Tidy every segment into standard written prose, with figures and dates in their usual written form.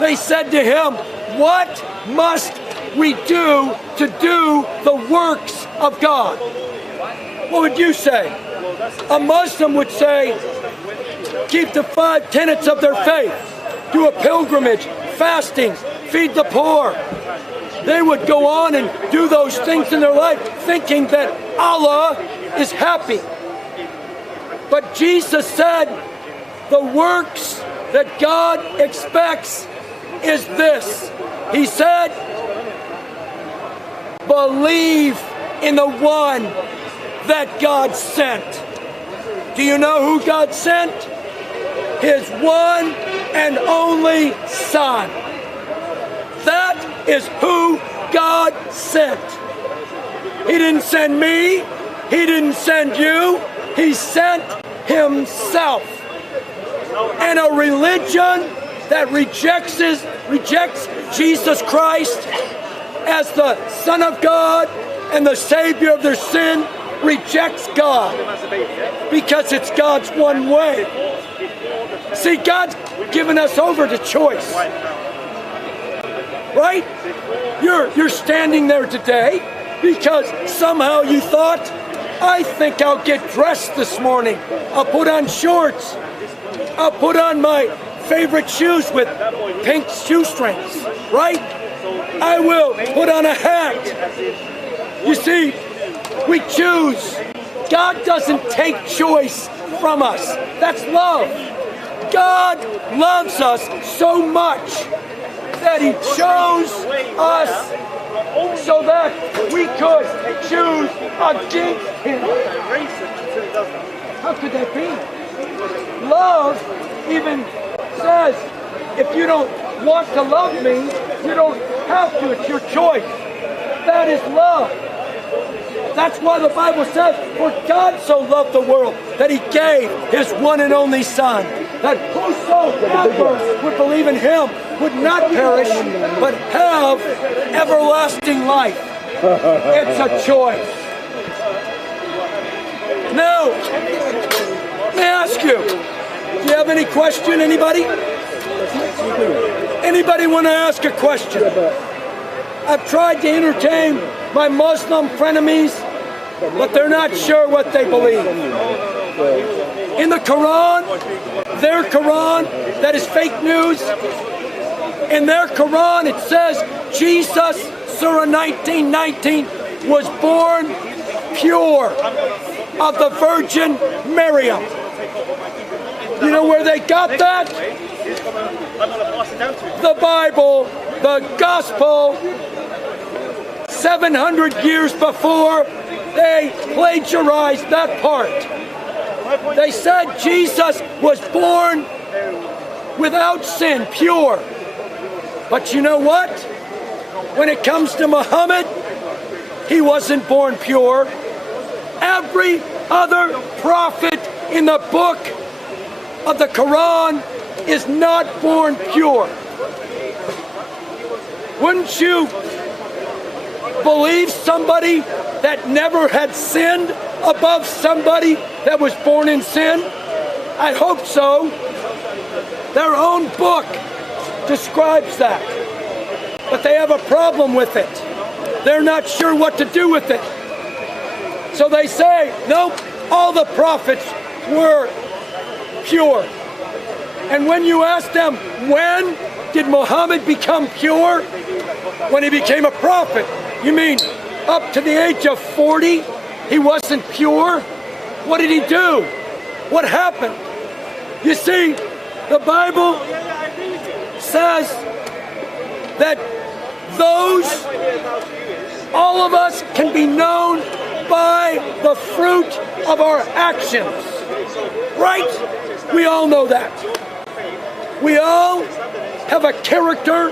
They said to him, "What must we do to do the works of God?" What would you say? A Muslim would say, keep the 5 tenets of their faith, do a pilgrimage, fasting, feed the poor. They would go on and do those things in their life thinking that Allah is happy. But Jesus said, the works that God expects is this. He said, believe in the one that God sent. Do you know who God sent? His one and only Son. That is who God sent. He didn't send me. He didn't send you. He sent himself. And a religion that rejects Jesus Christ as the Son of God and the Savior of their sin rejects God because it's God's one way. See, God's given us over to choice. Right? You're standing there today because somehow you thought, I think I'll get dressed this morning. I'll put on shorts. I'll put on my favorite shoes with pink shoestrings. Right? I will put on a hat. You see, we choose. God doesn't take choice from us. That's love. God loves us so much that he chose us so that we could choose against him. How could that be? Love even says, if you don't want to love me, you don't have to. It's your choice. That is love. That's why the Bible says, for God so loved the world that he gave his one and only Son, that whosoever would believe in him would not perish, but have everlasting life. It's a choice. Now, let me ask you, do you have any question, anybody? Anybody want to ask a question? I've tried to entertain my Muslim frenemies, but they're not sure what they believe. In the Quran, their Quran, that is fake news, in their Quran it says Jesus, Surah 19:19, was born pure of the Virgin Miriam. You know where they got that? The Bible, the Gospel, 700 years before, they plagiarized that part. They said Jesus was born without sin, pure. But you know what? When it comes to Muhammad, he wasn't born pure. Every other prophet in the book of the Quran is not born pure. Wouldn't you believe somebody that never had sinned above somebody that was born in sin? I hope so. Their own book describes that. But they have a problem with it. They're not sure what to do with it. So they say, nope, all the prophets were pure. And when you ask them, when did Muhammad become pure? When he became a prophet. You mean up to the age of 40, he wasn't pure? What did he do? What happened? You see, the Bible says that all of us can be known by the fruit of our actions. Right? We all know that. We all have a character,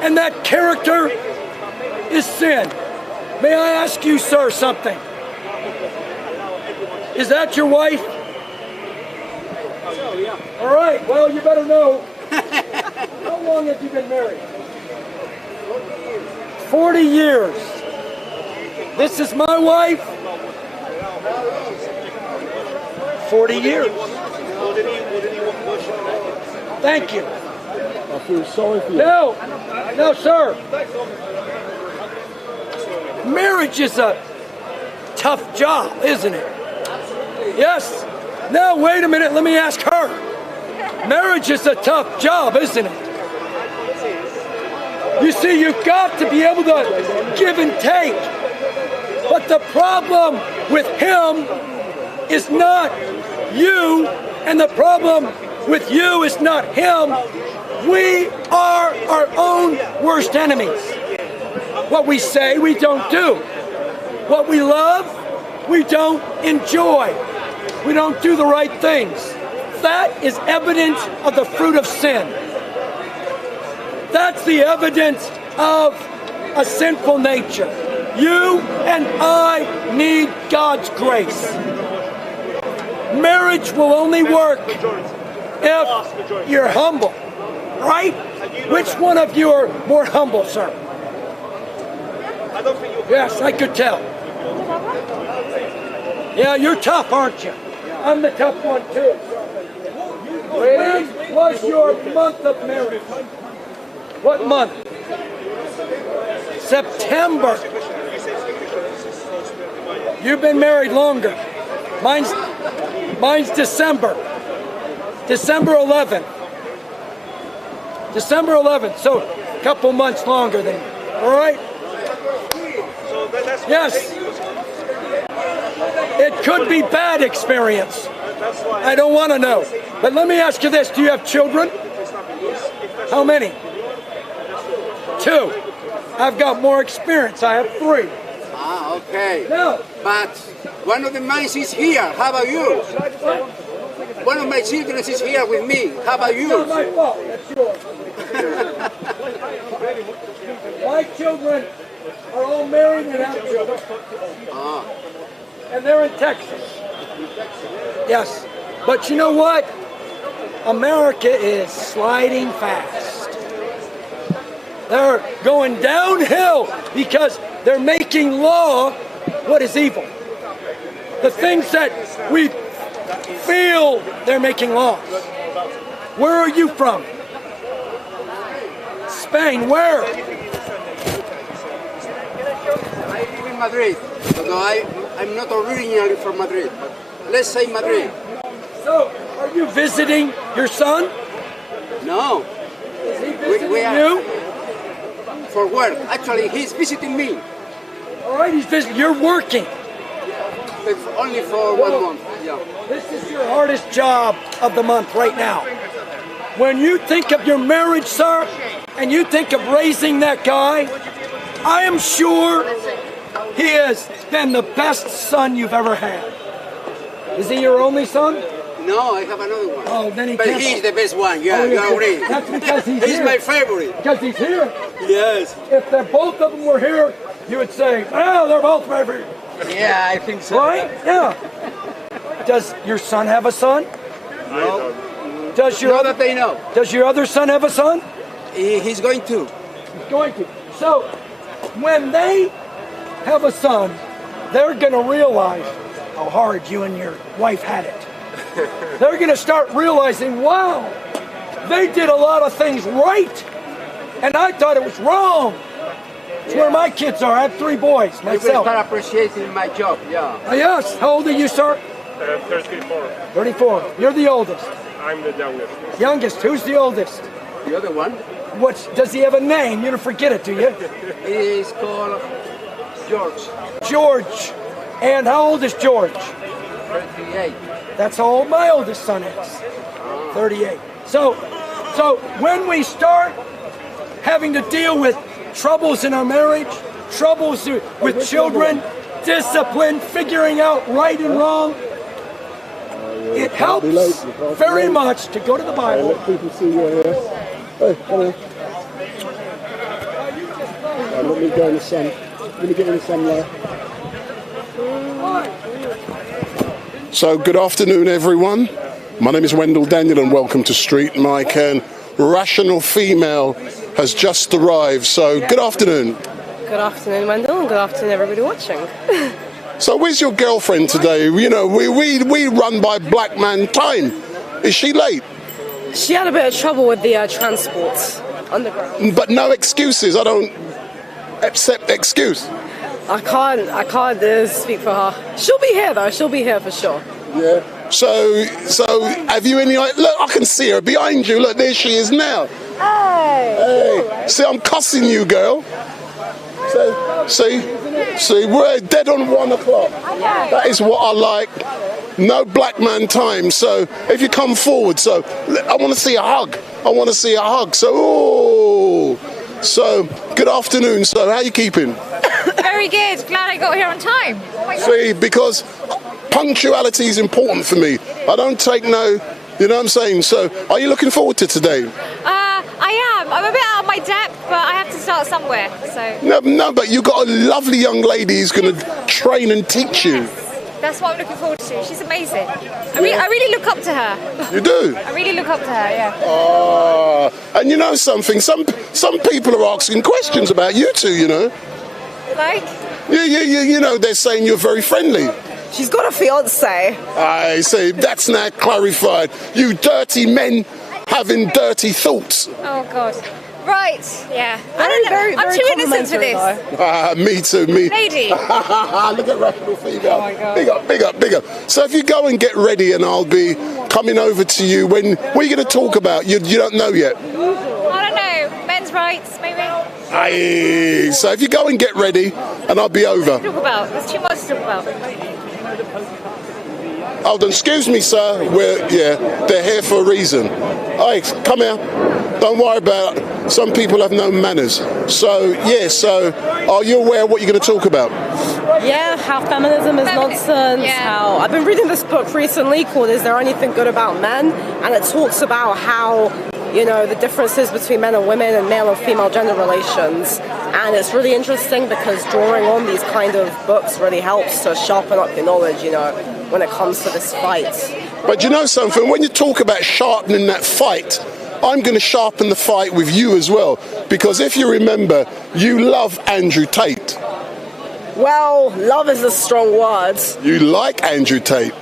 and that character is sin. May I ask you, sir, something? Is that your wife? All right, well, you better know. How long have you been married? 40 years. This is my wife. 40 years. Thank you. I feel sorry for you. No, sir. Marriage is a tough job, isn't it? Yes. Now, wait a minute. Let me ask her. Marriage is a tough job, isn't it? You see, you've got to be able to give and take. But the problem with him is not you, and the problem with you is not him. We are our own worst enemies. What we say, we don't do. What we love, we don't enjoy. We don't do the right things. That is evidence of the fruit of sin. That's the evidence of a sinful nature. You and I need God's grace. Marriage will only work if you're humble, right? Which one of you are more humble, sir? Yes, I could tell. Yeah, you're tough, aren't you? I'm the tough one, too. When was your month of marriage? What month? September. You've been married longer. Mine's December. December 11th. December 11th. So a couple months longer than you. All right? Yes. It could be bad experience. I don't want to know. But let me ask you this. Do you have children? How many? 2. I've got more experience. I have 3. Ah, okay. No. But one of the mice is here. How about you? One of my children is here with me. How about you? It's not my fault. That's yours. My children are all married and have children. Ah. And they're in Texas. Yes. But you know what? America is sliding fast. They're going downhill because they're making law what is evil. The things that we feel they're making laws. Where are you from? Spain, where? I live in Madrid, although I'm not originally from Madrid, but let's say Madrid. So, are you visiting your son? No. Is he visiting you? For work. Actually, he's visiting me. All right, he's visiting. You're working. But only for 1 month. Yeah. This is your hardest job of the month right now. When you think of your marriage, sir, and you think of raising that guy, I am sure he has been the best son you've ever had. Is he your only son? No, I have another one. Oh, then he but can't. he's the best one, yeah, Oh, you agree. That's because he's He's here. my favorite. Because he's here. Yes. If both of them were here, you would say, well, they're both my favorite. Yeah, I think so. Right? Yeah. Does your son have a son? No. Does your that they know. Does your other son have a son? He's going to. He's going to. So, when they have a son, they're going to realize how hard you and your wife had it. They're going to start realizing, wow, they did a lot of things right, and I thought it was wrong. It's where my kids are. I have 3 boys I will myself. start appreciating my job, yeah. Yes. How old are you, sir? 34. 34. You're the oldest. I'm the youngest. Youngest. Who's the oldest? The other one Does he have a name? You don't forget it, do you? is called George. George. And how old is George? 38. That's how old my oldest son is. 38. So when we start having to deal with troubles in our marriage, troubles with children, discipline, figuring out right and wrong, it helps very much to go to the Bible. Let people see you're here. Hey, come here. Let me go in the sun. Let me get in the sunlight. So, good afternoon, everyone. My name is Wendell Daniel, and welcome to StreetMic. And Rational Female has just arrived. So, good afternoon. Good afternoon, Wendell, and good afternoon, everybody watching. So, where's your girlfriend today? You know, we run by black man time. Is she late? She had a bit of trouble with the transport underground. But no excuses. I don't accept excuse. I can't speak for her. She'll be here though. She'll be here for sure. Yeah. So have you any? Look, I can see her behind you. Look, there she is now. Hey. See, I'm cussing you, girl. So, see, we're dead on 1 o'clock. That is what I like. No black man time. So if you come forward, so I want to see a hug. So good afternoon. So how you keeping? Very good. Glad I got here on time. See, because punctuality is important for me. I don't take no, you know what I'm saying? So are you looking forward to today? I am. I'm a bit out of my depth, but I have to start somewhere. So. No, but you got a lovely young lady who's going to train and teach you. That's what I'm looking forward to. She's amazing. I really look up to her. You do? I really look up to her, yeah. And you know something? Some people are asking questions about you two, you know. Like? You know, they're saying you're very friendly. She's got a fiance. I say, that's now clarified. You dirty men having dirty thoughts. Oh, God. Right, yeah. I don't know. I'm too innocent for this. Me too. Lady. Look at rational female. Oh my God. Big up. So if you go and get ready, and I'll be coming over to you. What are you going to talk about? You don't know yet. I don't know. Men's rights, maybe. Aye. So if you go and get ready, and I'll be over. There's too much to talk about. Oh, then excuse me, sir. They're here for a reason. Hey, come here. Don't worry about it. Some people have no manners. So are you aware of what you're going to talk about? Yeah, how feminism is nonsense. Yeah. How I've been reading this book recently called "Is There Anything Good About Men?" and it talks about how, you know, the differences between men and women and male and female gender relations. And it's really interesting because drawing on these kind of books really helps to sharpen up your knowledge, you know, when it comes to this fight. But you know something? When you talk about sharpening that fight, I'm going to sharpen the fight with you as well. Because if you remember, you love Andrew Tate. Well, love is a strong word. You like Andrew Tate.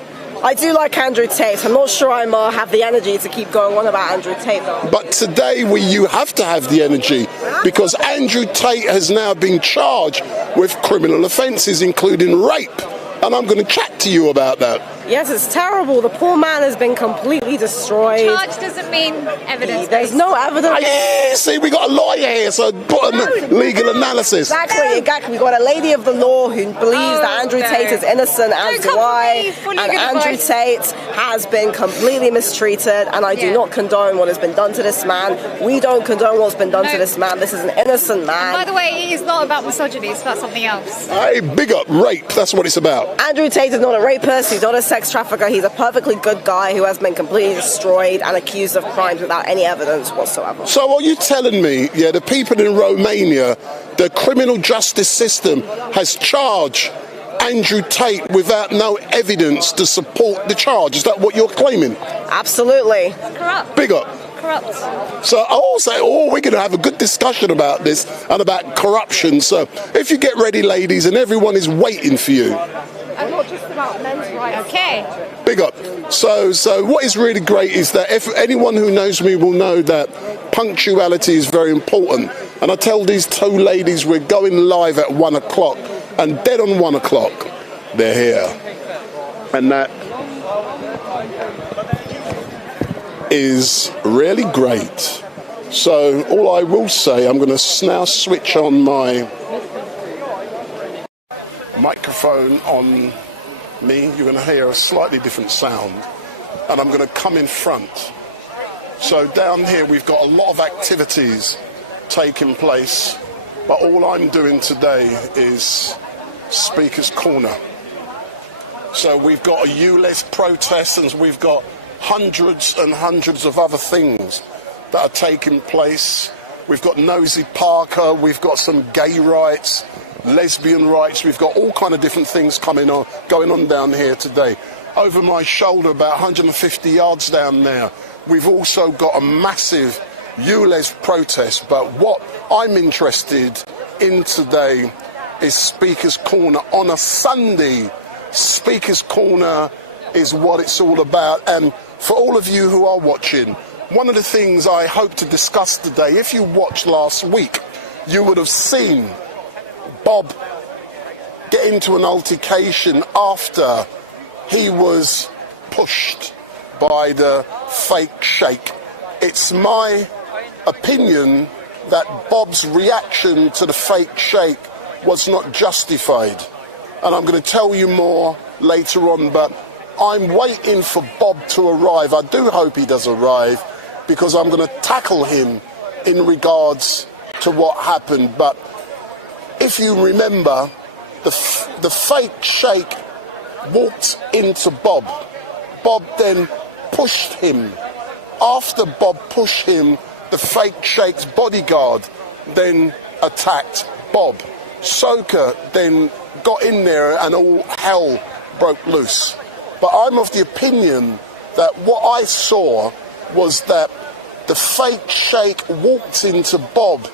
I do like Andrew Tate. I'm not sure I have the energy to keep going on about Andrew Tate, though. But today you have to have the energy because Andrew Tate has now been charged with criminal offences, including rape. And I'm going to chat to you about that. Yes, it's terrible. The poor man has been completely destroyed. Charge doesn't mean evidence. There's no evidence. Yeah, see, we got a lawyer here, so put a legal analysis. Exactly. We got a lady of the law who believes that Andrew Tate is innocent, as do I. And Andrew Tate has been completely mistreated, and I do not condone what has been done to this man. We don't condone what's been done to this man. This is an innocent man. And by the way, it is not about misogyny, it's about something else. Hey, big up rape, that's what it's about. Andrew Tate is not a rapist, he's not a sex trafficker, he's a perfectly good guy who has been completely destroyed and accused of crimes without any evidence whatsoever. So are you telling me, the people in Romania, the criminal justice system has charged Andrew Tate without no evidence to support the charge? Is that what you're claiming? Absolutely. Corrupt. Big up. Corrupt. So I will say, we're going to have a good discussion about this and about corruption. So if you get ready, ladies, and everyone is waiting for you. And not just about men's rights. Okay. Big up. So what is really great is that if anyone who knows me will know that punctuality is very important. And I tell these two ladies we're going live at 1 o'clock, and dead on 1 o'clock, they're here. And that is really great. So all I will say, I'm going to now switch on my microphone on me. You're going to hear a slightly different sound, and I'm going to come in front. So down here we've got a lot of activities taking place, but all I'm doing today is Speaker's Corner. So we've got a ULEZ protest, and we've got hundreds and hundreds of other things that are taking place. We've got Nosy Parker, we've got some gay rights, lesbian rights, we've got all kind of different things going on down here today. Over my shoulder, about 150 yards down there, we've also got a massive ULEZ protest, but what I'm interested in today is Speaker's Corner on a Sunday. Speaker's Corner is what it's all about, and for all of you who are watching, one of the things I hope to discuss today, if you watched last week, you would have seen Bob get into an altercation after he was pushed by the fake sheikh. It's my opinion that Bob's reaction to the fake sheikh was not justified. And I'm going to tell you more later on, but I'm waiting for Bob to arrive. I do hope he does arrive, because I'm going to tackle him in regards to what happened. But if you remember, the fake sheikh walked into Bob. Bob then pushed him. After Bob pushed him, the fake sheikh's bodyguard then attacked Bob. Soka then got in there and all hell broke loose. But I'm of the opinion that what I saw was that the fake sheikh walked into Bob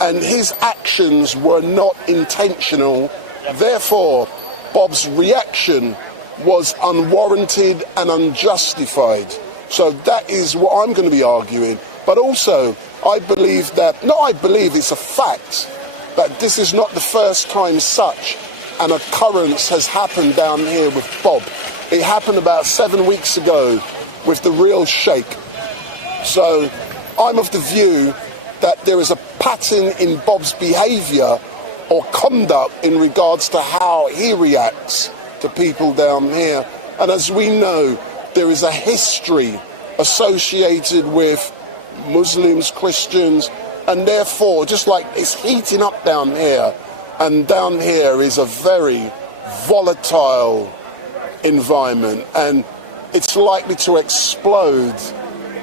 and his actions were not intentional. Therefore, Bob's reaction was unwarranted and unjustified. So that is what I'm going to be arguing. But also, I believe that, no, I believe it's a fact that this is not the first time such an occurrence has happened down here with Bob. It happened about 7 weeks ago with the real sheikh. So I'm of the view that there is a pattern in Bob's behaviour or conduct in regards to how he reacts to people down here. And as we know, there is a history associated with Muslims, Christians, and therefore, just like it's heating up down here, and down here is a very volatile environment, and it's likely to explode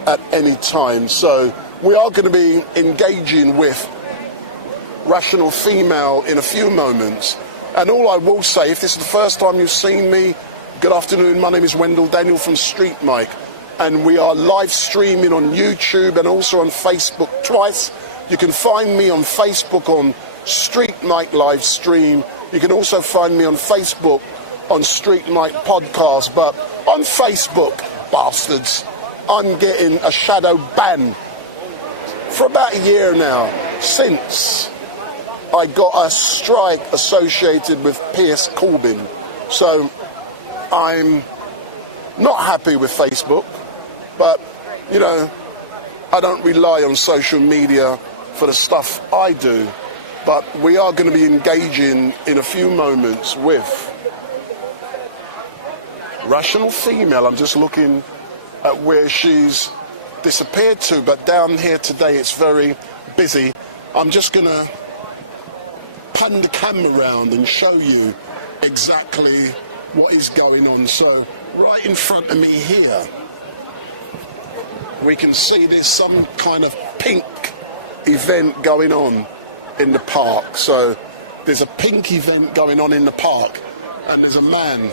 at any time. So we are going to be engaging with Rational Female in a few moments. And all I will say, if this is the first time you've seen me, good afternoon, my name is Wendell Daniel from StreetMic, and we are live streaming on YouTube and also on Facebook twice. You can find me on Facebook on StreetMic LiveStream. You can also find me on Facebook on StreetMic Podcast. But on Facebook, bastards, I'm getting a shadow ban for about a year now, since I got a strike associated with Piers Corbyn. So I'm not happy with Facebook, but, you know, I don't rely on social media for the stuff I do. But we are going to be engaging in a few moments with Rational Female. I'm just looking at where she's disappeared to, but down here today it's very busy. I'm just going to pan the camera around and show you exactly what is going on. So right in front of me here, we can see there's some kind of pink event going on in the park. So there's a pink event going on in the park, and there's a man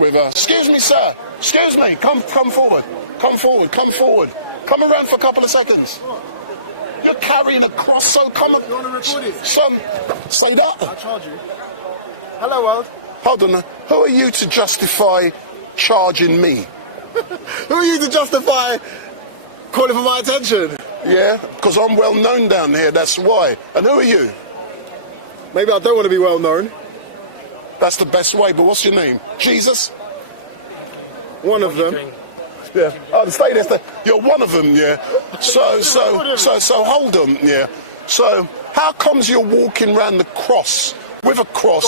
with a, excuse me sir, excuse me, come forward, come forward, come forward, come around for a couple of seconds. You're carrying a cross, so come on. You want to record it? Son, say that. I'll charge you. Hello world. Hold on, who are you to justify charging me? Who are you to justify calling for my attention? Yeah, because I'm well known down here, that's why. And who are you? Maybe I don't want to be well known. That's the best way, but what's your name? Jesus? One of them. Yeah. Oh, stay there. You're one of them, yeah. So hold on, yeah. So how comes you're walking around the cross with a cross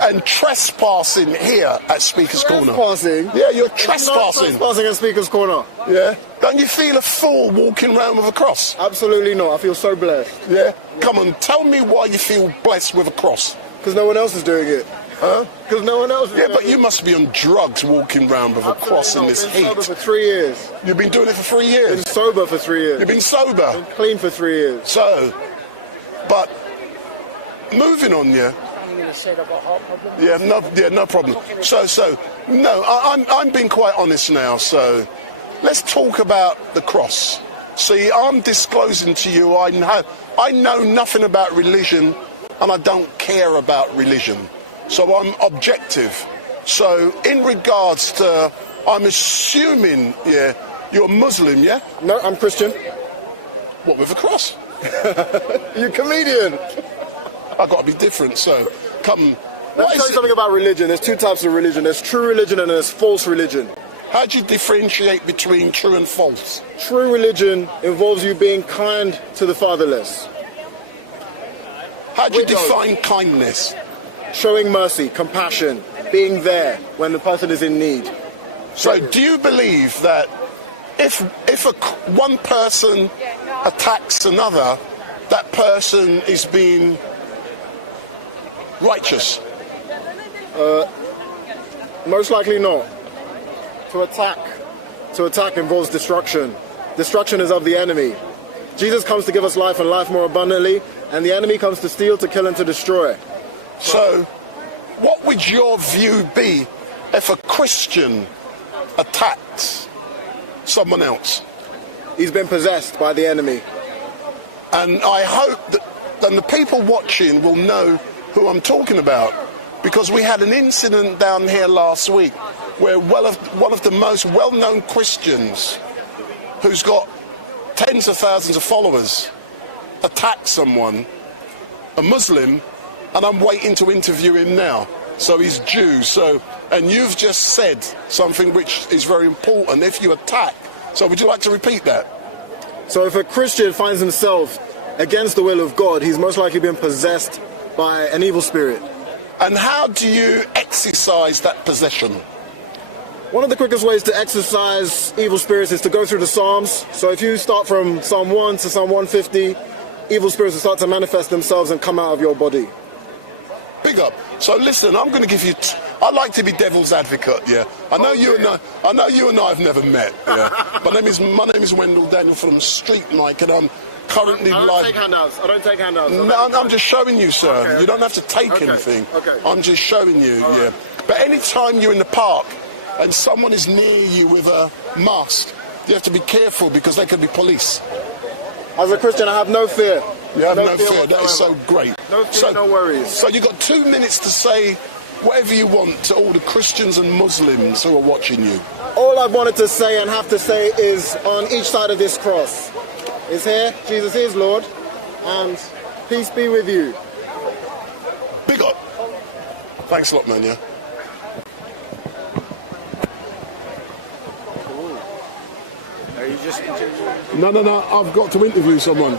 and trespassing here at Speaker's Corner? Trespassing? Yeah, you're trespassing. Trespassing at Speaker's Corner. Yeah. Don't you feel a fool walking around with a cross? Absolutely not. I feel so blessed. Yeah? Come on, tell me why you feel blessed with a cross. Because no one else is doing it. Huh? Because no one else is doing it. Yeah, but you must be on drugs walking around with a cross in this heat. I've been sober for 3 years. You've been doing it for 3 years? Been sober for 3 years. You've been sober? Been clean for 3 years. So, but moving on, yeah. Yeah, no problem. So, no, I'm being quite honest now. So, let's talk about the cross. See, I'm disclosing to you, I know nothing about religion, and I don't care about religion. So I'm objective. So in regards to, I'm assuming, yeah, You're a Muslim, yeah? No, I'm Christian. What, with a cross? You're a comedian. I've got to be different, so come. Let me tell you something about religion. There's two types of religion. There's true religion and there's false religion. How do you differentiate between true and false? True religion involves you being kind to the fatherless. How do you define kindness? Showing mercy, compassion, being there when the person is in need. So do you believe that if one person attacks another, that person is being righteous? Most likely not. To attack involves destruction. Destruction is of the enemy. Jesus comes to give us life and life more abundantly, and the enemy comes to steal, to kill, and to destroy. So what would your view be if a Christian attacks someone else? He's been possessed by the enemy. And I hope that then the people watching will know who I'm talking about, because we had an incident down here last week where one of the most well-known Christians, who's got tens of thousands of followers, attacked someone, a Muslim, and I'm waiting to interview him now. So he's Jew. And you've just said something which is very important. If you attack, so would you like to repeat that? So if a Christian finds himself against the will of God, he's most likely been possessed by an evil spirit. And how do you exercise that possession? One of the quickest ways to exorcise evil spirits is to go through the Psalms. So if you start from Psalm 1 to Psalm 150, evil spirits will start to manifest themselves and come out of your body. Big up. So listen, I'm going to give you. I like to be devil's advocate. Yeah, I know you and I have never met. Yeah, my name is Wendell Daniel from StreetMic, and I'm currently I live. I don't take handouts. No, I'm just showing you, sir. Okay. You don't have to take anything. Okay. I'm just showing you. All yeah. right. But anytime you're in the park and someone is near you with a mask, you have to be careful because they could be police. As a Christian, I have no fear. You have no fear. whatsoever. That is so great. No fear, no worries. So you've got 2 minutes to say whatever you want to all the Christians and Muslims who are watching you. All I wanted to say and have to say is on each side of this cross is here, Jesus is Lord, and peace be with you. Big up. Thanks a lot, man, yeah. Are you just No, I've got to interview someone.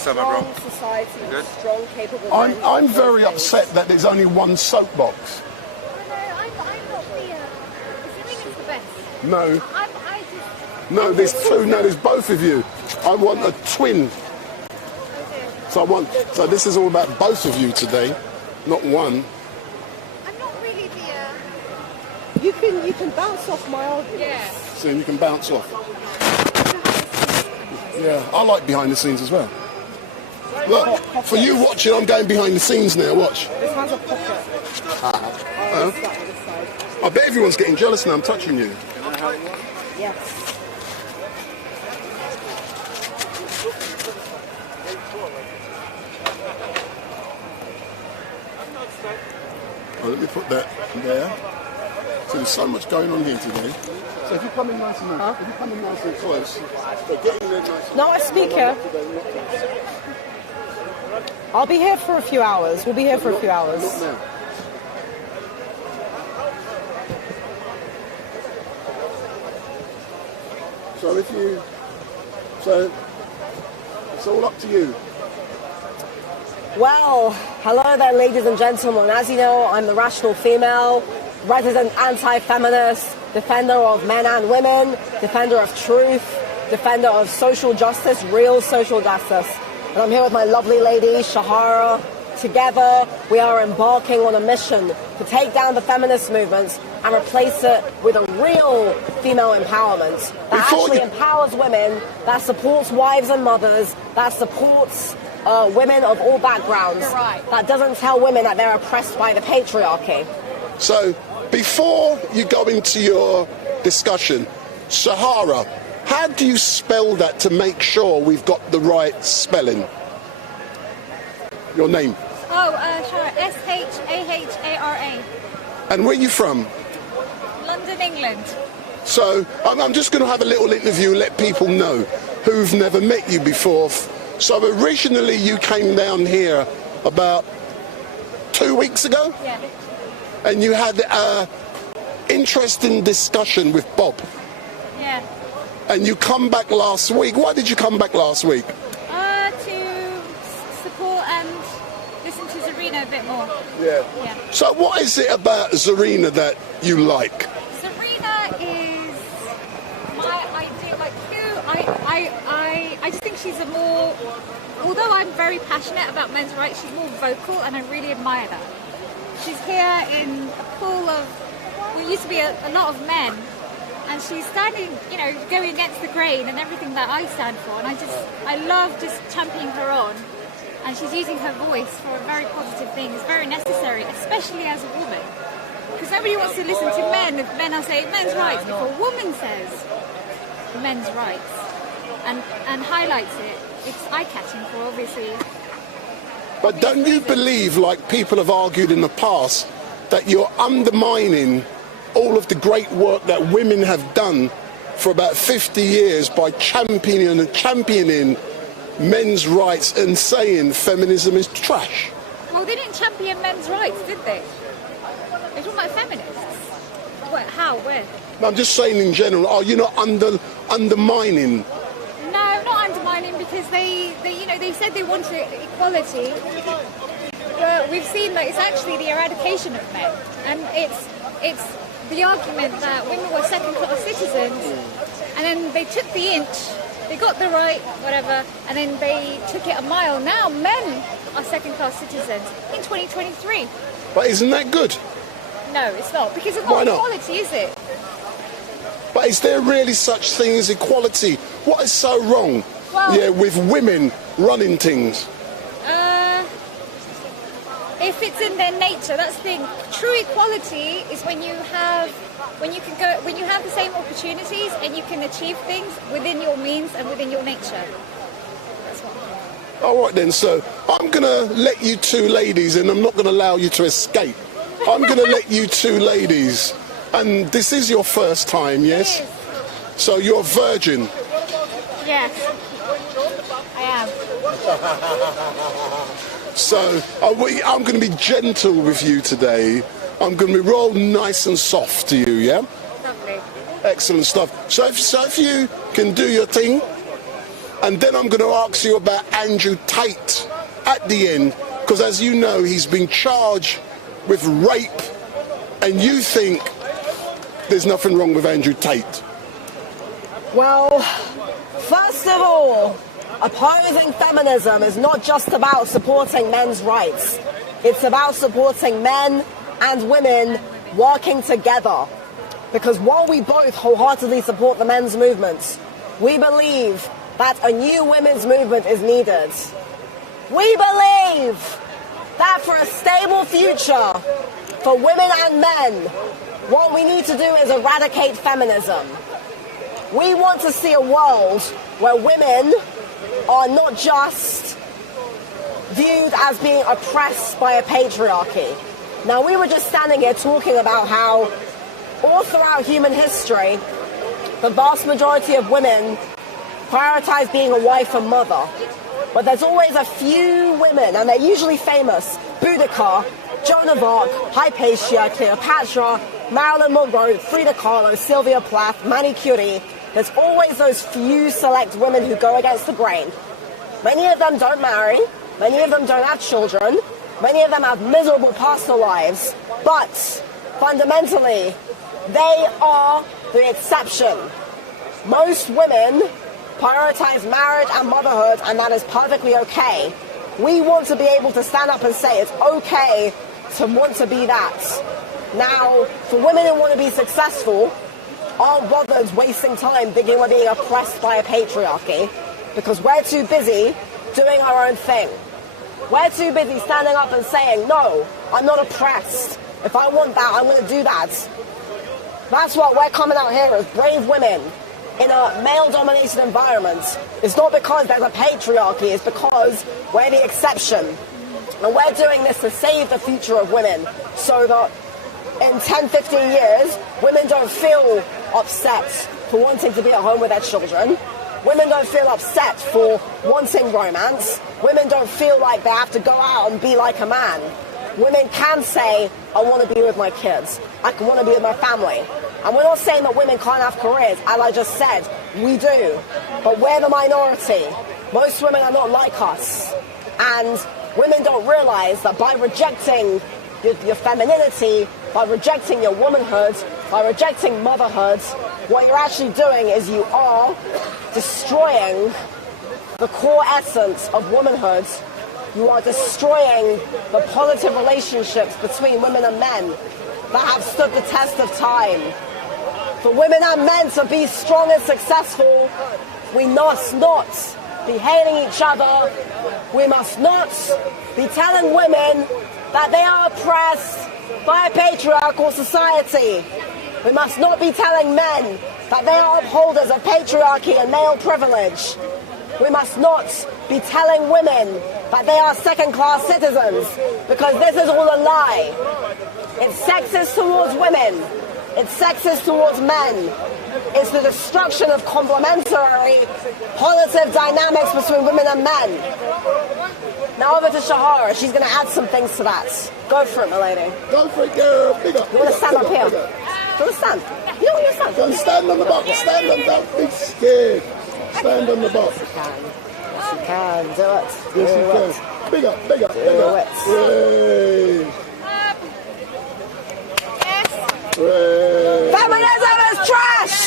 strong society, Good. strong, capable. I'm very upset that there's only one soapbox. I'm not the. Assuming it's the best. No, I just. no, there's two. No, there's both of you. I want a twin. So this is all about both of you today, not one. I'm not really the. You can bounce off my arguments. Yeah. So you can bounce off. Yeah, I like behind the scenes as well. Look, for you watching, I'm going behind the scenes now. Watch. This has a pocket. I bet everyone's getting jealous now. I'm touching you. Yes. Oh, let me put that there. So there's so much going on here today. So if you come in nice and close, get in there nice and Not a speaker. I'll be here for a few hours. We'll be here for a few hours. Not now. So it's all up to you. Well, hello there, ladies and gentlemen. As you know, I'm the rational female, resident anti-feminist, defender of men and women, defender of truth, defender of social justice, real social justice. And I'm here with my lovely lady, Shahara. Together, we are embarking on a mission to take down the feminist movement and replace it with a real female empowerment that actually empowers women, that supports wives and mothers, that supports women of all backgrounds. Right. That doesn't tell women that they're oppressed by the patriarchy. So, before you go into your discussion, Sahara, how do you spell that to make sure we've got the right spelling? Your name? Oh, sure. S-H-A-H-A-R-A. And where are you from? London, England. So, I'm just going to have a little interview and let people know who've never met you before. So, originally you came down here about 2 weeks ago? Yeah. And you had an interesting discussion with Bob. Yeah. And you come back last week. Why did you come back last week? To support and listen to Zarina a bit more. Yeah. Yeah. So what is it about Zarina that you like? Zarina is my idea, like I just think she's a more, although I'm very passionate about men's rights, she's more vocal and I really admire that. She's here in a pool of, what used to be a lot of men, and she's standing, going against the grain and everything that I stand for, and I love just championing her on, and she's using her voice for a very positive thing. It's very necessary, especially as a woman, because nobody wants to listen to men if men are saying men's rights. If a woman says men's rights and highlights it, it's eye-catching for obviously. But don't you believe, like people have argued in the past, that you're undermining all of the great work that women have done for about 50 years by championing men's rights and saying feminism is trash? Well, they didn't champion men's rights, did they? They're talking about feminists. What? How? Where? No, I'm just saying in general, are you not undermining? No, not undermining, because they said they wanted equality, but we've seen that it's actually the eradication of men, and it's the argument that women were second-class citizens, and then they took the inch, they got the right, whatever, and then they took it a mile. Now men are second-class citizens in 2023. But isn't that good? No, it's not, because it's Why not not? equality, is it? But is there really such thing as equality? What is so wrong with women running things? If it's in their nature, that's the thing. True equality is when you have the same opportunities and you can achieve things within your means and within your nature. That's what I'm saying. All right then, so I'm going to let you two ladies, and I'm not going to allow you to escape. I'm going to let you two ladies, and this is your first time, yes? So you're a virgin? Yes, I am. So I'm going to be gentle with you today. I'm going to be real nice and soft to you, yeah? Lovely. Excellent stuff. So if you can do your thing, and then I'm going to ask you about Andrew Tate at the end, because as you know, he's been charged with rape, and you think there's nothing wrong with Andrew Tate. Well, first of all, opposing feminism is not just about supporting men's rights. It's about supporting men and women working together. Because while we both wholeheartedly support the men's movement, we believe that a new women's movement is needed. We believe that for a stable future for women and men, what we need to do is eradicate feminism. We want to see a world where women are not just viewed as being oppressed by a patriarchy. Now, we were just standing here talking about how all throughout human history, the vast majority of women prioritize being a wife and mother. But there's always a few women, and they're usually famous: Boudica, Joan of Arc, Hypatia, Cleopatra, Marilyn Monroe, Frida Kahlo, Sylvia Plath, Marie Curie. There's always those few select women who go against the grain. Many of them don't marry, many of them don't have children, many of them have miserable personal lives, but fundamentally, they are the exception. Most women prioritize marriage and motherhood, and that is perfectly okay. We want to be able to stand up and say it's okay to want to be that. Now, for women who want to be successful, aren't bothered wasting time thinking we're being oppressed by a patriarchy, because we're too busy doing our own thing. We're too busy standing up and saying, no, I'm not oppressed. If I want that, I'm going to do that. That's what we're coming out here as brave women in a male-dominated environment. It's not because there's a patriarchy, it's because we're the exception. And we're doing this to save the future of women so that in 10, 15 years, women don't feel upset for wanting to be at home with their children. Women don't feel upset for wanting romance. Women don't feel like they have to go out and be like a man. Women can say, I want to be with my kids. I want to be with my family. And we're not saying that women can't have careers. As I just said, we do. But we're the minority. Most women are not like us. And women don't realize that by rejecting your femininity, by rejecting your womanhood, by rejecting motherhood, what you're actually doing is you are destroying the core essence of womanhood. You are destroying the positive relationships between women and men that have stood the test of time. For women and men to be strong and successful, we must not be hating each other. We must not be telling women that they are oppressed by a patriarchal society. We must not be telling men that they are upholders of patriarchy and male privilege. We must not be telling women that they are second-class citizens, because this is all a lie. It's sexist towards women. It's sexist towards men. It's the destruction of complementary, positive dynamics between women and men. Now over to Shahara. She's going to add some things to that. Go for it, my lady. Go for it, girl. Big up. You want to stand up here? Do you want to stand? You don't want to stand? Don't stand on the box. Stand on, don't be scared. Stand on the box. Yes, you can. Do it. Yes, you can. Big up, big up, big up. Yay. Feminism is trash!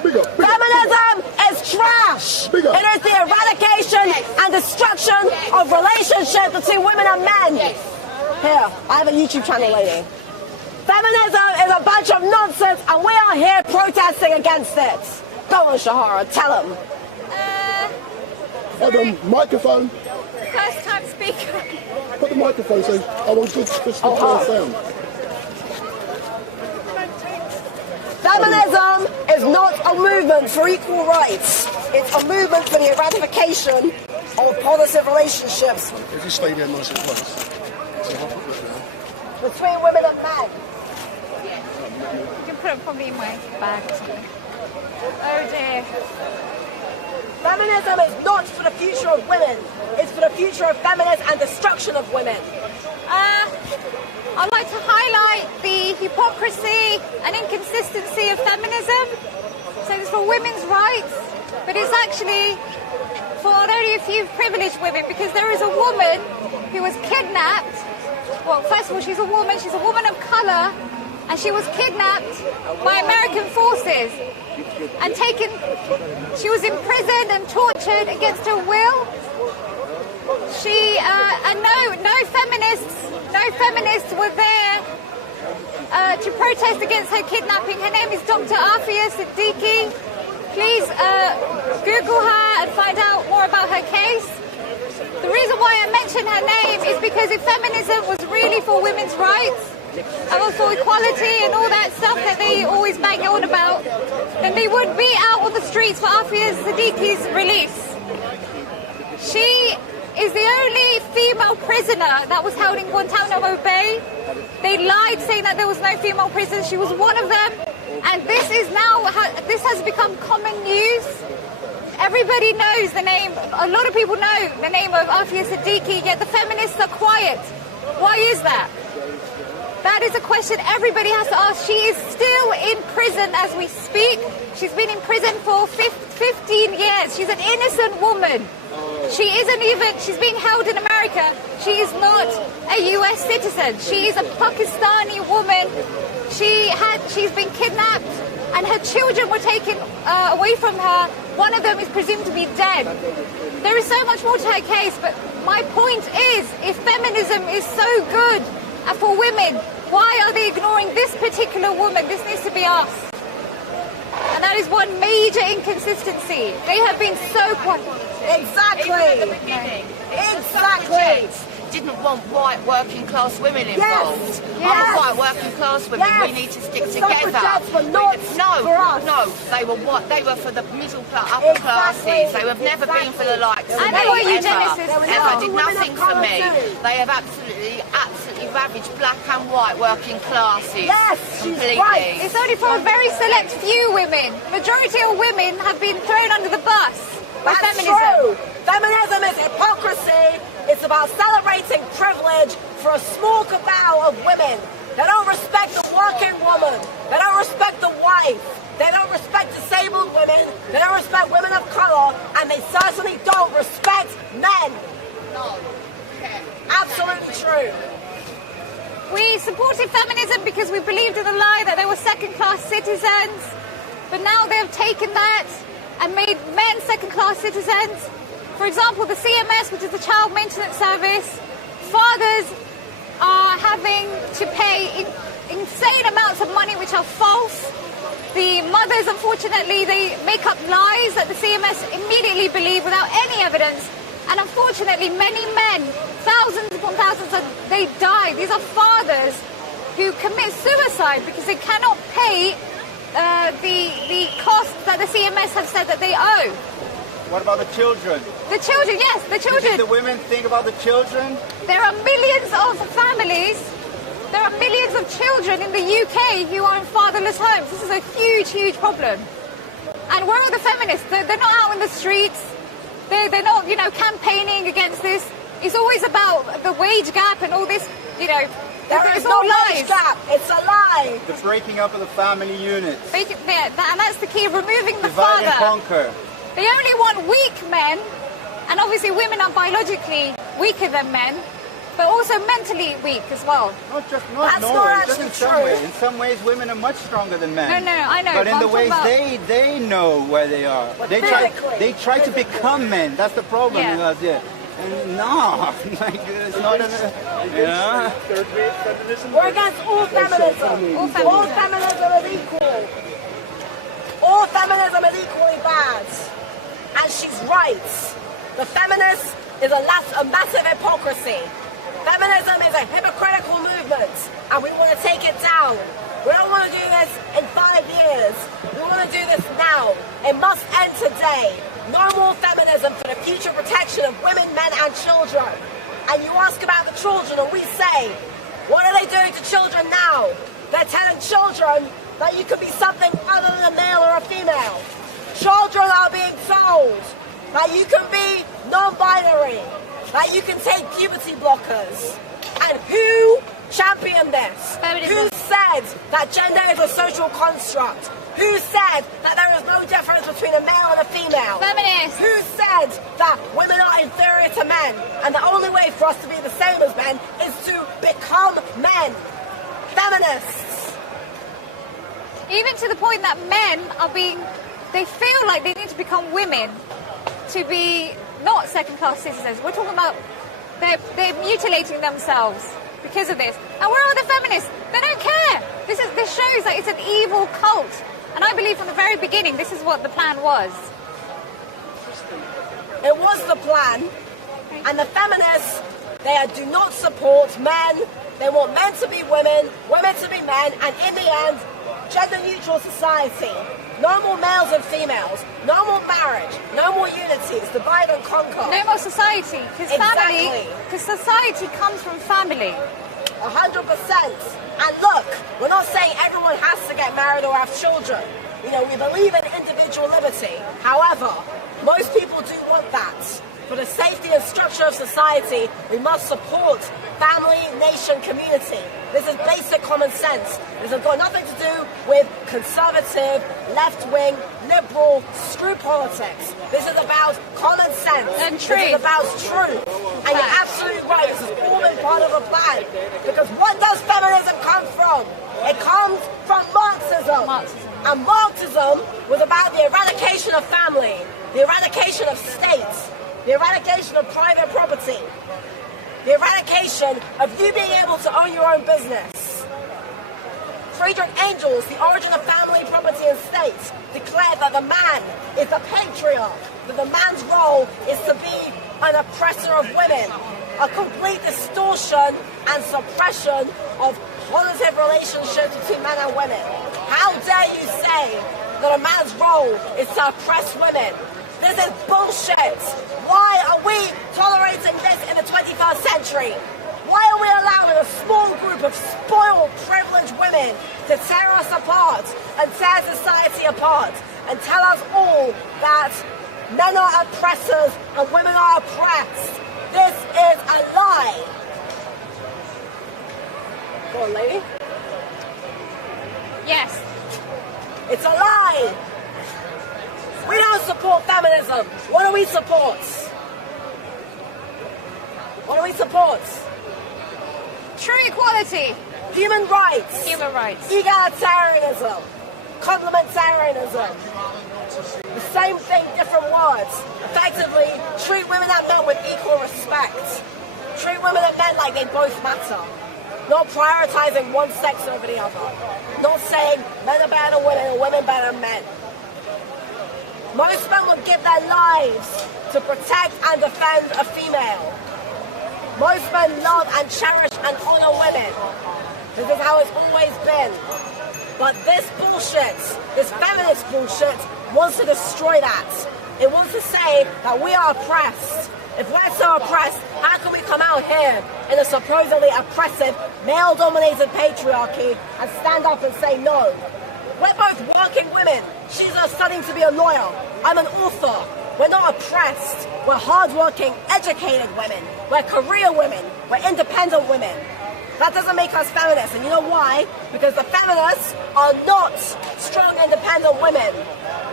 Feminism is trash! It is the eradication and destruction of relationships between women and men. Here, I have a YouTube channel, lady. Feminism is a bunch of nonsense, and we are here protesting against it. Go on, Shahara, tell them. Hold on, microphone. First time speaker. Put the microphone so I want good crystal clear sound. Feminism is not a movement for equal rights. It's a movement for the eradication of positive relationships. If you stay there nice and close. Between women and men. You can put it probably in my bag or something. Oh dear. Feminism is not for the future of women. It's for the future of feminists and destruction of women. I'd like to highlight the hypocrisy and inconsistency of feminism. So it's for women's rights, but it's actually for only a few privileged women, because there is a woman who was kidnapped. Well, first of all, she's a woman of colour, and she was kidnapped by American forces and taken. She was imprisoned and tortured against her will. And no feminists were there to protest against her kidnapping. Her name is Dr. Afia Siddiqui. Please Google her and find out more about her case. The reason why I mention her name is because if feminism was really for women's rights and for equality and all that stuff that they always bang on about, then they would be out on the streets for Afia Siddiqui's release. She is the only female prisoner that was held in Guantanamo Bay. They lied saying that there was no female prisoners. She was one of them. And this has become common news. Everybody knows the name, a lot of people know the name of Afia Siddiqui, yet the feminists are quiet. Why is that? That is a question everybody has to ask. She is still in prison as we speak. She's been in prison for 15 years. She's an innocent woman. She's being held in America. She is not a US citizen. She is a Pakistani woman. She's been kidnapped and her children were taken away from her. One of them is presumed to be dead. There is so much more to her case, but my point is, if feminism is so good for women, why are they ignoring this particular woman? This needs to be asked. And that is one major inconsistency. They have been so quiet. Exactly. Even at the beginning. Exactly. Didn't want white working class women involved. Yes. I'm white working class women. Yes. We need to stick The together. suffragettes were not for us. No, they were what? They were for the middle class, upper classes. They have never been for the likes of And me, they were ever. eugenicists. Ever did nothing for me. They have absolutely ravaged black and white working classes. Yes, completely. she's right. It's only for a very select few women. Majority of women have been thrown under the bus by That's feminism. true. Feminism is hypocrisy. It's about celebrating privilege for a small cabal of women. They don't respect the working woman. They don't respect the wife. They don't respect disabled women. They don't respect women of colour. And they certainly don't respect men. No. Absolutely true. We supported feminism because we believed in the lie that they were second-class citizens. But now they have taken that and made men second-class citizens. For example, the CMS, which is the Child Maintenance Service, fathers are having to pay insane amounts of money which are false. The mothers, unfortunately, they make up lies that the CMS immediately believe without any evidence. And unfortunately, many men, thousands upon thousands, they die. These are fathers who commit suicide because they cannot pay the costs that the CMS have said that they owe. What about the children? The children, yes, the children. Did the women think about the children? There are millions of families, there are millions of children in the UK who are in fatherless homes. This is a huge, huge problem. And where are the feminists? They're not out in the streets. They're not, campaigning against this. It's always about the wage gap and all this, There is no wage gap. It's a lie. The breaking up of the family units. And that's the key, removing the Divide and father. conquer. They only want weak men, and obviously women are biologically weaker than men, but also mentally weak as well. That's not actually true. In some ways, women are much stronger than men. No, I know. But in the ways they know where they are. They try to become men. That's the problem. Yeah. And no, it's not. We're against all feminism. All feminism is equal. All feminism is equally bad. And she's right. The feminist is a massive hypocrisy. Feminism is a hypocritical movement, and we want to take it down. We don't want to do this in 5 years. We want to do this now. It must end today. No more feminism for the future protection of women, men, and children. And you ask about the children, and we say, what are they doing to children now? They're telling children that you could be something other than a male or a female. Children are being told that you can be non-binary, that you can take puberty blockers. And who championed this? Who said that gender is a social construct? Who said that there is no difference between a male and a female? Feminists. Who said that women are inferior to men and the only way for us to be the same as men is to become men? Feminists. Even to the point that men they feel like they need to become women to be not second-class citizens. We're talking about they're mutilating themselves because of this. And where are the feminists? They don't care. This shows that it's an evil cult. And I believe from the very beginning, this is what the plan was. It was the plan. And the feminists, they do not support men. They want men to be women, women to be men, and in the end, gender-neutral society. No more males and females. No more marriage. No more unities. Divide and conquer. No more society. Because society comes from family. 100%. And look, we're not saying everyone has to get married or have children. We believe in individual liberty. However, most people do want that. For the safety and structure of society, we must support family, nation, community. This is basic common sense. This has got nothing to do with conservative, left-wing, liberal, screw politics. This is about common sense. And truth. This is about truth. And you're absolutely right. This has all been part of a plan. Because what does feminism come from? It comes from Marxism. And Marxism was about the eradication of family, the eradication of states, the eradication of private property, the eradication of you being able to own your own business. Friedrich Engels, The Origin of Family, Property and State, declared the man is the patriarch, that the man's role is to be an oppressor of women, a complete distortion and suppression of positive relationships between men and women. How dare you say that a man's role is to oppress women? This is bullshit. Why are we tolerating this in the 21st century? Why are we allowing a small group of spoiled, privileged women to tear us apart and tear society apart and tell us all that men are oppressors and women are oppressed? This is a lie. Go on, lady. Yes. It's a lie. We don't support feminism. What do we support? What do we support? True equality. Human rights. Human rights. Egalitarianism. Complementarianism. The same thing, different words. Effectively, treat women and men with equal respect. Treat women and men like they both matter. Not prioritizing one sex over the other. Not saying men are better than women and women better than men. Most men would give their lives to protect and defend a female. Most men love and cherish and honor women. This is how it's always been. But this bullshit, this feminist bullshit, wants to destroy that. It wants to say that we are oppressed. If we're so oppressed, how can we come out here in a supposedly oppressive, male-dominated patriarchy and stand up and say no? We're both working women. She's studying to be a lawyer. I'm an author. We're not oppressed. We're hardworking, educated women. We're career women. We're independent women. That doesn't make us feminists. And you know why? Because the feminists are not strong, independent women.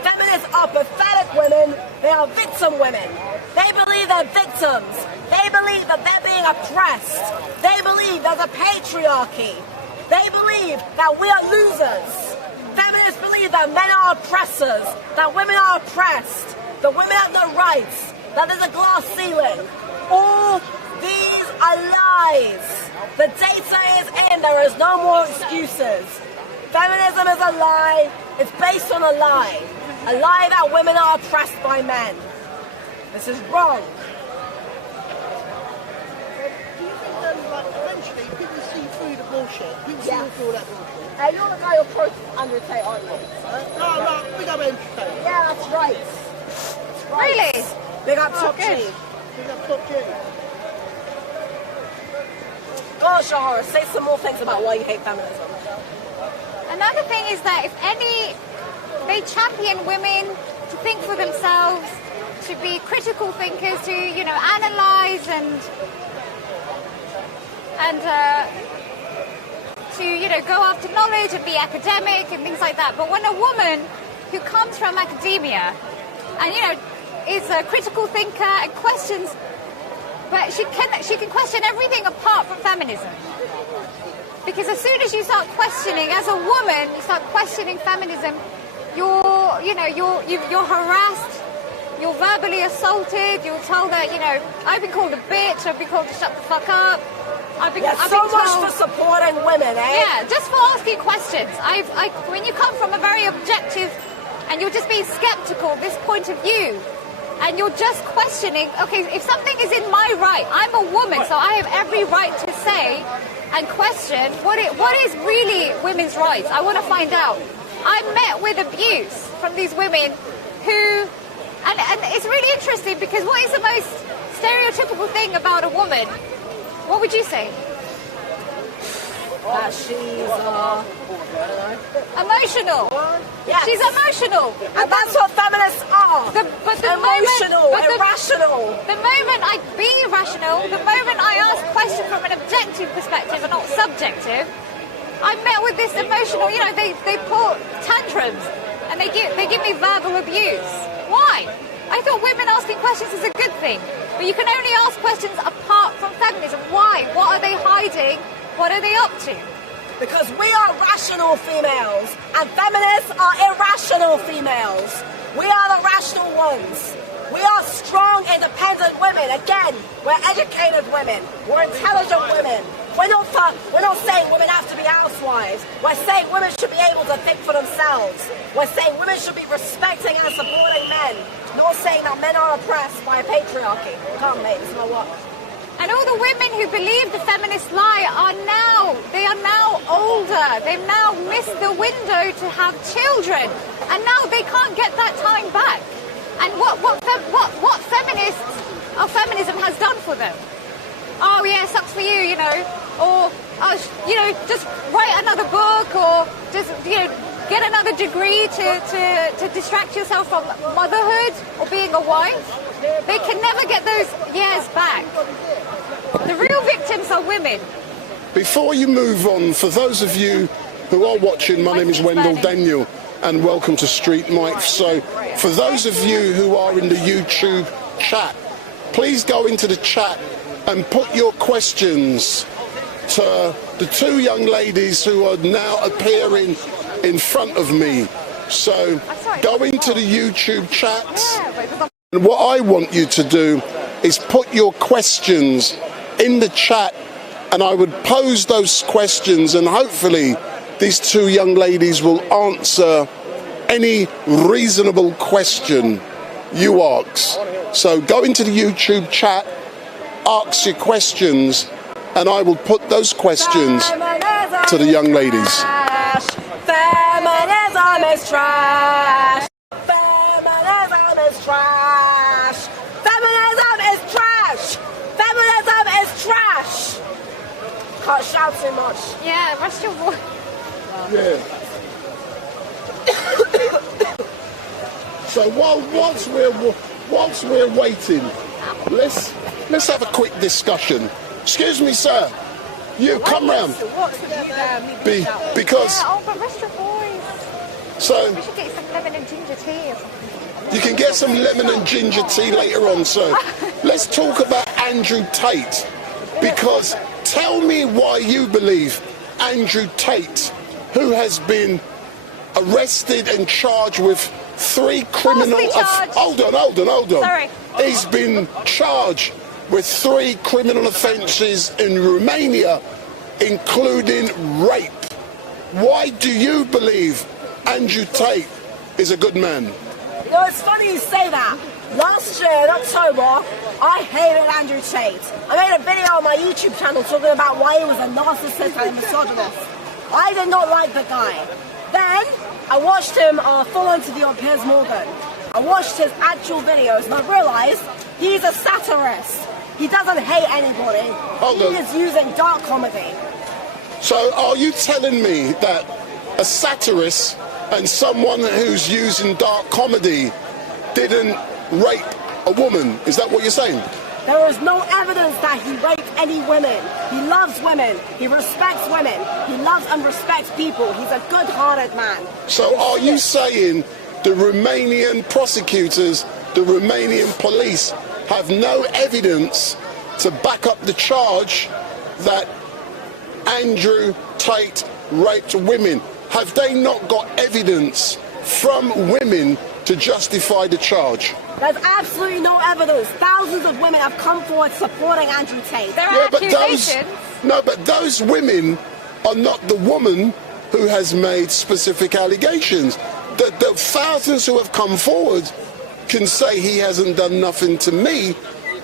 Feminists are pathetic women. They are victim women. They believe they're victims. They believe that they're being oppressed. They believe there's a patriarchy. They believe that we are losers. Feminists believe that men are oppressors, that women are oppressed, that women have no rights, that there's a glass ceiling. All these are lies. The data is in. There is no more excuses. Feminism is a lie. It's based on a lie. A lie that women are oppressed by men. This is wrong. Eventually, people see through the bullshit. People see through all that bullshit. Hey, you're the guy who approached Andrew Tate, aren't you? No, big up Andrew Tate. Yeah, that's right. Really? Big up Top G. Big up Top G. Go on, Shahara, say some more things about why you hate feminism. Another thing is that if any, they champion women to think for themselves, to be critical thinkers, to, you know, analyze and to, you know, go after knowledge and be academic and things like that. But when a woman who comes from academia and, you know, is a critical thinker and questions, but she can question everything apart from feminism. Because as soon as you start questioning, as a woman, you start questioning feminism, you're harassed, you're verbally assaulted, you're told that, you know, I've been called a bitch, I've been called to shut the fuck up. I've been much for supporting women, eh? Yeah, just for asking questions. When you come from a very objective, and you're just being skeptical of this point of view, and you're just questioning, okay, if something is in my right, I'm a woman, so I have every right to say and question what is really women's rights. I want to find out. I'm met with abuse from these women who, and it's really interesting because what is the most stereotypical thing about a woman? What would you say? That she's emotional. Yes. She's emotional. And that's what feminists are. Emotional, irrational. The moment I be rational, the moment I ask questions from an objective perspective and not subjective, I'm met with this emotional, you know, they pull tantrums and they give me verbal abuse. Why? I thought women asking questions is a good thing. But you can only ask questions apart from feminism. Why? What are they hiding? What are they up to? Because we are rational females and feminists are irrational females. We are the rational ones. We are strong, independent women. Again, we're educated women. We're intelligent women. We're not saying women have to be housewives. We're saying women should be able to think for themselves. We're saying women should be respecting and supporting men. Not saying that men are oppressed by a patriarchy. Come, mate, it's not what. And all the women who believe the feminist lie are now older. They've now missed the window to have children. And now they can't get that time back. And what feminism has done for them. Oh yeah, sucks for you, you know. Or, just write another book, or just, get another degree to distract yourself from motherhood or being a wife. They can never get those years back. The real victims are women. Before you move on, for those of you who are watching, my name is Wendell Daniel, and welcome to StreetMic. So, for those of you who are in the YouTube chat, please go into the chat and put your questions to the two young ladies who are now appearing in front of me. So, go into the YouTube chat, and what I want you to do is put your questions in the chat, and I would pose those questions, and hopefully these two young ladies will answer any reasonable question you ask. So go into the YouTube chat, ask your questions, and I will put those questions to the young ladies. Feminism is trash. Feminism is trash. Feminism is trash. Feminism is trash. Can't shout too much. Yeah, rest your voice. Yeah. So whilst we're waiting, let's have a quick discussion. Excuse me, sir. You come round. Because. Yeah, but rest your voice. So. We should get some lemon and ginger tea or something. You can get some lemon and ginger tea later on, sir. Let's talk about Andrew Tate. Because tell me why you believe Andrew Tate, who has been arrested and charged with 3 criminal... Hold on. Sorry. He's been charged with 3 criminal offences in Romania, including rape. Why do you believe Andrew Tate is a good man? No, it's funny you say that. Last year in October, I hated Andrew Tate. I made a video on my YouTube channel talking about why he was a narcissist and a misogynist. I did not like the guy. Then, I watched him full interview on Piers Morgan. I watched his actual videos and I realised he's a satirist. He doesn't hate anybody. He is using dark comedy. So are you telling me that a satirist and someone who's using dark comedy didn't rape a woman? Is that what you're saying? There is no evidence that he raped any women. He loves women. He respects women. He loves and respects people. He's a good-hearted man. So are you saying the Romanian prosecutors, the Romanian police have no evidence to back up the charge that Andrew Tate raped women? Have they not got evidence from women to justify the charge? There's absolutely no evidence. Thousands of women have come forward supporting Andrew Tate. There are accusations. But those women are not the woman who has made specific allegations. The thousands who have come forward can say he hasn't done nothing to me,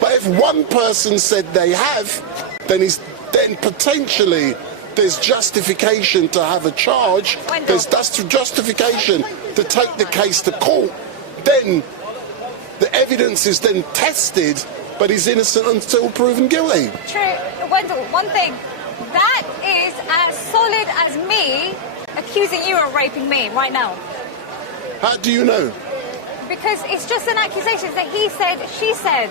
but if one person said they have, then potentially there's justification to have a charge. There's justification to take the case to court. Then the evidence is then tested, but he's innocent until proven guilty. True. Wendell, one thing. That is as solid as me accusing you of raping me right now. How do you know? Because it's just an accusation. It's a he said, she said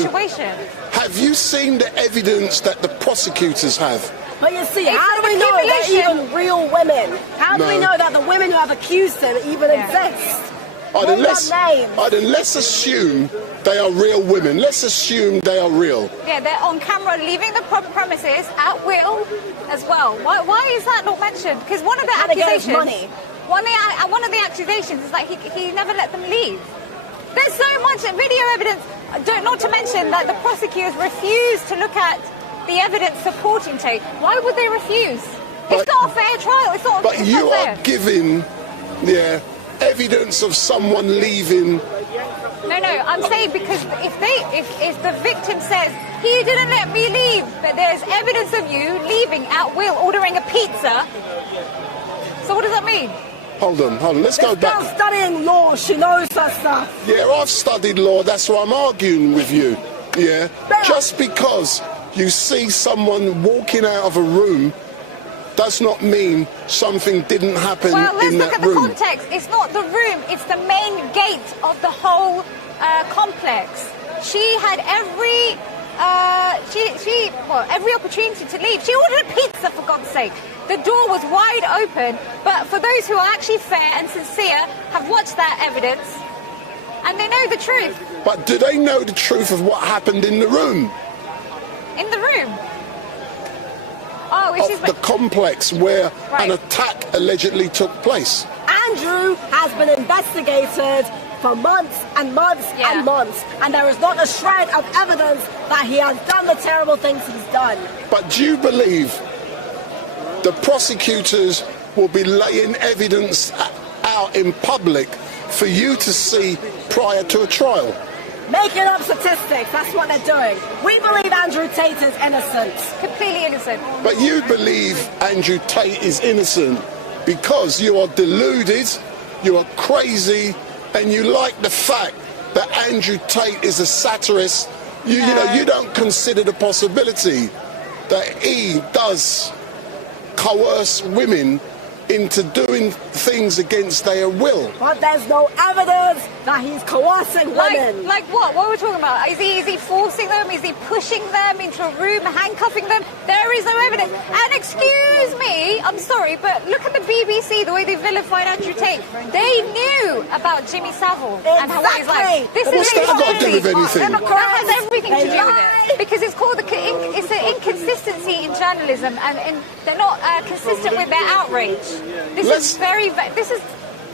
situation. Have you seen the evidence that the prosecutors have? But you see, how do we know they're even real women? How do we know that the women who have accused him even exist? Let's assume they are real women. Let's assume they are real. Yeah, they're on camera leaving the premises at will as well. Why is that not mentioned? Because one of the accusations... One of the accusations is that he never let them leave. There's so much video evidence, not to mention that the prosecutors refused to look at the evidence supporting Tate. Why would they refuse? It's not a fair trial. It's not. But it's you not fair. are giving, evidence of someone leaving. No, I'm saying because if the victim says he didn't let me leave, but there's evidence of you leaving at will, ordering a pizza. So what does that mean? Hold on. Let's go back. She's studying law. She knows her stuff. Yeah, I've studied law. That's why I'm arguing with you. Yeah. Just because you see someone walking out of a room does not mean something didn't happen in that room. Well, let's look at the context. It's not the room. It's the main gate of the whole complex. She had every opportunity to leave. She ordered a pizza, for God's sake. The door was wide open, but for those who are actually fair and sincere, have watched that evidence, and they know the truth. But do they know the truth of what happened in the room? In the room? The complex where an attack allegedly took place. Andrew has been investigated for months and months and months, and there is not a shred of evidence that he has done the terrible things he's done. But do you believe the prosecutors will be laying evidence out in public for you to see prior to a trial? Making up statistics, that's what they're doing. We believe Andrew Tate is innocent. Completely innocent. But you believe Andrew Tate is innocent because you are deluded, you are crazy, and you like the fact that Andrew Tate is a satirist. You know, you don't consider the possibility that he does coerce women into doing things against their will. But there's no evidence that he's coercing women. Like what? What are we talking about? Is he forcing them? Is he pushing them into a room, handcuffing them? There is no evidence. And excuse me, I'm sorry, but look at the BBC, the way they vilified Andrew Tate. They knew about Jimmy Savile and how he's like. What's that got to do with anything? That has everything to do with it. Because it's called it's an inconsistency in journalism, and they're not consistent with their outrage. This is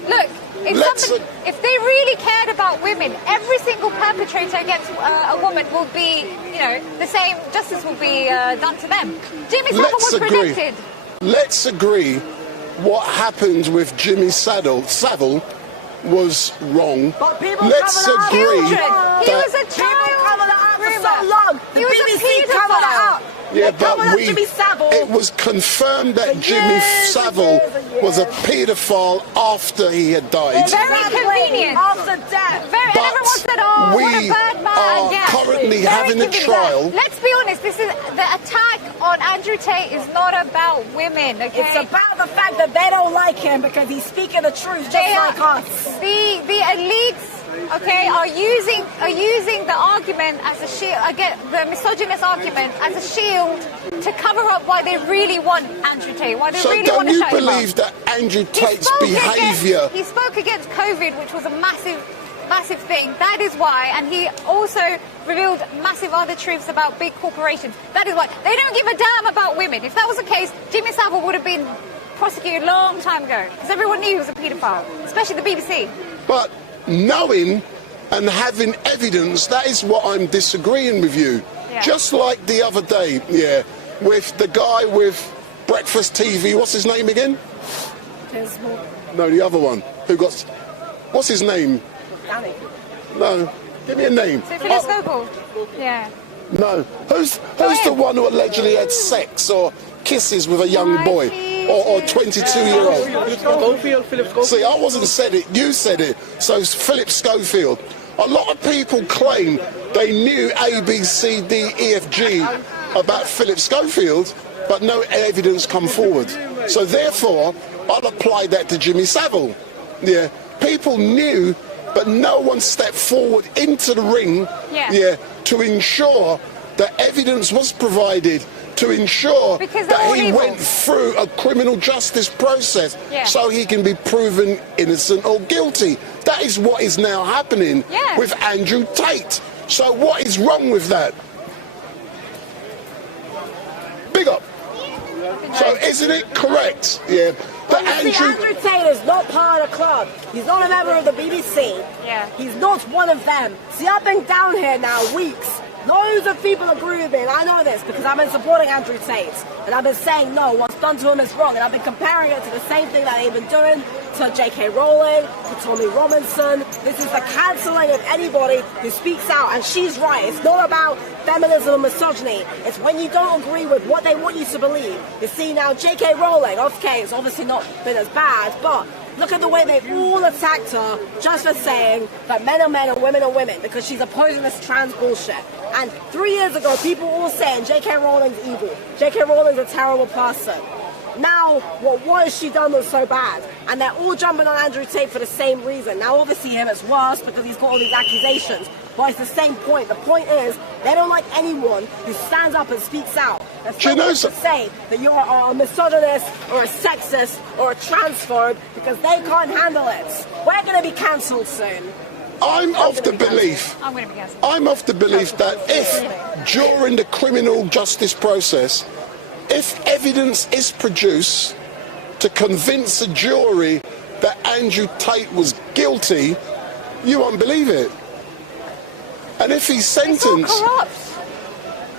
look. If they really cared about women, every single perpetrator against a woman will be, the same justice will be done to them. Jimmy Savile was predicted. Let's agree what happened with Jimmy Savile was wrong. Let's agree that he was a child groomer. So long. He was BBC a pedophile. Yeah, but it was confirmed that Jimmy Savile was a paedophile after he had died. Very convenient. After death. And everyone said, oh, what a bad man. We are currently having a trial. Let's be honest, the attack on Andrew Tate is not about women, okay? It's about the fact that they don't like him because he's speaking the truth just like us. The elites, okay, are using the argument as a shield, the misogynist argument as a shield to cover up why they really want Andrew Tate, why they really want to shut him up. So don't you believe that Andrew Tate's behaviour... He spoke against COVID, which was a massive thing. That is why. And he also revealed massive other truths about big corporations. That is why. They don't give a damn about women. If that was the case, Jimmy Savile would have been prosecuted a long time ago. Because everyone knew he was a paedophile, especially the BBC. But knowing and having evidence, that is what I'm disagreeing with you. Yeah. Just like the other day, with the guy with Breakfast TV, what's his name again? No, the other one. What's his name? Danny. No, give me a name. So Philip Scoville? Yeah. No. Who's the one who allegedly had sex or kisses with a young boy? Or 22-year-old. See, I wasn't said it, you said it. So it's Philip Schofield. A lot of people claim they knew A, B, C, D, E, F, G about Philip Schofield, but no evidence come forward. So therefore, I'll apply that to Jimmy Savile. Yeah, people knew, but no one stepped forward into the ring, to ensure that evidence was provided, to ensure that he went through a criminal justice process so he can be proven innocent or guilty. That is what is now happening with Andrew Tate. So what is wrong with that? Big up. So isn't it correct? Yeah. But Andrew Tate is not part of the club. He's not a member of the BBC. Yeah. He's not one of them. See, I've been down here now weeks. Loads of people agree with me, and I know this because I've been supporting Andrew Tate, and I've been saying, no, what's done to him is wrong, and I've been comparing it to the same thing that they've been doing to J.K. Rowling, to Tommy Robinson. This is the cancelling of anybody who speaks out, and she's right. It's not about feminism and misogyny. It's when you don't agree with what they want you to believe. You see, now J.K. Rowling, okay, it's obviously not been as bad, but look at the way they've all attacked her just for saying that men are men and women are women because she's opposing this trans bullshit. And 3 years ago, people were all saying J.K. Rowling's evil. J.K. Rowling's a terrible person. Now, what has she done that's so bad? And they're all jumping on Andrew Tate for the same reason. Now, obviously, him it's worse because he's got all these accusations. But it's the same point. The point is, they don't like anyone who stands up and speaks out. There's no one to say that you're a misogynist or a sexist or a transphobe because they can't handle it. We're going to be cancelled soon. I'm of the belief that if during the criminal justice process, if evidence is produced to convince a jury that Andrew Tate was guilty, you won't believe it. And if he's sentenced... It's all corrupt.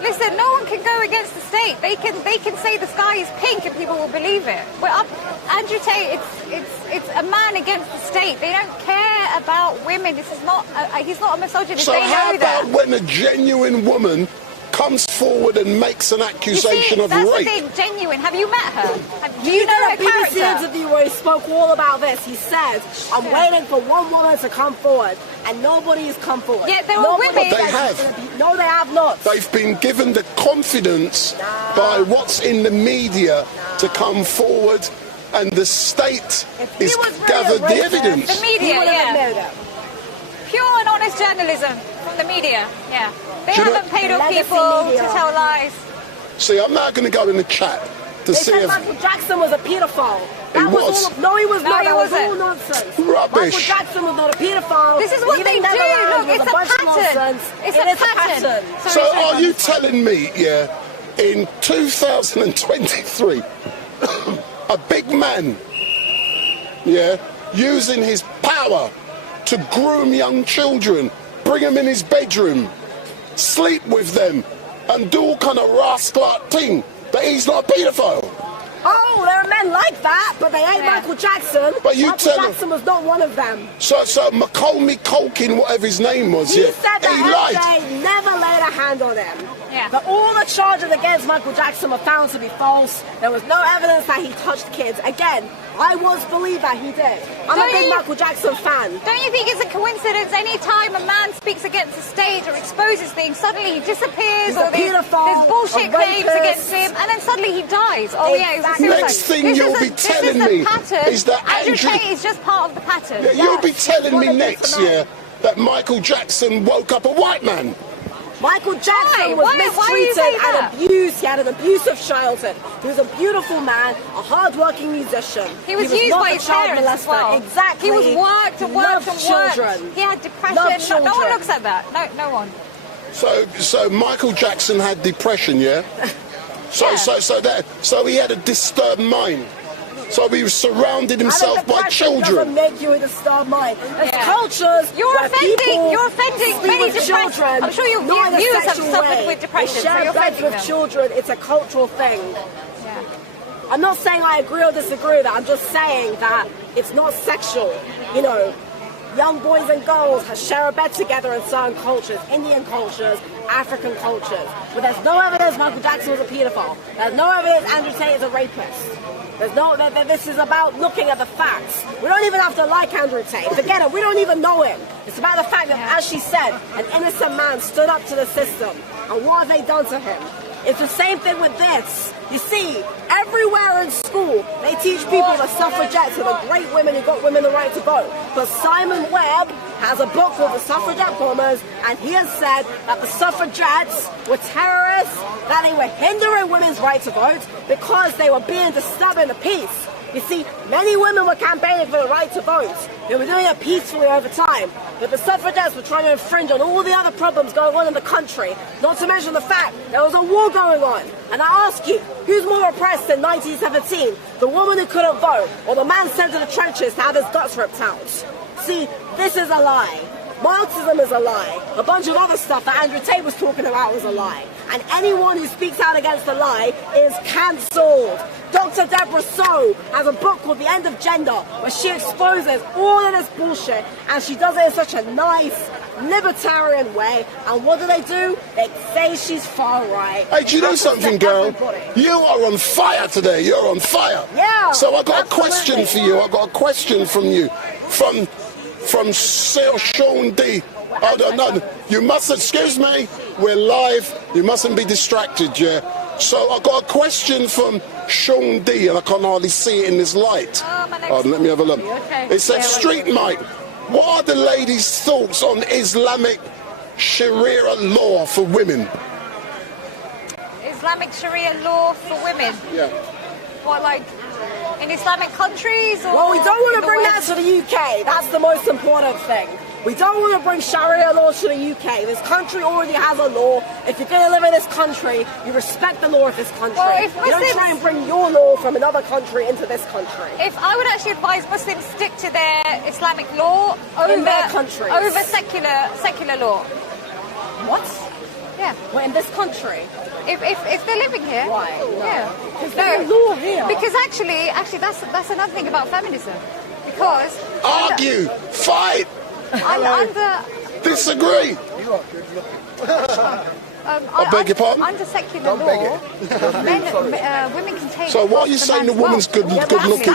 Listen, no one can go against the state. They can say the sky is pink and people will believe it. Andrew Tate, it's a man against the state. They don't care about women. This is not. He's not a misogynist. So they how know about that. when a genuine woman comes forward and makes an accusation of rape? That's the thing, genuine. Have you met her? Do you know know her the BBC character? interview where he spoke all about this? He said, I'm waiting for one woman to come forward, and nobody's come forward. Yeah, there were women. But they have. No, they have not. They've been given the confidence by what's in the media to come forward, and the state is gathered the evidence. The media, yeah. Pure and honest journalism from the media, yeah. They haven't paid off people to tell lies. See, I'm now going to go in the chat to see said if... Michael Jackson was a paedophile. He was. No, he was not. he That was wasn't. all nonsense. Rubbish. Michael Jackson was not a paedophile. This is what they do. Look, it's a pattern. It's a pattern. So are you telling me, yeah, in 2023, a big man, yeah, using his power to groom young children, bring them in his bedroom, sleep with them, and do all kind of rascal thing, that he's not a paedophile? Oh, there are men like that, but they ain't Michael Jackson. But you Michael Jackson was not one of them. So Macaulay Culkin, whatever his name was, He yeah, said that MJ never laid a hand on him. Yeah. But all the charges against Michael Jackson were found to be false. There was no evidence that he touched kids. Again, I once believed that he did. I'm a big Michael Jackson fan. Don't you think it's a coincidence any time a man speaks against a state or exposes things, suddenly he disappears, He's or a pedophile, there's bullshit a claims rapist. against him, and then suddenly he dies. Oh yeah, it was a suicide. Next thing you'll be telling me is that Andrew Tate is just part of the pattern. Yeah, you'll be telling me next year that Michael Jackson woke up a white man. Michael Jackson was mistreated and abused. He had an abusive childhood. He was a beautiful man, a hard-working musician. He was used not by a his child parents as molester. well. Exactly. He was worked and worked and children. worked. He had depression. No one looks at that. No one. So Michael Jackson had depression, yeah? So he had a disturbed mind. So he surrounded himself by children. Doesn't make you a disturbed mind. It's cultures. You're offending many depressed children. I'm sure your viewers have suffered with depression. They share beds with children. It's a cultural thing. Yeah. I'm not saying I agree or disagree with that. I'm just saying that it's not sexual. You know, young boys and girls share a bed together in certain cultures, Indian cultures, African cultures. But there's no evidence Michael Jackson was a pedophile. There's no evidence Andrew Tate is a rapist. There's no, this is about looking at the facts. We don't even have to like Andrew Tate. Forget it, we don't even know him. It's about the fact that, as she said, an innocent man stood up to the system. And what have they done to him? It's the same thing with this. You see, everywhere in school, they teach people the suffragettes are the great women who got women the right to vote. But Simon Webb has a book called The Suffragette Bombers, and he has said that the suffragettes were terrorists, that they were hindering women's right to vote because they were being disturbing the peace. You see, many women were campaigning for the right to vote. They were doing it peacefully over time. But the suffragettes were trying to infringe on all the other problems going on in the country, not to mention the fact there was a war going on. And I ask you, who's more oppressed in 1917? The woman who couldn't vote, or the man sent to the trenches to have his guts ripped out? See, this is a lie. Marxism is a lie. A bunch of other stuff that Andrew Tate was talking about was a lie. And anyone who speaks out against the lie is cancelled. Dr. Deborah Soh has a book called The End of Gender, where she exposes all of this bullshit, and she does it in such a nice, libertarian way. And what do? They say she's far right. Hey, do you know something, girl? You are on fire today. You're on fire. Yeah. So I got a question for you. I got a question from you. From Sir Sean D. Oh, no, you must, excuse me, we're live. You mustn't be distracted, yeah? So I got a question from Sean D, and I can't hardly see it in this light. Oh, let me have a look. It says, StreetMic, what are the ladies' thoughts on Islamic Sharia law for women? Islamic Sharia law for women? Yeah. What, like in Islamic countries? Or well, we don't want to bring that to the UK. That's the most important thing. We don't want to bring Sharia law to the UK. This country already has a law. If you're going to live in this country, you respect the law of this country. Well, if you don't try and bring your law from another country into this country. If I would actually advise Muslims stick to their Islamic law in their countries. Over secular law. What? Yeah. Well, in this country? If they're living here. Why? No. Yeah. Because there's a law here. Because actually that's another thing about feminism. Because argue, fight. Disagree. You are good looking. I beg your pardon? Under secular law, women can take. So why are you saying the woman's good looking? If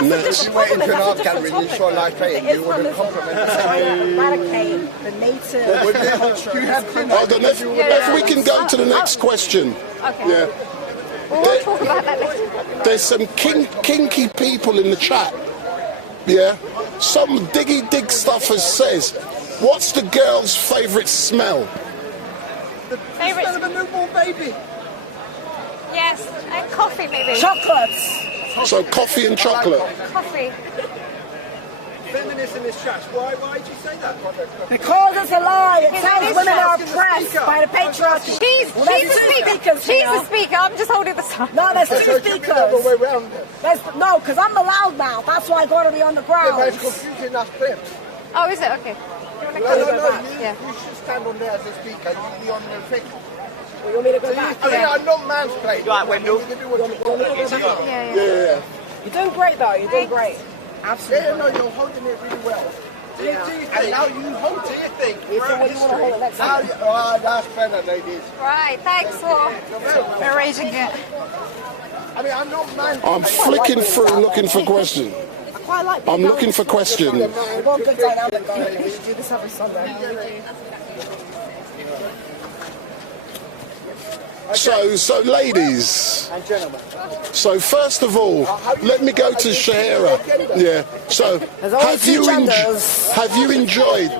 you went into an art gallery and you saw live-painting, you would have complimented eradicate the native If we can go to the next question. Okay. Yeah. We'll talk about that later. There's some kinky people in the chat. Yeah. Some dig stuffers says, what's the girl's favourite smell? The smell of a newborn baby. Yes, and coffee maybe. Chocolates. So coffee and chocolate. Coffee. Feminists in this chat. Why did you say that? Because it's a lie. It says women are oppressed by the patriarchy. She's the speaker. I'm just holding the sign. No, there's two speakers. No, because I'm the loudmouth. That's why I got to be on the ground. Yeah, but it's confusing us them. Oh, is it? Okay. No. You should stand on there as a speaker. You be on the thing. You want me to go back? I'm not mansplaining. Right, Wendell. Yeah. You're doing great, though. You're doing great. Absolutely. Yeah, no, you're holding it really well. And now you hold to your thing. You think what you want to hold it next time? That's better, ladies. Right, thanks for arranging it. I mean, I'm not man. I'm flicking through looking for questions. I'm looking for questions. We've got a good dynamic going. We should do this every Sunday. So ladies, and gentlemen. So first of all, let me go to Shahira. Yeah. So have you enjoyed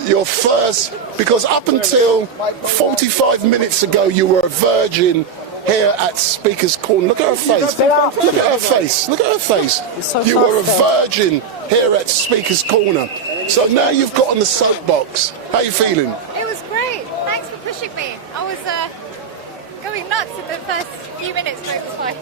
your first? Because up until 45 minutes ago, you were a virgin here at Speaker's Corner. Look at her face. Look at her face. Look at her face. You were a virgin here at Speaker's Corner. So now you've got on the soapbox. How you feeling? It was great. Thanks for pushing me. I was going nuts in the first few minutes, but it was fine.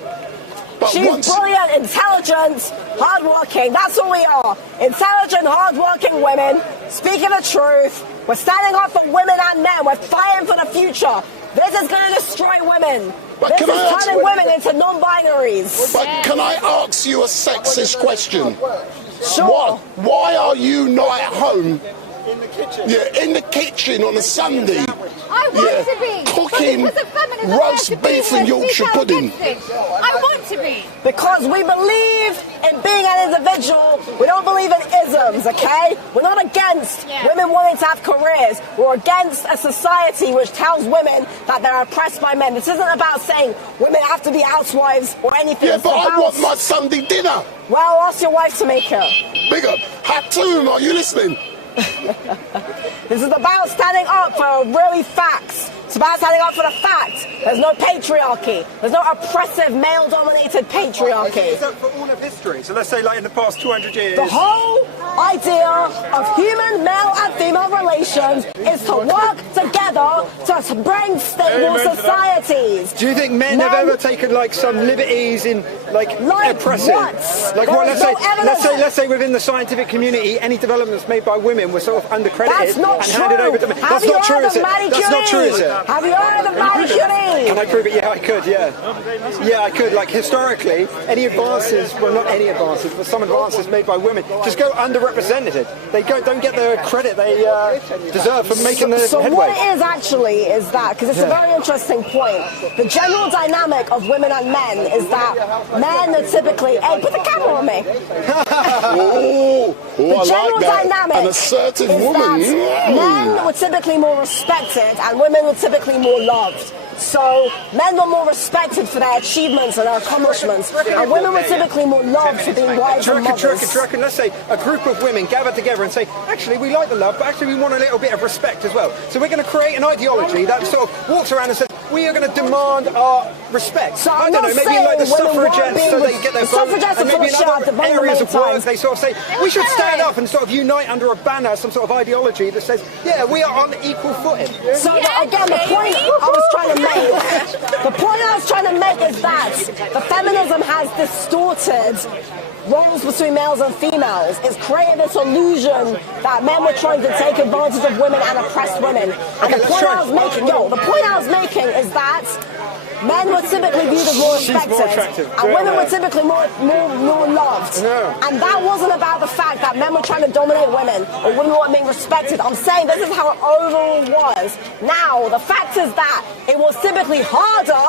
She's brilliant, intelligent, hardworking. That's all we are. Intelligent, hardworking women, speaking the truth. We're standing up for women and men. We're fighting for the future. This is going to destroy women. This is turning women into non-binaries. But can I ask you a sexist question? Sure. Why are you not at home? In the kitchen. Yeah, in the kitchen on a Sunday. I want to be. Cooking roast beef and Yorkshire pudding. I want to be. Because we believe in being an individual. We don't believe in isms, okay? We're not against women wanting to have careers. We're against a society which tells women that they're oppressed by men. This isn't about saying women have to be housewives or anything. Yeah, but I want my Sunday dinner. Well, ask your wife to make it. Big up. Hatun, are you listening? This is about standing up for really facts. It's about standing up for the fact. There's no patriarchy. There's no oppressive male-dominated patriarchy. Is that for all of history? So let's say like in the past 200 years. The whole idea of human male and female relations is to work together. together to bring stable societies. Do you think men have ever taken like some liberties in like oppressing? What? Like what? Let's say within the scientific community, any developments made by women were sort of undercredited and handed over to men. That's not true, is it? That's not true, is it? Have you heard of Marie Curie? Can I prove it? Yeah, I could. Yeah, I could. Like historically, any advances, well, not any advances, but some advances made by women just go underrepresented. They don't get the credit they deserve for making the So headway. what it is actually is that, because it's a very interesting point, the general dynamic of women and men is that men are typically, hey, put the camera on me. The general dynamic an assertive is woman. that men were typically more respected and women were typically more loved. So men were more respected for their achievements and their accomplishments, and women were typically more loved for being wives and mothers. Let's say a group of women gather together and say, actually, we like the love, but actually we want a little bit of respect as well. So we're going to create an ideology that sort of walks around and says, we are going to demand our respect. So I don't know, maybe like the suffragettes, so they get their vote, and maybe in other areas of work, they sort of say, we should stand up and sort of unite under a banner, some sort of ideology that says, yeah, we are on equal footing. So again, the point I was trying to make is that the feminism has distorted roles between males and females. It's created this illusion that men were trying to take advantage of women and oppress women. And the point I was making is that men were typically viewed as more respected, and women were typically more loved. And that wasn't about the fact that men were trying to dominate women or women weren't being respected. I'm saying this is how it overall was. Now, the fact is that it was typically harder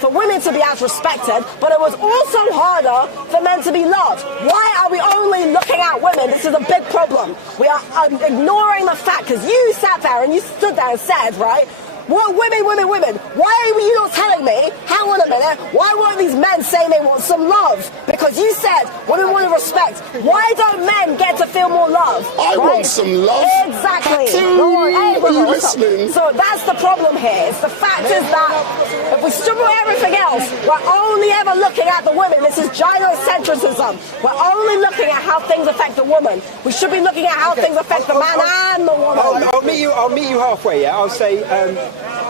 for women to be as respected, but it was also harder for men to be loved. Why are we only looking at women? This is a big problem. We are ignoring the fact, because you sat there and you stood there and said, right, well, women. Why are you not telling me? Hang on a minute. Why weren't these men saying they want some love? Because you said women want to respect. Why don't men get to feel more love? I want some love. Exactly. Hatun, are you listening? So that's the problem here. It's the fact is that if we strip away everything else, we're only ever looking at the women. This is gynocentrism. We're only looking at how things affect the woman. We should be looking at how things affect the man and the woman. I'll meet you halfway. Yeah, I'll say.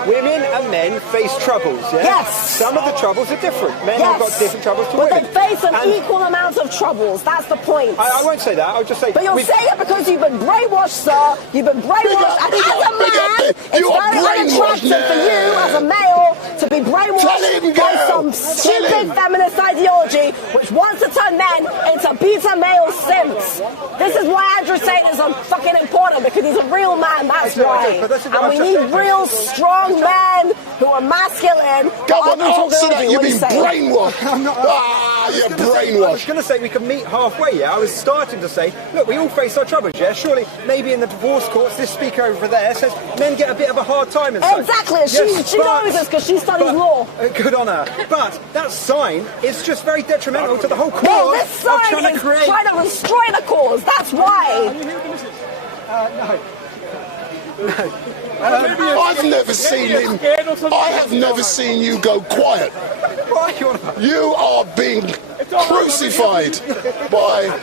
Women and men face troubles, yeah? Yes. Some of the troubles are different. Men have got different troubles to women. But they face an equal amount of troubles. That's the point. I won't say that. I'll just say... But you're saying it because you've been brainwashed, sir. You've been brainwashed. And as a man, it's very unattractive for you as a male to be brainwashed by some stupid feminist ideology which wants to turn men into beta male simps. This is why Andrew's saying is fucking important, because he's a real man, that's why. And we need real strong men who are masculine. Go on, answer that. You've been brainwashed. You're brainwashed. I was going to say we can meet halfway, yeah? I was starting to say, look, we all face our troubles, yeah? Surely, maybe in the divorce courts, this speaker over there says men get a bit of a hard time and Exactly. She knows this because she studies law. Good on her. But that sign is just very detrimental to the whole cause this sign of trying to create... trying to destroy the cause. That's why. No. I've never seen him. I have never seen you go quiet. You are being crucified by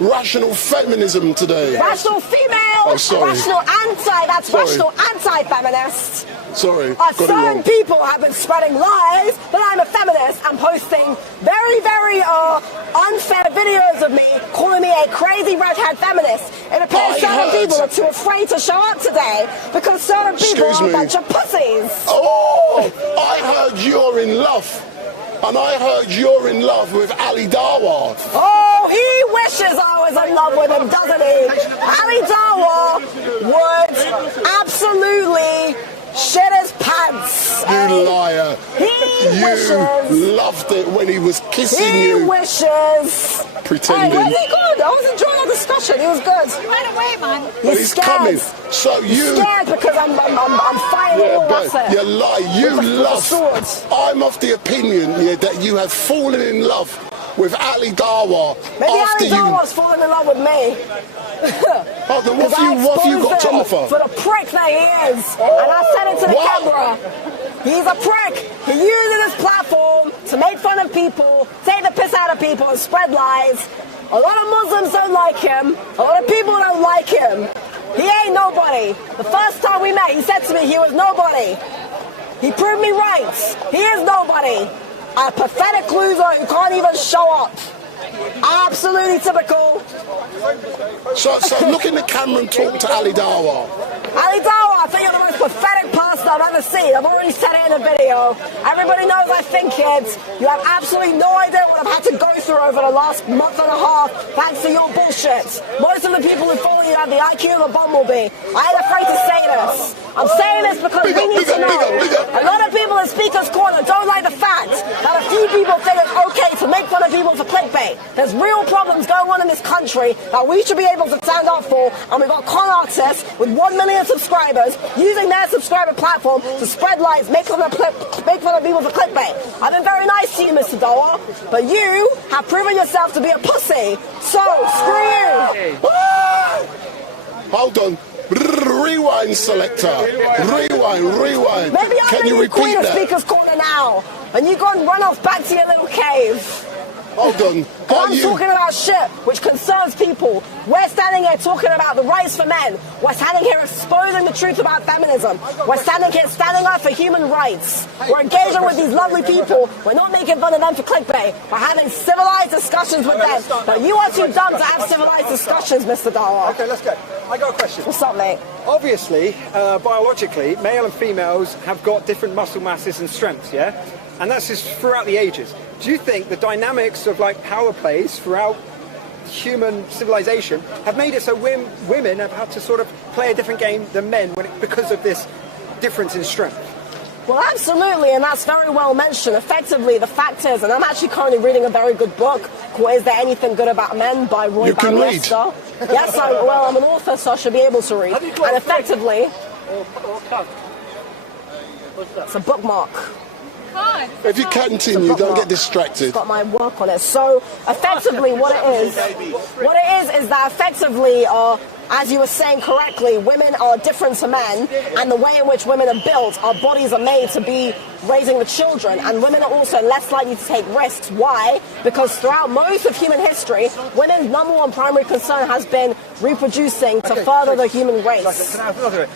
rational feminism today. Rational female. Oh, sorry. Rational anti. That's sorry. Rational anti-feminist. Sorry. Certain people have been spreading lies that I'm a feminist and posting very, very unfair videos of me, calling me a crazy redhead feminist. It appears certain people are too afraid to show up today because certain people are a bunch of pussies. Oh, I heard you're in love. And I heard you're in love with Ali Dawa. Oh, he wishes I was in love with him, doesn't he? Ali Dawa would absolutely shit his pants. You liar. He wishes. You loved it when he was kissing you. He wishes. Pretending. Hey, was he good? I was enjoying the discussion. He was good. He ran away, man. He's scared. coming. So you... He's scared because I'm fighting all but you lie. You love. I'm of the opinion that you have fallen in love with Ali Dawa. Maybe Ali Dawa's fallen in love with me. Then what have you got to offer? For the prick that he is. And I said it to the camera. He's a prick. He uses his platform to make fun of people, take the piss out of people, and spread lies. A lot of Muslims don't like him. A lot of people don't like him. He ain't nobody. The first time we met, he said to me he was nobody. He proved me right. He is nobody. A pathetic loser who can't even show up. Absolutely typical. So look in the camera and talk to Ali Dawa. Ali Dawa, I think you're the most pathetic person I've ever seen. I've already said it in a video. Everybody knows I think it. You have absolutely no idea what I've had to go through over the last month and a half thanks to your bullshit. Most of the people who follow you have the IQ of a bumblebee. I ain't afraid to say this. I'm saying this because we need to know. A lot of people in Speaker's Corner don't like the fact that a few people think it's okay to make fun of people for clickbait. There's real problems going on in this country that we should be able to stand up for, and we've got con artists with 1 million subscribers using their subscriber platform to spread lies, make fun of people for clickbait. I've been very nice to you, Mr. Dawa, but you have proven yourself to be a pussy. So, screw you. Hold on. Rewind, selector. Rewind. Maybe I'll Can be you the repeat queen of that? Speaker's Corner now, and you go and run off back to your little cave. Hold on. I'm talking about shit which concerns people. We're standing here talking about the rights for men. We're standing here exposing the truth about feminism. We're standing here standing up for human rights. We're engaging with these lovely people. We're not making fun of them for clickbait. We're having civilized discussions with them. But you are too dumb to have civilized discussions, Mr. Dawa. Okay, let's go. I got a question. What's up, mate? Obviously, biologically, male and females have got different muscle masses and strengths, yeah? And that's just throughout the ages. Do you think the dynamics of like power plays throughout human civilization have made it so women have had to sort of play a different game than men because of this difference in strength? Well, absolutely, and that's very well mentioned. Effectively, the fact is, and I'm actually currently reading a very good book called Is There Anything Good About Men by Roy Bannister. Yes, I'm an author, so I should be able to read. And effectively, it's a bookmark. If you continue, don't get distracted. It's got my work on it. So effectively what it is that effectively, as you were saying correctly, women are different to men, and the way in which women are built, our bodies are made to be raising the children, and women are also less likely to take risks. Why? Because throughout most of human history, women's number one primary concern has been reproducing to further the human race.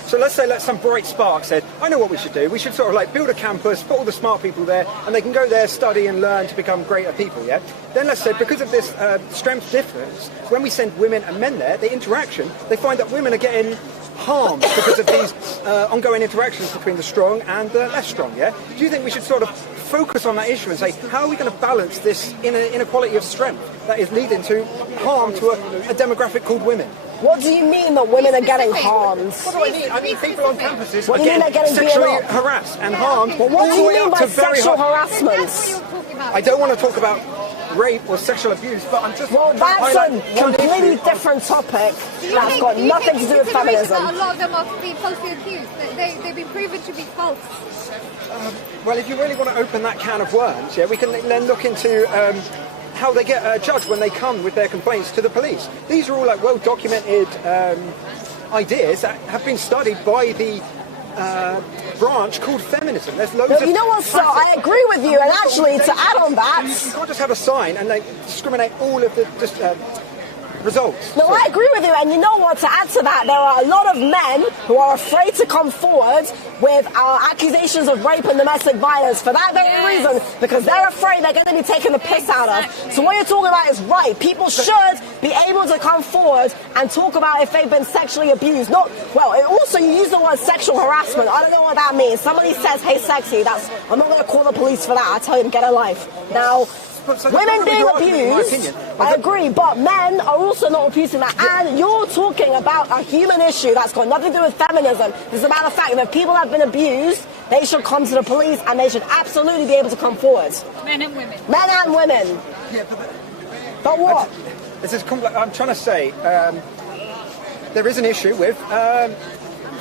So let's say some bright spark said, I know what we should do. We should sort of like build a campus, put all the smart people there, and they can go there, study and learn to become greater people, yeah? Then let's say because of this strength difference, when we send women and men there, the interaction, they find that women are getting harmed because of these ongoing interactions between the strong and the less strong, yeah? Do you think we should sort of focus on that issue and say, how are we going to balance this inequality of strength that is leading to harm to a demographic called women? What do you mean that women are getting harmed? What do I mean? I mean people on campuses are getting sexually harassed and harmed. Well, what do you mean by sexual harassment? I don't want to talk about rape or sexual abuse, but I'm just... Well, that's a completely different topic that's got nothing to do with feminism. A lot of them are being falsely accused. They've been proven to be false. Well, if you really want to open that can of worms, yeah, we can then look into how they get judged when they come with their complaints to the police. These are all like well-documented ideas that have been studied by the branch called feminism. There's loads of... You know what, sir? I agree with you, and actually, to add on that... You can't just have a sign and discriminate all of the results. No, I agree with you, and you know what, to add to that, there are a lot of men who are afraid to come forward with accusations of rape and domestic violence for that very reason, because they're afraid they're going to be taken the piss out of. So what you're talking about is right. People should be able to come forward and talk about if they've been sexually abused. Also you use the word sexual harassment. I don't know what that means. Somebody says, hey, sexy, I'm not going to call the police for that. I tell you to get a life. Now, women being abused, I agree, but men are also not abusing that. And you're talking about a human issue that's got nothing to do with feminism. It's about the fact that if people have been abused, they should come to the police and they should absolutely be able to come forward. Men and women. Men and women. Yeah, but what? This is complex. I'm trying to say there is an issue with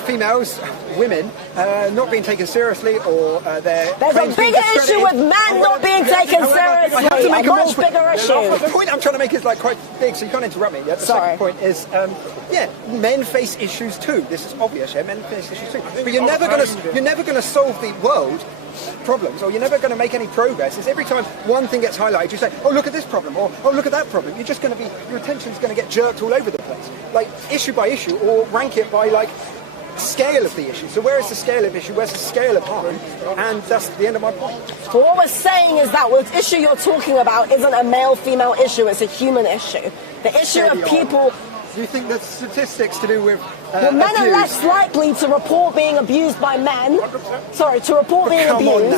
females, women, not being taken seriously, or there's a bigger issue with men not being taken seriously. A much bigger issue. The point I'm trying to make is like quite big, so you can't interrupt me. Yeah? The second point is, men face issues too. This is obvious. Yeah, men face issues too. But you're never going to solve the world problems, or you're never going to make any progress, is every time one thing gets highlighted, you say, oh, look at this problem, or oh, look at that problem. You're just going to be, your attention's going to get jerked all over the place, like issue by issue, or rank it by like scale of the issue. So where is the scale of issue? Where's the scale of harm? And that's the end of my point. So what we're saying is that the issue you're talking about isn't a male-female issue, it's a human issue. The issue of people... Do you think there's statistics to do with well, men abuse? are less likely to report being abused by men. Sorry, to report being abused.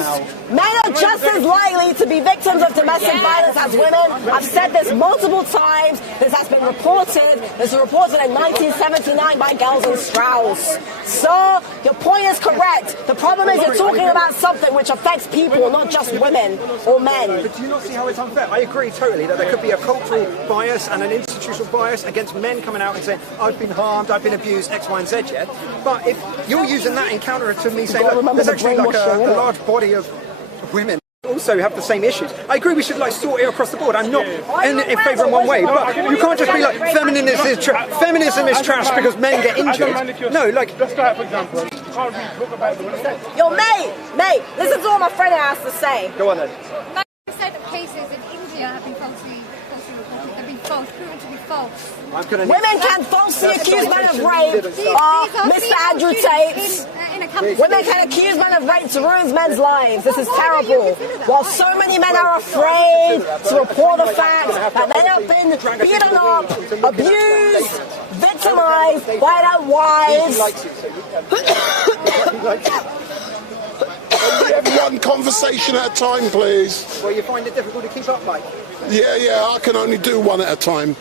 Men are just as likely to be victims of domestic violence as women. I've said this multiple times. This has been reported. This was reported in 1979 by Gels and Strauss. So, your point is correct. The problem is you're talking about something which affects people, not just women or men. But do you not see how it's unfair? I agree totally that there could be a cultural bias and an institutional bias against men coming out and saying, I've been harmed, I've been abused, X, Y, and Z, yeah? But if you're using that in counter to me saying, look, there's actually like a large body of women also have the same issues. I agree we should like sort it across the board. I'm not in favour in one way, but you can't just be like, feminism is trash because men get injured. No, like... Let's start, for example. Yo, mate, listen to what my friend has to say. Go on then. 90% of cases in India have been falsely reported. They've been proven to be false. Women can falsely accuse men of rape, Mr. Andrew Tate. Women can accuse men of rape to ruin men's lives. This is terrible. While so many men are afraid to report the fact that they have been beaten up, abused, victimized by their wives. We have one conversation at a time, please. Well, you find it difficult to keep up, Mike? Yeah, I can only do one at a time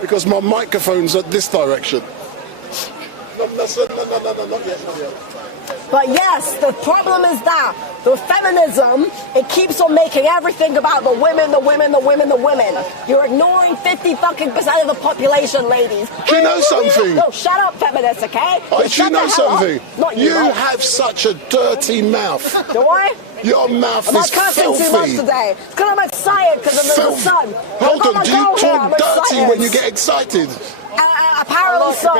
because my microphone's at this direction. No, not yet. But yes, the problem is that the feminism, it keeps on making everything about the women. You're ignoring 50% of the population, ladies. Do you know something? No, shut up, feminists, okay? Do you know something? Not you have such a dirty mouth. Do I? Your mouth is filthy. I'm cursing too much today. It's because I'm excited because of the sun. Hold on, do you talk dirty when you get excited? Apparently so.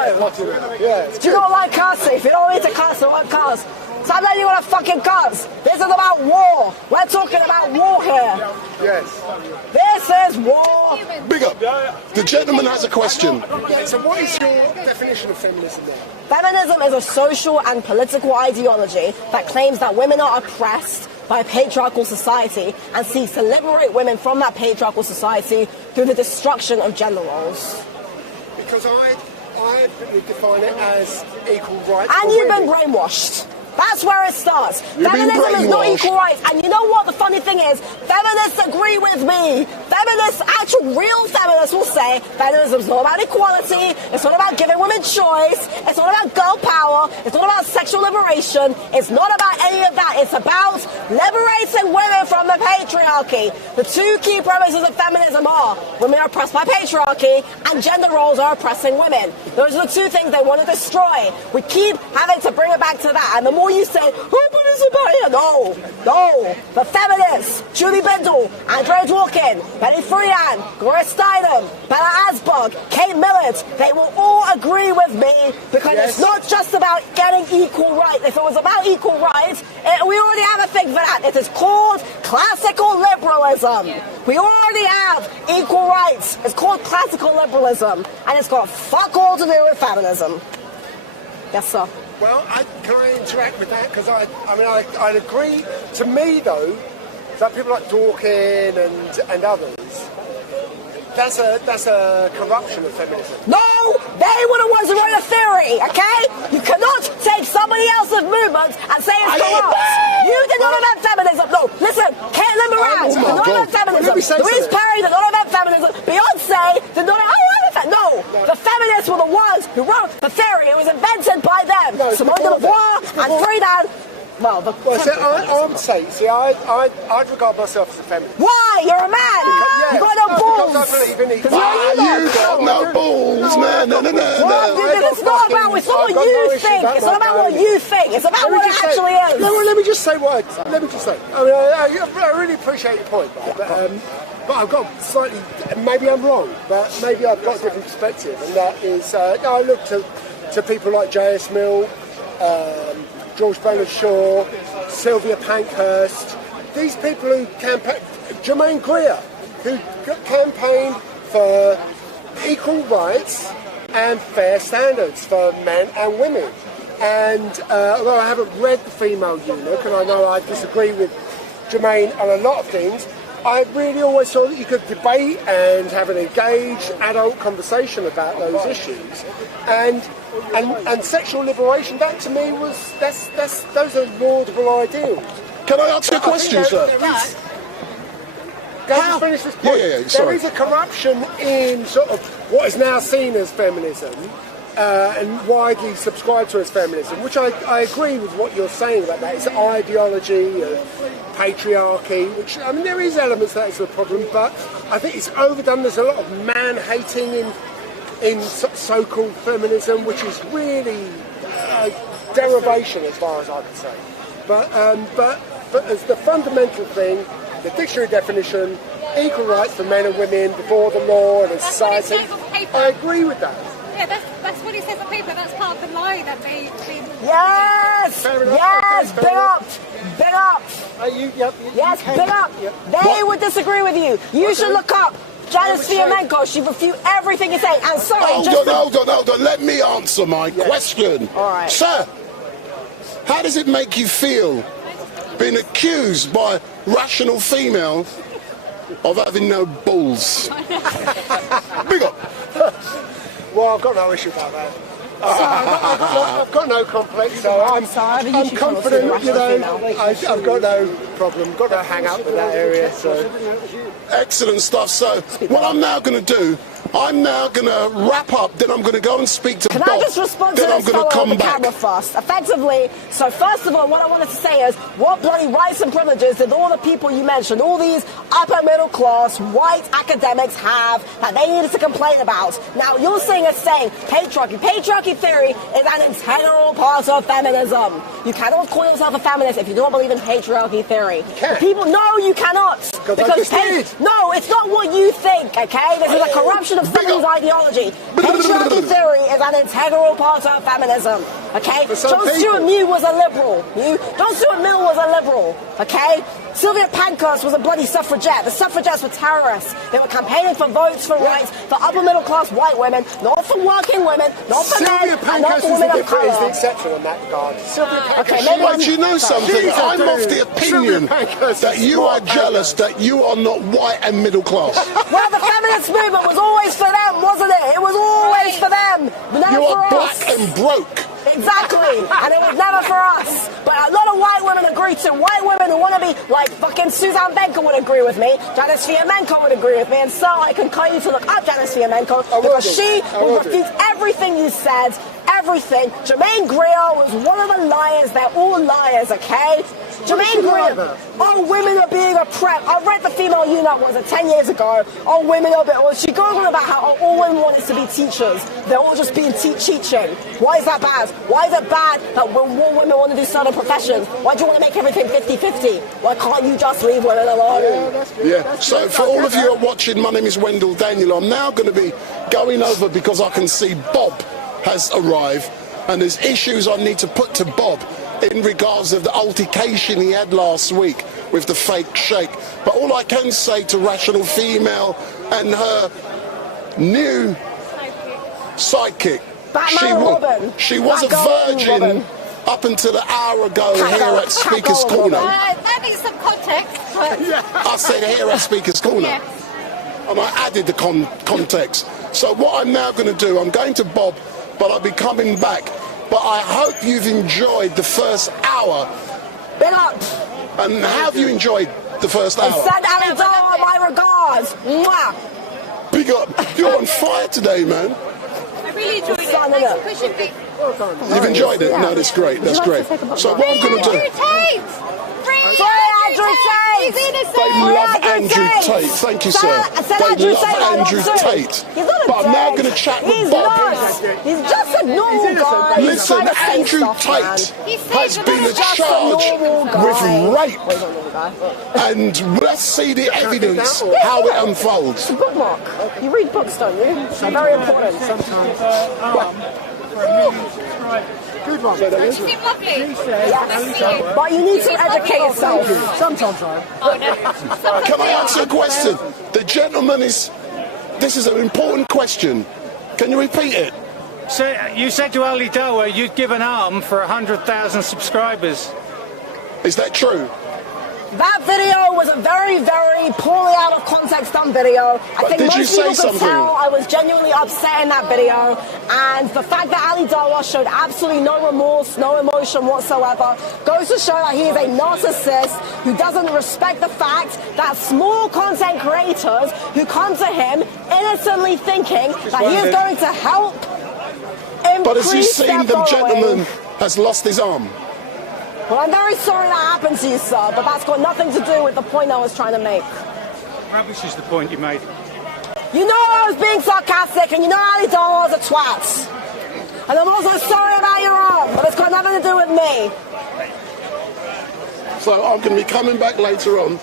Do you not like cursing? If you don't need to curse, I won't curse. Sometimes you want to fucking curse. This is about war. We're talking about war here. Yes. This is war. Big up. The gentleman has a question. So what is your definition of feminism then? Feminism is a social and political ideology that claims that women are oppressed by a patriarchal society and seeks to liberate women from that patriarchal society through the destruction of gender roles. Because I would define it as equal rights. And you've been brainwashed. That's where it starts. Feminism is not equal rights. And you know what the funny thing is? Feminists agree with me. Feminists, actual real feminists will say feminism is not about equality. It's not about giving women choice. It's not about girl power. It's not about sexual liberation. It's not about any of that. It's about liberating women from the patriarchy. The two key premises of feminism are women are oppressed by patriarchy and gender roles are oppressing women. Those are the two things they want to destroy. We keep having to bring it back to that. And the more you say, oh, but it's about here. No. The feminists, Julie Bindel, Andrea Dworkin, Betty Friedan, Gloria Steinem, Bella Asberg, Kate Millett, they will all agree with me because it's not just about getting equal rights. If it was about equal rights, we already have a thing for that. It is called classical liberalism. We already have equal rights. It's called classical liberalism, and it's got fuck all to do with feminism. Yes, sir. Well, can I interact with that? Because I'd agree. To me, though, that people like Dworkin and others, that's a corruption of feminism. No, they were the ones who wrote the theory. Okay, you cannot take somebody else's movement and say it's corrupt. You did not invent feminism. No, listen, Caitlin Moran did not invent feminism. Louise Perry did not invent feminism. Beyonce did not. No, the feminists were the ones who wrote the theory. It was invented by them. Simone de Beauvoir and Friedan. Well, I would say, I'd regard myself as a feminist. Why? You're a man. You got no balls. You got no balls. No. It's not about what you think. It's not about what you think. It's about what it actually is. Let me just say I really appreciate your point, but I've got slightly, maybe I'm wrong, but maybe I've got a different perspective, and that is, I look to people like J.S. Mill, George Bernard Shaw, Sylvia Pankhurst, these people who campaign, Germaine Greer, who campaigned for equal rights and fair standards for men and women. And although I haven't read The Female Eunuch, and I know I disagree with Germaine on a lot of things, I really always thought that you could debate and have an engaged adult conversation about those issues. And sexual liberation, that to me was, those are laudable ideals. Can I ask you a question, sir? Finish this point. There is a corruption in sort of what is now seen as feminism and widely subscribed to as feminism, which I agree with what you're saying about that. It's an ideology of patriarchy, which, I mean, there is elements that is a problem, but I think it's overdone. There's a lot of man-hating in so-called feminism, which is really a derivation as far as I can say. But as the fundamental thing, the dictionary definition, equal rights for men and women before the law and in society, I agree with that. Yeah, that's what it says on paper. That's part of the lie that they... Yes! Yes! Big up! Big up! Yes, big up! They would disagree with you. You should look up Janice Fiamenko. She refutes everything you say. And sorry, hold on. Let me answer my question. All right. Sir, how does it make you feel being accused by rational females of having no balls? Big up! Well, I've got no issue about that. I've got no complex, so I'm confident, you know, I've got no problem, got no hang up with that area. So. Excellent stuff. So what I'm now going to do, I'm now going to wrap up, then I'm going to go and speak to Bob. Can I just respond to this fellow on the camera first? Effectively, so first of all, what I wanted to say is, what bloody rights and privileges did all the people you mentioned, all these upper middle class white academics have that they needed to complain about? Now, you're saying patriarchy. Patriarchy theory is an integral part of feminism. You cannot call yourself a feminist if you don't believe in patriarchy theory. No, you cannot. Because no, it's not what you think, okay? This is a corruption of someone's ideology. Patriarchy theory is an integral part of feminism, okay? John Stuart Mill was a liberal. John Stuart Mill was a liberal, okay? Sylvia Pankhurst was a bloody suffragette. The suffragettes were terrorists. They were campaigning for votes, for rights, for upper middle class white women, not for working women, not for men, and not for women of colour. Is the exception in that regard. Okay, maybe do you know something? I'm of the opinion that you are jealous that you are not white and middle class. Well, the feminist movement was always for them, wasn't it? It was always for them, never you are for us. black and broke. Exactly, and it was never for us. But a lot of white women agree to. White women who want to be like fucking Suzanne Venker would agree with me. Janice Fiamenko would agree with me, and so I can call you to look up Janice Fiamenko because she will refute everything you said. Everything. Germaine Greer was one of the liars. They're all liars, okay? Germaine Greer. Oh, women are being oppressed. I read The Female Eunuch, was it 10 years ago? Oh, women are being... She goes on about how all women want is to be teachers. They're all just being teaching. Why is that bad? Why is it bad that more women want to do certain professions? Why do you want to make everything 50-50? Why can't you just leave women alone? Yeah, so for all of you who are watching, my name is Wendell Daniel. I'm now going to be going over because I can see Bob has arrived and there's issues I need to put to Bob in regards of the altercation he had last week with the fake sheikh. But all I can say to Rational Female and her new sidekick, she was a virgin up until an hour ago here at Speaker's Corner. That needs some context. I said here at Speaker's Corner. Yes. And I added the context. So what I'm now going to do, I'm going to Bob, but I'll be coming back. But I hope you've enjoyed the first hour. Big up. And have you enjoyed the first hour? And send Alidor my regards. Mwah. Big up. You're on fire today, man. I really enjoyed it. Thanks for pushing me. You've enjoyed it? No, that's great. That's great. So what I'm going to do... Andrew Tate! They love Andrew Tate. Thank you, sir. They love Andrew Tate. But I'm now going to chat with Bob. He's just a normal guy. Listen, Andrew Tate has been charged with rape. And let's see the evidence, how it unfolds. Bookmark. You read books, don't you? They're very important. Sometimes. For me, Good one. You seem lovely. Yes. But you need to educate yourself. Sometimes I am. Oh, no. Can I answer a question? The gentleman is... This is an important question. Can you repeat it? So you said to Ali Dawa you'd give an arm for 100,000 subscribers. Is that true? That video was a very, very poorly out of context done video. I think most people could tell I was genuinely upset in that video. And the fact that Ali Dawa showed absolutely no remorse, no emotion whatsoever, goes to show that he is a narcissist who doesn't respect the fact that small content creators who come to him innocently thinking that he is going to help increase But as you seen, the gentleman following. has lost his arm. Well, I'm very sorry that happened to you, sir, but that's got nothing to do with the point I was trying to make. Rubbish is the point you made. You know I was being sarcastic, and you know Ali Dawa was a twat. And I'm also sorry about your arm, but it's got nothing to do with me. So I'm going to be coming back later on,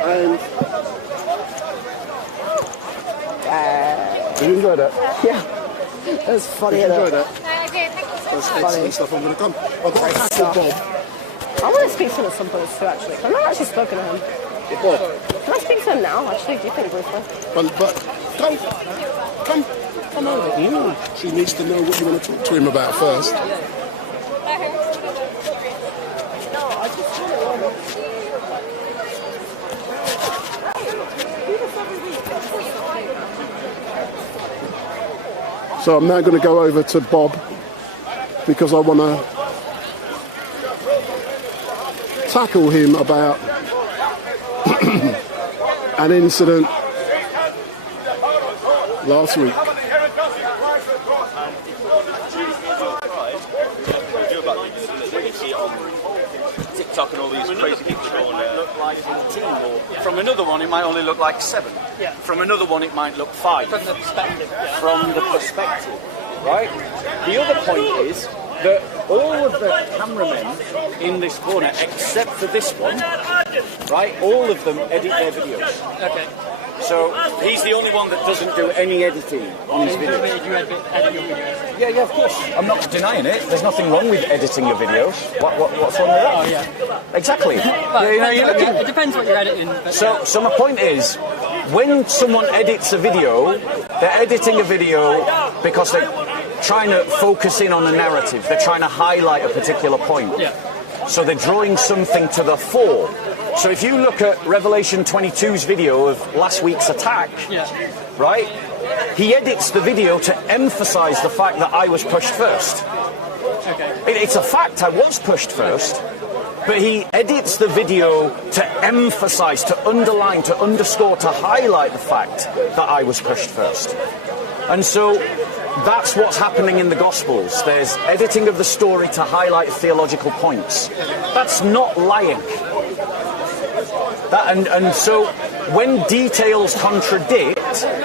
and... Did you enjoy that? Yeah. It was funny. Did you enjoy that? No, I did. Thank you so That's much. excellent stuff. I'm going to come. I've got to tackle Bob. I want to speak to him at some point too, actually. I've not actually spoken to him. Bob. Can I speak to him now, actually? Do you think, briefly? But come over here. She needs to know what you want to talk to him about first. So I'm now going to go over to Bob because I want to tackle him about an incident last week. TikTok and all these crazy people going look like 18, or from another one it might only look like 7. Yeah. From another one it might look 5. From the perspective. Yeah. From the perspective, right? The other point is that all of the cameramen in this corner, except for this one, right? All of them edit their videos. Okay. So he's the only one that doesn't do any editing on his videos. You edit your videos? Yeah, of course. I'm not denying it. There's nothing wrong with editing your videos. What's wrong with that? Oh, yeah. Exactly. It depends what you're editing. So my point is, when someone edits a video, they're editing a video because they're trying to focus in on a narrative. They're trying to highlight a particular point. Yeah. So they're drawing something to the fore. So if you look at Revelation 22's video of last week's attack, right, he edits the video to emphasize the fact that I was pushed first. Okay. It's a fact I was pushed first, but he edits the video to emphasize, to underline, to underscore, to highlight the fact that I was pushed first. And so that's what's happening in the Gospels. There's editing of the story to highlight theological points. That's not lying. And so when details contradict,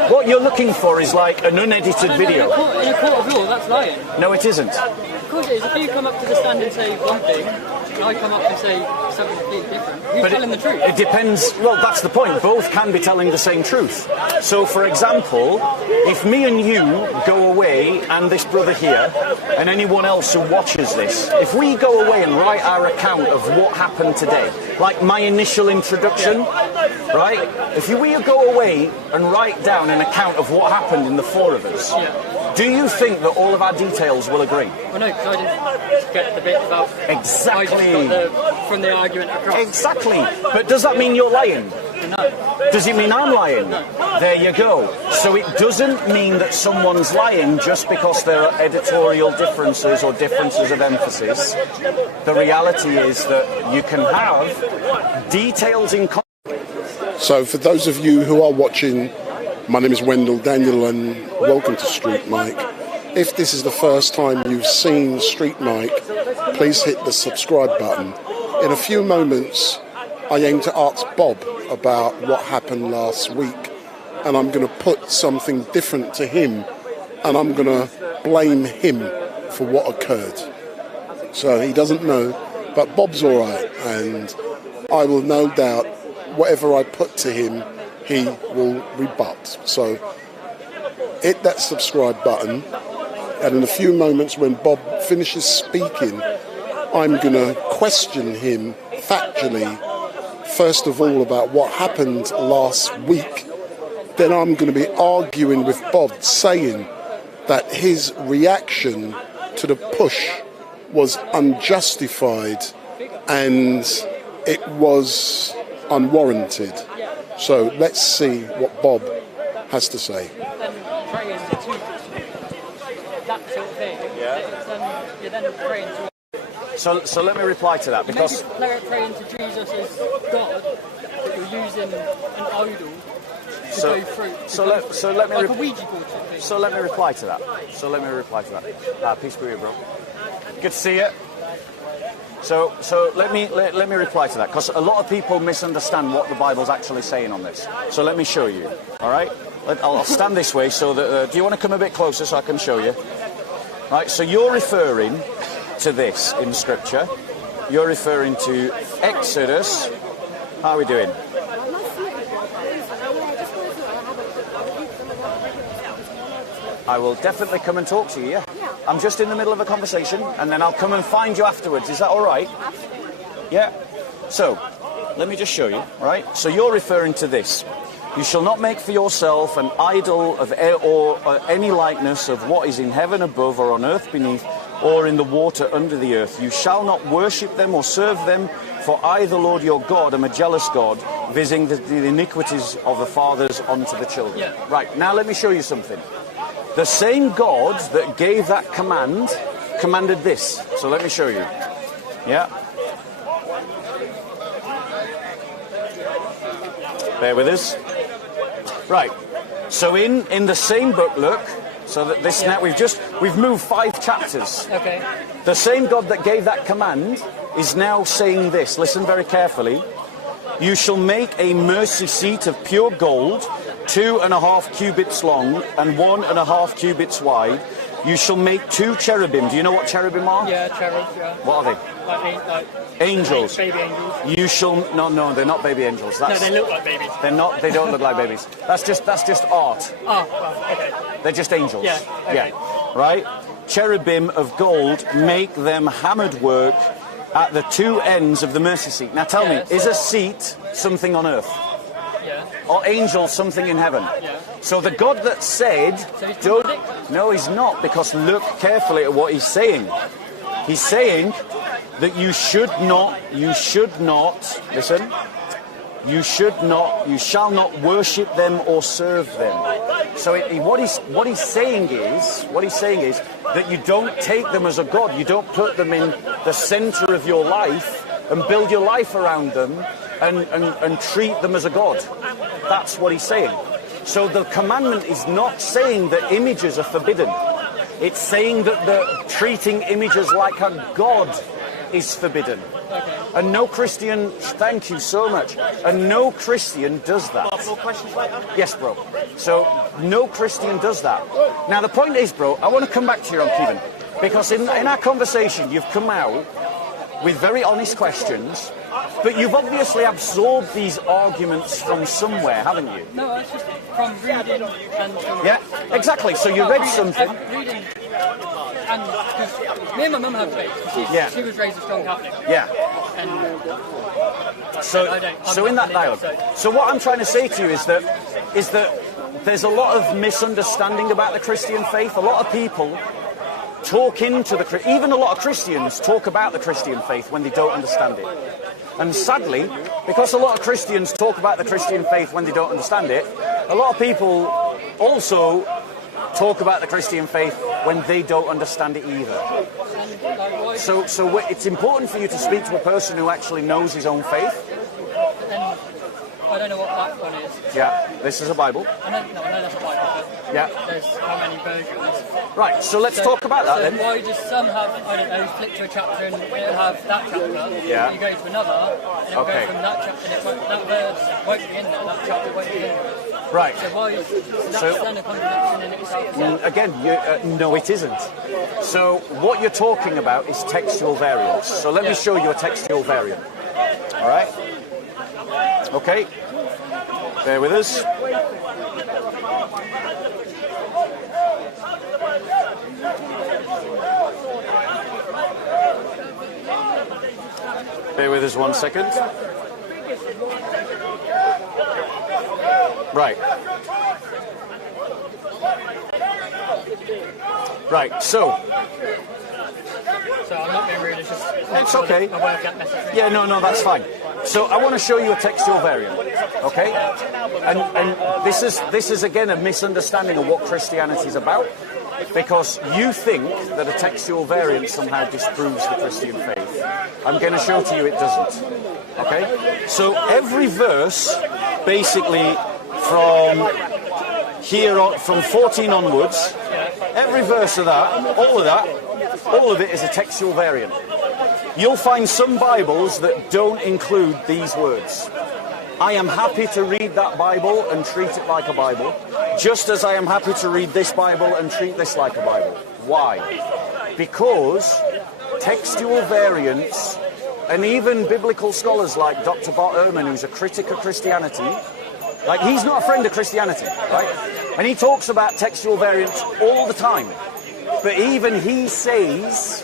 what you're looking for is like an unedited video. In a court of law, that's lying. No, it isn't. Of course it is. If you come up to the stand and say one thing, and I come up and say something completely different, who's telling the truth? It depends. Well, that's the point. Both can be telling the same truth. So, for example, if me and you go away, and this brother here, and anyone else who watches this, if we go away and write our account of what happened today, like my initial introduction, right? If we go away and write down an account of what happened in the four of us, do you think that all of our details will agree? Well, no, because I didn't get the bit about... Exactly. I just got from the argument across. Exactly. But does that mean you're lying? No. Does it mean I'm lying? No. There you go. So it doesn't mean that someone's lying just because there are editorial differences or differences of emphasis. The reality is that you can have details in... So for those of you who are watching, my name is Wendell Daniel and welcome to StreetMic. If this is the first time you've seen StreetMic, please hit the subscribe button. In a few moments, I aim to ask Bob about what happened last week, and I'm going to put something different to him, and I'm going to blame him for what occurred. So he doesn't know, but Bob's all right, and I will no doubt, whatever I put to him, he will rebut. So hit that subscribe button, And in a few moments when Bob finishes speaking, I'm going to question him factually, first of all about what happened last week. Then I'm going to be arguing with Bob, saying that his reaction to the push was unjustified and it was unwarranted. So let's see what Bob has to say. So let me reply to that, because praying to Jesus as God, but you're using an idol to go through. So let me like a Ouija board sort of thing. So let me reply to that. Peace be with you, bro. Good to see you. So let me reply to that, because a lot of people misunderstand what the Bible's actually saying on this. So let me show you. All right, I'll stand this way so that. Do you want to come a bit closer so I can show you? Right. So you're referring to this in Scripture. You're referring to Exodus. How are we doing? I will definitely come and talk to you, yeah? I'm just in the middle of a conversation, and then I'll come and find you afterwards. Is that all right? Yeah? So, let me just show you, all right? So you're referring to this. You shall not make for yourself an idol of or any likeness of what is in heaven above or on earth beneath or in the water under the earth. You shall not worship them or serve them, for I, the Lord your God, am a jealous God, visiting the iniquities of the fathers onto the children. Yeah. Right, now let me show you something. The same God that gave that command commanded this. So let me show you. Yeah. Bear with us. Right. So in the same book, look. So that this now we've moved 5 chapters. Okay. The same God that gave that command is now saying this. Listen very carefully. You shall make a mercy seat of pure gold, 2.5 cubits long and 1.5 cubits wide. You shall make 2 cherubim. Do you know what cherubim are? Yeah, cherubs, yeah. What are they? Like angels. Baby angels. You shall... No, they're not baby angels. No, they look like babies. They're not. They don't look like babies. That's just art. Oh, well, okay. They're just angels. Yeah, okay. Yeah, right? Cherubim of gold, make them hammered work at the 2 ends of the mercy seat. Now tell me, is a seat something on earth? Yeah. Or angels something in heaven? Yeah. So the God that said, so no, he's not, because look carefully at what he's saying. He's saying that you shall not worship them or serve them. So what he's saying is that you don't take them as a God. You don't put them in the center of your life and build your life around them and treat them as a God. That's what he's saying. So the commandment is not saying that images are forbidden. It's saying that treating images like a God is forbidden. And no Christian, thank you so much, and no Christian does that. More questions later? Yes, bro. So no Christian does that. Now the point is, bro, I want to come back to you on Kevin, because in our conversation you've come out with very honest questions, but you've obviously absorbed these arguments from somewhere, haven't you? No, it's just from reading and... Yeah, exactly. So you read something... Reading, and me and my mum have debates. She was raised a strong Catholic. Yeah. And so in that dialogue... So what I'm trying to say to you is that there's a lot of misunderstanding about the Christian faith. A lot of people talk into even a lot of Christians talk about the Christian faith when they don't understand it. And sadly, because a lot of Christians talk about the Christian faith when they don't understand it, a lot of people also talk about the Christian faith when they don't understand it either. So it's important for you to speak to a person who actually knows his own faith. I don't know what that one is. Yeah, this is a Bible. I know that's a Bible, but there's how many versions. Right, so let's talk about that then. Why does some have, I don't know, flip to a chapter and it'll have that chapter, yeah. You go to another, and it'll go from that chapter, and that verse won't be in there, that chapter won't be in there. Right. So why is that then a contradiction in itself? Again, no it isn't. So what you're talking about is textual variants. So let me show you a textual variant. Alright? Okay, bear with us. Bear with us 1 second. Right. Right, so I'm not being rude, it's just... It's okay. My way of getting message. Yeah, no, that's fine. So I want to show you a textual variant, okay? And this is again a misunderstanding of what Christianity is about, because you think that a textual variant somehow disproves the Christian faith. I'm going to show to you it doesn't, okay? So every verse, basically from here on, from 14 onwards, every verse of that, all of it is a textual variant. You'll find some Bibles that don't include these words. I am happy to read that Bible and treat it like a Bible, just as I am happy to read this Bible and treat this like a Bible. Why? Because textual variants, and even biblical scholars like Dr. Bart Ehrman, who's a critic of Christianity, like, he's not a friend of Christianity, right? And he talks about textual variants all the time. But even he says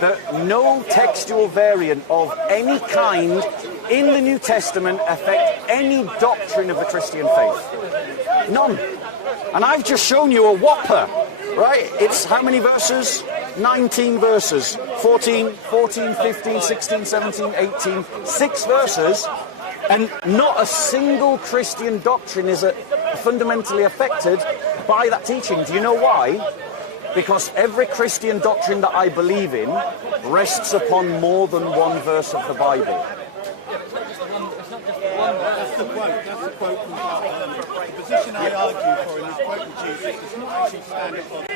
that no textual variant of any kind in the New Testament affect any doctrine of the Christian faith. None. And I've just shown you a whopper, right? It's how many verses? 19 verses. 14, 15, 16, 17, 18. 6 verses. And not a single Christian doctrine is fundamentally affected by that teaching. Do you know why? Because every Christian doctrine that I believe in rests upon more than one verse of the Bible. That's the quote from the position I argue for in this quote from Jesus does not actually stand upon the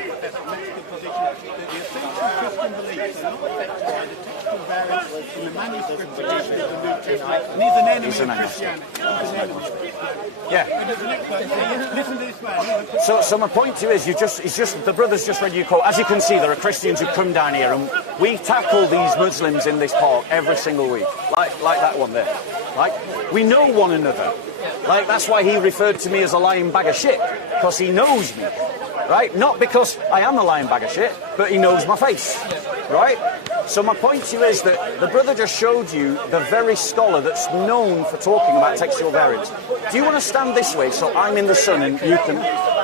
Mexican position that the essential Christian beliefs are not affected by the textual variants in the manuscript tradition of the New Testament. And he's an enemy of Christianity. Yeah. Listen to this man. So my point to you is, it's just the brothers just read you quote. As you can see, there are Christians who come down here, and we tackle these Muslims in this park every single week, like that one there. Like, we know one another. Like, that's why he referred to me as a lying bag of shit, because he knows me, right? Not because I am a lying bag of shit, but he knows my face, right? So my point to you is that the brother just showed you the very scholar that's known for talking about textual variants. Do you want to stand this way so I'm in the sun and you can...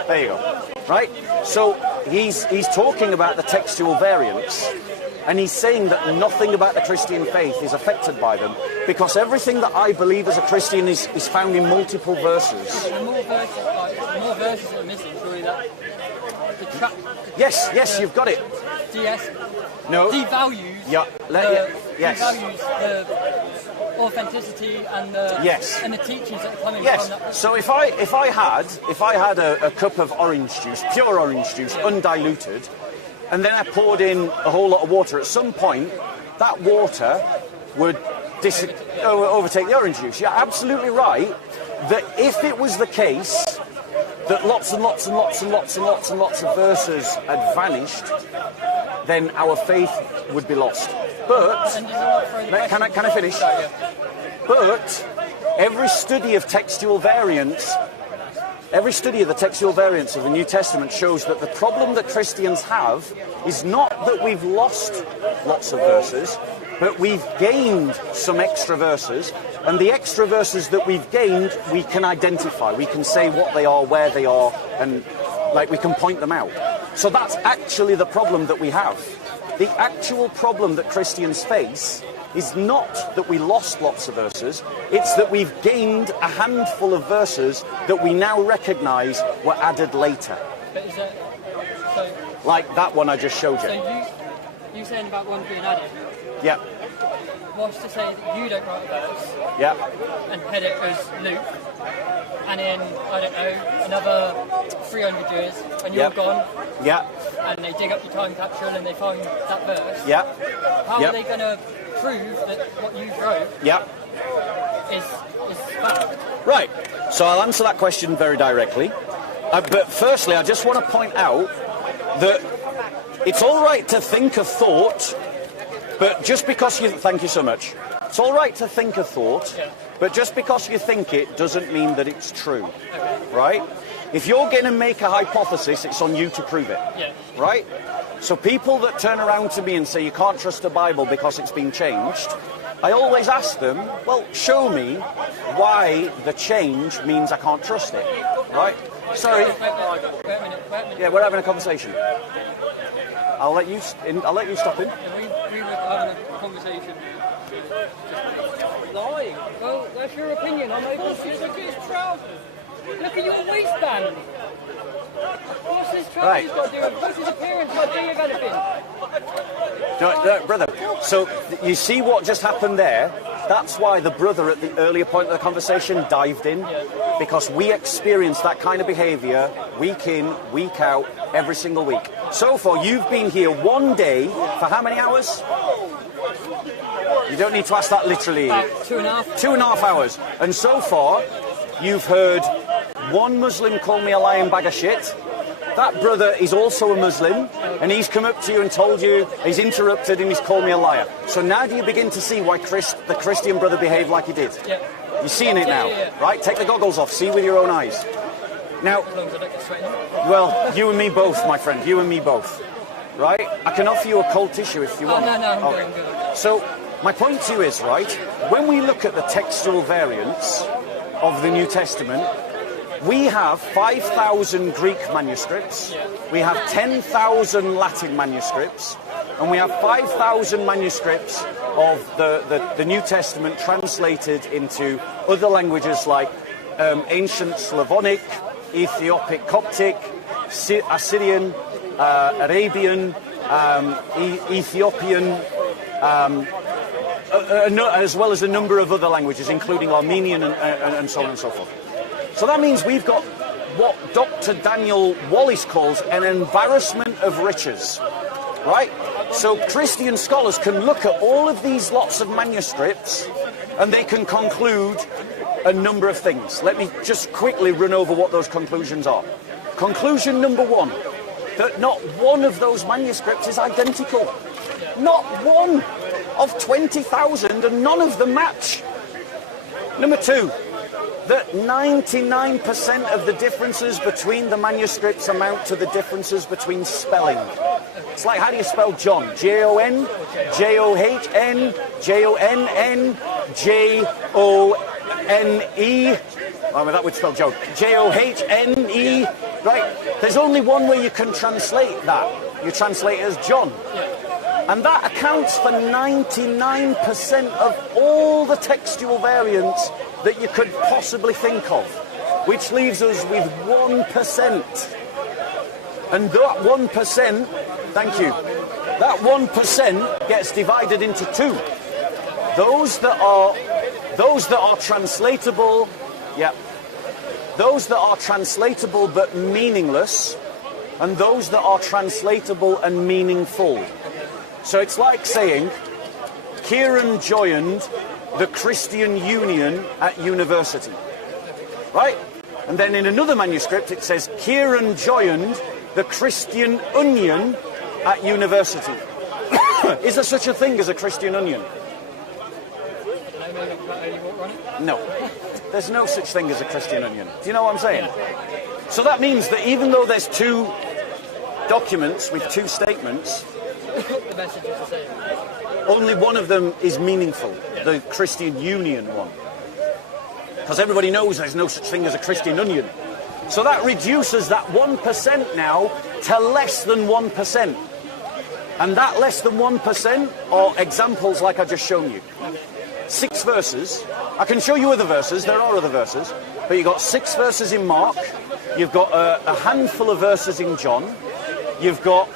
There you go. Right? So he's talking about the textual variants, and he's saying that nothing about the Christian faith is affected by them, because everything that I believe as a Christian is found in multiple verses. The more verses that are missing, surely that... Yes, you've got it. DS... No. Devalues. Yeah. Yes. Devalues the authenticity and the teachings that are coming from that. So if I had a cup of orange juice, pure orange juice, undiluted, and then I poured in a whole lot of water, at some point that water would overtake the orange juice. You're absolutely right that if it was the case that lots and lots and lots and lots and lots and lots of verses had vanished, then our faith would be lost. But can I finish? But every study of textual variants, every study of the textual variants of the New Testament shows that the problem that Christians have is not that we've lost lots of verses, but we've gained some extra verses, and the extra verses that we've gained we can identify. We can say what they are, where they are, and we can point them out. So that's actually the problem that we have. The actual problem that Christians face is not that we lost lots of verses, it's that we've gained a handful of verses that we now recognise were added later. But is that... So, like that one I just showed you. So you saying about one being added? Yeah. What's to say that you don't write a verse? Yeah. And head it as Luke, and in, I don't know, another 300 years, and you're gone. Yeah. And they dig up your time capsule and they find that verse. Yeah. How are they going to prove that what you wrote is fact? Right. So I'll answer that question very directly. But firstly, I just want to point out that it's all right to think a thought, but just because you... Thank you so much. It's all right to think a thought, but just because you think it doesn't mean that it's true. Right? If you're going to make a hypothesis, it's on you to prove it. Right? So people that turn around to me and say you can't trust the Bible because it's been changed, I always ask them, well, show me why the change means I can't trust it, right? Sorry. Yeah, we're having a conversation. I'll let you stop in. We were having a conversation. Lying. Well, that's your opinion. I'm open to it. Look at his trousers. Look at your waistband. What's his trousers got to do with? What's his appearance got to do with anything? No, brother, so you see what just happened there? That's why the brother at the earlier point of the conversation dived in, because we experience that kind of behaviour week in, week out, every single week. So far, you've been here one day for how many hours? You don't need to ask that literally. 2.5. 2.5 hours. And so far, you've heard one Muslim call me a lying bag of shit. That brother is also a Muslim, and he's come up to you and told you, he's interrupted and he's called me a liar. So now do you begin to see why the Christian brother behaved like he did? Yeah. You're seeing it now, right? Take the goggles off, see with your own eyes. Now, well, you and me both, my friend, you and me both, right? I can offer you a cold tissue if you want. No, I'm good. So, my point to you is, right, when we look at the textual variants of the New Testament, we have 5,000 Greek manuscripts, we have 10,000 Latin manuscripts, and we have 5,000 manuscripts of the New Testament translated into other languages like ancient Slavonic, Ethiopic Coptic, Assyrian, Arabian, Ethiopian, as well as a number of other languages, including Armenian and so on and so forth. So that means we've got what Dr. Daniel Wallace calls an embarrassment of riches, right? So Christian scholars can look at all of these lots of manuscripts and they can conclude a number of things. Let me just quickly run over what those conclusions are. Conclusion number one, that not one of those manuscripts is identical. Not one of 20,000, and none of them match. Number two, that 99% of the differences between the manuscripts amount to the differences between spelling. It's like, how do you spell John? Jon, John, Jonn, Jone. Oh, well, that would spell John. Johne. Right. There's only one way you can translate that. You translate it as John. And that accounts for 99% of all the textual variants that you could possibly think of, which leaves us with 1%. And that 1%, thank you, that 1% gets divided into two. Those that are translatable, those that are translatable but meaningless, and those that are translatable and meaningful. So it's like saying, Kieran joined the Christian Union at university, right? And then in another manuscript it says, Kieran joined the Christian Onion at university. Is there such a thing as a Christian Onion? No. There's no such thing as a Christian Onion. Do you know what I'm saying? So that means that even though there's two documents with two statements, The message is the same. Only one of them is meaningful, the Christian Union one. Because everybody knows there's no such thing as a Christian Onion. So that reduces that 1% now to less than 1%. And that less than 1% are examples like I've just shown you. 6 verses. I can show you other verses, there are other verses. But you've got 6 verses in Mark. You've got a handful of verses in John. You've got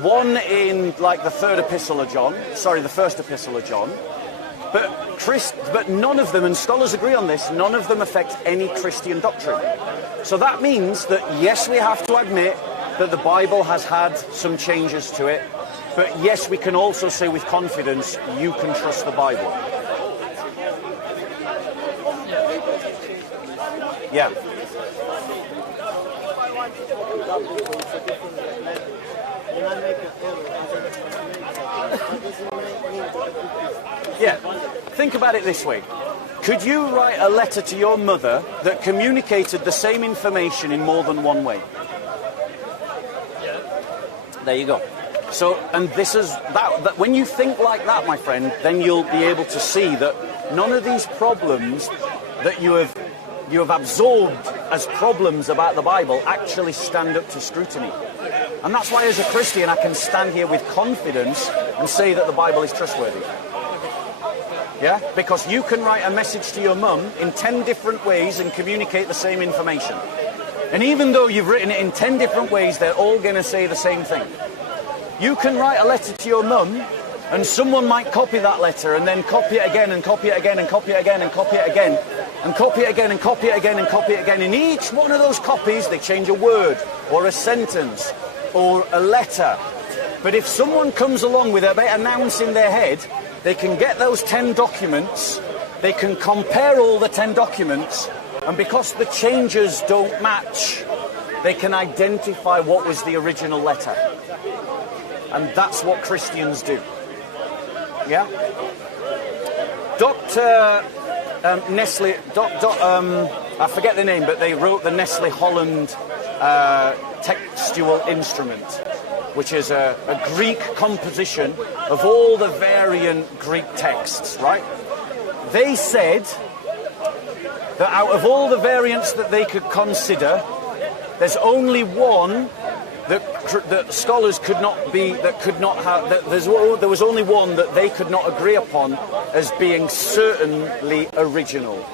one in like the first epistle of John. But none of them, and scholars agree on this, none of them affect any Christian doctrine. So that means that yes, we have to admit that the Bible has had some changes to it, but yes, we can also say with confidence, you can trust the Bible. Yeah. Yeah, think about it this way. Could you write a letter to your mother that communicated the same information in more than one way? There you go. So, and this is that when you think like that, my friend, then you'll be able to see that none of these problems that you have absorbed as problems about the Bible actually stand up to scrutiny. And that's why, as a Christian, I can stand here with confidence and say that the Bible is trustworthy. Yeah? Because you can write a message to your mum in 10 different ways and communicate the same information. And even though you've written it in 10 different ways, they're all going to say the same thing. You can write a letter to your mum, and someone might copy that letter and then copy it again and copy it again and copy it again and copy it again and copy it again and copy it again and copy it again. In each one of those copies, they change a word or a sentence or a letter. But if someone comes along with a bit of nouns in their head, they can get those 10 documents, they can compare all the 10 documents, and because the changes don't match, they can identify what was the original letter. And that's what Christians do. Yeah? Dr. Nestle, I forget the name, but they wrote the Nestle Holland textual instrument, which is a Greek composition of all the variant Greek texts, right? They said that out of all the variants that they could consider, there's only one that scholars could not be, that could not have, there was only one that they could not agree upon as being certainly original.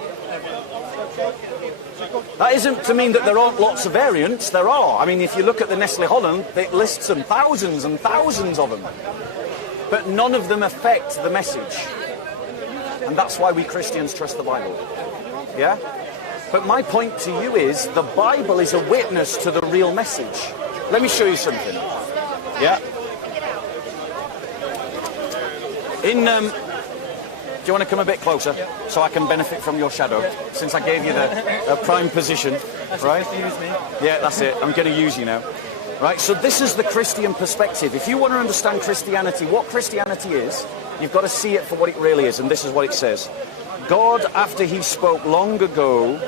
That isn't to mean that there aren't lots of variants. There are. I mean, if you look at the Nestle Holland, it lists them, thousands and thousands of them. But none of them affect the message. And that's why we Christians trust the Bible. Yeah? But my point to you is, the Bible is a witness to the real message. Let me show you something. Yeah? Do you want to come a bit closer so I can benefit from your shadow? Since I gave you the prime position, right? Yeah, that's it. I'm going to use you now. Right, so this is the Christian perspective. If you want to understand Christianity, what Christianity is, you've got to see it for what it really is, and this is what it says. God, after he spoke long ago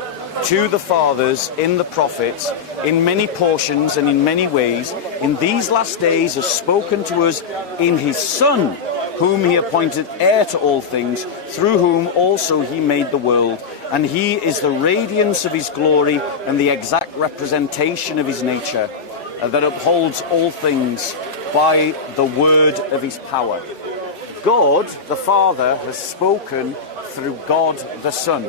to the fathers in the prophets, in many portions and in many ways, in these last days has spoken to us in his Son, whom he appointed heir to all things, through whom also he made the world. And he is the radiance of his glory and the exact representation of his nature, that upholds all things by the word of his power. God, the Father, has spoken through God, the Son.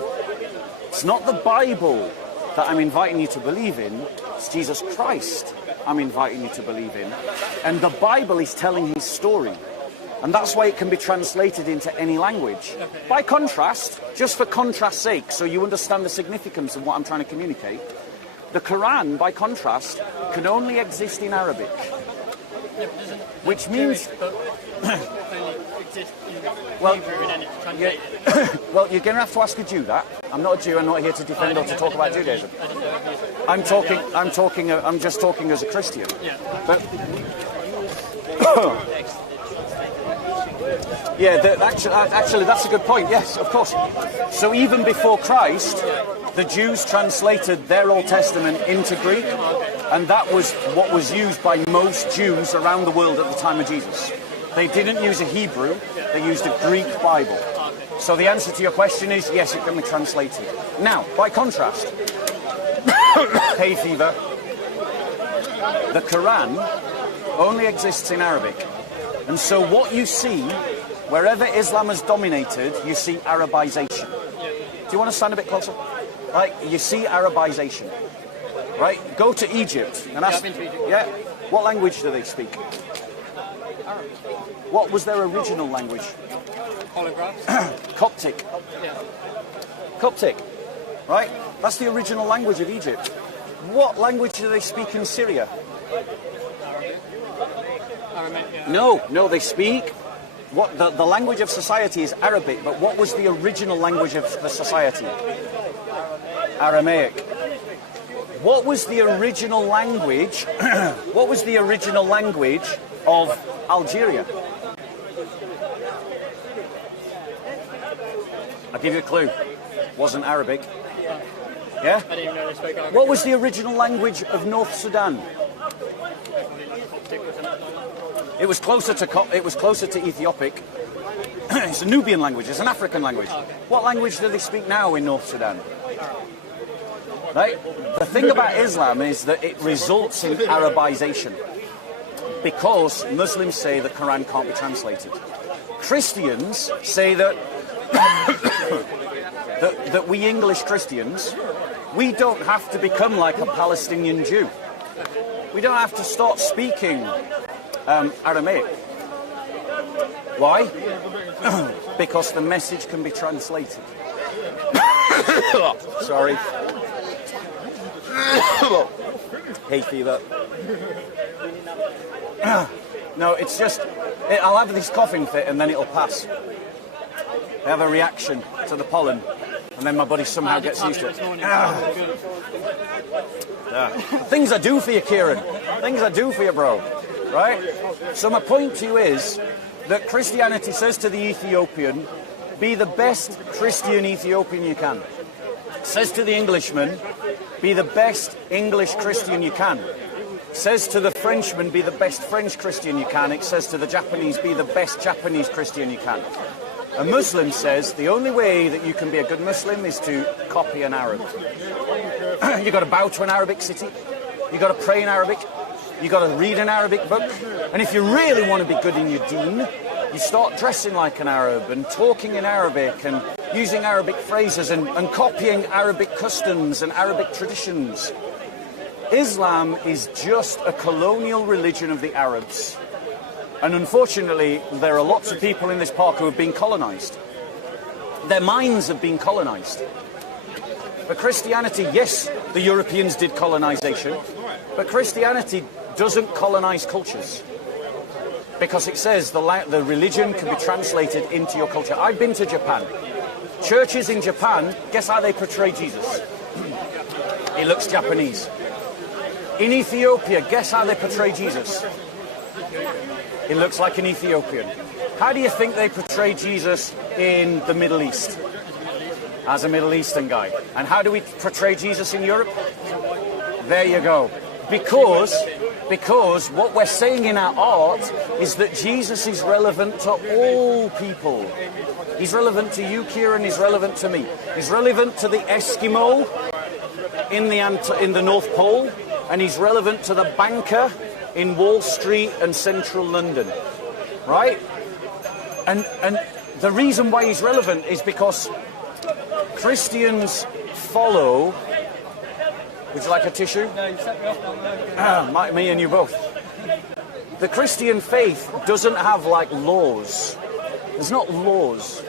It's not the Bible that I'm inviting you to believe in, it's Jesus Christ I'm inviting you to believe in. And the Bible is telling his story. And that's why it can be translated into any language. By contrast, just for contrast's sake, so you understand the significance of what I'm trying to communicate, the Quran, by contrast, can only exist in Arabic. Which means... well, you're going to have to ask a Jew that. I'm not a Jew, I'm not here to defend or to talk about Judaism. I'm just talking as a Christian. But... yeah, actually, that's a good point. Yes, of course. So even before Christ, the Jews translated their Old Testament into Greek, and that was what was used by most Jews around the world at the time of Jesus. They didn't use a Hebrew, they used a Greek Bible. So the answer to your question is, yes, it can be translated. Now, by contrast, hay fever, the Quran only exists in Arabic. And so what you see, wherever Islam has dominated, you see arabization. Do you want to stand a bit closer? Right, you see arabization. Right, go to Egypt and ask... Yeah, what language do they speak? Arabic. What was their original language? Holographs. Coptic. Yeah. Coptic. Right, that's the original language of Egypt. What language do they speak in Syria? No, they speak... What the language of society is Arabic, but what was the original language of the society? Aramaic. What was the original language? What was the original language of Algeria? I'll give you a clue. Wasn't Arabic. Yeah? I didn't even know they spoke Arabic. What was the original language of North Sudan? It was closer to Ethiopic. It's a Nubian language. It's an African language. What language do they speak now in North Sudan? Right? The thing about Islam is that it results in arabization because Muslims say the Quran can't be translated. Christians say that that we English Christians, we don't have to become like a Palestinian Jew. We don't have to start speaking Aramaic. Why? Because the message can be translated. Sorry. Hay fever. No, it's just, I'll have this coughing fit and then it'll pass. I have a reaction to the pollen and then my body somehow gets used to it. Things I do for you, Kieran. Things I do for you, bro. Right? So my point to you is that Christianity says to the Ethiopian, be the best Christian Ethiopian you can. Says to the Englishman, be the best English Christian you can. Says to the Frenchman, be the best French Christian you can. It says to the Japanese, be the best Japanese Christian you can. A Muslim says the only way that you can be a good Muslim is to copy an Arab. You've got to bow to an Arabic city. You've got to pray in Arabic. You've got to read an Arabic book. And if you really want to be good in your deen, you start dressing like an Arab and talking in Arabic and using Arabic phrases and copying Arabic customs and Arabic traditions. Islam is just a colonial religion of the Arabs. And unfortunately, there are lots of people in this park who have been colonized. Their minds have been colonized. But Christianity, yes, the Europeans did colonization, but Christianity doesn't colonize cultures. Because it says the religion can be translated into your culture. I've been to Japan. Churches in Japan, guess how they portray Jesus? He looks Japanese. In Ethiopia, guess how they portray Jesus? He looks like an Ethiopian. How do you think they portray Jesus in the Middle East? As a Middle Eastern guy. And how do we portray Jesus in Europe? There you go. Because what we're saying in our art is that Jesus is relevant to all people. He's relevant to you, Kieran, he's relevant to me. He's relevant to the Eskimo in the North Pole, and he's relevant to the banker in Wall Street and central London. Right? And the reason why he's relevant is because Christians follow... Would you like a tissue? No, you set me off. Me and you both. The Christian faith doesn't have, like, laws. There's not laws.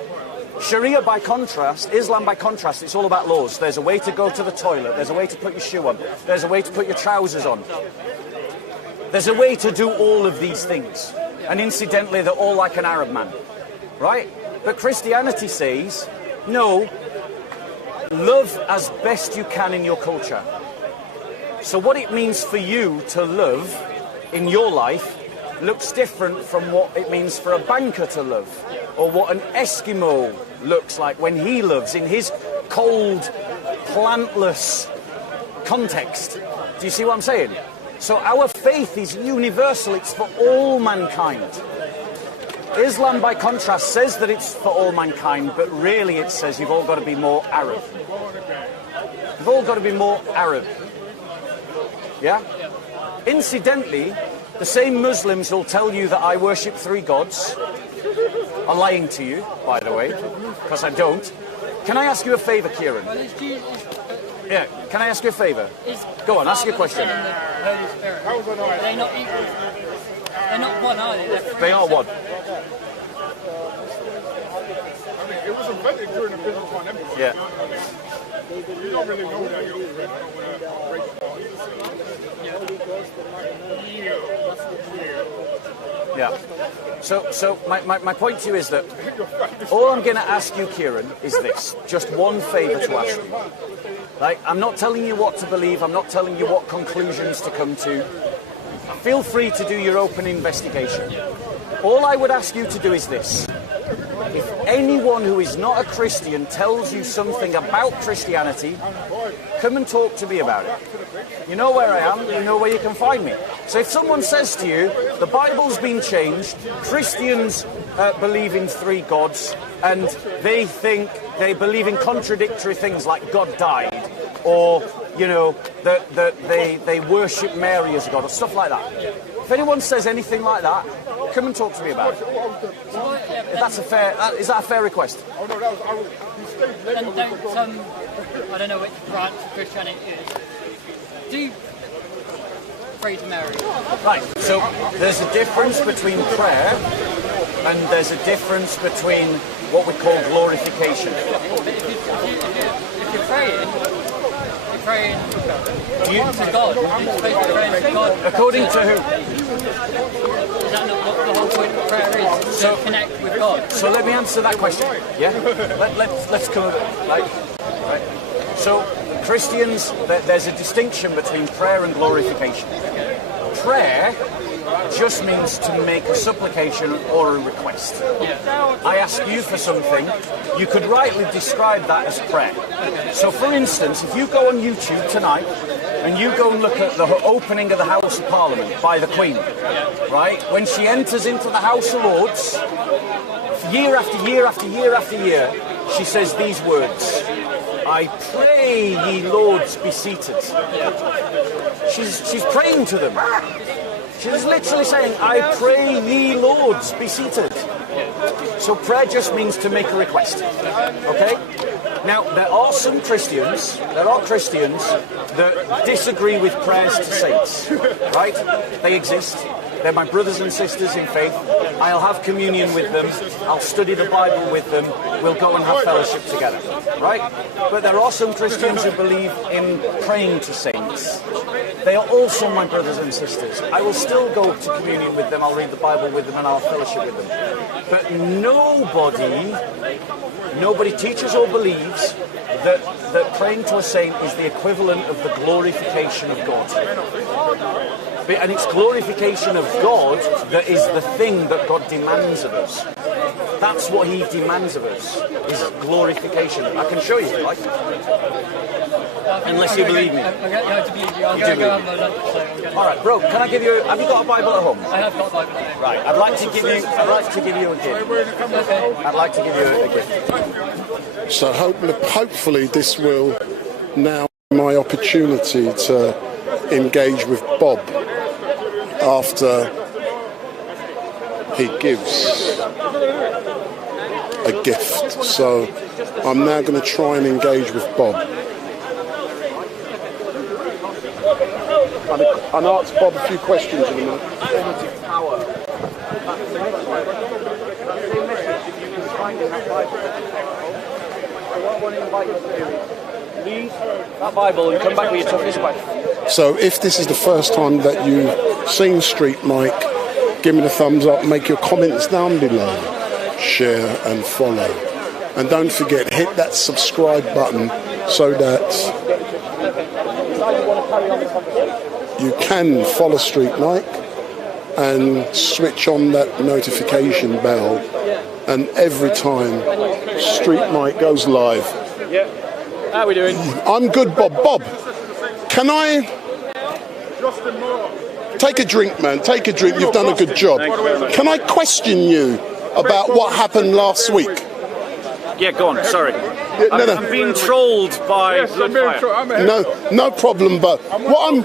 Sharia, by contrast, Islam, by contrast, it's all about laws. There's a way to go to the toilet. There's a way to put your shoe on. There's a way to put your trousers on. There's a way to do all of these things. And incidentally, they're all like an Arab man. Right? But Christianity says, no, love as best you can in your culture. So what it means for you to love in your life looks different from what it means for a banker to love, or what an Eskimo looks like when he loves in his cold, plantless context. Do you see what I'm saying? So our faith is universal, it's for all mankind. Islam, by contrast, says that it's for all mankind, but really it says you've all got to be more Arab. You've all got to be more Arab. Yeah? Incidentally, the same Muslims who'll tell you that I worship 3 gods are lying to you, by the way, because I don't. Can I ask you a favour, Kieran? Yeah, can I ask you a favour? Go on, ask your question. Holy Spirit. They're not equal. They're not one, are they? They are one. I mean, it was invented during the Byzantine Empire. Yeah. You don't really know that you're Yeah. So my point to you is that all I'm going to ask you, Kieran, is this. Just one favour to ask you. Like, I'm not telling you what to believe. I'm not telling you what conclusions to come to. Feel free to do your open investigation. All I would ask you to do is this. if anyone who is not a Christian tells you something about Christianity, come and talk to me about it. You know where I am, you know where you can find me. So if someone says to you, the Bible's been changed, Christians believe in 3 gods, and they believe in contradictory things like God died, or, you know, that they worship Mary as God, or stuff like that. If anyone says anything like that, come and talk to me about it. Is that a fair request? And don't, I don't know which branch of Christianity it is. Do you pray to Mary? Right, so there's a difference between prayer and there's a difference between what we call glorification. If you're praying to God. You're supposed to pray to God. According to who? Is that not what the whole point of prayer is? To connect with God. So let me answer that question. Yeah? Let's come right. So Christians, there's a distinction between prayer and glorification. Prayer just means to make a supplication or a request. I ask you for something, you could rightly describe that as prayer. So for instance, if you go on YouTube tonight and you go and look at the opening of the House of Parliament by the Queen, right? When she enters into the House of Lords, year after year after year after year, she says these words, "I pray ye lords be seated." She's praying to them. She's literally saying, "I pray ye lords be seated." So prayer just means to make a request. Okay? Now, there are Christians that disagree with prayers to saints, right? They exist. They're my brothers and sisters in faith. I'll have communion with them. I'll study the Bible with them. We'll go and have fellowship together, right? But there are some Christians who believe in praying to saints. They are also my brothers and sisters. I will still go to communion with them. I'll read the Bible with them and I'll fellowship with them. But nobody teaches or believes that praying to a saint is the equivalent of the glorification of God. And it's glorification of God that is the thing that God demands of us. That's what he demands of us, is glorification. I can show you if you like. Unless you believe me. I'm going to believe you. I'm going to go have my lunch. Alright, bro, can I give you... Have you got a Bible at home? I have got a Bible at home. Right, I'd like to give you a gift. I'd like to give you a gift. So hopefully this will now be my opportunity to engage with Bob after he gives a gift. So I'm now going to try and engage with Bob. And ask Bob a few questions in a minute. Read that Bible and come back with your toughest question. So if this is the first time that you've seen StreetMic, give me the thumbs up, make your comments down below, share and follow. And don't forget, hit that subscribe button so that you can follow StreetMic and switch on that notification bell. And every time StreetMic goes live. Yeah. How are we doing? I'm good, Bob. Bob, can I take a drink, man? Take a drink. You've done a good job. Can I question you about what happened last week? Yeah, go on. Sorry. I'm being trolled by Bloodfire. No problem. But what I'm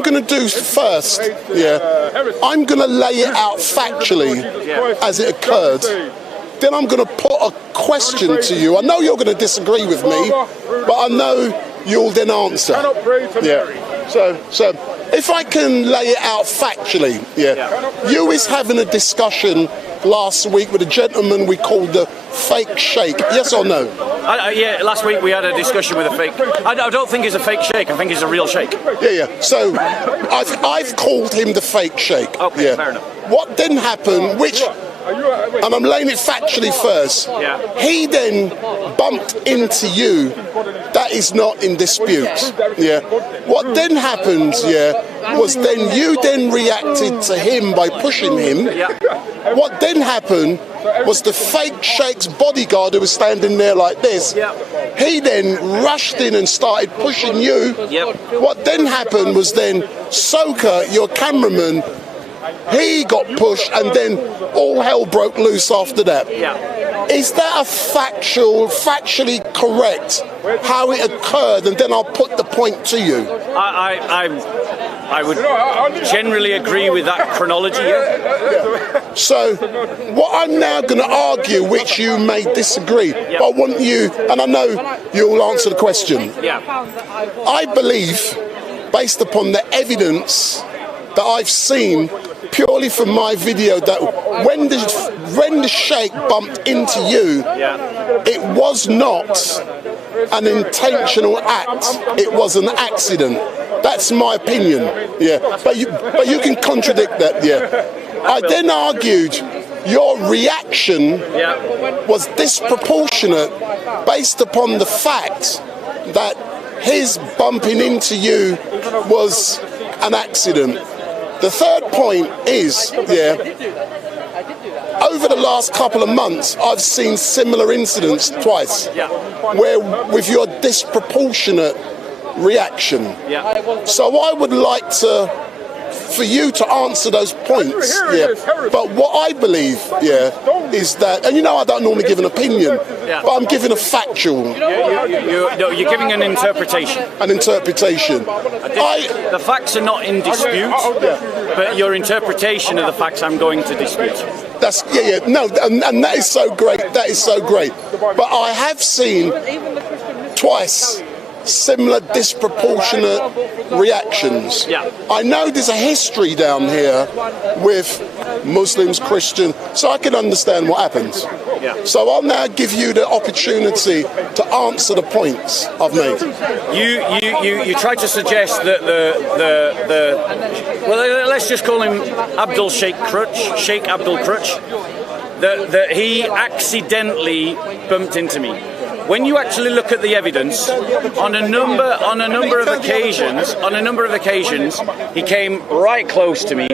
going to do first, I'm going to lay it out factually as it occurred. Then I'm going to put a question to you. I know you're going to disagree with me, but I know you'll then answer. Yeah. So if I can lay it out factually, you was having a discussion last week with a gentleman we called the fake sheikh. Yes or no? Yeah, last week we had a discussion with a fake. I don't think he's a fake sheikh. I think he's a real sheikh. Yeah. So I've called him the fake sheikh. Okay, fair enough. What then happened, and I'm laying it factually first, he then bumped into you. That is not in dispute. What then happened, was then you then reacted to him by pushing him. What then happened was the fake Sheikh's bodyguard who was standing there like this. He then rushed in and started pushing you. What then happened was then Soka, your cameraman, he got pushed, and then all hell broke loose after that. Is that factually correct how it occurred? And then I'll put the point to you. I would generally agree with that chronology. So, what I'm now going to argue, which you may disagree, but I want you, and I know you'll answer the question. I believe, based upon the evidence that I've seen, purely from my video, that when the Sheikh bumped into you, it was not an intentional act. It was an accident. That's my opinion. But you can contradict that. I then argued your reaction was disproportionate based upon the fact that his bumping into you was an accident. The third point is, over the last couple of months, I've seen similar incidents twice, where with your disproportionate reaction. So I would like for you to answer those points. But what I believe, is that, and I don't normally give an opinion, but I'm giving a factual. You're giving an interpretation. An interpretation. The facts are not in dispute, but your interpretation of the facts I'm going to dispute. That's no, and that is so great. That is so great. But I have seen twice similar disproportionate reactions. I know there's a history down here with Muslims, Christians, so I can understand what happens. So I'll now give you the opportunity to answer the points I've made. You tried to suggest that well, let's just call him Abdul Sheikh Abdul Crutch, that he accidentally bumped into me. When you actually look at the evidence, on a number of occasions, he came right close to me.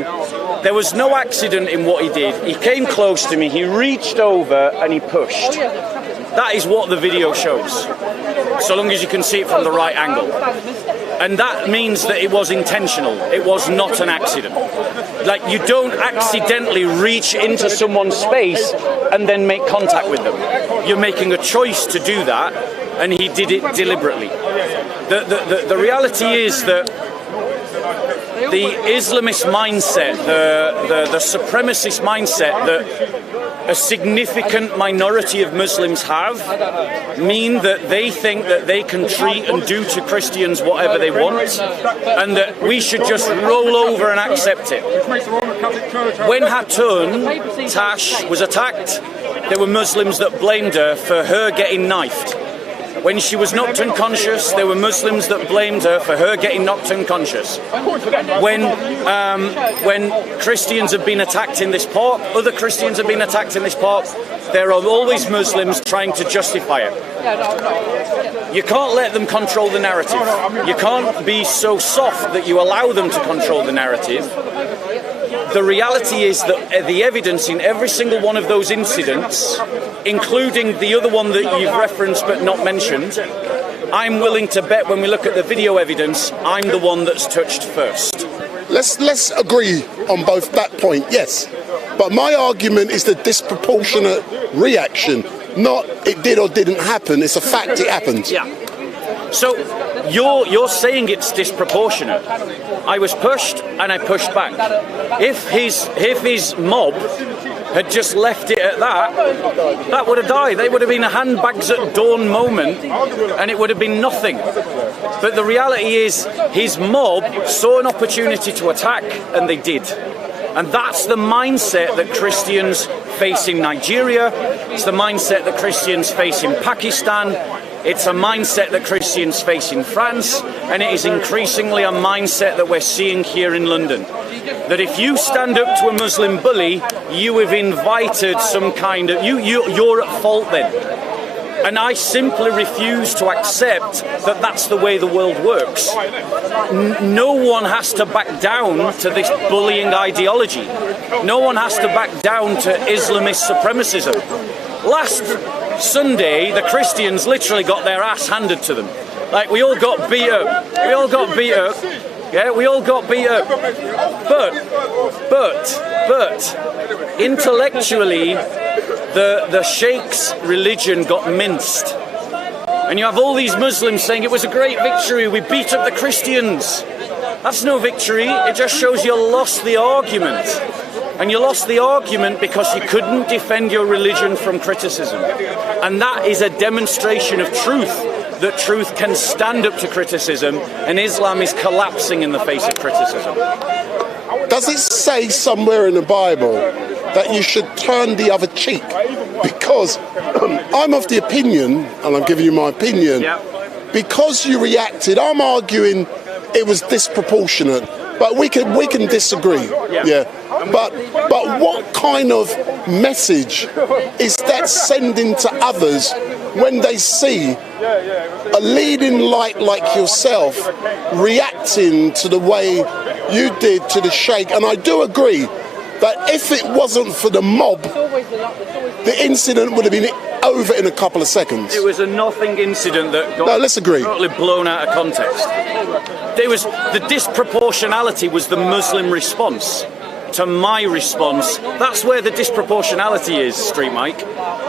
There was no accident in what he did. He came close to me, he reached over and he pushed. That is what the video shows, so long as you can see it from the right angle. And that means that it was intentional. It was not an accident. Like, you don't accidentally reach into someone's space and then make contact with them. You're making a choice to do that, and he did it deliberately. The reality is that the Islamist mindset, the supremacist mindset that a significant minority of Muslims have, mean that they think that they can treat and do to Christians whatever they want, and that we should just roll over and accept it. When Hatun, Tash, was attacked, there were Muslims that blamed her for her getting knifed. When she was knocked unconscious, there were Muslims that blamed her for her getting knocked unconscious. When Christians have been attacked in this park, other Christians have been attacked in this park, there are always Muslims trying to justify it. You can't let them control the narrative. You can't be so soft that you allow them to control the narrative. The reality is that the evidence in every single one of those incidents, including the other one that you've referenced but not mentioned, I'm willing to bet when we look at the video evidence, I'm the one that's touched first. Let's agree on both that point, yes. But my argument is the disproportionate reaction, not it did or didn't happen, it's a fact it happened. So you're saying it's disproportionate. I was pushed and I pushed back. If his mob had just left it at that would have died. They would have been a handbags at dawn moment, and it would have been nothing. But the reality is, his mob saw an opportunity to attack, and they did. And that's the mindset that Christians face in Nigeria. It's the mindset that Christians face in Pakistan. It's a mindset that Christians face in France, and it is increasingly a mindset that we're seeing here in London. That if you stand up to a Muslim bully, you have invited some kind of... You're at fault then. And I simply refuse to accept that that's the way the world works. No one has to back down to this bullying ideology. No one has to back down to Islamist supremacism. Last Sunday, the Christians literally got their ass handed to them. Like, we all got beat up. We all got beat up. Yeah, we all got beat up. But, intellectually, the sheikh's religion got minced. And you have all these Muslims saying it was a great victory, we beat up the Christians. That's no victory, it just shows you lost the argument. And you lost the argument because you couldn't defend your religion from criticism. And that is a demonstration of truth, that truth can stand up to criticism, and Islam is collapsing in the face of criticism. Does it say somewhere in the Bible that you should turn the other cheek? Because I'm of the opinion, and I'm giving you my opinion, because you reacted, I'm arguing it was disproportionate, but we can disagree. But what kind of message is that sending to others when they see a leading light like yourself reacting to the way you did to the sheikh? And I do agree that if it wasn't for the mob, the incident would have been over in a couple of seconds. It was a nothing incident that got let's agree. totally blown out of context. The disproportionality was the Muslim response to my response. That's where the disproportionality is, StreetMic.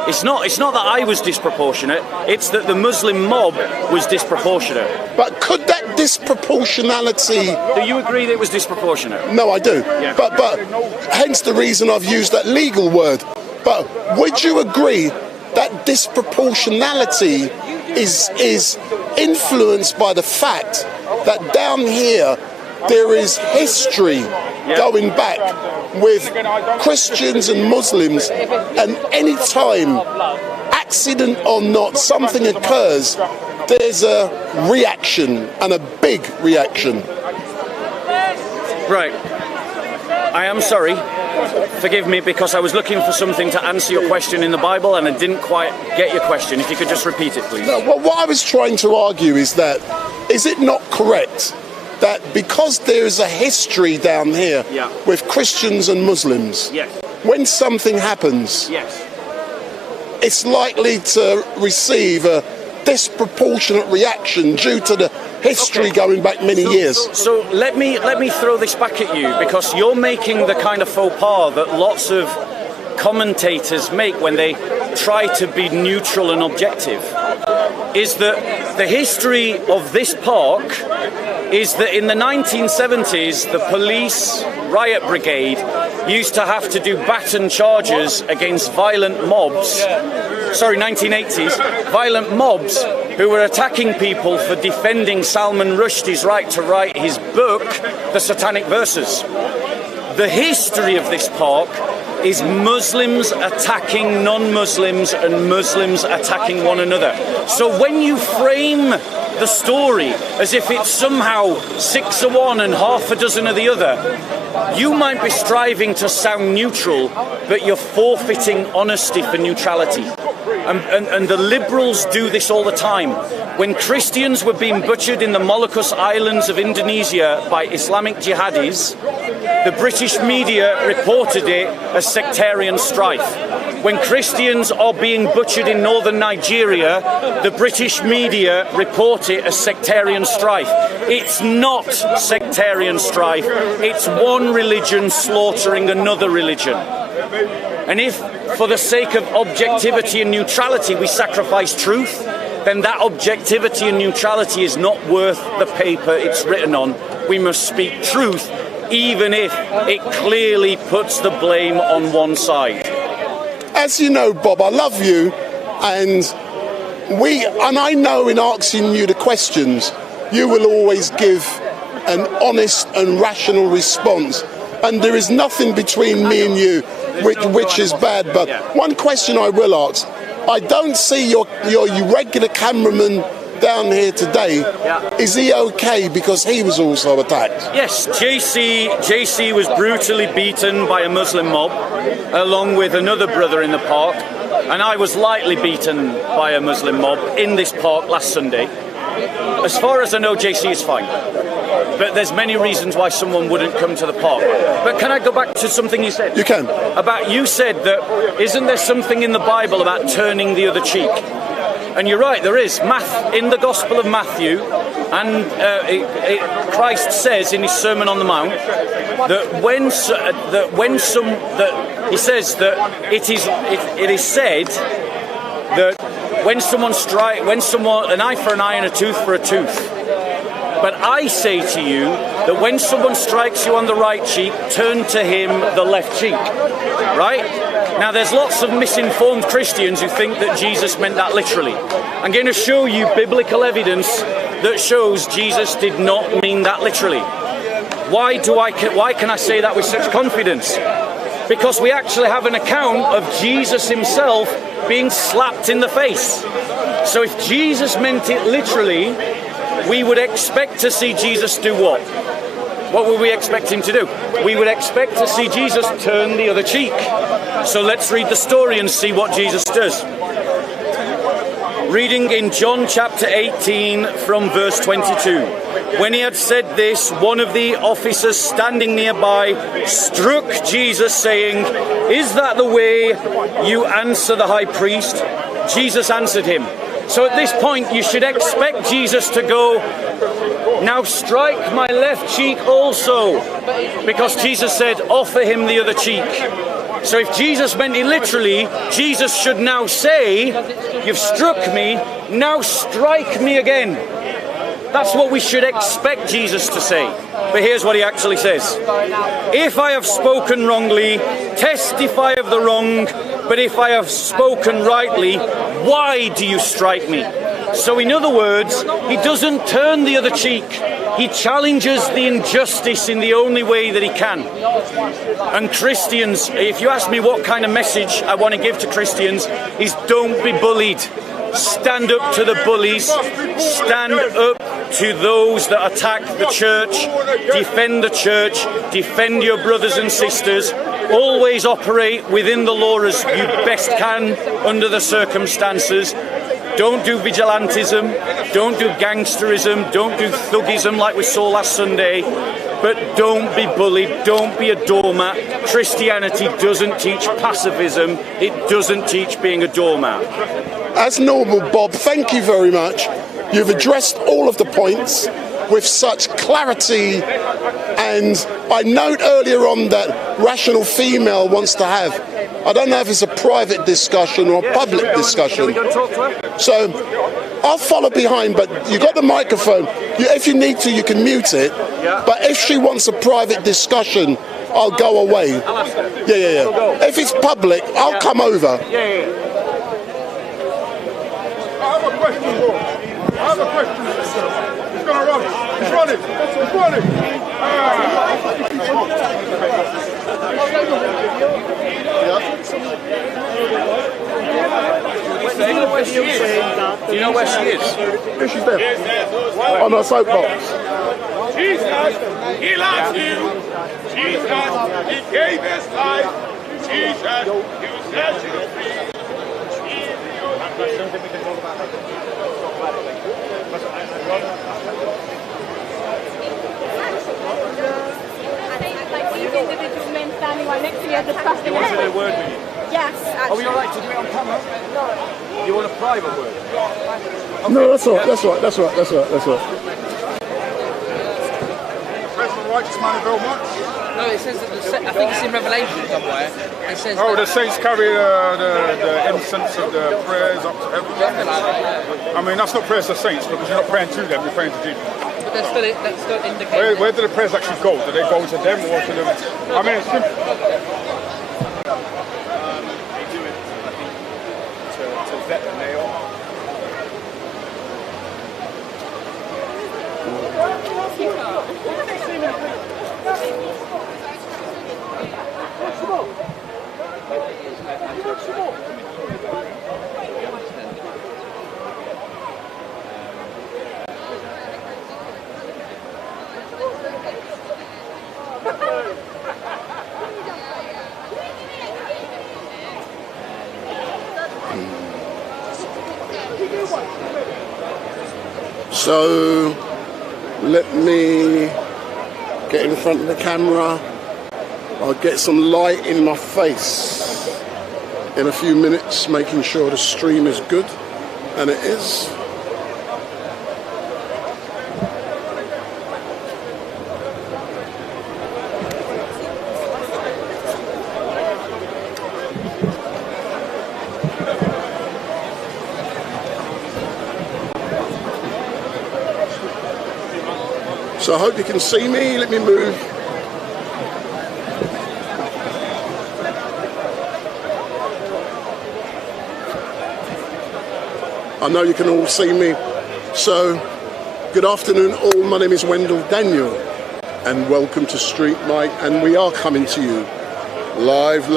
It's not that I was disproportionate, it's that the Muslim mob was disproportionate. But could that disproportionality... Do you agree that it was disproportionate? No, I do. Yeah. But hence the reason I've used that legal word. But would you agree that disproportionality is influenced by the fact that down here there is history going back with Christians and Muslims, and any time, accident or not, something occurs, there's a reaction, and a big reaction. Right. I am sorry. Forgive me, because I was looking for something to answer your question in the Bible and I didn't quite get your question. If you could just repeat it, please. No, well, what I was trying to argue is that, is it not correct that because there is a history down here with Christians and Muslims, when something happens, it's likely to receive a disproportionate reaction due to the history going back many years? So let me throw this back at you, because you're making the kind of faux pas that lots of commentators make when they try to be neutral and objective. Is that the history of this park is that in the 1970s, the police riot brigade used to have to do baton charges against violent mobs. Sorry, 1980s, violent mobs who were attacking people for defending Salman Rushdie's right to write his book, The Satanic Verses. The history of this park is Muslims attacking non-Muslims and Muslims attacking one another. So when you frame the story as if it's somehow 6 of one and half a dozen of the other, you might be striving to sound neutral, but you're forfeiting honesty for neutrality. And the liberals do this all the time. When Christians were being butchered in the Molucas Islands of Indonesia by Islamic jihadis, the British media reported it as sectarian strife. When Christians are being butchered in northern Nigeria, the British media report it as sectarian strife. It's not sectarian strife, it's one religion slaughtering another religion. And if, for the sake of objectivity and neutrality, we sacrifice truth, then that objectivity and neutrality is not worth the paper it's written on. We must speak truth, even if it clearly puts the blame on one side. As you know, Bob, I love you, and I know in asking you the questions, you will always give an honest and rational response. And there is nothing between me and you which is bad. But one question I will ask, I don't see your regular cameraman down here today. Is he okay, because he was also attacked? Yes, JC was brutally beaten by a Muslim mob, along with another brother in the park. and I was lightly beaten by a Muslim mob in this park last Sunday. As far as I know, JC is fine. But there's many reasons why someone wouldn't come to the park. But can I go back to something you said? You can. You said that, isn't there something in the Bible about turning the other cheek? And you're right, there is. In the Gospel of Matthew, and Christ says in his Sermon on the Mount that he says that it is said that when someone an eye for an eye and a tooth for a tooth. But I say to you that when someone strikes you on the right cheek, turn to him the left cheek. Right? Now, there's lots of misinformed Christians who think that Jesus meant that literally. I'm going to show you biblical evidence that shows Jesus did not mean that literally. Why can I say that with such confidence? Because we actually have an account of Jesus himself being slapped in the face. So if Jesus meant it literally, we would expect to see Jesus do what? What would we expect him to do? We would expect to see Jesus turn the other cheek. So let's read the story and see what Jesus does. Reading in John chapter 18 from verse 22. When he had said this, one of the officers standing nearby struck Jesus, saying, "Is that the way you answer the high priest?" Jesus answered him. So at this point, you should expect Jesus to go, "Now strike my left cheek also," because Jesus said, "Offer him the other cheek." So if Jesus meant it literally, Jesus should now say, "You've struck me, now strike me again." That's what we should expect Jesus to say. But here's what he actually says. "If I have spoken wrongly, testify of the wrong, but if I have spoken rightly, why do you strike me?" So in other words, he doesn't turn the other cheek. He challenges the injustice in the only way that he can. And Christians, if you ask me what kind of message I want to give to Christians, is don't be bullied. Stand up to the bullies. Stand up to those that attack the church. Defend the church. Defend your brothers and sisters. Always operate within the law as you best can under the circumstances. Don't do vigilantism. Don't do gangsterism. Don't do thuggism like we saw last Sunday. But don't be bullied. Don't be a doormat. Christianity doesn't teach pacifism. It doesn't teach being a doormat. As normal, Bob, thank you very much. You've addressed all of the points with such clarity, and I note earlier on that Rational Female wants to have, I don't know if it's a private discussion or a public discussion. So I'll follow behind, but you got the microphone. If you need to, you can mute it. But if she wants a private discussion, I'll go away. Yeah. If it's public, I'll come over. I have a question. He's going to run. He's running. He's running. Do you know where she is? Yeah, she's there. On her soapbox. Jesus, he loves you. Jesus, he gave his life. Jesus, he will set you free. Individual men standing right next to you discussing You want to do a word with you? Yes, actually. Are we alright to do it on camera? No. You want a private word? No, that's all right. That's all right. That's all right. That's all right. That's all right. Praise the righteous man avail much. No, it says that I think it's in Revelation somewhere. It says the saints carry the incense of the prayers up to heaven. I mean, that's not prayers to saints because you're not praying to them, you're praying to Jesus. But that's still indicating. Where do the prayers actually go? Do they go to them or to them? I mean, it's simple. They do it, I think, to vet them. They are. So let me get in front of the camera. I'll get some light in my face in a few minutes, making sure the stream is good, and it is. So I hope you can see me. Let me move. I know you can all see me. So, good afternoon all. My name is Wendell Daniel and welcome to StreetMic, and we are coming to you live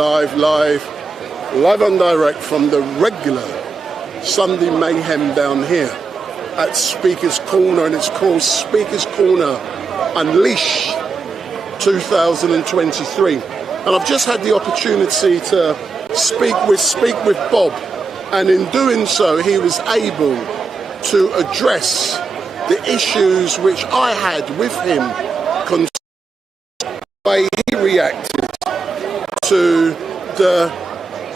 and direct from the regular Sunday mayhem down here at Speaker's Corner, and it's called Speaker's Corner Unleash 2023. And I've just had the opportunity to speak with Bob, and in doing so he was able to address the issues which I had with him concerning the way he reacted to the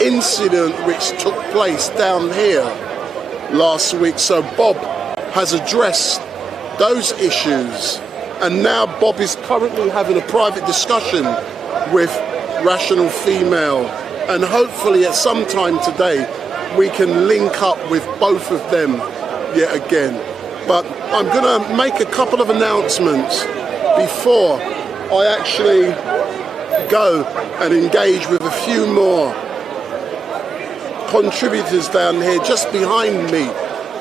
incident which took place down here last week. So Bob has addressed those issues, and now Bob is currently having a private discussion with Rational Female, and hopefully at some time today we can link up with both of them yet again. But I'm going to make a couple of announcements before I actually go and engage with a few more contributors down here. Just behind me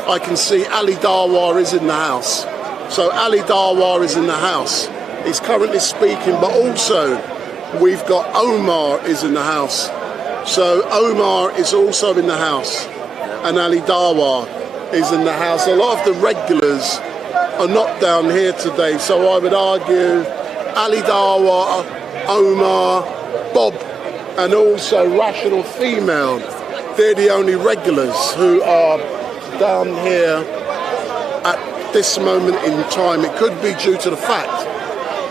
I can see Ali Darwar is in the house. So Ali Darwar is in the house. He's currently speaking, but also we've got Omar is in the house. So Omar is also in the house, and Ali Darwar is in the house. A lot of the regulars are not down here today, so I would argue Ali Darwar, Omar, Bob, and also Rational Female, they're the only regulars who are down here at this moment in time. It could be due to the fact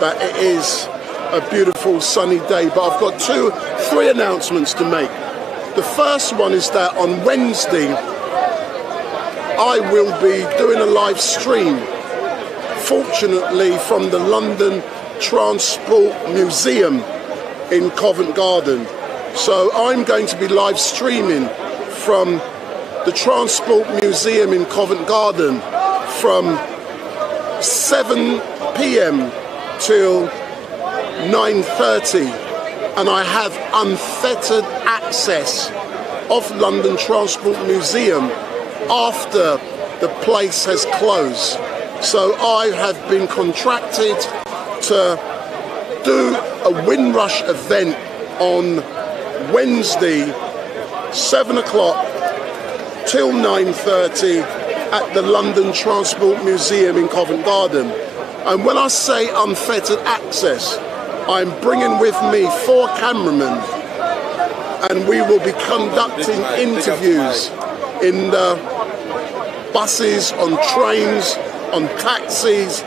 that it is a beautiful sunny day, but I've got three announcements to make. The first one is that on Wednesday I will be doing a live stream, fortunately from the London Transport Museum in Covent Garden. So I'm going to be live streaming from the Transport Museum in Covent Garden from 7 p.m. till 9:30, and I have unfettered access of London Transport Museum after the place has closed. So I have been contracted to do a Windrush event on Wednesday, 7 o'clock till 9:30 at the London Transport Museum in Covent Garden. And when I say unfettered access, I'm bringing with me 4 cameramen, and we will be conducting interviews in the buses, on trains, on taxis,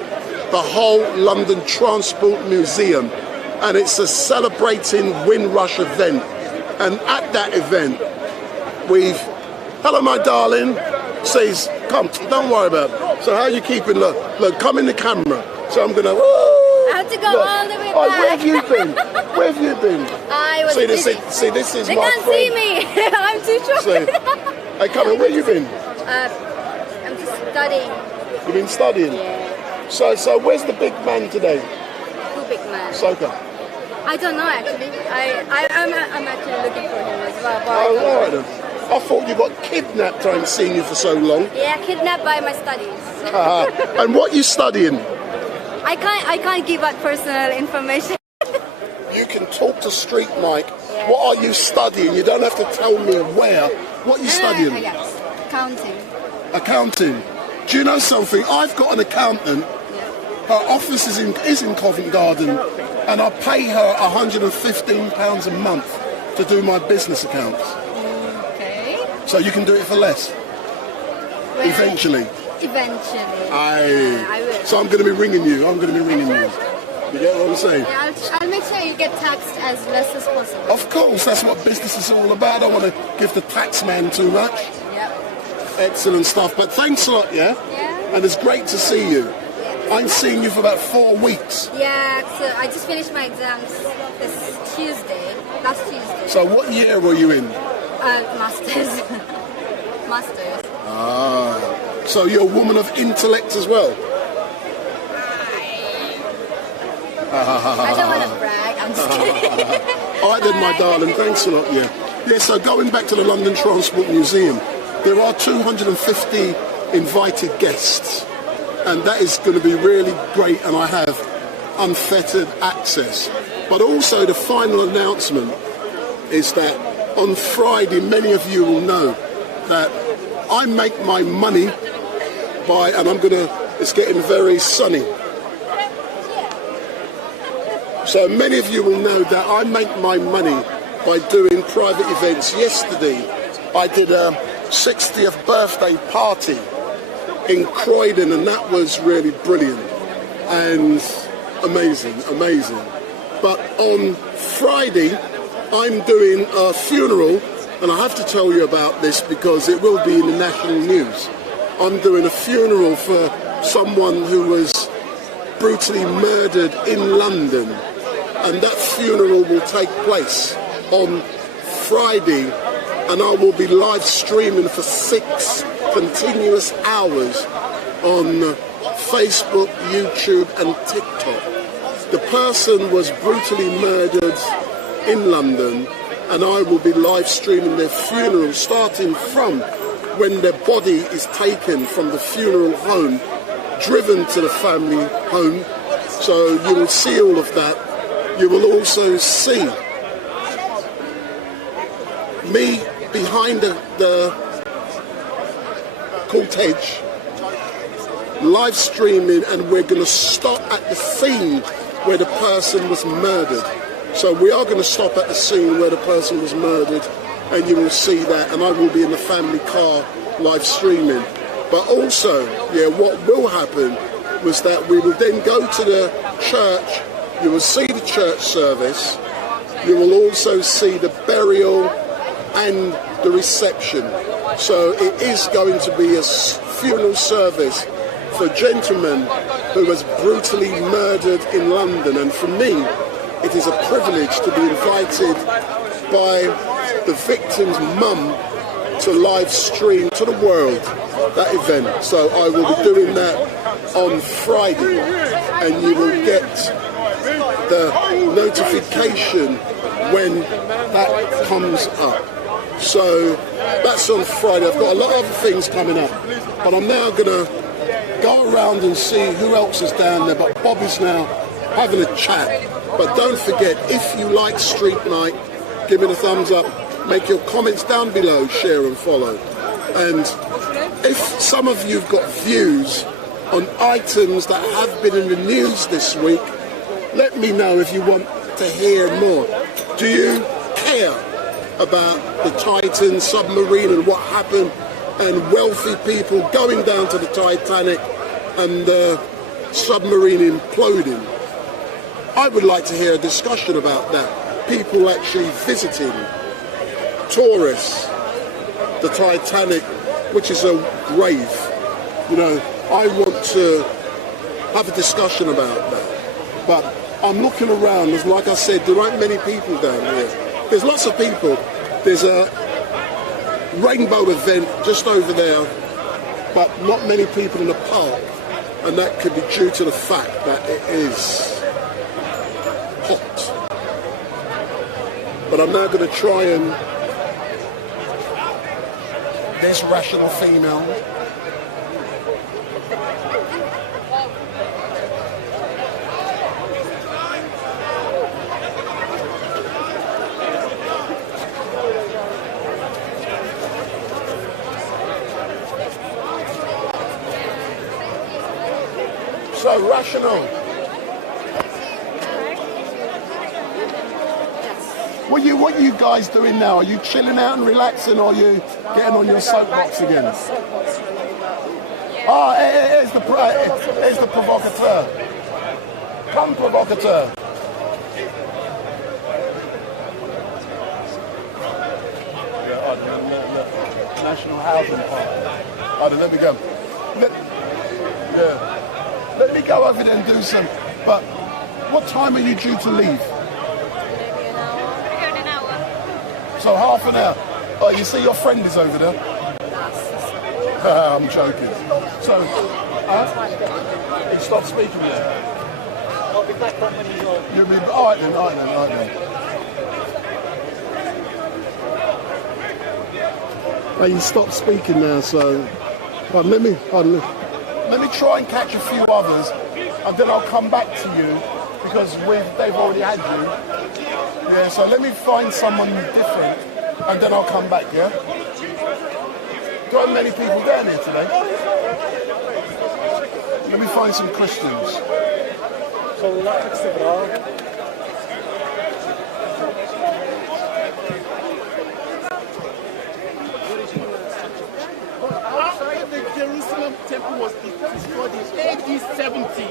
the whole London Transport Museum. And it's a celebrating Windrush event. And at that event, hello my darling, says, come, don't worry about it. So how are you keeping, look, come in the camera. So I'm gonna, I have to go all the way back. Where have you been? Where have you been? I was see, this is they my can't friend. see me. I'm too short. Hey, come on, where you been? I'm just studying. You've been studying? Yeah. So where's the big man today? Who big man? Soka. I don't know actually. I'm actually looking for him as well. But all right then. I thought you got kidnapped. I haven't seen you for so long. Yeah, kidnapped by my studies. And what are you studying? I can't give out personal information. You can talk to StreetMic. Yeah. What are you studying? You don't have to tell me where. What are you studying? Yes, accounting. Accounting. Do you know something? I've got an accountant. Her office is in Covent Garden, and I pay her £115 a month to do my business accounts. Okay. So you can do it for less. Eventually. Eventually. I will. So I'm going to be ringing you. You get what I'm saying? Yeah, I'll make sure you get taxed as less as possible. Of course, that's what business is all about. I don't want to give the tax man too much. Yep. Excellent stuff. But thanks a lot, yeah? Yeah. And it's great to see you. I'm seeing you for about 4 weeks. Yeah, so I just finished my exams last Tuesday. So what year were you in? Masters. Masters. Ah. So you're a woman of intellect as well? I don't want to brag, I'm just kidding. I did, my darling. Thanks a lot, yeah. Yeah, so going back to the London Transport Museum, there are 250 invited guests. And that is going to be really great, and I have unfettered access. But also the final announcement is that on Friday, many of you will know that I make my money by, and it's getting very sunny. So many of you will know that I make my money by doing private events. Yesterday, I did a 60th birthday party in Croydon, and that was really brilliant and amazing. But on Friday, I'm doing a funeral, and I have to tell you about this because it will be in the national news. I'm doing a funeral for someone who was brutally murdered in London, and that funeral will take place on Friday, and I will be live streaming for 6 continuous hours on Facebook, YouTube and TikTok. The person was brutally murdered in London, and I will be live streaming their funeral starting from when their body is taken from the funeral home, driven to the family home. So you will see all of that. You will also see me behind the cortege, live streaming, and we're going to stop at the scene where the person was murdered. So we are going to stop at the scene where the person was murdered, and you will see that, and I will be in the family car live streaming. But also, yeah, what will happen was that we will then go to the church. You will see the church service. You will also see the burial and the reception. So it is going to be a funeral service for a gentleman who was brutally murdered in London. And for me, it is a privilege to be invited by the victim's mum to live stream to the world that event. So I will be doing that on Friday, and you will get the notification when that comes up. So that's on Friday. I've got a lot of other things coming up, but I'm now going to go around and see who else is down there. But Bobby's now having a chat. But don't forget, if you like Street Night, give it a thumbs up, make your comments down below, share and follow. And if some of you've got views on items that have been in the news this week, let me know if you want to hear more. Do you care about the Titan submarine and what happened, and wealthy people going down to the Titanic and the submarine imploding? I would like to hear a discussion about that. People actually visiting, tourists, the Titanic, which is a grave. You know, I want to have a discussion about that. But I'm looking around, there's, like I said, there aren't many people down here. There's lots of people. There's a rainbow event just over there, but not many people in the park. And that could be due to the fact that it is hot. But I'm now going to try and... This rational female. So, rational. What are you guys doing now? Are you chilling out and relaxing, or are you getting on your soapbox again? Ah, here's the provocateur. Come, provocateur. National Housing Park. Hold on, let me go. Let me go over there and do some. But what time are you due to leave? Maybe an hour. So half an hour. Oh, you see your friend is over there? I'm joking. So, he stopped speaking now. I'll be back on when he's on. You'll be all right then. Well, you stopped speaking now, so let me try and catch a few others, and then I'll come back to you because they've already had you. Yeah, so let me find someone different, and then I'll come back. Yeah. Don't have many people down here today. Let me find some Christians. After the Jerusalem temple was destroyed in AD 70,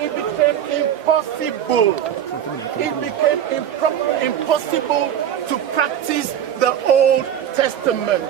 it became impossible. It became impossible to practice the Old Testament.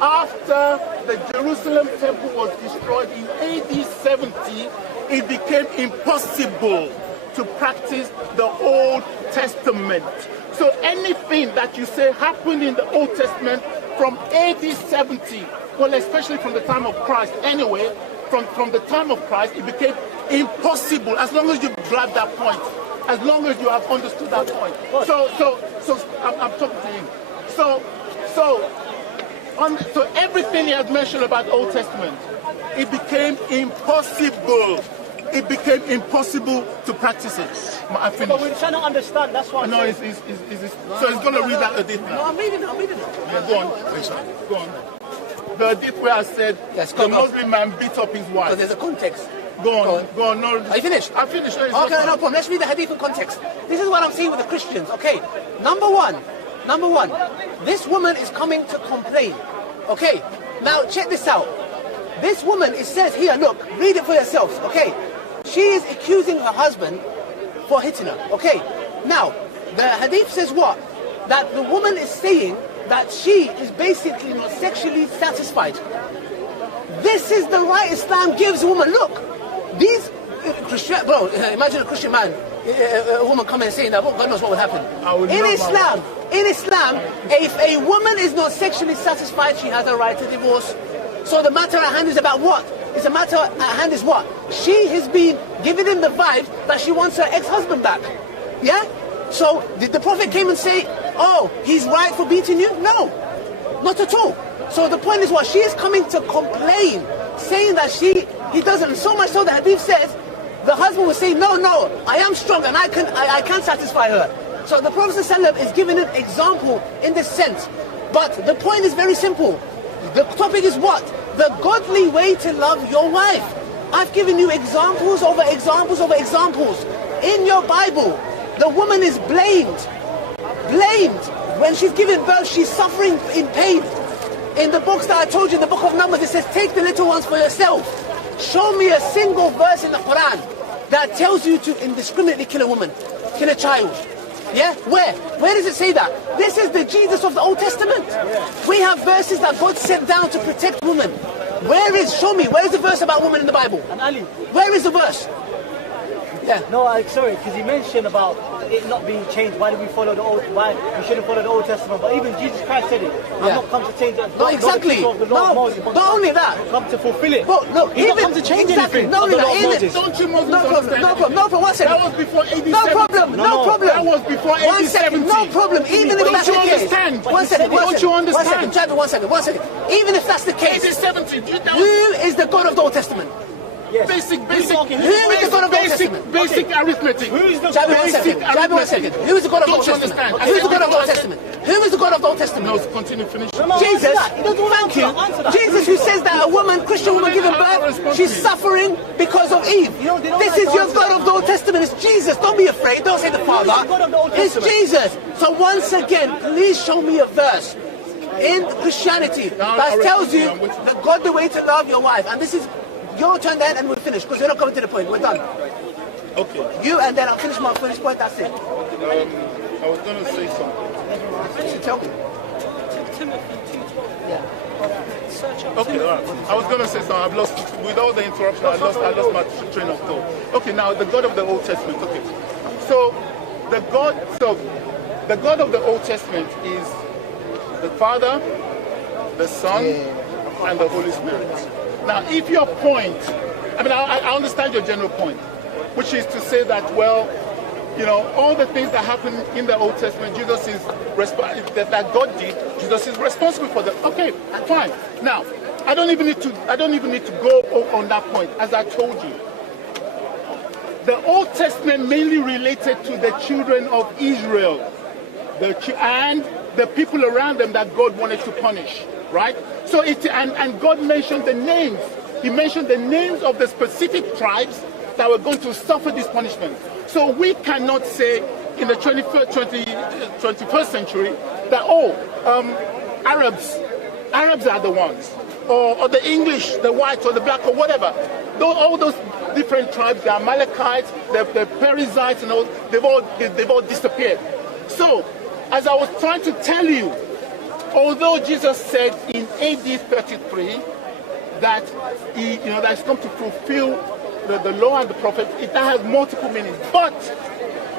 After the Jerusalem temple was destroyed in AD 70, it became impossible to practice the Old Testament. So anything that you say happened in the Old Testament from AD 70, well, especially from the time of Christ anyway, from the time of Christ, it became impossible, as long as you grab that point, as long as you have understood that point. So I'm talking to him. So everything he has mentioned about Old Testament, it became impossible. It became impossible to practice it. I finished. But we're trying to understand, that's why. No, so he's going to read that hadith now. No, I'm reading it. Yeah, go on. The hadith where I said the Muslim man beat up his wife. But there's a context. Go on. No, are you finished? I finished. Okay, no problem. Let's read the hadith in context. This is what I'm seeing with the Christians. Okay, number one, this woman is coming to complain. Okay, now check this out. This woman, it says here, look, read it for yourselves. Okay, she is accusing her husband for hitting her. Okay, now the hadith says what? That the woman is saying that she is basically not sexually satisfied. This is the right Islam gives a woman. Look, these Christian, bro, imagine a Christian man, a woman coming and saying that, God knows what would happen. In Islam, if a woman is not sexually satisfied, she has a right to divorce. So the matter at hand is about what? It's a matter at hand is what? She has been giving him the vibe that she wants her ex-husband back. Yeah? So did the Prophet came and say, oh, he's right for beating you? No, not at all. So the point is what? She is coming to complain, saying that he doesn't. So much so that hadith says, the husband will say, no, I am strong and I can satisfy her. So the Prophet ﷺ is giving an example in this sense. But the point is very simple. The topic is what? The godly way to love your wife. I've given you examples over examples over examples. In your Bible, the woman is blamed. When she's giving birth, she's suffering in pain. In the books that I told you, in the book of Numbers, it says, take the little ones for yourself. Show me a single verse in the Quran that tells you to indiscriminately kill a woman, kill a child. Yeah? Where does it say that? This is the Jesus of the Old Testament. We have verses that God sent down to protect women. Show me, where is the verse about women in the Bible? And Ali. Where is the verse? Yeah. No, sorry, because you mentioned about it not being changed. Why do we follow why we shouldn't follow the Old Testament? But even Jesus Christ said it. I'm not come to change it. No, exactly. Not only that. Come to fulfill it. But look, He's not come to change anything. Not only that. Don't you Muslims No problem. 1 second. That was before AD 70. No problem. That was before AD 1 second. 70. No problem. Even if that's the case. Understand? 1 second. Don't you understand? 1 second. Even if that's the case. AD 70. Who is the God of the Old Testament? Yes. Basic. Who is the God of the Old Testament? Basic arithmetic. Who is the God of the Old Testament? Who is the God of the Old Testament? Who is the God of the Old Testament? Who is the God of the Old Testament? No, continue, finish. Jesus. Thank you. Jesus, who says that a woman, Christian woman giving birth, she's suffering because of Eve. This is your God of the Old Testament. It's Jesus. Don't be afraid. Don't say the Father. It's Jesus. So once again, please show me a verse in Christianity that tells you that God the way to love your wife. And this is your turn then, and we'll finish because we're not coming to the point. We're done. Okay. You and then I'll finish my first point. That's it. I was going to say something. So tell me. Okay, all right. I was going to say something. I've lost, with all the interruption, I lost my train of thought. Okay, now the God of the Old Testament. Okay, so the God of the Old Testament is the Father, the Son, and the Holy Spirit. Now, if your point, I mean, I understand your general point, which is to say that, well, you know, all the things that happen in the Old Testament, Jesus is that God did. Jesus is responsible for them. Okay, fine. Now, I don't even need to go on that point. As I told you, the Old Testament mainly related to the children of Israel, and the people around them that God wanted to punish. Right? So and God mentioned the names. He mentioned the names of the specific tribes that were going to suffer this punishment. So we cannot say in the 21st century that, Arabs are the ones, or the English, the whites, or the black, or whatever. All those different tribes, the Amalekites, the Perizzites, and all, they've all disappeared. So, as I was trying to tell you, although Jesus said in AD 33 that that he's come to fulfill the law and the prophets, that has multiple meanings. But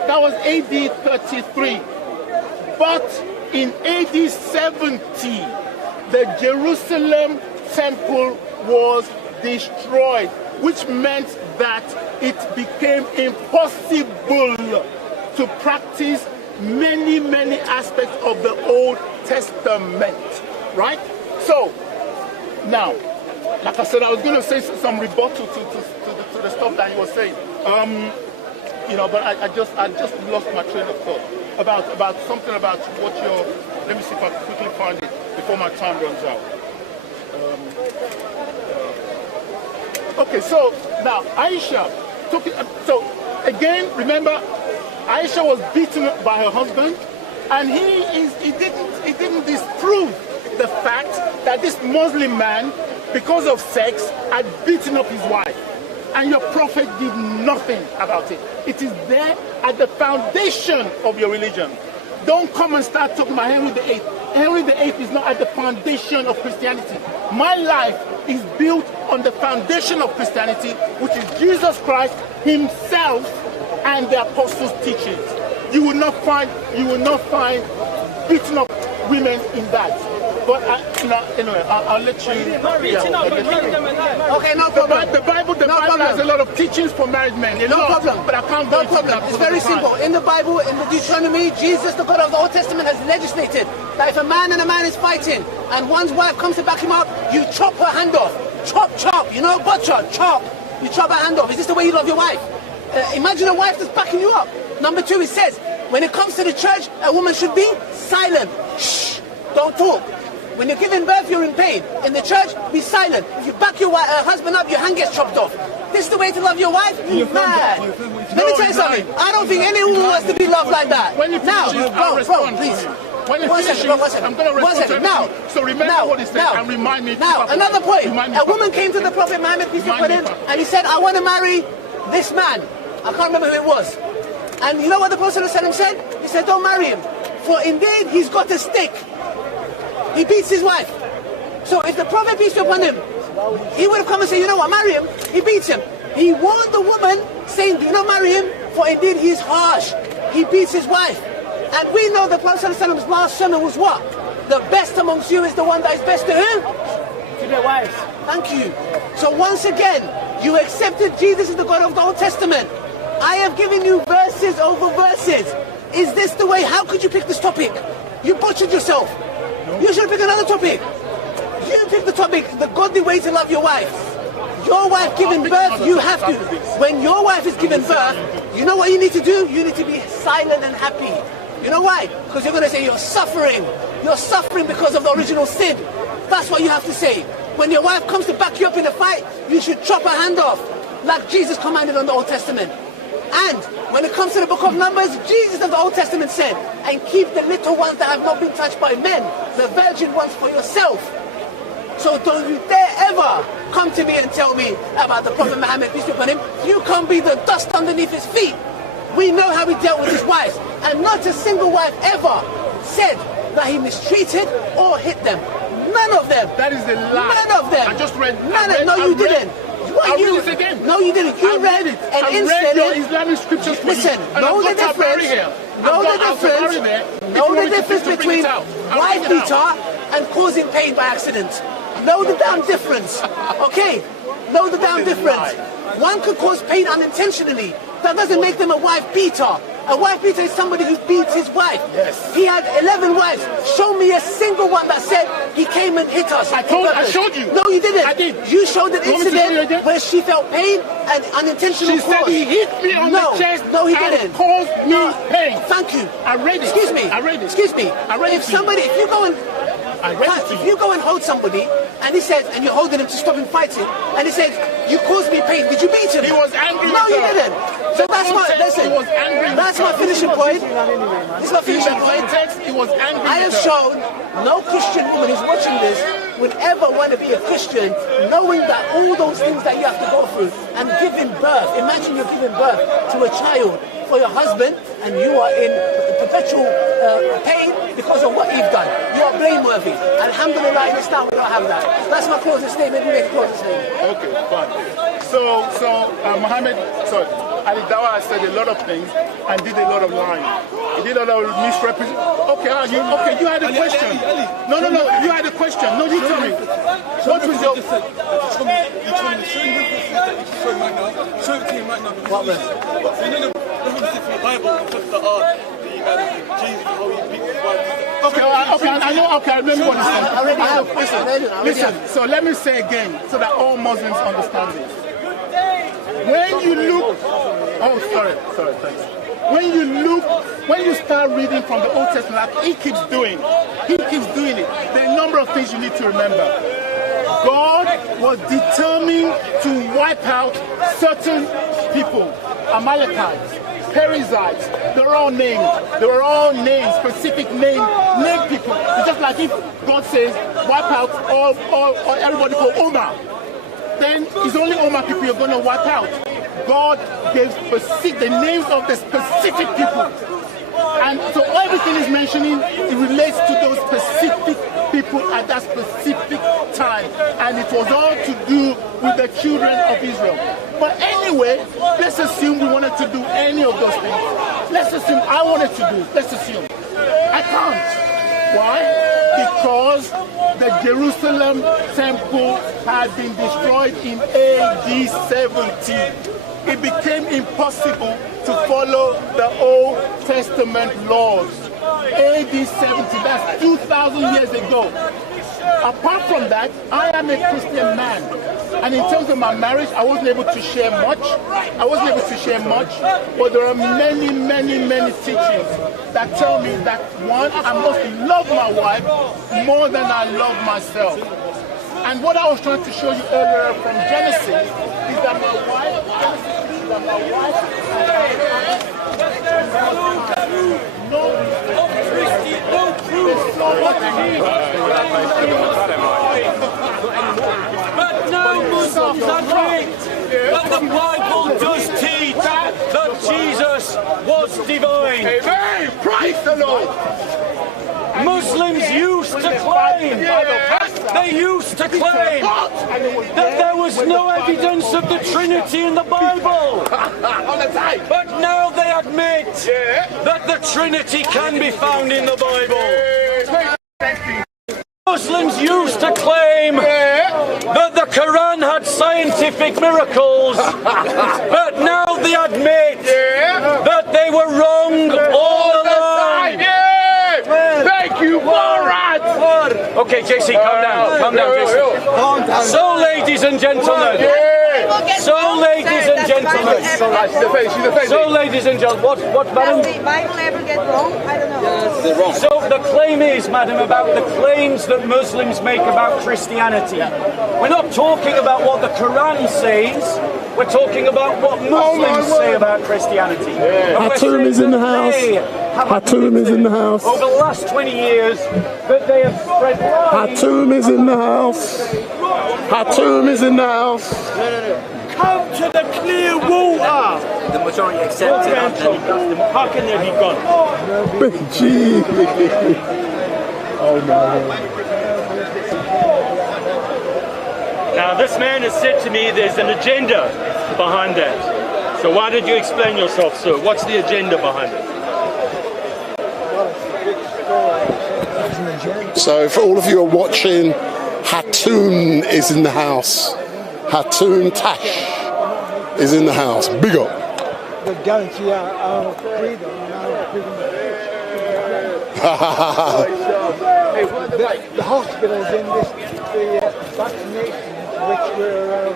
that was AD 33. But in AD 70, the Jerusalem temple was destroyed, which meant that it became impossible to practice many, many aspects of the Old Testament. Right? So, now, like I said, I was going to say some rebuttal to the stuff that he was saying. But I just lost my train of thought about something about what your. Let me see if I can quickly find it before my time runs out. Okay, so now Aisha took it. So again, remember, Aisha was beaten by her husband, and he didn't disprove the fact that this Muslim man, because of sex, had beaten up his wife. And your prophet did nothing about it. It is there at the foundation of your religion. Don't come and start talking about Henry VIII. Henry VIII is not at the foundation of Christianity. My life is built on the foundation of Christianity, which is Jesus Christ himself and the apostles' teachings. You will not find beating up women in that. But anyway, I'll let you. Okay, no problem. The Bible has a lot of teachings for married men. No problem. But I can't go into that. It's very simple. In the Bible, in the Deuteronomy, Jesus, the God of the Old Testament, has legislated that if a man and a man is fighting and one's wife comes to back him up, you chop her hand off. Chop. You know, butcher, chop. You chop her hand off. Is this the way you love your wife? Imagine a wife that's backing you up. Number 2, it says, when it comes to the church, a woman should be silent. Shh. Don't talk. When you're giving birth, you're in pain. In the church, be silent. If you back your husband up, your hand gets chopped off. This is the way to love your wife? You're mad. Let me tell you something. I don't think any woman wants to be loved like that. Now, bro, please. One second. I'm going to respond. Now, so remember what he said and remind me. Now, another point. A woman came to the Prophet Muhammad, peace be upon him, and he said, I want to marry this man. I can't remember who it was. And you know what the Prophet said? He said, don't marry him. For indeed, he's got a stick. He beats his wife. So if the Prophet, peace be upon him, he would have come and said, you know what, marry him. He beats him. He warned the woman, saying, do not marry him, for indeed he is harsh. He beats his wife. And we know the Prophet's last sermon was what? The best amongst you is the one that is best to who? To their wives. Thank you. So once again, you accepted Jesus as the God of the Old Testament. I have given you verses over verses. Is this the way? How could you pick this topic? You butchered yourself. You should pick another topic. You pick the topic, the godly way to love your wife. Your wife giving birth, you have to. When your wife is giving birth, you know what you need to do? You need to be silent and happy. You know why? Because you're going to say you're suffering. You're suffering because of the original sin. That's what you have to say. When your wife comes to back you up in a fight, you should chop her hand off, like Jesus commanded on the Old Testament. And when it comes to the book of Numbers, Jesus in the Old Testament said, and keep the little ones that have not been touched by men, the virgin ones for yourself. So don't you dare ever come to me and tell me about the Prophet Muhammad, peace be upon him. You can't be the dust underneath his feet. We know how he dealt with his wives, and not a single wife ever said that he mistreated or hit them. None of them. That is a lie. None of them. I just read. No, you didn't. I'll read this again. No, you didn't. You read it. And I read your Islamic scriptures for listen, you. know the difference. Know the difference between wife beater and causing pain by accident. Know the damn difference. Okay? Know the damn difference. One could cause pain unintentionally. That doesn't make them a wife beater. A wife beater is somebody who beats his wife. Yes. He had 11 wives. Show me a single one that said he came and hit us. I showed you. No, you didn't. I did. You showed an incident where she felt pain and unintentional She said he hit me on the chest. No, he and didn't. Caused me pain. Thank you. I read it. Excuse me. I read it. Excuse me. I read it. If you go and hold somebody and he says, and you're holding him to stop him fighting, and he says, you caused me pain, did you beat him? He was angry. No, you didn't. So that's my, listen, that's my finishing point. This is my finishing point. He was angry. I have shown no Christian woman who's watching this would ever want to be a Christian, knowing that all those things that you have to go through and giving birth. Imagine you're giving birth to a child for your husband and you are in perpetual pain because of what you've done. You are blameworthy. Alhamdulillah, in Islam we don't have that. That's my closing statement. We make a closing statement. Okay, fine. So Muhammad, Ali Dawah said a lot of things and did a lot of lying. He did a lot of misrepresentation. Okay, you had a question. No, you had a question. No, you tell me. What was your... What was? Okay, I remember what he said. Listen, so let me say again, so that all Muslims understand this. When you look, sorry, thanks. When you start reading from the Old Testament, like he keeps doing it. There are a number of things you need to remember. God was determined to wipe out certain people, Amalekites, Perizzites. They were all named, specific named people. It's just like if God says, wipe out all everybody called Omar. Then it's only Omar people you're going to wipe out. God gave the names of the specific people. And so everything is mentioning, it relates to those specific people at that specific time. And it was all to do with the children of Israel. But anyway, let's assume we wanted to do any of those things. Let's assume I wanted to do, let's assume. I can't. Why? Because the Jerusalem temple had been destroyed in AD 70. It became impossible to follow the Old Testament laws. AD 70, that's 2,000 years ago. Apart from that, I am a Christian man. And in terms of my marriage, I wasn't able to share much. But there are many, many, many teachings that tell me that, one, I must love my wife more than I love myself. And what I was trying to show you earlier from Genesis is that my wife, But no Muslims admit that the Bible does teach that Jesus was divine. Amen. Praise the Lord. Muslims used to claim, that there was no evidence of the Trinity in the Bible. But now they admit that the Trinity can be found in the Bible. Muslims used to claim that the Quran had scientific miracles, but now they admit that they were wrong all along. Thank you, Borat! Okay, JC, calm down, JC. So, ladies and gentlemen, So, ladies and gentlemen. So, ladies and gentlemen, what, madam? Does the Bible ever get wrong? I don't know. They're wrong. So the claim is, madam, about the claims that Muslims make about Christianity. We're not talking about what the Quran says. We're talking about what Muslims say about Christianity. Hatun is in the house. Hatun is in the house. Over the last 20 years, that they have spread lies. Hatun is in the house. Hatun is in the house. Come to the clear water. The majority accepted it. How can they be gone? Gee. Oh no. Now this man has said to me there's an agenda behind that. So why did you explain yourself, sir? What's the agenda behind it? So for all of you who are watching, Hatun is in the house. Hatun Tash is in the house. Big up. The guarantee our freedom and our freedom. The hospitals in this, the vaccinations which were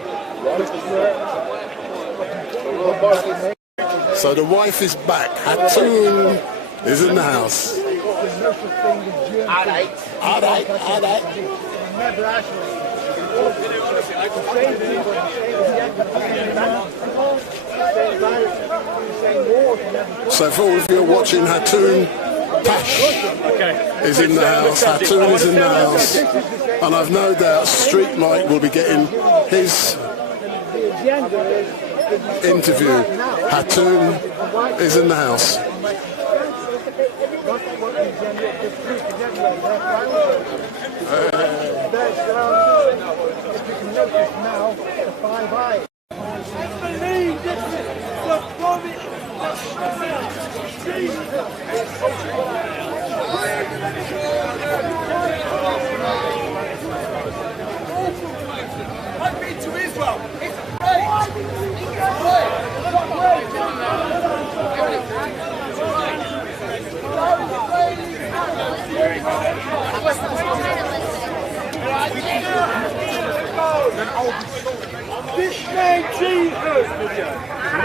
So the wife is back. Hatun is in the house. So for all of you watching, Hatun Tash is in the house. Hatun is in the house. And I've no doubt StreetMic will be getting his interview. Hatun is in the house. I've been to Israel. It's This man Jesus,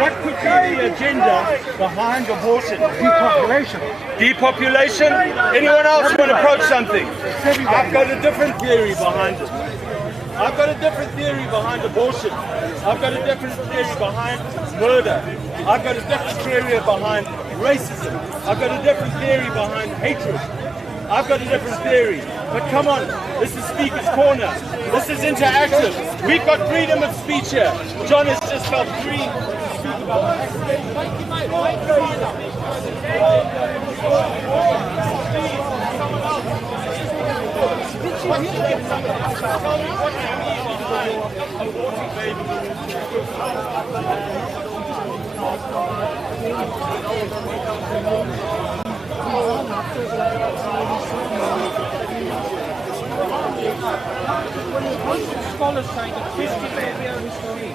what could be the agenda behind abortion? Depopulation. Depopulation? Anyone else want to approach something? I've got a different theory behind it. I've got a different theory behind abortion. I've got a different theory behind murder. I've got a different theory behind racism. I've got a different theory behind hatred. I've got a different theory. But come on, this is Speaker's Corner. This is interactive. We've got freedom of speech here. John has just felt free to speak about scholars say that Christian area history.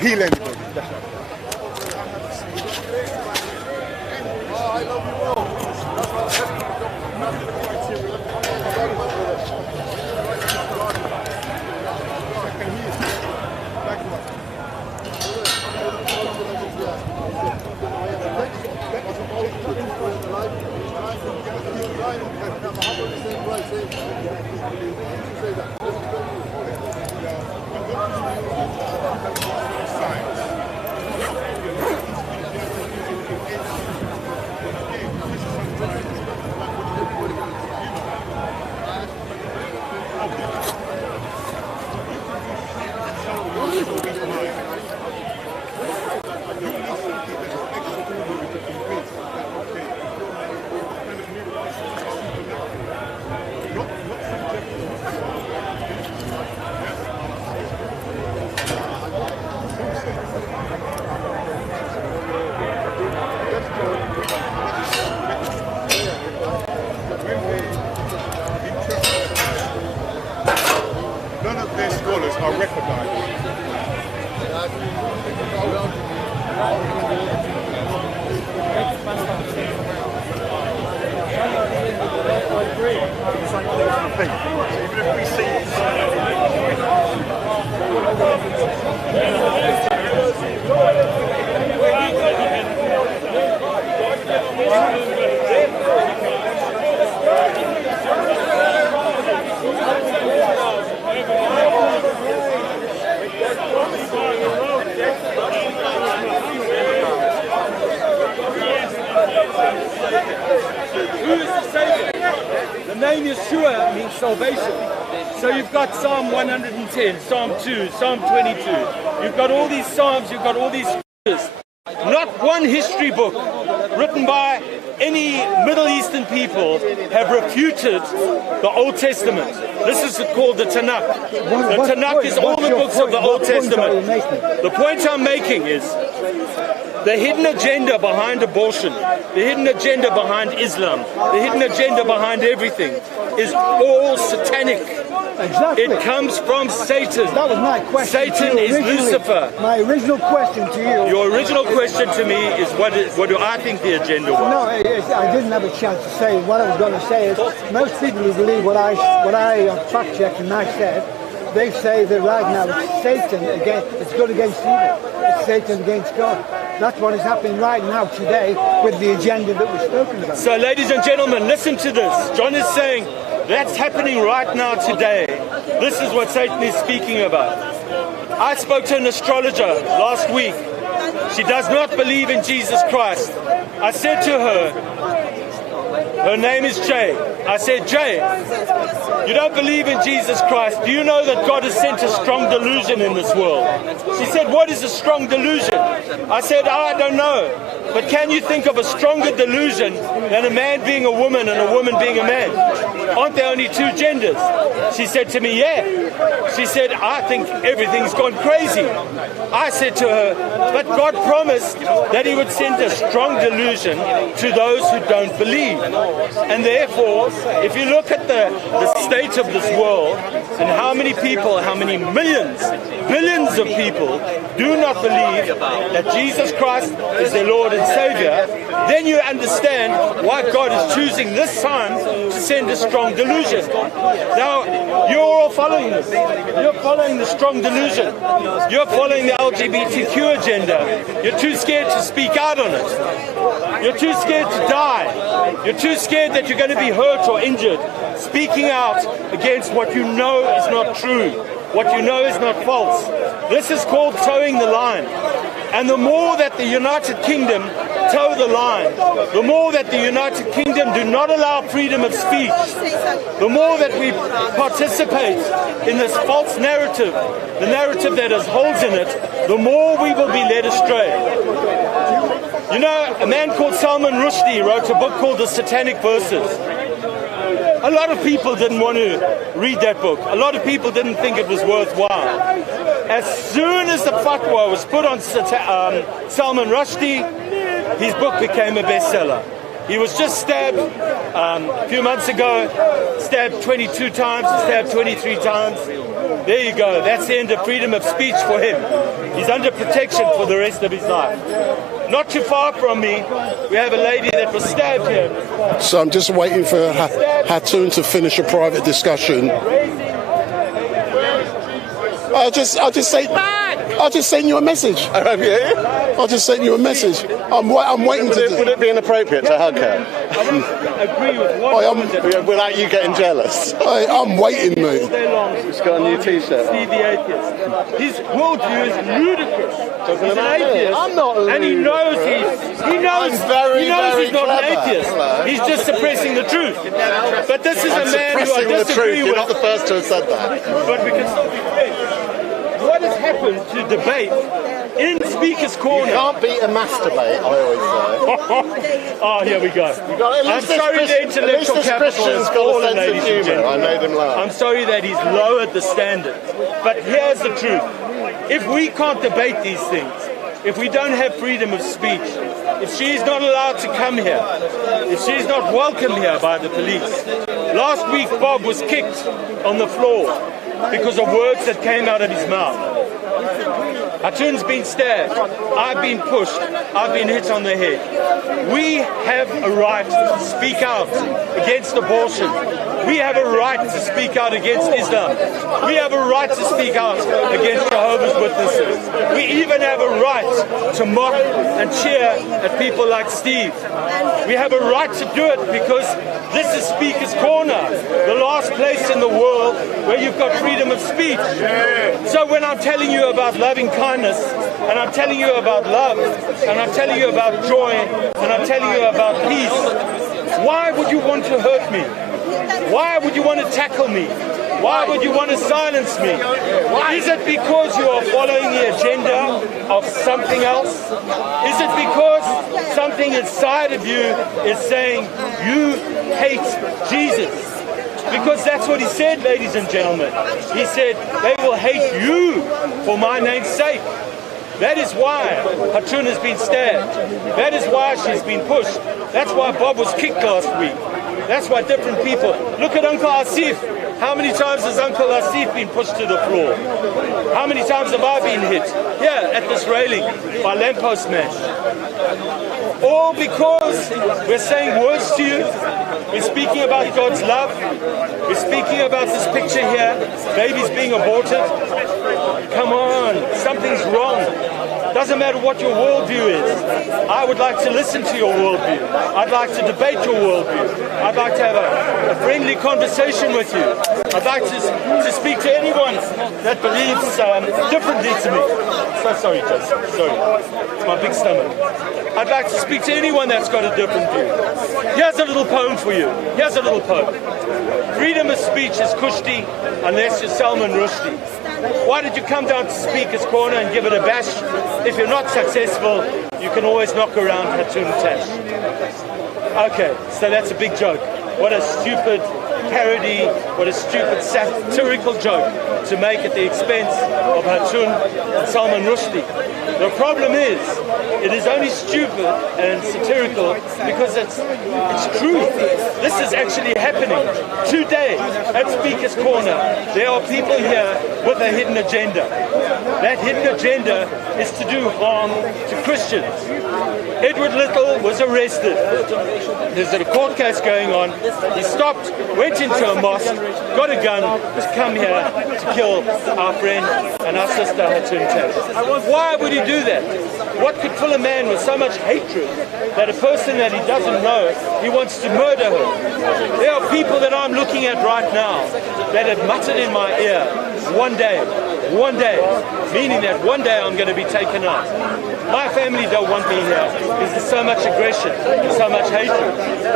Heal anybody. That's right. I love you all. None of their scholars are recognized. speak. Even if we see Who is the Savior? The name Yeshua means salvation. So you've got Psalm 110, Psalm 2, Psalm 22. You've got all these Psalms, you've got all these scriptures. Not one history book written by any Middle Eastern people have refuted the Old Testament. This is called the Tanakh. The Tanakh is all the books of the Old Testament. The point I'm making is the hidden agenda behind abortion, the hidden agenda behind Islam, the hidden agenda behind everything is all satanic. Exactly. It comes from Satan. That was my question. Satan is Lucifer. My original question to you. Your original question to me is what do I think the agenda was? No, I didn't have a chance to say what I was going to say. Is most people who believe what I fact checked and I said, they say that right now it's Satan against, it's good against evil. It's Satan against God. That's what is happening right now today with the agenda that we're spoken about. So ladies and gentlemen, listen to this. John is saying that's happening right now today. This is what Satan is speaking about. I spoke to an astrologer last week. She does not believe in Jesus Christ. I said to her name is Jay. I said, Jay, you don't believe in Jesus Christ. Do you know that God has sent a strong delusion in this world? She said, what is a strong delusion? I said, I don't know. But can you think of a stronger delusion than a man being a woman and a woman being a man? Aren't there only two genders? She said to me, yeah. She said, I think everything's gone crazy. I said to her, but God promised that he would send a strong delusion to those who don't believe. And therefore, if you look at the state of this world and how many people, how many millions, billions of people do not believe that Jesus Christ is their Lord and Savior, then you understand why God is choosing this time to send a strong delusion. Now, you're all following this. You're following the strong delusion. You're following the LGBTQ agenda. You're too scared to speak out on it. You're too scared to die. You're too scared that you're going to be hurt or injured. Speaking out against what you know is not true, what you know is not false. This is called towing the line. And the more that the United Kingdom toe the line, the more that the United Kingdom do not allow freedom of speech, the more that we participate in this false narrative, the narrative that has holes in it, the more we will be led astray. You know, a man called Salman Rushdie wrote a book called The Satanic Verses. A lot of people didn't want to read that book. A lot of people didn't think it was worthwhile. As soon as the fatwa was put on Salman Rushdie, his book became a bestseller. He was just stabbed a few months ago, stabbed 22 times, stabbed 23 times. There you go. That's the end of freedom of speech for him. He's under protection for the rest of his life. Not too far from me, we have a lady that was stabbed here. So I'm just waiting for Hatun to finish a private discussion. I'll just send you a message. Have you? I'll just send you a message. I'm waiting Would it be inappropriate to hug her? I wouldn't agree with what without you getting jealous. I'm waiting, mate. He's got a new T-shirt. Steve the atheist. His worldview is ludicrous. He's an atheist, I'm not ludicrous. And he knows he's not an atheist. Hello. He's just suppressing the truth. But this is a man who I disagree with. You're not the first to have said that. But we can still be friends. What has happened to debate in Speaker's Corner? You can't beat a masturbate, I always say. Oh, here we go. I'm sorry the intellectual capital has fallen, ladies and gentlemen. I made him laugh. I'm sorry that he's lowered the standard. But here's the truth. If we can't debate these things, if we don't have freedom of speech, if she's not allowed to come here, if she's not welcome here by the police. Last week, Bob was kicked on the floor because of words that came out of his mouth. Hatun's been stabbed. I've been pushed. I've been hit on the head. We have a right to speak out against abortion. We have a right to speak out against Islam. We have a right to speak out against Jehovah's Witnesses. We even have a right to mock and cheer at people like Steve. We have a right to do it because this is Speaker's Corner, the last place in the world where you've got freedom of speech. So when I'm telling you about loving kindness, and I'm telling you about love, and I'm telling you about joy, and I'm telling you about peace, why would you want to hurt me? Why would you want to tackle me? Why would you want to silence me? Is it because you are following the agenda of something else? Is it because something inside of you is saying you hate Jesus? Because that's what he said, ladies and gentlemen. He said, they will hate you for my name's sake. That is why Hatun has been stabbed. That is why she's been pushed. That's why Bob was kicked last week. That's why different people. Look at Uncle Asif. How many times has Uncle Asif been pushed to the floor? How many times have I been hit? Here, at this railing, by lamppost man. All because we're saying words to you. We're speaking about God's love. We're speaking about this picture here. Babies being aborted. Come on, something's wrong. Doesn't matter what your worldview is. I would like to listen to your worldview. I'd like to debate your worldview. I'd like to have a friendly conversation with you. I'd like to speak to anyone that believes differently to me. So sorry, Joseph. Sorry. It's my big stomach. I'd like to speak to anyone that's got a different view. Here's a little poem for you. Here's a little poem. Freedom of speech is kushti unless you're Salman Rushdie. Why did you come down to Speaker's Corner and give it a bash? If you're not successful, you can always knock around Hatun Tash. Okay, so that's a big joke. What a stupid parody, what a stupid satirical joke to make at the expense of Hatun and Salman Rushdie. The problem is, it is only stupid and satirical because it's true. This is actually happening today at Speaker's Corner. There are people here with a hidden agenda. That hidden agenda is to do harm to Christians. Edward Little was arrested. There's a court case going on. He stopped, went into a mosque, got a gun, has come here to kill our friend and our sister Hatun Tash. Why would he do that? What could fill a man with so much hatred that a person that he doesn't know, he wants to murder her? There are people that I'm looking at right now that have muttered in my ear, one day, meaning that one day I'm going to be taken out. My family don't want me here because there's so much aggression and so much hatred.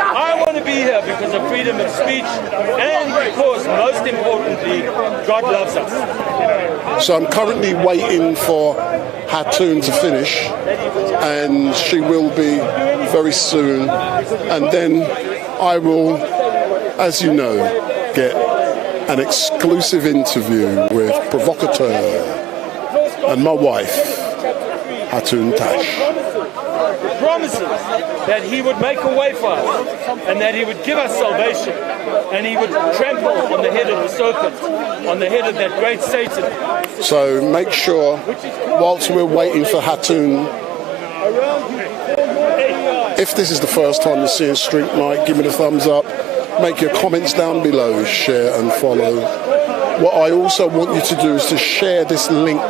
I want to be here because of freedom of speech and because, most importantly, God loves us. So I'm currently waiting for Hatun to finish, and she will be very soon. And then I will, as you know, get an exclusive interview with Provocateur and my wife, Hatun Tash. Promises that he would make a way for us and that he would give us salvation and he would trample on the head of the serpent, on the head of that great Satan. So make sure, whilst we're waiting for Hatun, if this is the first time you're seeing StreetMic, give me the thumbs up, make your comments down below, share and follow. What I also want you to do is to share this link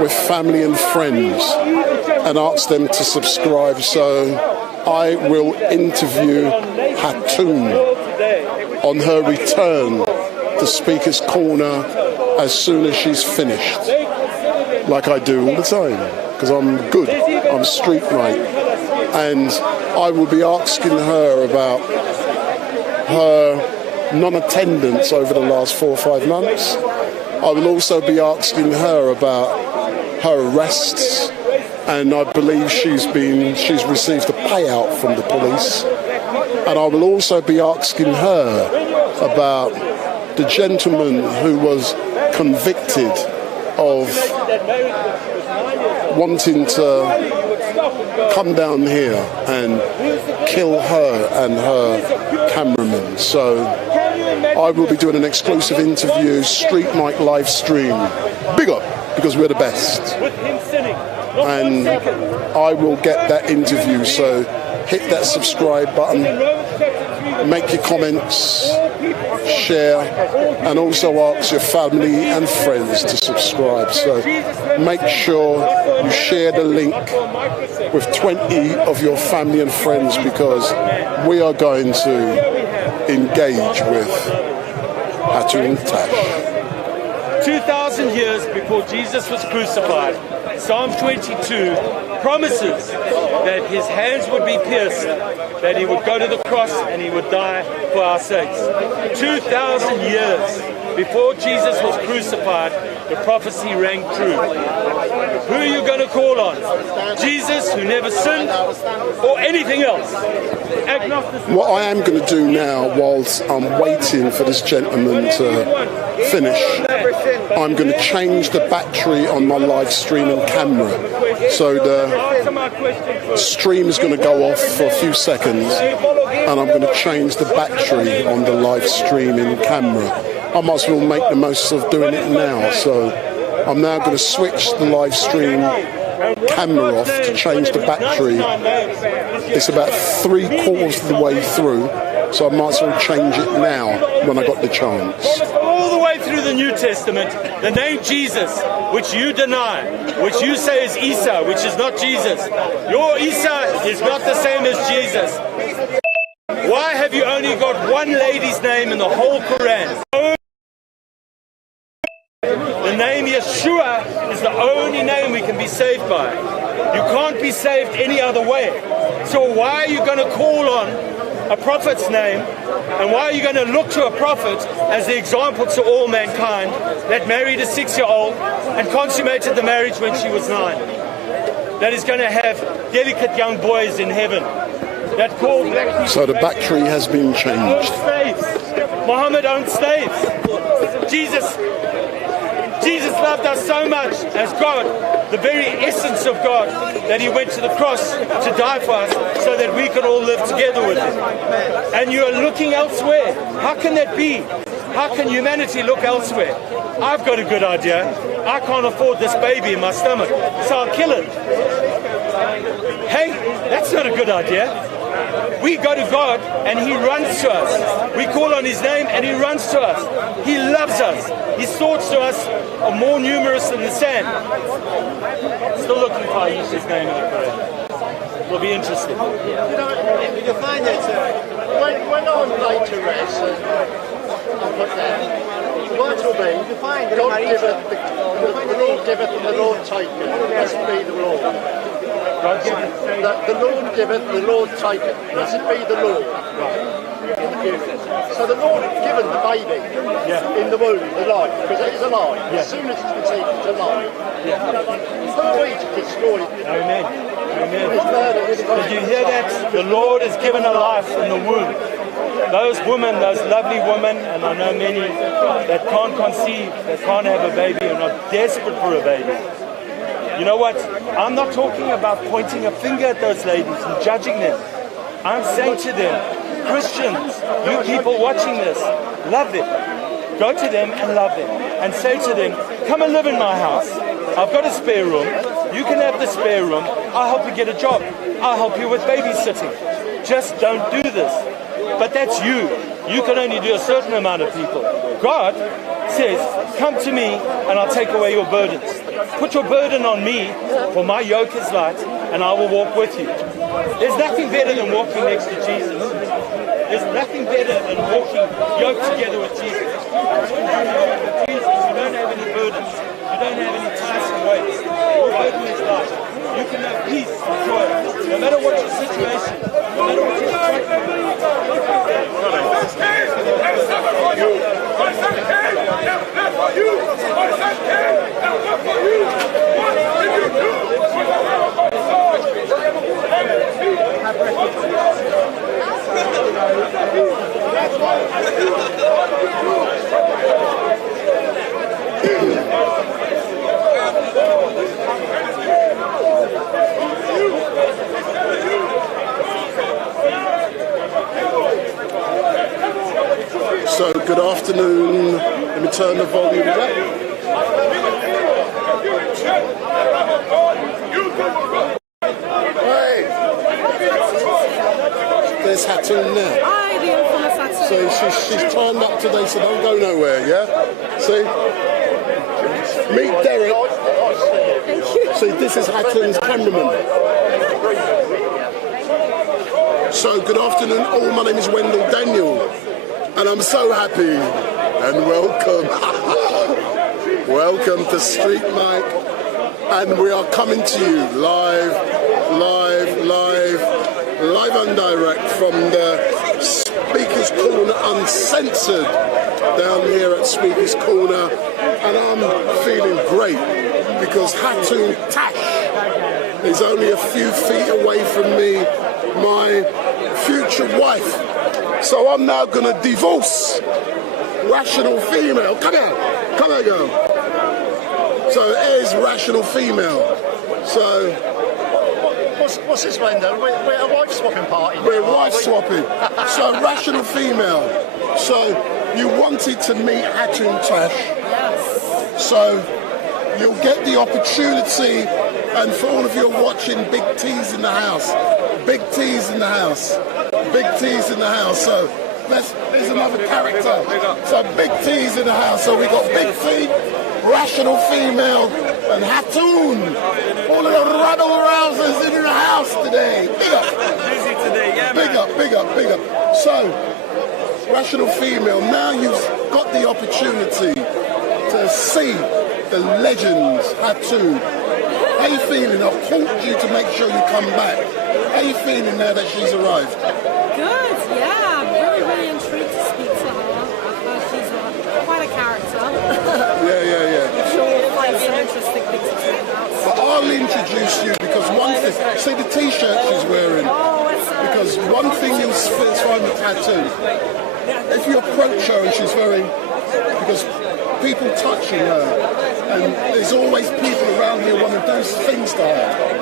with family and friends and ask them to subscribe, so I will interview Hatun on her return to Speaker's Corner as soon as she's finished, like I do all the time, because I'm good, I'm StreetMic, and I will be asking her about her non-attendance over the last 4 or 5 months. I will also be asking her about her arrests, and I believe she's received a payout from the police. And I will also be asking her about the gentleman who was convicted of wanting to come down here and kill her and her cameraman. So I will be doing an exclusive interview, StreetMic LiveStream. Big up, because we're the best. And I will get that interview, so hit that subscribe button, make your comments, share, and also ask your family and friends to subscribe. So make sure you share the link with 20 of your family and friends, because we are going to engage with Hatun and Tash. 2,000 years before Jesus was crucified, Psalm 22 promises that his hands would be pierced, that he would go to the cross and he would die for our sakes. 2,000 years before Jesus was crucified, the prophecy rang true. Who are you going to call on? Jesus, who never sinned, or anything else? What I am going to do now, whilst I'm waiting for this gentleman to finish, I'm going to change the battery on my live streaming camera. So the stream is going to go off for a few seconds, and I'm going to change the battery on the live streaming camera. I might as well make the most of doing it now. So I'm now going to switch the live stream camera off to change the battery. It's about 3/4 of the way through, so I might as well change it now when I got the chance. All the way through the New Testament, the name Jesus, which you deny, which you say is Isa, which is not Jesus. Your Isa is not the same as Jesus. Why have you only got one lady's name in the whole Quran? The name Yeshua is the only name we can be saved by. You can't be saved any other way. So why are you going to call on a prophet's name, and why are you going to look to a prophet as the example to all mankind that married a 6-year-old and consummated the marriage when she was 9? That is going to have delicate young boys in heaven. That called black people. So the battery has been changed. Muhammad owned slaves. Jesus loved us so much as God, the very essence of God, that he went to the cross to die for us so that we could all live together with him. And you are looking elsewhere. How can that be? How can humanity look elsewhere? I've got a good idea. I can't afford this baby in my stomach, so I'll kill it. Hey, that's not a good idea. We go to God and he runs to us. We call on his name and he runs to us. He loves us. His thoughts to us are more numerous than the sand. Still looking for Aisha's name in the Quran. It'll be interesting. You find that when I'm laid to rest, I'll put down, what will be, God giveth, the Lord giveth and the Lord taketh. Blessed be the Lord. The Lord giveth, the Lord taketh. Blessed be the Lord. In the future. So the Lord had given the baby in the womb, the life, because it is alive. As soon as it's conceived, it's alive. Who are we to destroy it? Amen. Amen. Did you hear that? The Lord has given a life in the womb. Those women, those lovely women, and I know many that can't conceive, that can't have a baby, and are desperate for a baby. You know what? I'm not talking about pointing a finger at those ladies and judging them. I'm saying to them, Christians, you people watching this, love them. Go to them and love them. And say to them, come and live in my house. I've got a spare room. You can have the spare room. I'll help you get a job. I'll help you with babysitting. Just don't do this. But that's you. You can only do a certain amount of people. God says, come to me and I'll take away your burdens. Put your burden on me, for my yoke is light, and I will walk with you. There's nothing better than walking next to Jesus. There's nothing better than walking yoked together with Jesus. You don't have any burdens. You don't have any tiresome weights. Your burden is light. You can have peace and joy, no matter what your situation, no matter what your So good afternoon. Let me turn the volume up. Hey! There's Hatun now. Hi, the infamous Hatun. See, she's turned up today, so don't go nowhere, yeah? See? Meet Derek. See, this is Hatun's cameraman. So, good afternoon all. My name is Wendell Daniel, and I'm so happy and welcome. Welcome to StreetMic, and we are coming to you live and direct from the Speaker's Corner Uncensored down here at Speaker's Corner, and I'm feeling great because Hatun Tash is only a few feet away from me, my future wife. So I'm now going to divorce rational female. Come here, girl. So here's rational female. So what's this, Wendell? We're a wife swapping party. We're wife swapping. So rational female. So you wanted to meet Hatun Tash. Yes. So you'll get the opportunity, and for all of you watching, big T's in the house. Big T's in the house. Big T's in the house. So there's another character. So big T's in the house. So we got Big T, rational female, and Hatun. All of the rabble-rousers in the house today. Big up. Busy today, yeah, big up. So, rational female, now you've got the opportunity to see the legends, Hatun. How you feeling? I've called you to make sure you come back. How you feeling now that she's arrived? Good, yeah. I'm really intrigued to speak to her. She's quite a character. Yeah. I'm sure we'll find some interesting things to say about. But I'll introduce you because one thing, see the t-shirt she's wearing? Because one thing you'll find with Hatun, if you approach her and she's because people touching her, and there's always people around here want to do things to her.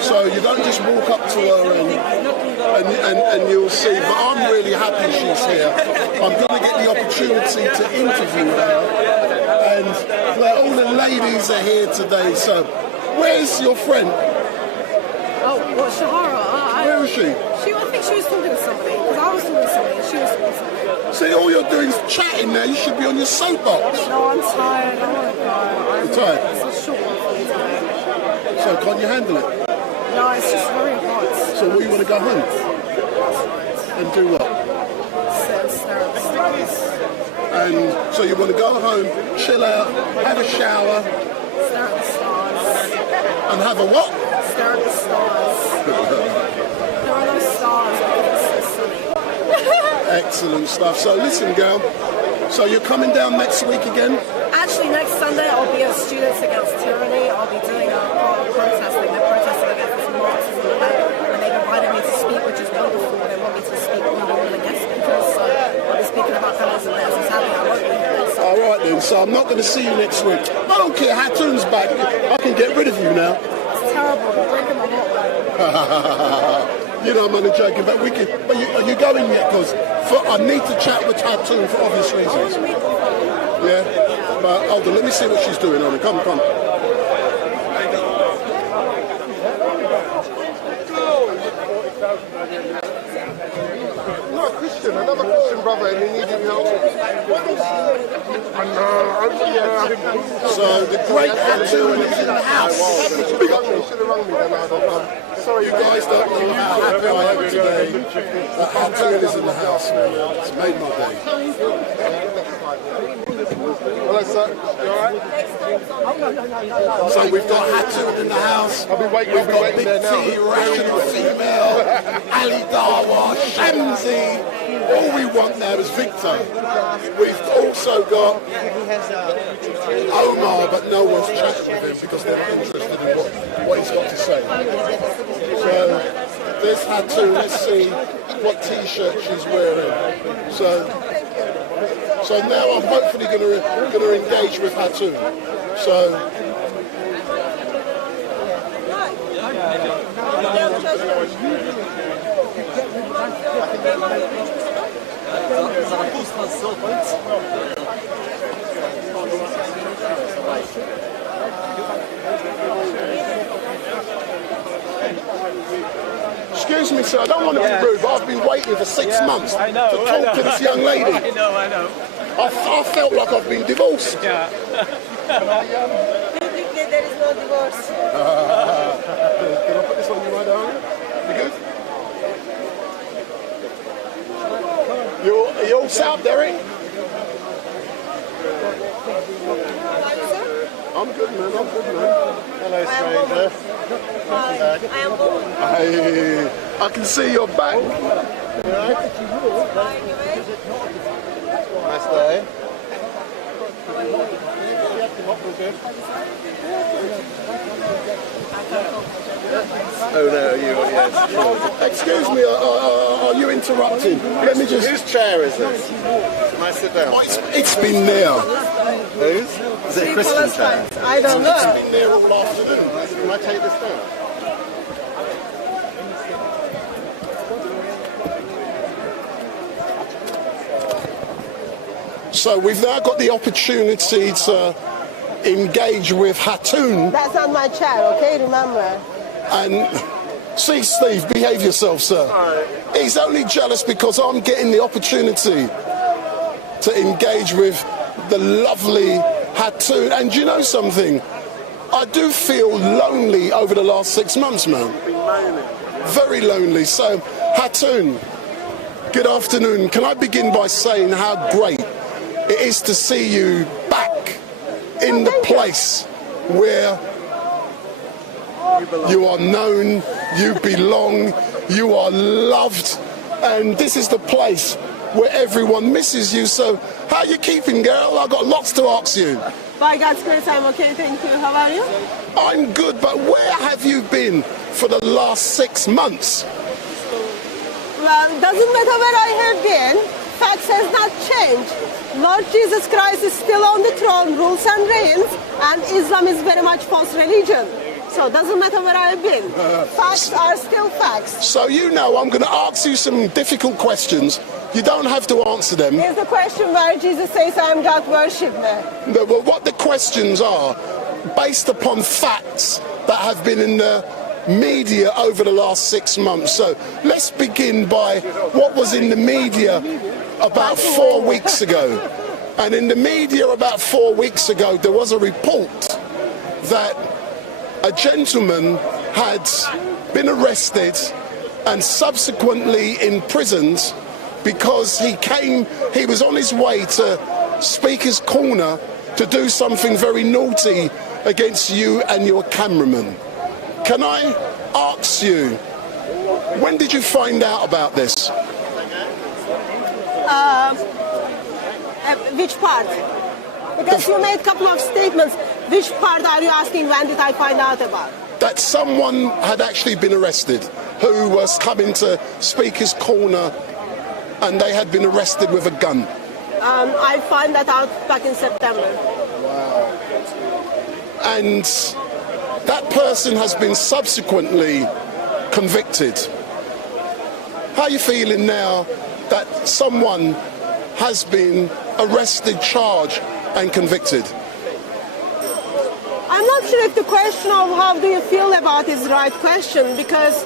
So you don't just walk up to her and you'll see. But I'm really happy she's here. I'm going to get the opportunity to interview her. And all the ladies are here today. So where's your friend? Oh, what, Shahara? Where is she? I think she was talking to somebody. Because I was talking to somebody and she was talking to somebody. See, all you're doing is chatting now. You should be on your soapbox. No, I'm tired. I want to go. You're tired? It's a short one for me today. So can't you handle it? No, it's just very hot. So what, you want to go home? And do what? Sit and stare at the stars. And so you want to go home, chill out, have a shower. Stare at the stars. And have a what? Stare at the stars. There are no stars because it's so sunny. Excellent stuff. So listen, girl. So you're coming down next week again? Actually, next Sunday I'll be at Students Against Tyranny. I'll be doing a part of protesting. They're protesting against this Marxism event, and they've invited me to speak, which is wonderful. They want me to speak on one of the guest speakers, so I'll be speaking about feminism there. So sadly, I won't be here. So. All right then. So I'm not going to see you next week. I don't care. Hatun's back. I can get rid of you now. It's terrible. You're breaking my heart. You know, I'm only joking, but we can. But are you going yet? Because I need to chat with Hatun for obvious reasons. Yeah. But hold on, let me see what she's doing. Hold on, come. No, Christian, another Christian brother, and he needed help. So the great Hatun is in the house. You should have rung me then. Sorry, you guys don't know how happy I am today that Hatun is in the house. It's made my day. Hello, sir. You alright? So we've got Hatun in the house. We've got Big T, rational female, Ali Dawa, Shamsi. All we want now is Victor. We've also got Omar, but no one's chatting with him because they're not interested in what he's got to say. So there's Hatun. Let's see what t-shirt she's wearing. So now I'm hopefully going to engage with Hatun. So. Excuse me, sir, I don't want to be rude, but I've been waiting for 6 months to talk to this young lady. I know. I felt like I've been divorced. Yeah. Biblically, there is no divorce. Can I put this on you, my darling? You good? Are you all set up, Derek? I'm good, man. Hello, stranger. Hi, I am woman. Hey, I can see your back. Nice day. Oh no, yes. Excuse me, are you interrupting? Let me just... Whose chair is this? Can I sit down? Oh, it's been there. Whose? Is it a Christian chair? I don't know. It's been there all afternoon. Can I take this down? So we've now got the opportunity to engage with Hatun. That's not my chair, okay? Remember. And see, Steve, behave yourself, sir. He's only jealous because I'm getting the opportunity to engage with the lovely Hatun. And you know something? I do feel lonely over the last 6 months, man. Very lonely. So, Hatun, good afternoon. Can I begin by saying how great it is to see you back in the place where you are known, you belong, you are loved, and this is the place where everyone misses you. So how are you keeping, girl? I've got lots to ask you. By God's grace, I'm okay, thank you. How are you? I'm good, but where have you been for the last 6 months? Well, it doesn't matter where I have been. Facts has not changed. Lord Jesus Christ is still on the throne, rules and reigns, and Islam is very much false religion. So it doesn't matter where I have been. Facts are still facts. So you know I'm going to ask you some difficult questions. You don't have to answer them. Is the question where Jesus says, I am God, worship me? No, well, what the questions are, based upon facts that have been in the media over the last 6 months. So let's begin by what was in the media about 4 weeks ago. And in the media about 4 weeks ago, there was a report that a gentleman had been arrested and subsequently imprisoned because he was on his way to Speaker's Corner to do something very naughty against you and your cameraman. Can I ask you, when did you find out about this? Which part? Because you made a couple of statements. Which part are you asking, when did I find out about? That someone had actually been arrested who was coming to Speaker's Corner and they had been arrested with a gun. I found that out back in September. Wow. And that person has been subsequently convicted. How are you feeling now that someone has been arrested, charged and convicted? I'm not sure if the question of how do you feel about is the right question, because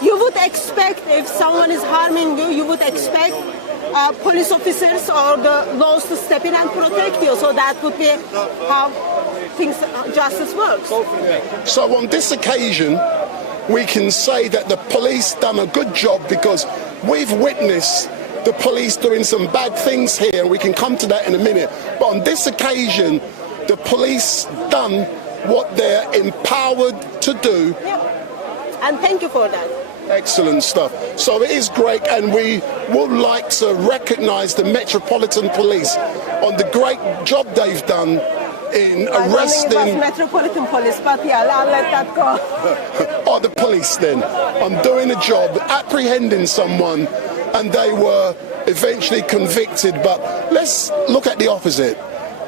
you would expect if someone is harming you, you would expect police officers or the laws to step in and protect you. So that would be how justice works. So on this occasion, we can say that the police done a good job because we've witnessed the police doing some bad things here, and we can come to that in a minute. But on this occasion, the police done what they're empowered to do. Yeah. And thank you for that. Excellent stuff. So it is great, and we would like to recognise the Metropolitan Police on the great job they've done in arresting... I don't think it was Metropolitan Police, but yeah, I'll let that go. Or the police then. I'm doing a job, apprehending someone, and they were eventually convicted. But let's look at the opposite.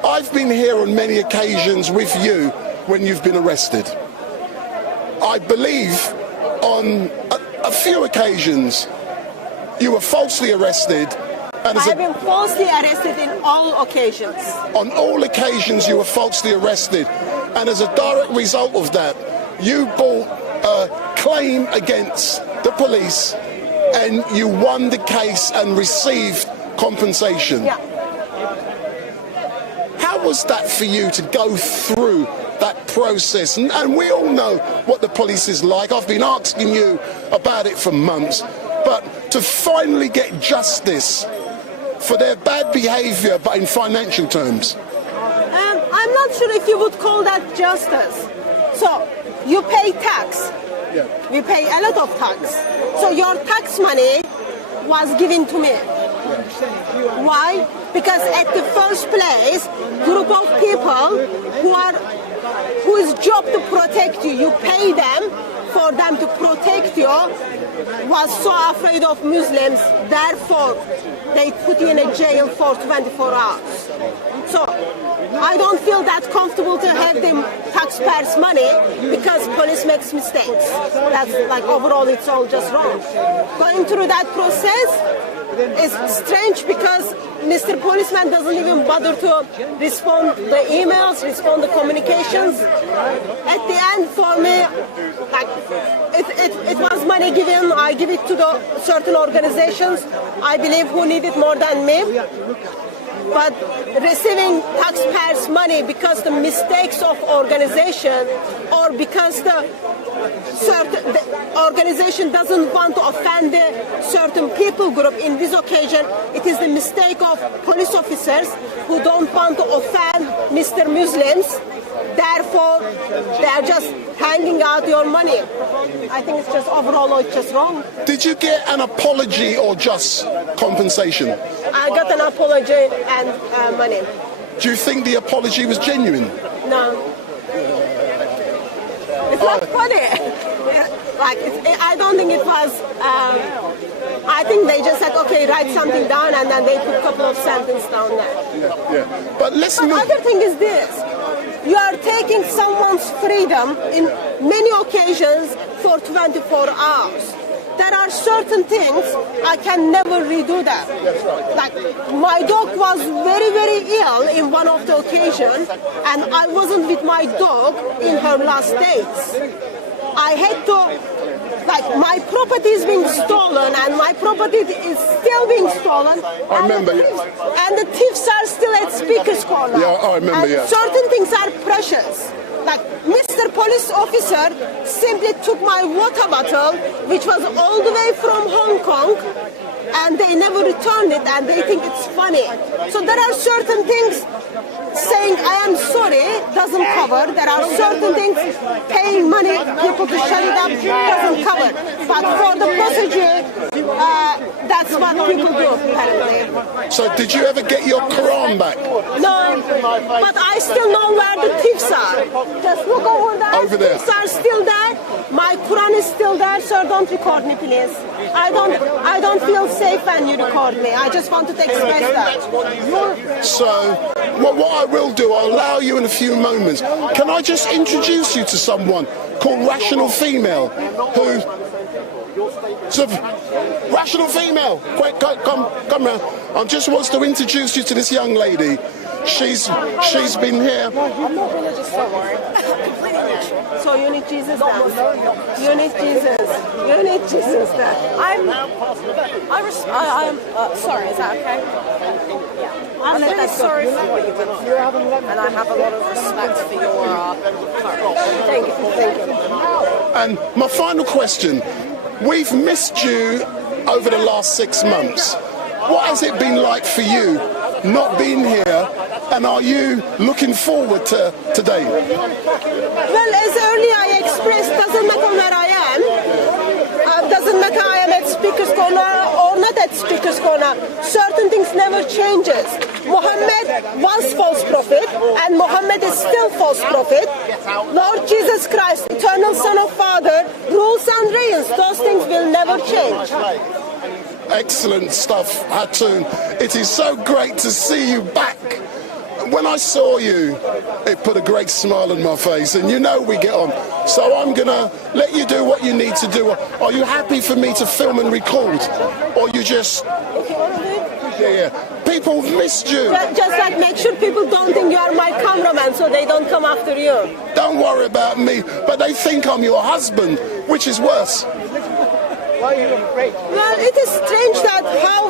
I've been here on many occasions with you when you've been arrested. I believe on a few occasions you were falsely arrested. And I've been falsely arrested in all occasions. On all occasions you were falsely arrested. And as a direct result of that, you brought a claim against the police and you won the case and received compensation. Yeah. How was that for you to go through that process? And we all know what the police is like. I've been asking you about it for months. But to finally get justice for their bad behaviour, but in financial terms. I'm not sure if you would call that justice. So you pay tax. Yeah. We pay a lot of tax. So your tax money was given to me. Why? Because at the first place, group of people whose job to protect you, you pay them for them to protect you, was so afraid of Muslims, therefore they put you in a jail for 24 hours. So I don't feel that comfortable to have the taxpayers' money because police makes mistakes. That's like overall it's all just wrong. Going through that process is strange because Mr. Policeman doesn't even bother to respond the emails, respond the communications. At the end, for me, like it was money given. I give it to the certain organizations I believe who need it more than me. But receiving taxpayers' money because the mistakes of organization or because the organization doesn't want to offend a certain people group. In this occasion, it is the mistake of police officers who don't want to offend Mr. Muslims. Therefore, they are just handing out your money. I think it's just overall, it's just wrong. Did you get an apology or just compensation? I got an apology and money. Do you think the apology was genuine? No. It's not funny. Like, I don't think it was. I think they just said, okay, write something down, and then they put a couple of sentences down there. Yeah. But listen. But other thing is this: you are taking someone's freedom in many occasions for 24 hours. There are certain things I can never redo that. Like my dog was very, very ill in one of the occasions, and I wasn't with my dog in her last days. I had to, like, my property is being stolen, and my property is still being stolen. I remember, and the thieves are still at Speaker's Corner. Yeah, I remember, and certain things are precious. Like, Mr. Police Officer simply took my water bottle, which was all the way from Hong Kong, and they never returned it, and they think it's funny. So there are certain things saying I am sorry doesn't cover. There are certain things paying money people to shut it up doesn't cover. But for the procedure, that's what people do apparently. So did you ever get your Quran back? No, but I still know where the thieves are. Just look over there. Over there. Thieves are still there. My Quran is still there, sir. Don't record me, please. I don't feel safe when you record me. I just want to express that. So, what I will do, I'll allow you in a few moments. Can I just introduce you to someone called Rational Female, who... So, Rational Female, quick, come round. I just wants to introduce you to this young lady. She's been here. I'm not religious, don't worry. So you need Jesus then. You need Jesus. You need Jesus then. I'm sorry, is that okay? Yeah. I'm really sorry for what you've done. And I have a lot of respect for your courage. Thank you. And my final question. We've missed you over the last 6 months. What has it been like for you not being here, and are you looking forward to today? Well, as earlier I expressed, doesn't matter where I am. Doesn't matter I am at Speaker's Corner or not at Speaker's Corner. Certain things never changes. Muhammad was false prophet, and Muhammad is still false prophet. Lord Jesus Christ, eternal Son of Father, rules and reigns. Those things will never change. Excellent stuff, Hatun. It is so great to see you back. When I saw you, it put a great smile on my face, and you know we get on. So I'm going to let you do what you need to do. Are you happy for me to film and record? Or you just... Yeah. People have missed you. Just like make sure people don't think you are my cameraman so they don't come after you. Don't worry about me, but they think I'm your husband, which is worse. Why are you afraid? Well, it is strange that how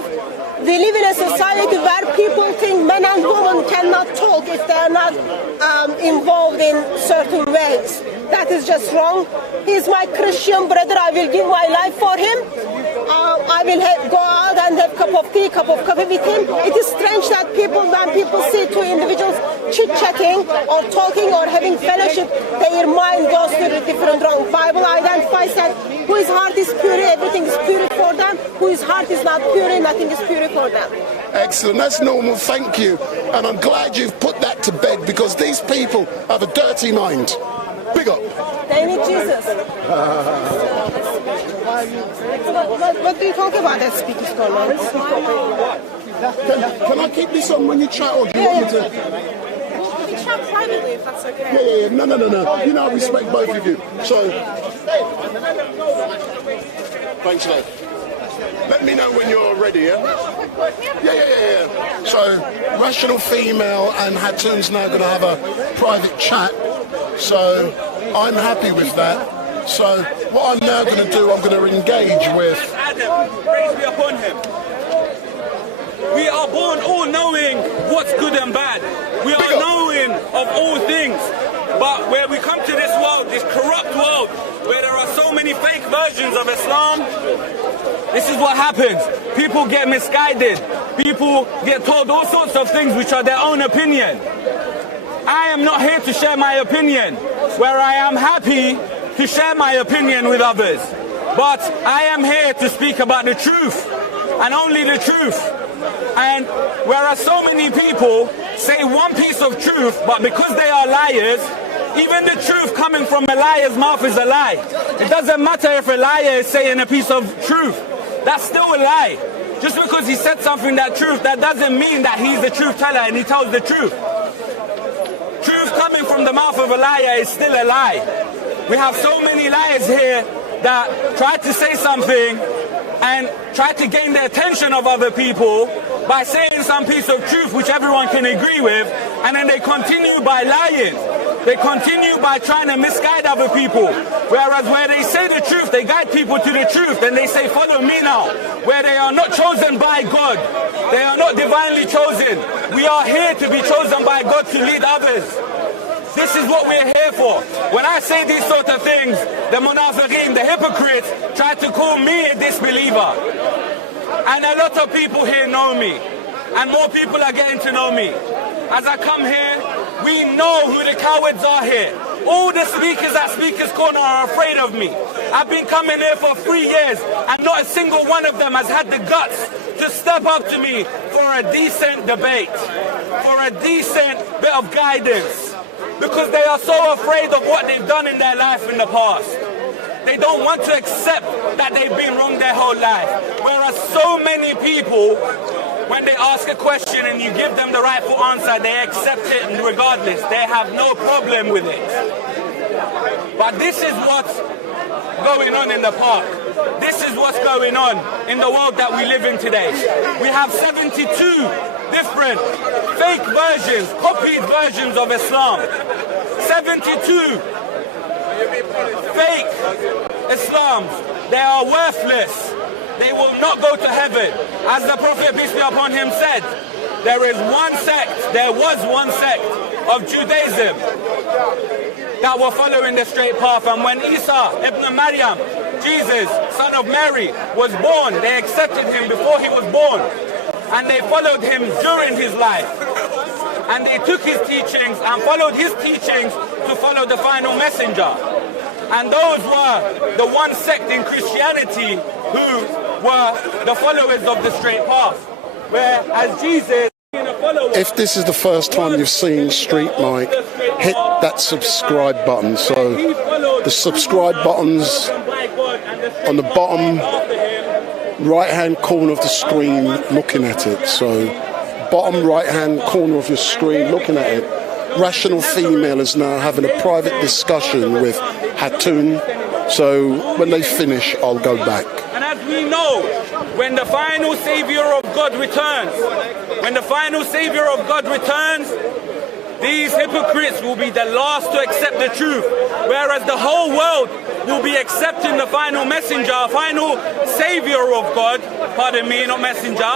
we live in a society where people think men and women cannot talk if they are not involved in certain ways. That is just wrong. He is my Christian brother. I will give my life for him. I will go out and have a cup of tea, cup of coffee with him. It is strange that when people see two individuals chit-chatting or talking or having fellowship, their mind goes to the different wrong. Bible identifies that whose heart is pure, everything is pure for them. Whose heart is not pure, nothing is pure for them. Excellent, that's normal, thank you. And I'm glad you've put that to bed because these people have a dirty mind. Big up. They need Jesus. What do you talk about that speaker's comments? Can I keep this on when you chat or do you want me to? We can chat privately if that's okay. Yeah. No. You know I respect both of you. So, thanks, mate. Let me know when you're ready, yeah? Yeah. So, Rational Female and Hatun's now going to have a private chat. So, I'm happy with that. So, what I'm now going to do, I'm going to engage with... Adam, praise be upon him. We are born all knowing what's good and bad. We are knowing of all things. But where we come to this world, this corrupt world, where there are so many fake versions of Islam, this is what happens. People get misguided. People get told all sorts of things which are their own opinion. I am not here to share my opinion, where I am happy to share my opinion with others. But I am here to speak about the truth, and only the truth. And whereas so many people say one piece of truth, but because they are liars, even the truth coming from a liar's mouth is a lie. It doesn't matter if a liar is saying a piece of truth. That's still a lie. Just because he said something that truth, that doesn't mean that he's the truth teller and he tells the truth. Truth coming from the mouth of a liar is still a lie. We have so many liars here that try to say something and try to gain the attention of other people by saying some piece of truth which everyone can agree with, and then they continue by lying. They continue by trying to misguide other people. Whereas where they say the truth, they guide people to the truth, and they say, follow me now. Where they are not chosen by God. They are not divinely chosen. We are here to be chosen by God to lead others. This is what we're here for. When I say these sort of things, the munafiqeen, the hypocrites, try to call me a disbeliever. And a lot of people here know me. And more people are getting to know me. As I come here, we know who the cowards are here. All the speakers at Speaker's Corner are afraid of me. I've been coming here for 3 years, and not a single one of them has had the guts to step up to me for a decent debate, for a decent bit of guidance. Because they are so afraid of what they've done in their life in the past. They don't want to accept that they've been wrong their whole life. Whereas so many people, when they ask a question and you give them the rightful answer, they accept it regardless. They have no problem with it. But this is what's going on in the park. This is what's going on in the world that we live in today. We have 72 different fake versions, copied versions of Islam. 72 fake Islams. They are worthless. They will not go to heaven. As the Prophet, peace be upon him, said, there was one sect of Judaism that were following the straight path. And when Isa ibn Maryam, Jesus, son of Mary, was born, they accepted him before he was born. And they followed him during his life. And they took his teachings and followed his teachings to follow the final messenger. And those were the one sect in Christianity who were the followers of the straight path. Whereas Jesus... If this is the first time you've seen StreetMic, hit that subscribe button. So the subscribe button's on the bottom right hand corner of the screen looking at it. So bottom right hand corner of your screen looking at it. Rational Female is now having a private discussion with Hatun. So when they finish, I'll go back. And as we know, when the final Savior of God returns, these hypocrites will be the last to accept the truth, whereas the whole world will be accepting the final messenger, final savior of God, pardon me, not messenger.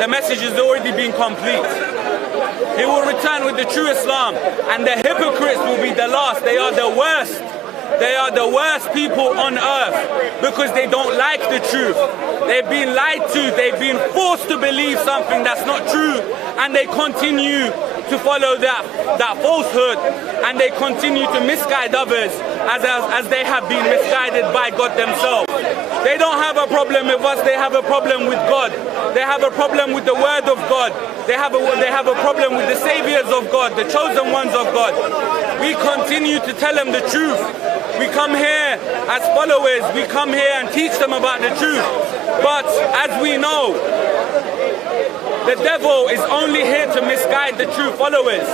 The message has already been complete. He will return with the true Islam, and the hypocrites will be the last. They are the worst. They are the worst people on earth because they don't like the truth. They've been lied to. They've been forced to believe something that's not true, and they continue to follow that falsehood, and they continue to misguide others as they have been misguided by God themselves. They don't have a problem with us. They have a problem with God. They have a problem with the word of God. They have a problem with the saviors of God, the chosen ones of God. We continue to tell them the truth. We come here as followers. We come here and teach them about the truth. But as we know, the devil is only here to misguide the true followers.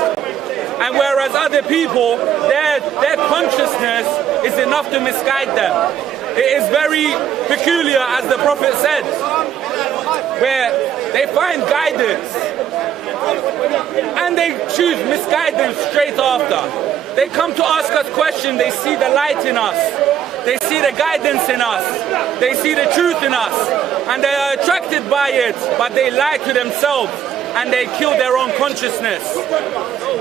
And whereas other people, their consciousness is enough to misguide them. It is very peculiar, as the Prophet said, where they find guidance and they choose misguidance straight after. They come to ask us questions, they see the light in us, they see the guidance in us, they see the truth in us, and they are attracted by it, but they lie to themselves and they kill their own consciousness.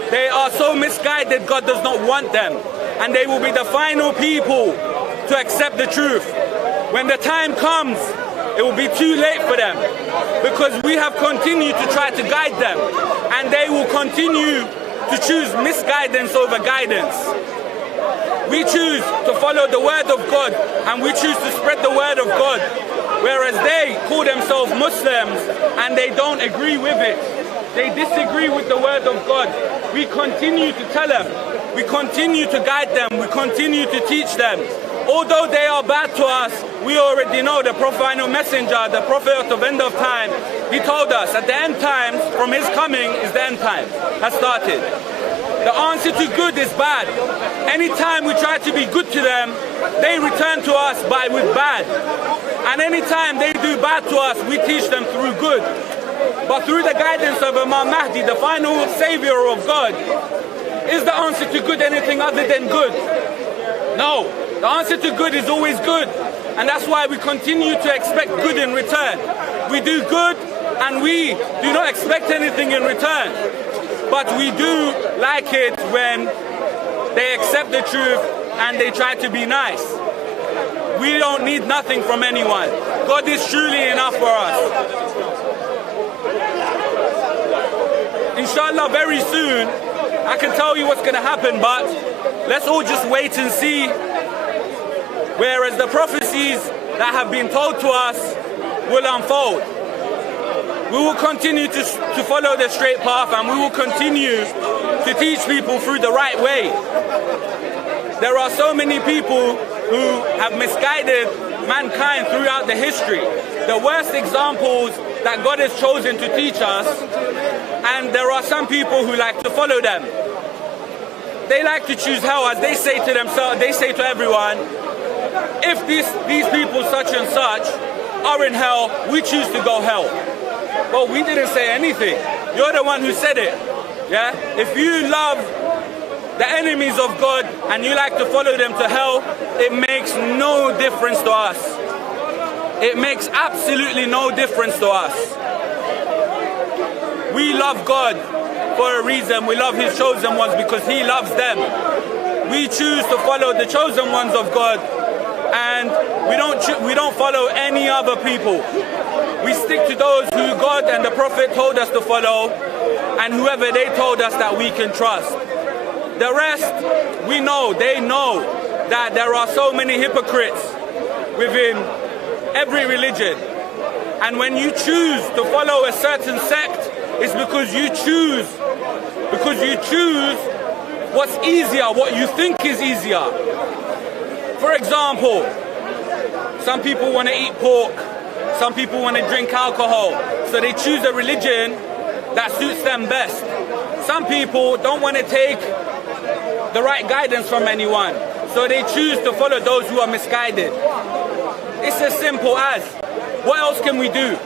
They are so misguided, God does not want them, and they will be the final people to accept the truth. When the time comes, it will be too late for them, because we have continued to try to guide them, and they will continue to choose misguidance over guidance. We choose to follow the word of God, and we choose to spread the word of God, whereas they call themselves Muslims and they don't agree with it. They disagree with the word of God. We continue to tell them, we continue to guide them, we continue to teach them. Although they are bad to us, we already know the final messenger, the prophet of end of time, he told us at the end times, from his coming is the end time, has started. The answer to good is bad. Anytime we try to be good to them, they return to us with bad. And anytime they do bad to us, we teach them through good. But through the guidance of Imam Mahdi, the final savior of God, is the answer to good anything other than good? No. The answer to good is always good, and that's why we continue to expect good in return. We do good and we do not expect anything in return, but we do like it when they accept the truth and they try to be nice. We don't need nothing from anyone. God is truly enough for us. Inshallah, very soon, I can tell you what's going to happen, but let's all just wait and see. Whereas the prophecies that have been told to us will unfold. We will continue to follow the straight path, and we will continue to teach people through the right way. There are so many people who have misguided mankind throughout the history. The worst examples that God has chosen to teach us, and there are some people who like to follow them. They like to choose hell, as they say to themselves, they say to everyone, if these people such and such are in hell, we choose to go hell. Well, we didn't say anything. You're the one who said it. Yeah? If you love the enemies of God and you like to follow them to hell, it makes no difference to us. It makes absolutely no difference to us. We love God for a reason. We love his chosen ones because he loves them. We choose to follow the chosen ones of God, and we don't follow any other people. We stick to those who God and the Prophet told us to follow, and whoever they told us that we can trust. The rest, we know, they know that there are so many hypocrites within every religion. And when you choose to follow a certain sect, it's because you choose what's easier, what you think is easier. For example, some people want to eat pork, some people want to drink alcohol, so they choose a religion that suits them best. Some people don't want to take the right guidance from anyone, so they choose to follow those who are misguided. It's as simple as, what else can we do?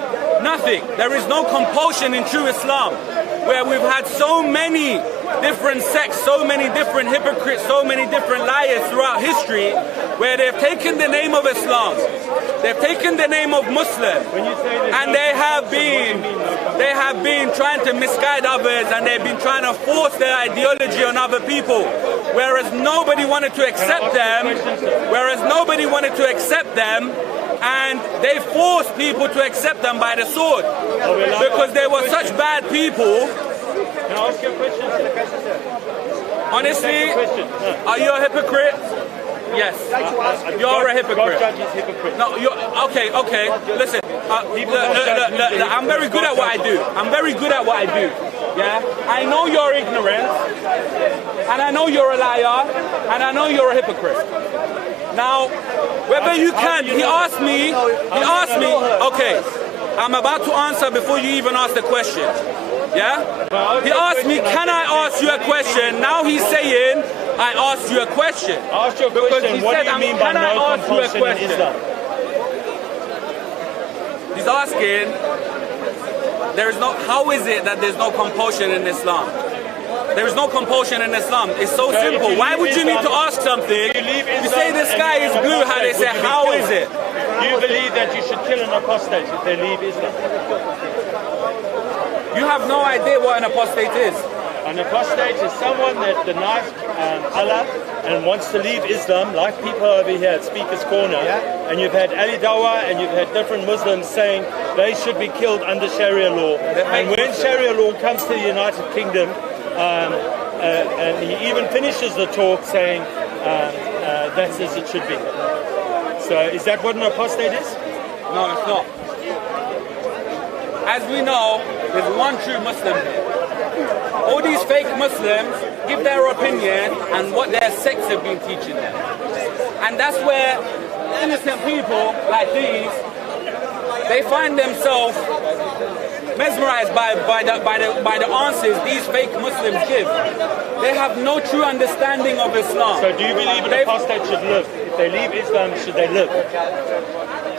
Nothing. There is no compulsion in true Islam, where we've had so many different sects, so many different hypocrites, so many different liars throughout history, where they've taken the name of Islam, they've taken the name of Muslim, and they have been trying to misguide others, and they've been trying to force their ideology on other people, whereas nobody wanted to accept them, and they forced people to accept them by the sword, because they were such bad people. Can I ask you a question? Honestly, are you a hypocrite? Yes. You're a hypocrite. God judges hypocrites. No, you're okay. Listen, look, I'm very good at what I do. Yeah, I know you're ignorant, and I know you're a liar, and I know you're a hypocrite. Now, whether you can, he asked me, okay, I'm about to answer before you even ask the question. Yeah? He asked me, can I ask you a question? Now he's saying, I asked you a question. Ask your question, what do you mean by no compulsion in Islam? He's asking, how is it that there's no compulsion in Islam? There is no compulsion in Islam. It's so simple. Why would you need to ask something? You say the sky is blue, how they say, how is it? Do you believe that you should kill an apostate if they leave Islam? You have no idea what an apostate is. An apostate is someone that denies Allah and wants to leave Islam, like people over here at Speaker's Corner. And you've had Ali Dawah and you've had different Muslims saying they should be killed under Sharia law. And when Sharia law comes to the United Kingdom, and he even finishes the talk saying that's as it should be. So is that what an apostate is? No, it's not. As we know, there's one true Muslim here. All these fake Muslims give their opinion and what their sects have been teaching them. And that's where innocent people like these, they find themselves mesmerized by the answers these fake Muslims give. They have no true understanding of Islam. So do you believe an apostate should live? If they leave Islam, should they live?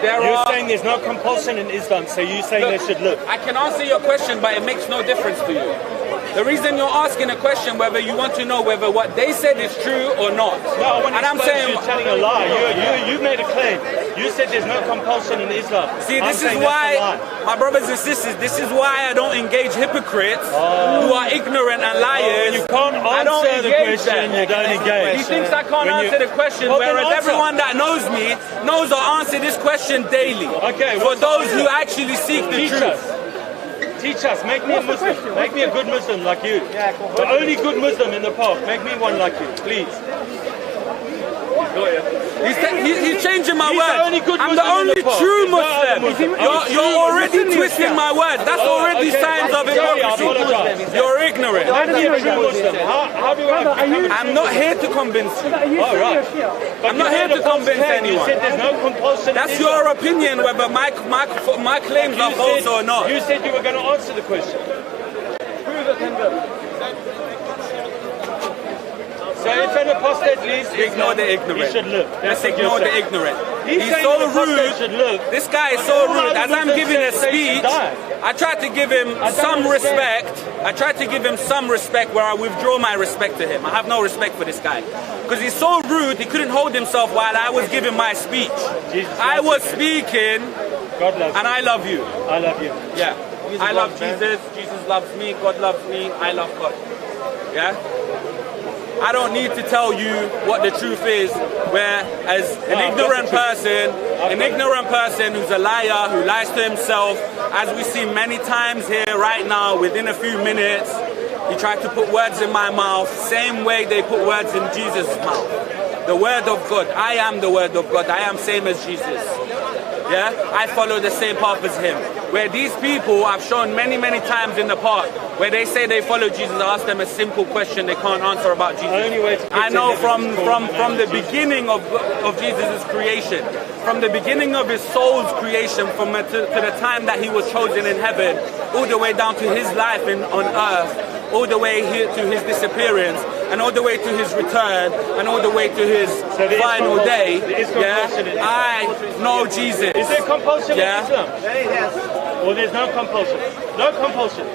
You're saying there's no compulsion in Islam, so you're saying they should live. I can answer your question, but it makes no difference to you. The reason you're asking a question, whether you want to know whether what they said is true or not. No, when and I'm saying you're telling a lie. You made a claim. You said there's no compulsion in Islam. See, this is why, my brothers and sisters, this is why I don't engage hypocrites who are ignorant and liars. You can't answer the question, you don't engage. He thinks I can't answer the question, whereas everyone that knows me knows I answer this question daily. Okay, for those who actually seek the truth. Teach us, make me a Muslim, make me a good Muslim like you. The only good Muslim in the park, make me one like you, please. He's changing my words. I'm the only true Muslim. You're already twisting my words. That's already signs of hypocrisy. You're ignorant. I'm not here to convince you. I'm not here to convince anyone. That's your opinion whether my claims are false or not. You said you were going to answer the question. Prove it, then. So if an apostate leaves, ignore the ignorant. He should live. Let's ignore the ignorant. He's so rude. This guy is so rude. As I'm giving a speech, I tried to give him some respect. Where I withdraw my respect to him. I have no respect for this guy. Because he's so rude, he couldn't hold himself while I was giving my speech. I was speaking, God loves and I love you. I love you. Yeah. I love Jesus. Jesus loves me. God loves me. I love God. Yeah? I don't need to tell you what the truth is, whereas an ignorant person who's a liar, who lies to himself, as we see many times here right now, within a few minutes, he tried to put words in my mouth, same way they put words in Jesus' mouth. The word of God. I am the word of God. I am same as Jesus. Yeah? I follow the same path as him. Where these people I've shown many, many times in the past, where they say they follow Jesus, I ask them a simple question they can't answer about Jesus. I know from the beginning of Jesus' creation, from the beginning of his soul's creation, to the time that he was chosen in heaven, all the way down to his life on earth, all the way here to his disappearance, and all the way to his return, and all the way to his final day. Yeah, I know Jesus. Is there compulsion in Islam? Well, there's no compulsion. No compulsion.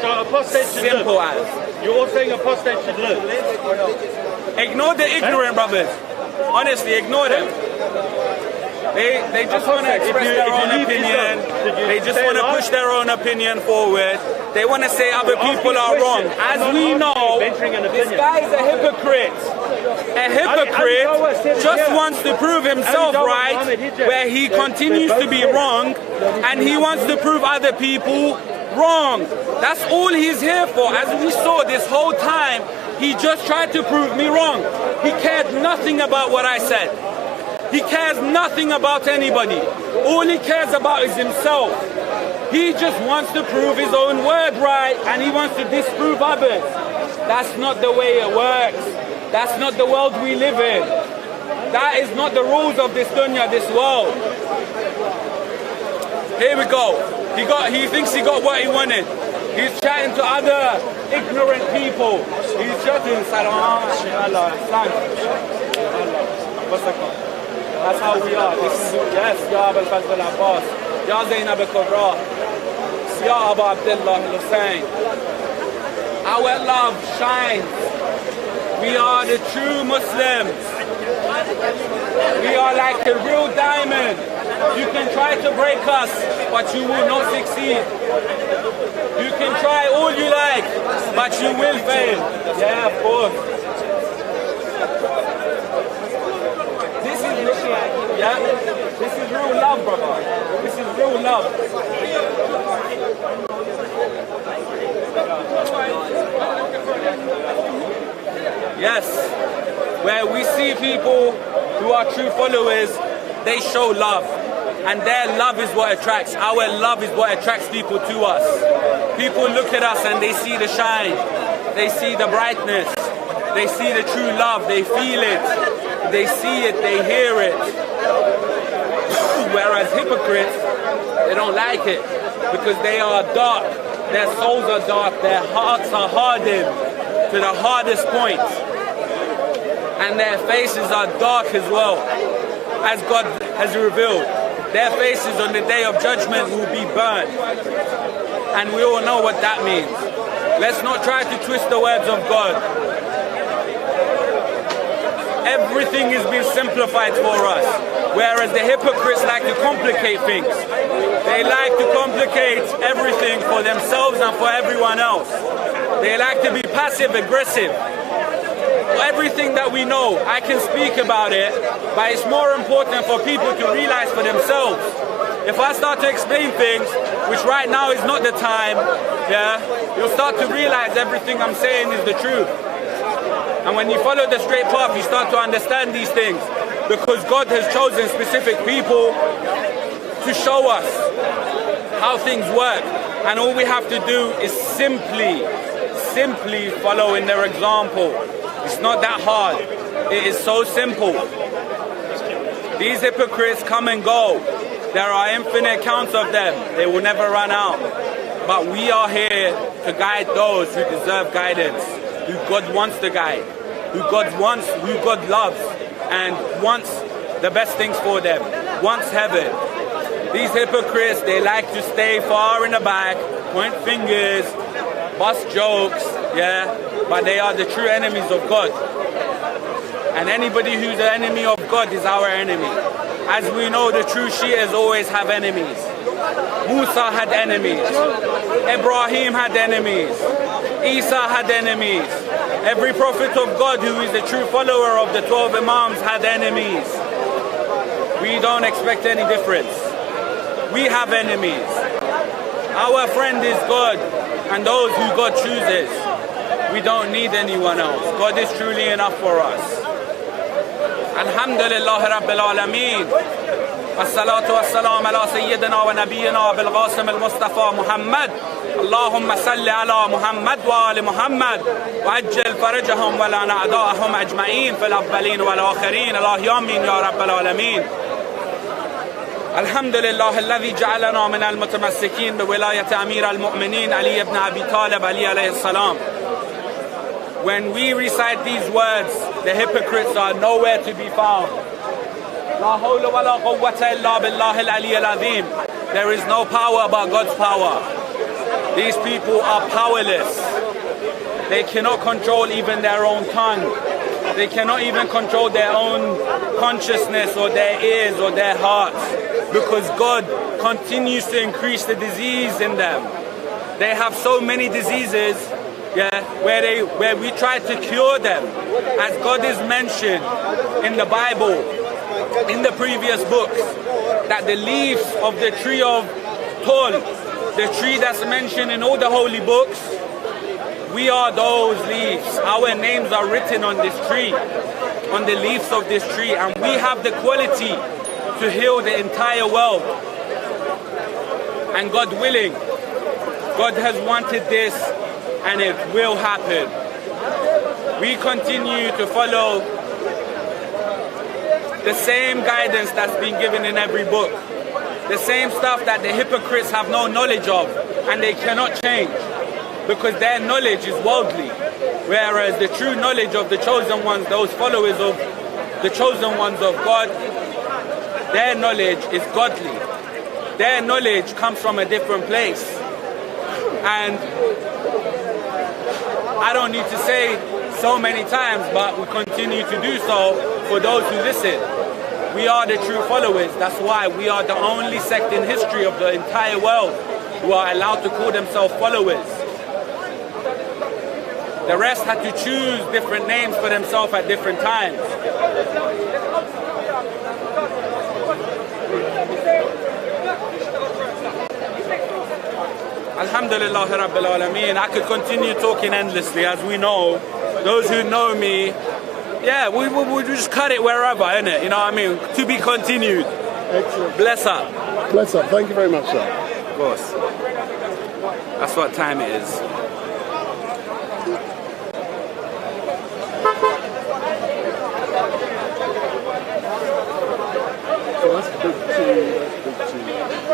So apostate should Simple live. as. You're all saying apostate should live. Ignore the ignorant brothers. Honestly, ignore them. They just want to express their own opinion. They just want to push their own opinion forward. They want to say other people are wrong. As we know, this guy is a hypocrite. A hypocrite just wants to prove himself right, where he continues to be wrong, and he wants to prove other people wrong. That's all he's here for. As we saw this whole time, he just tried to prove me wrong. He cared nothing about what I said. He cares nothing about anybody. All he cares about is himself. He just wants to prove his own word right, and he wants to disprove others. That's not the way it works. That's not the world we live in. That is not the rules of this dunya, this world. Here we go. He thinks he got what he wanted. He's chatting to other ignorant people. He's chatting. That's how we are. This is, yes, Ya Abul Fazl Abbas, Ya Zainab al-Kubra, Ya Abu Abdullah al-Hussein. Our love shines. We are the true Muslims. We are like the real diamond. You can try to break us, but you will not succeed. You can try all you like, but you will fail. Yeah, of course. Yeah, this is real love, brother. This is real love. Yes, where we see people who are true followers, they show love. And their love is what attracts. Our love is what attracts people to us. People look at us and they see the shine. They see the brightness. They see the true love. They feel it. They see it. They hear it. Whereas hypocrites, they don't like it because they are dark. Their souls are dark. Their hearts are hardened to the hardest point. And their faces are dark as well, as God has revealed. Their faces on the day of judgment will be burned. And we all know what that means. Let's not try to twist the words of God. Everything is being simplified for us. Whereas the hypocrites like to complicate things. They like to complicate everything for themselves and for everyone else. They like to be passive aggressive. Everything that we know, I can speak about it, but it's more important for people to realize for themselves. If I start to explain things, which right now is not the time, yeah, you'll start to realize everything I'm saying is the truth. And when you follow the straight path, you start to understand these things. Because God has chosen specific people to show us how things work. And all we have to do is simply follow in their example. It's not that hard. It is so simple. These hypocrites come and go. There are infinite counts of them. They will never run out. But we are here to guide those who deserve guidance, who God wants to guide, who God wants, who God loves, and wants the best things for them, wants heaven. These hypocrites, they like to stay far in the back, point fingers, bust jokes, yeah, but they are the true enemies of God. And anybody who's the enemy of God is our enemy. As we know, the true Shias always have enemies. Musa had enemies. Ibrahim had enemies. Isa had enemies. Every prophet of God who is a true follower of the 12 Imams had enemies. We don't expect any difference. We have enemies. Our friend is God and those who God chooses. We don't need anyone else. God is truly enough for us. Alhamdulillah Rabbil Alameen. والصلاة والسلام على سيدنا ونبينا بالقاسم المصطفى محمد اللهم صل على محمد وآل محمد وعجل فرجهم ولعن أعداءهم أجمعين في الأولين والآخرين الله آمين يا رب العالمين. الحمد لله الذي جعلنا من المتمسكين بولاية أمير المؤمنين علي بن أبي طالب علي عليه السلام. When we recite these words, the hypocrites are nowhere to be found. لا حول ولا قوة إلا بالله العلي العظيم. There is no power but God's power. These people are powerless. They cannot control even their own tongue. They cannot even control their own consciousness or their ears or their hearts, because God continues to increase the disease in them. They have so many diseases, where we try to cure them, as God is mentioned in the Bible, in the previous books, that the leaves of the tree of Tol, the tree that's mentioned in all the holy books, we are those leaves. Our names are written on this tree, on the leaves of this tree, and we have the quality to heal the entire world. And God willing, God has wanted this, and it will happen. We continue to follow the same guidance that's been given in every book, the same stuff that the hypocrites have no knowledge of, and they cannot change, because their knowledge is worldly, whereas the true knowledge of the chosen ones, those followers of the chosen ones of God, their knowledge is godly. Their knowledge comes from a different place. And I don't need to say so many times, but we continue to do so for those who listen. We are the true followers. That's why we are the only sect in history of the entire world who are allowed to call themselves followers. The rest had to choose different names for themselves at different times. Alhamdulillah Rabbil Alameen. I could continue talking endlessly, as we know. Those who know me, we just cut it wherever, innit? You know what I mean? To be continued. Excellent. Bless up. Bless up. Thank you very much, sir. Of course. That's what time it is.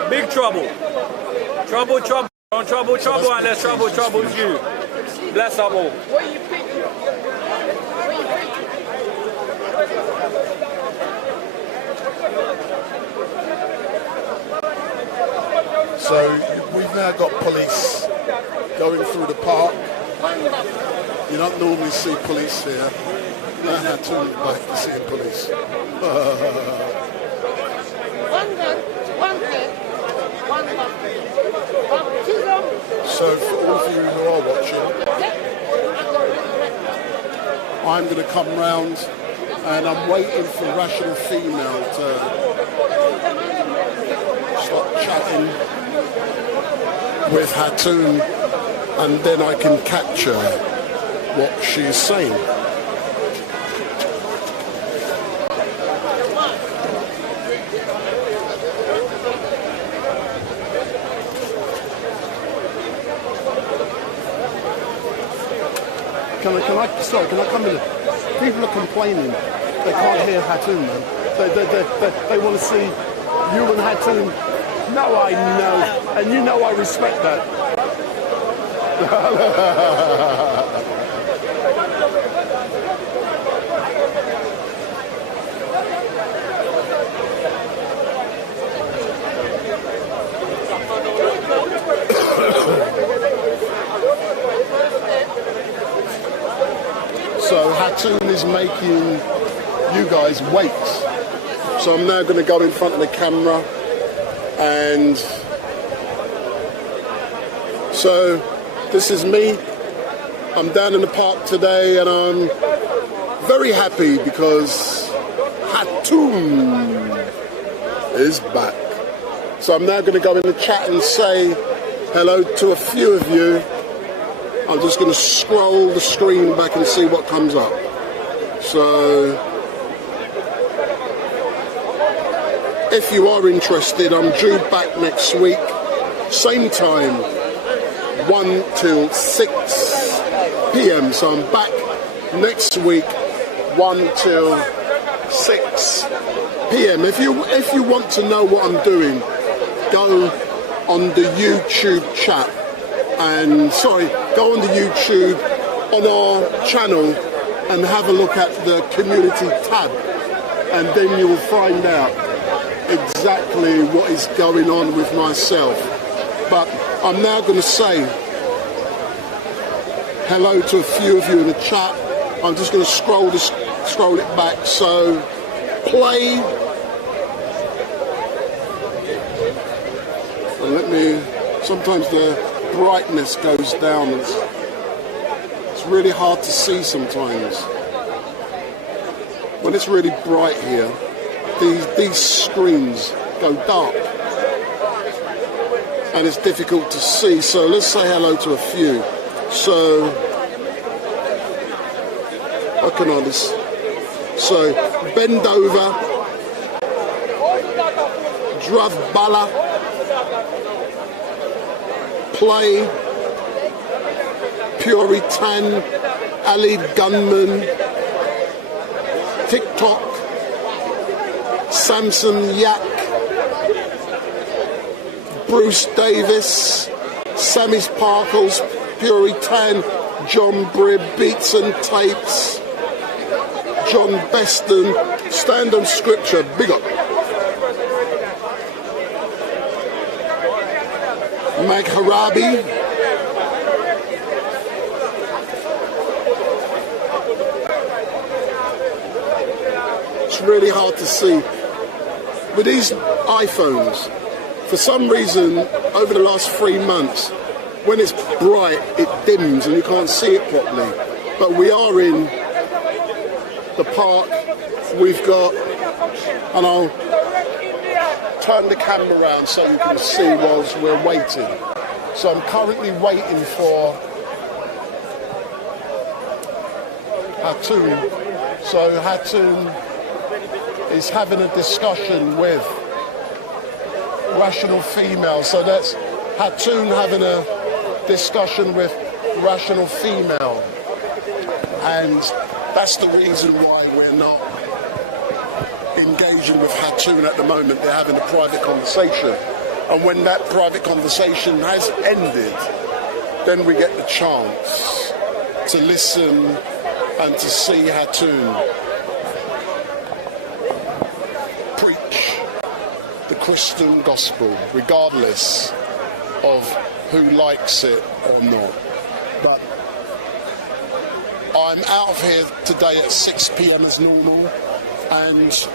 Big trouble. Trouble. Don't trouble unless trouble troubles you. Bless up all. So we've now got police going through the park. You don't normally see police here. Now Hatun back to seeing police. So for all of you who are watching, I'm going to come round and I'm waiting for Rational Female to start chatting with Hatun, and then I can capture what she's saying. Can I come in? People are complaining they can't hear Hatun, man. They want to see you and Hatun. No, I know, and you know I respect that. So Hatun is making you guys wait. So I'm now going to go in front of the camera, and so this is me. I'm down in the park today, and I'm very happy because Hatun is back. So I'm now going to go in the chat and say hello to a few of you. I'm just going to scroll the screen back and see what comes up. So, if you are interested, I'm due back next week, same time, 1 till 6 p.m. So I'm back next week, 1 till 6 p.m. If you want to know what I'm doing, go on the YouTube chat. And go on the YouTube on our channel and have a look at the community tab, and then you will find out exactly what is going on with myself But I'm now going to say hello to a few of you in the chat. I'm just going to scroll it back. So play. And let me. Sometimes the brightness goes down. It's really hard to see sometimes. When it's really bright here, these screens go dark. And it's difficult to see. So let's say hello to a few. So, what can I just... So, bend over. Drav Bala. Play. Puritan. Ali Gunman. TikTok. Samson Yak. Bruce Davis. Sammy Sparkles. Puritan. John Bribb. Beats and Tapes. John Beston. Stand on Scripture. Big up. Mag Harabi. It's really hard to see. With these iPhones, for some reason, over the last 3 months, when it's bright, it dims and you can't see it properly. But we are in the park. We've got, and I'll turn the camera around so you can see whilst we're waiting. So I'm currently waiting for Hatun. So Hatun is having a discussion with Rational Female. So that's Hatun having a discussion with Rational Female. And that's the reason why we're not engaging with Hatun at the moment. They're having a private conversation. And when that private conversation has ended, then we get the chance to listen and to see Hatun preach the Christian gospel, regardless of who likes it or not. But I'm out of here today at 6 p.m. as normal, and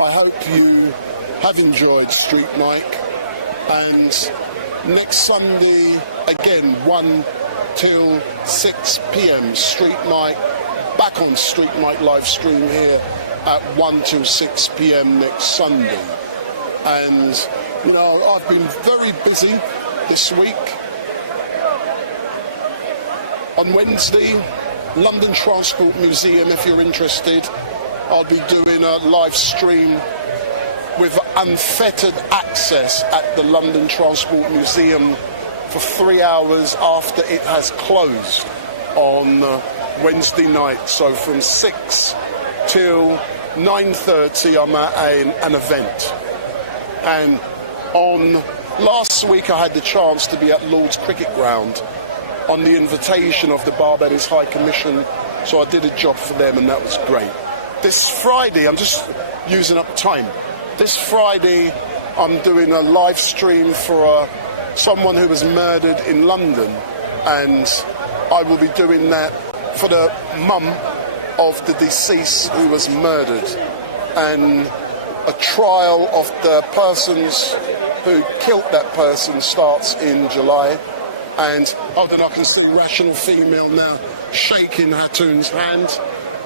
I hope you have enjoyed Street Mic. And next Sunday, again, 1 till 6 p.m. Street Mic, back on StreetMic LiveStream here at 1 till 6 p.m. next Sunday. And, you know, I've been very busy this week. On Wednesday, London Transport Museum, if you're interested, I'll be doing a live stream with unfettered access at the London Transport Museum for 3 hours after it has closed on Wednesday night. So from 6 till 9:30 I'm at an event. And on last week I had the chance to be at Lord's Cricket Ground on the invitation of the Barbados High Commission, so I did a job for them and that was great. This Friday, I'm just using up time, this Friday I'm doing a live stream for someone who was murdered in London, and I will be doing that for the mum of the deceased who was murdered, and a trial of the persons who killed that person starts in July. And hold on, I can see Rational Female now shaking Hatun's hand.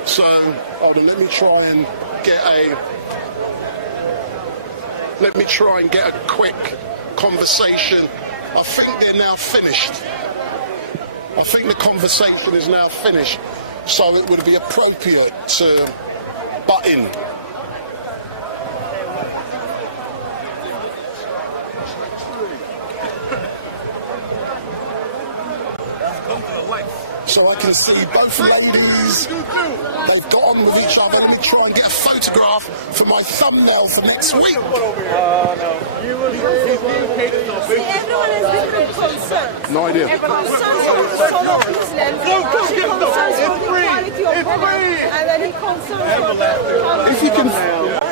So hold on, let me try and get a quick conversation. I think they're now finished. I think the conversation is now finished, so it would be appropriate to butt in. So I can see both ladies, they've got on with each other. Let me try and get a photograph for my thumbnail for next week. Everyone has different concerns. No idea. Concerns for solo Muslims, concerns for the equality of women, and then concerns for the If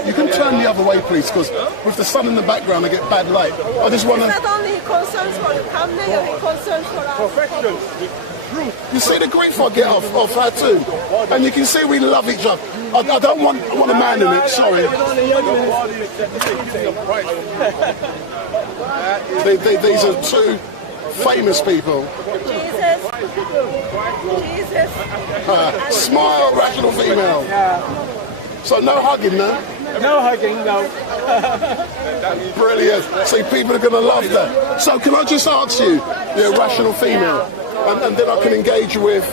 you can turn the other the way, please, because with the sun in the background, I get bad light. I just want to... It's not only concerns for the company, it's concerns for us. Perfection. You see the grief I get off Hatun, and you can see we love each other. I don't want a man in it, sorry. These are two famous people. Jesus. Smile, rational female. So no hugging, no? No hugging, no. Brilliant. See, people are going to love that. So can I just ask you, you're a rational female, and then I can engage you with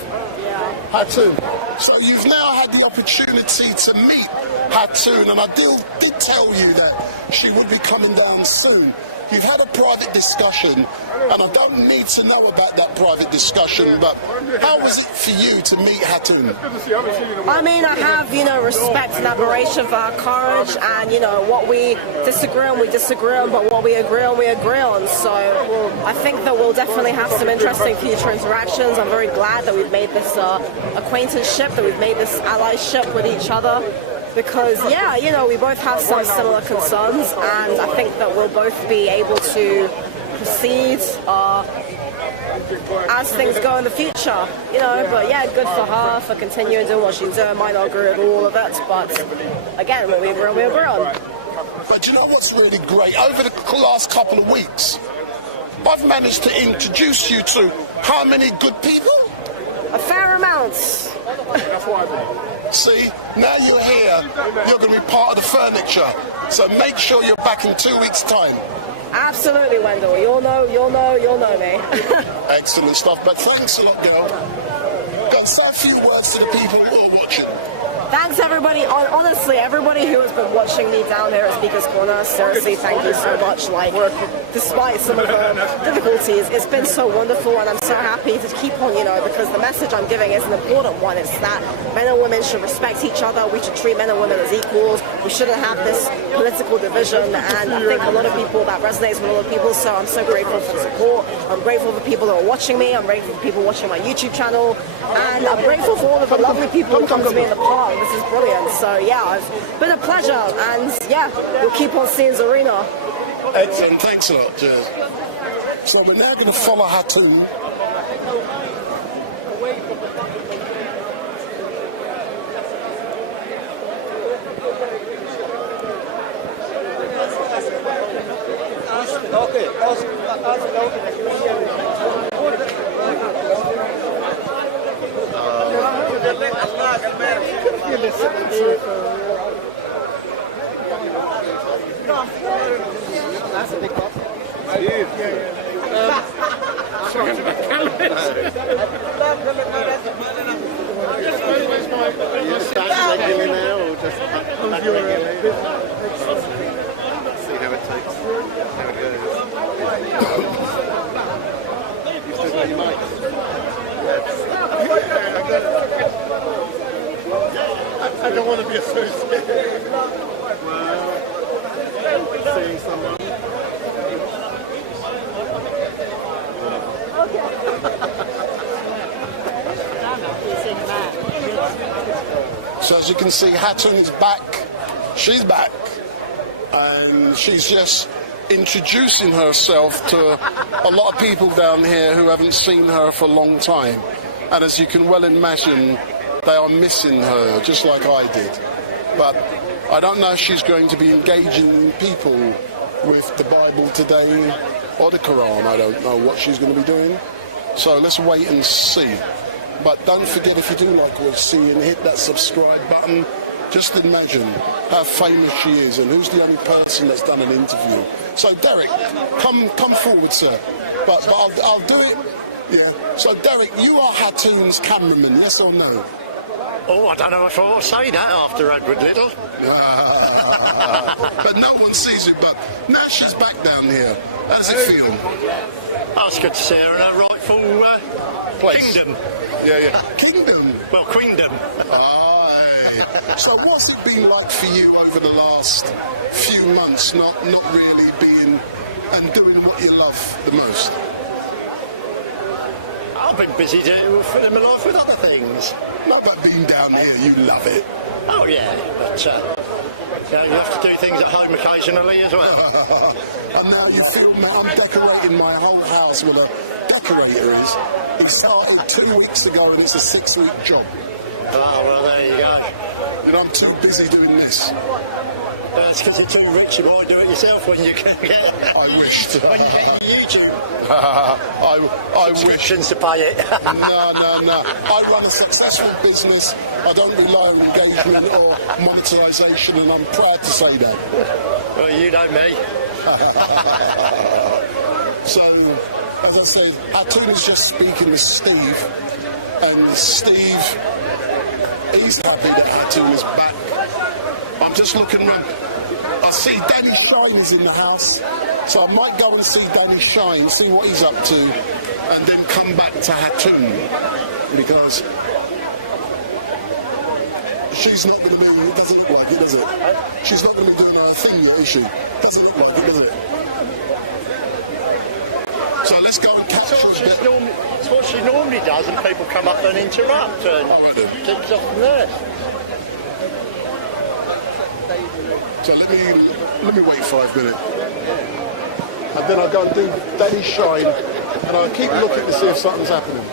Hatun. So you've now had the opportunity to meet Hatun, and I did tell you that she would be coming down soon. You've had a private discussion, and I don't need to know about that private discussion, but how was it for you to meet Hatun? I mean, I have, respect and admiration for her courage, and, what we disagree on, we disagree on, but what we agree on, we agree on. So I think that we'll definitely have some interesting future interactions. I'm very glad that we've made this acquaintanceship, that we've made this allyship with each other. Because, we both have some similar concerns, and I think that we'll both be able to proceed as things go in the future, But good for her for continuing doing what she's doing. Might not agree with all of it, but again, what we agree on, we agree on. But you know what's really great? Over the last couple of weeks, I've managed to introduce you to how many good people? A fair amount. See, now you're here, you're going to be part of the furniture. So make sure you're back in 2 weeks' time. Absolutely, Wendell. You'll know me. Excellent stuff. But thanks a lot, girl. Go and say a few words to the people who are watching. Thanks, everybody. Honestly, everybody who has been watching me down here at Speaker's Corner, seriously, thank you so much. Despite some of the difficulties, it's been so wonderful, and I'm so happy to keep on, because the message I'm giving is an important one. It's that men and women should respect each other. We should treat men and women as equals. We shouldn't have this political division, and I think a lot of people, that resonates with a lot of people, so I'm so grateful for the support. I'm grateful for people that are watching me. I'm grateful for people watching my YouTube channel, and I'm grateful for all of the lovely people who come to me in the park. This is brilliant. So it's been a pleasure, and we'll keep on seeing Zarina. Excellent, thanks a lot, cheers. So we're now going to follow Hatun. That's a big box. You start regularly now, or just back regularly? See how it takes, how it goes. You still got your mic? I don't want to be associated. Well, seeing someone. So as you can see, Hatun is back. She's back. And she's just introducing herself to a lot of people down here who haven't seen her for a long time. And as you can well imagine, they are missing her, just like I did. But I don't know if she's going to be engaging people with the Bible today or the Quran. I don't know what she's going to be doing. So let's wait and see. But don't forget, if you do like what you see, and hit that subscribe button. Just imagine how famous she is, and who's the only person that's done an interview. So Derek, come forward, sir. But I'll do it. Yeah. So Derek, you are Hatun's cameraman, yes or no? Oh, I don't know if I'll say that after Edward Little. But no one sees it. But now she's back down here. How does it feel? That's good to see her in her rightful place. Kingdom. Yeah. Kingdom? Well, queendom. So what's it been like for you over the last few months, not really being and doing what you love the most? I've been busy filling my life with other things. Not about being down here, you love it. Oh yeah, but Yeah, you have to do things at home occasionally as well. And now you feel me, I'm decorating my whole house with a decorator is. He started 2 weeks ago and it's a 6-week job. Oh, well, there you go. You know, I'm too busy doing this. That's because you're too rich, you might do it yourself when you can get it. I wish to. When you get YouTube. I wish. To pay it. No. I run a successful business. I don't rely on engagement or monetization, and I'm proud to say that. Well, you know me. So, as I said, Hatun is just speaking to Steve, and Steve, he's happy that Hatun is back. I'm just looking around. I see Danny Shine is in the house, so I might go and see Danny Shine, see what he's up to, and then come back to Hatun, because she's not going to be, it doesn't look like it, does it? She's not going to be doing her thing yet, is she? Doesn't look like it, does it? So let's go and catch her. It's what she normally does, and people come up and interrupt, and kicks off from there. So let me wait 5 minutes, and then I'll go and do Danny Shine, and I'll keep looking to see if something's happening.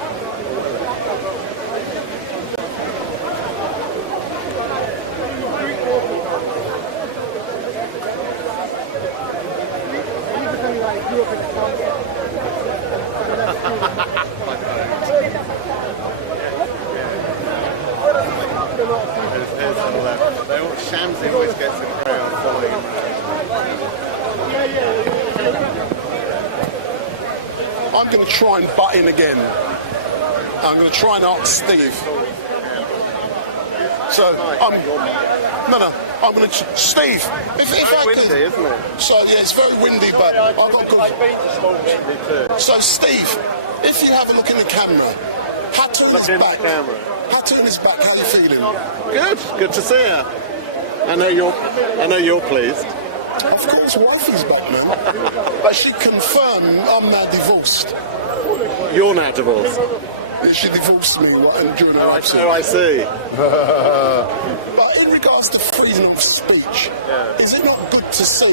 Shamsi always gets a crowd following. I'm going to try and butt in again. I'm going to try and ask Steve. So I'm going to Steve. If I windy, could, isn't it? So yeah, it's very windy, but I've got good. So Steve, if you have a look in the camera, Hatun is back. Hatun is back. How are you feeling? Good to see her. I know you're pleased. Of course, wifey's back, man. But she confirmed I'm now divorced. You're now divorced? Yeah, she divorced me during her absence. Oh, I see. But in regards to freedom of speech, is it not good to see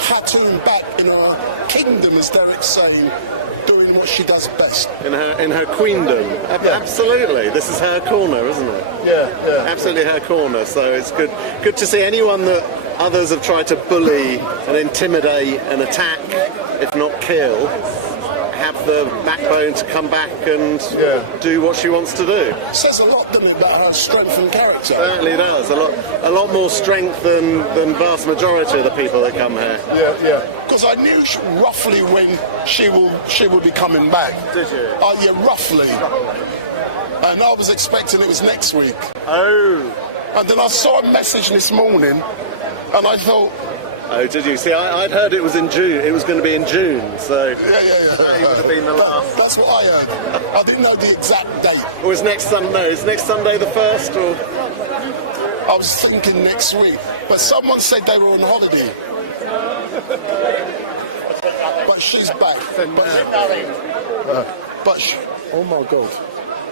Hatun back in her kingdom, as Derek's saying, doing what she does best? In her queendom. Absolutely. This is her corner, isn't it? Yeah. Absolutely her corner. So it's good to see anyone that others have tried to bully and intimidate and attack, if not kill, have the backbone to come back and do what she wants to do. Says a lot, doesn't it, about her strength and character? Certainly does. A lot more strength than vast majority of the people that come here. Yeah. Because I knew roughly when she will be coming back. Did you? Oh yeah, roughly. And I was expecting it was next week. Oh. And then I saw a message this morning, and I thought. Oh, did you? See, I'd heard it was in June. It was going to be in June, so... Yeah. That would have been the last. That's what I heard. I didn't know the exact date. It was next Sunday. No, is next Sunday the 1st, or...? I was thinking next week, but someone said they were on holiday. But she's back. Oh my God.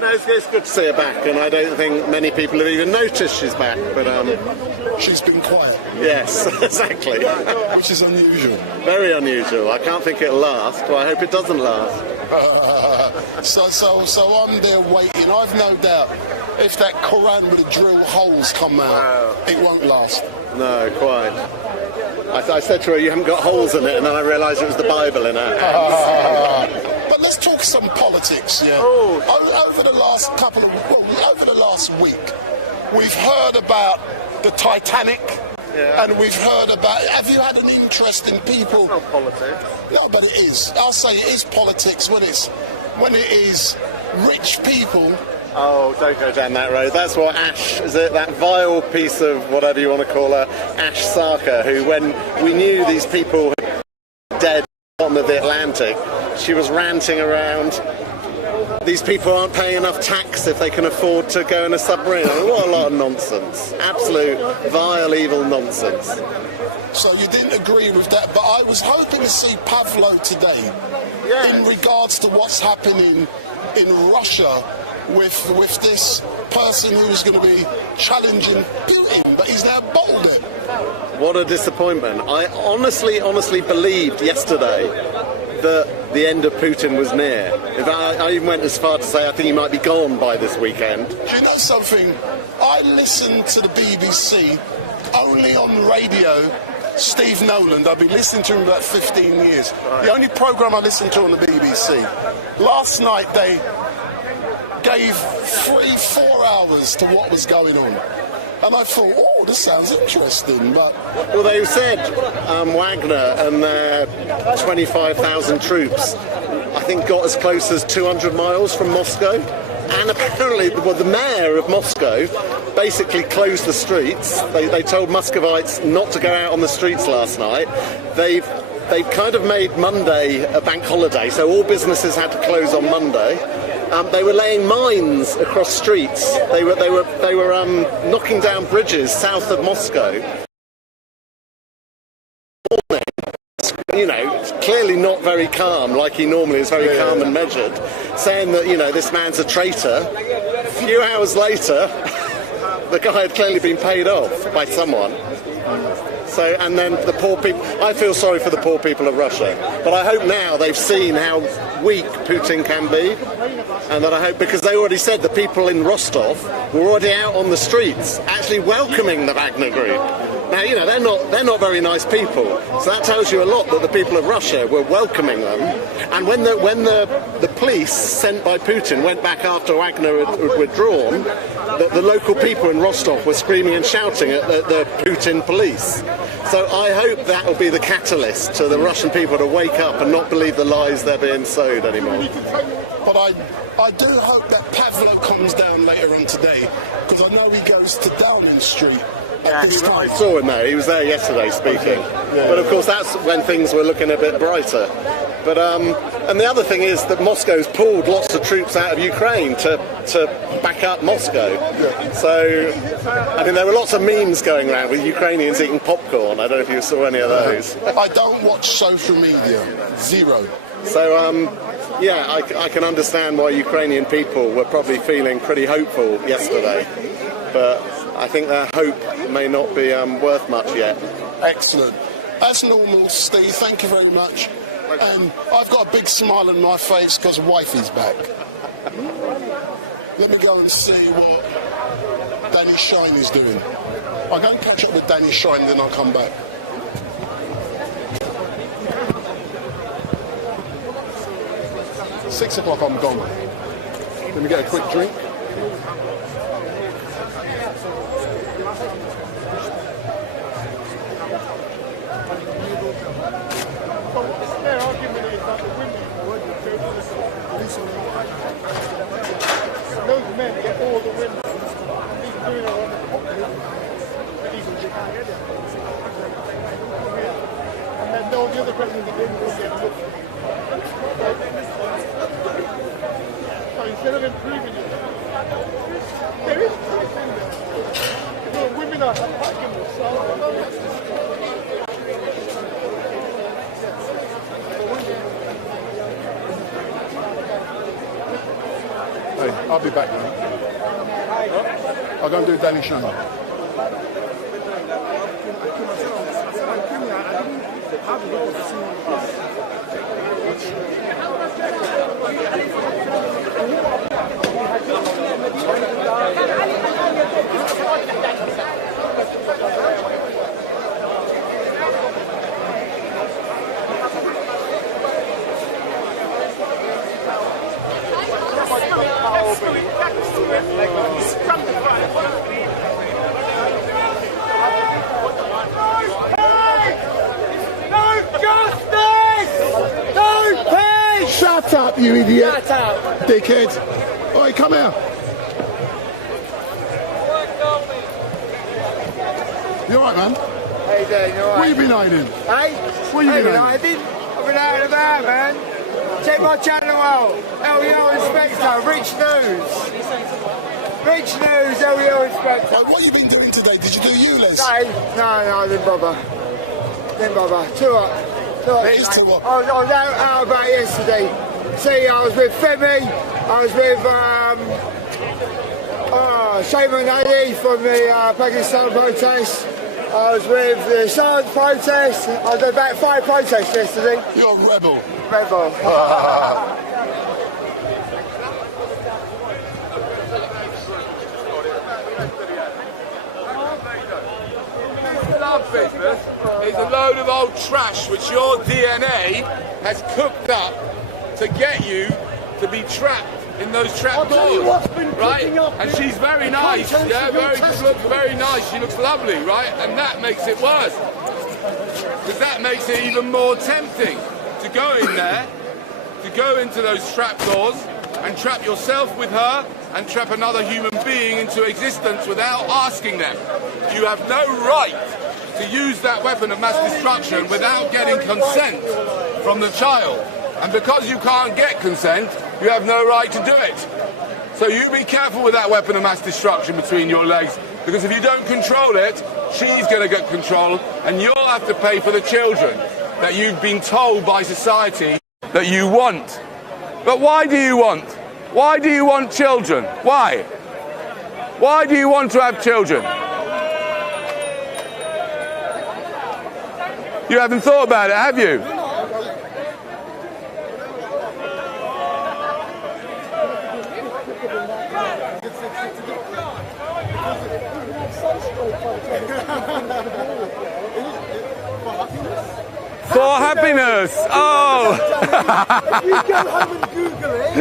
No, it's good to see her back, and I don't think many people have even noticed she's back, but she's been quiet. Yes, exactly. Which is unusual. Very unusual. I can't think it'll last, but I hope it doesn't last. So I'm there waiting. I've no doubt if that Quran with the drill holes come out, it won't last. No, quite. I said to her, you haven't got holes in it, and then I realised it was the Bible in her hands. But let's talk some politics, yeah. Over the last week, we've heard about the Titanic, and we've heard about. Have you had an interest in people? It's not politics. No, but it is. I'll say it is politics when it is rich people. Oh, don't go down that road. That's what Ash, is it? That vile piece of whatever you want to call her, Ash Sarkar, who, when we knew these people had dead at the bottom of the Atlantic, she was ranting around, these people aren't paying enough tax if they can afford to go in a submarine. What a lot of nonsense. Absolute vile, evil nonsense. So you didn't agree with that, but I was hoping to see Pavlo today in regards to what's happening in Russia with this person who's going to be challenging Putin. but he's now bottled it. What a disappointment. I honestly believed yesterday that the end of Putin was near. In fact, I even went as far to say I think he might be gone by this weekend. Do you know something? I listened to the BBC only on radio. Steve Nolan, I've been listening to him about 15 years. Right. The only programme I listened to on the BBC. Last night they gave 3-4 hours to what was going on. And I thought, oh, this sounds interesting, but... Well, they said Wagner and their 25,000 troops, I think, got as close as 200 miles from Moscow. And apparently, the mayor of Moscow basically closed the streets. They told Muscovites not to go out on the streets last night. They've kind of made Monday a bank holiday, so all businesses had to close on Monday. They were laying mines across streets. They were knocking down bridges south of Moscow. You know, clearly not very calm, like he normally is, very calm and measured, saying that, you know, this man's a traitor. A few hours later, the guy had clearly been paid off by someone. So, and then the poor people, I feel sorry for the poor people of Russia, but I hope now they've seen how weak Putin can be, and that I hope, because they already said the people in Rostov were already out on the streets, actually welcoming the Wagner group. Now, you know, they're not very nice people, so that tells you a lot that the people of Russia were welcoming them. And when the police sent by Putin went back after Wagner had withdrawn, the local people in Rostov were screaming and shouting at the Putin police. So I hope that will be the catalyst to the Russian people to wake up and not believe the lies they're being sowed anymore. But I do hope that Pavlo comes down later on today, because I know he goes to Downing Street. Yeah, I saw him there. He was there yesterday speaking. But of course, that's when things were looking a bit brighter. But and the other thing is that Moscow's pulled lots of troops out of Ukraine to back up Moscow. So, I mean, there were lots of memes going around with Ukrainians eating popcorn. I don't know if you saw any of those. I don't watch social media. Zero. So, yeah, I can understand why Ukrainian people were probably feeling pretty hopeful yesterday. But I think their hope may not be worth much yet. Excellent. As normal, Steve, thank you very much. I've got a big smile on my face because wifey's back. Let me go and see what Danny Shine is doing. I'll go and catch up with Danny Shine, then I'll come back. $6 o'clock, I'm gone. Let me get a quick drink. Their argument is that the women those men get all the women. He's doing it on the popular. And then all the other presidents didn't get looked. So instead of improving it, there is truth in there. The women are attacking themselves. Hey, I'll be back now. I'll go and do Danny Shine. Shut up, you idiot! Shut up! Dickhead! Oi, come here! You alright, man? How you doing? You alright? Where you been hiding? Hey? Where you been hiding? I've been out and about, man. Check my channel out. LEO Inspector, Rich News. Rich News, LEO Inspector. Right, what have you been doing today? Did you do ULEZ? No, I didn't bother. Too hot. It is too hot. I was out about yesterday. See, I was with Femi, I was with Shaman Ali from the Pakistan protest. I was with the science protest. I did about 5 protests yesterday. You're a rebel. Rebel. Love business is a load of old trash which your DNA has cooked up to get you to be trapped in those trap doors, right? And she's very nice, yeah, looks very nice. She looks lovely, right? And that makes it worse, because that makes it even more tempting to go in there, to go into those trap doors and trap yourself with her and trap another human being into existence without asking them. You have no right to use that weapon of mass destruction without getting consent from the child. And because you can't get consent, you have no right to do it. So you be careful with that weapon of mass destruction between your legs, because if you don't control it, she's going to get control, and you'll have to pay for the children that you've been told by society that you want. But why do you want? Why do you want children? Why? Why do you want to have children? You haven't thought about it, have you? For happiness! Oh! If you go home and Google it,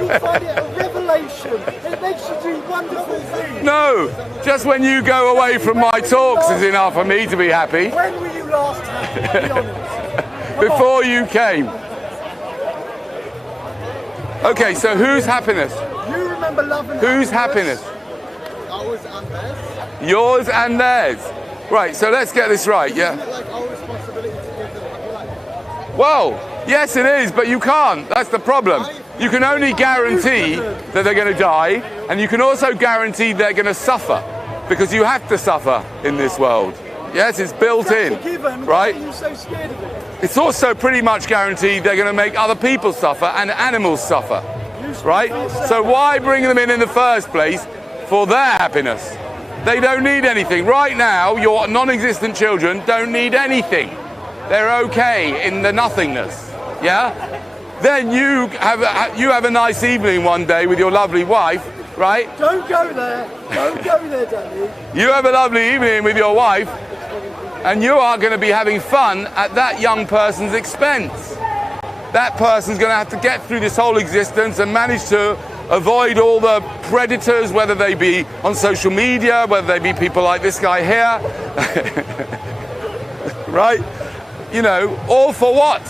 you'll find it a revelation. It makes you do wonderful things. No! Just when you go away from my talks is enough for me to be happy. When were you last happy? Be honest. Before you came. Okay, so whose happiness? You remember love and whose happiness? Ours and theirs. Yours and theirs. Right, so let's get this right, yeah? Isn't it like our responsibility to give them a happy life? Well, yes it is, but you can't. That's the problem. You can only guarantee that they're going to die, and you can also guarantee they're going to suffer, because you have to suffer in this world. Yes, it's built in, right? Why are you so scared of it? It's also pretty much guaranteed they're going to make other people suffer and animals suffer, right? So why bring them in the first place for their happiness? They don't need anything. Right now, your non-existent children don't need anything. They're okay in the nothingness, yeah? Then you have a nice evening one day with your lovely wife, right? Don't go there. Don't go there, Danny. You have a lovely evening with your wife, and you are going to be having fun at that young person's expense. That person's going to have to get through this whole existence and manage to avoid all the predators, whether they be on social media, whether they be people like this guy here. Right? You know, all for what?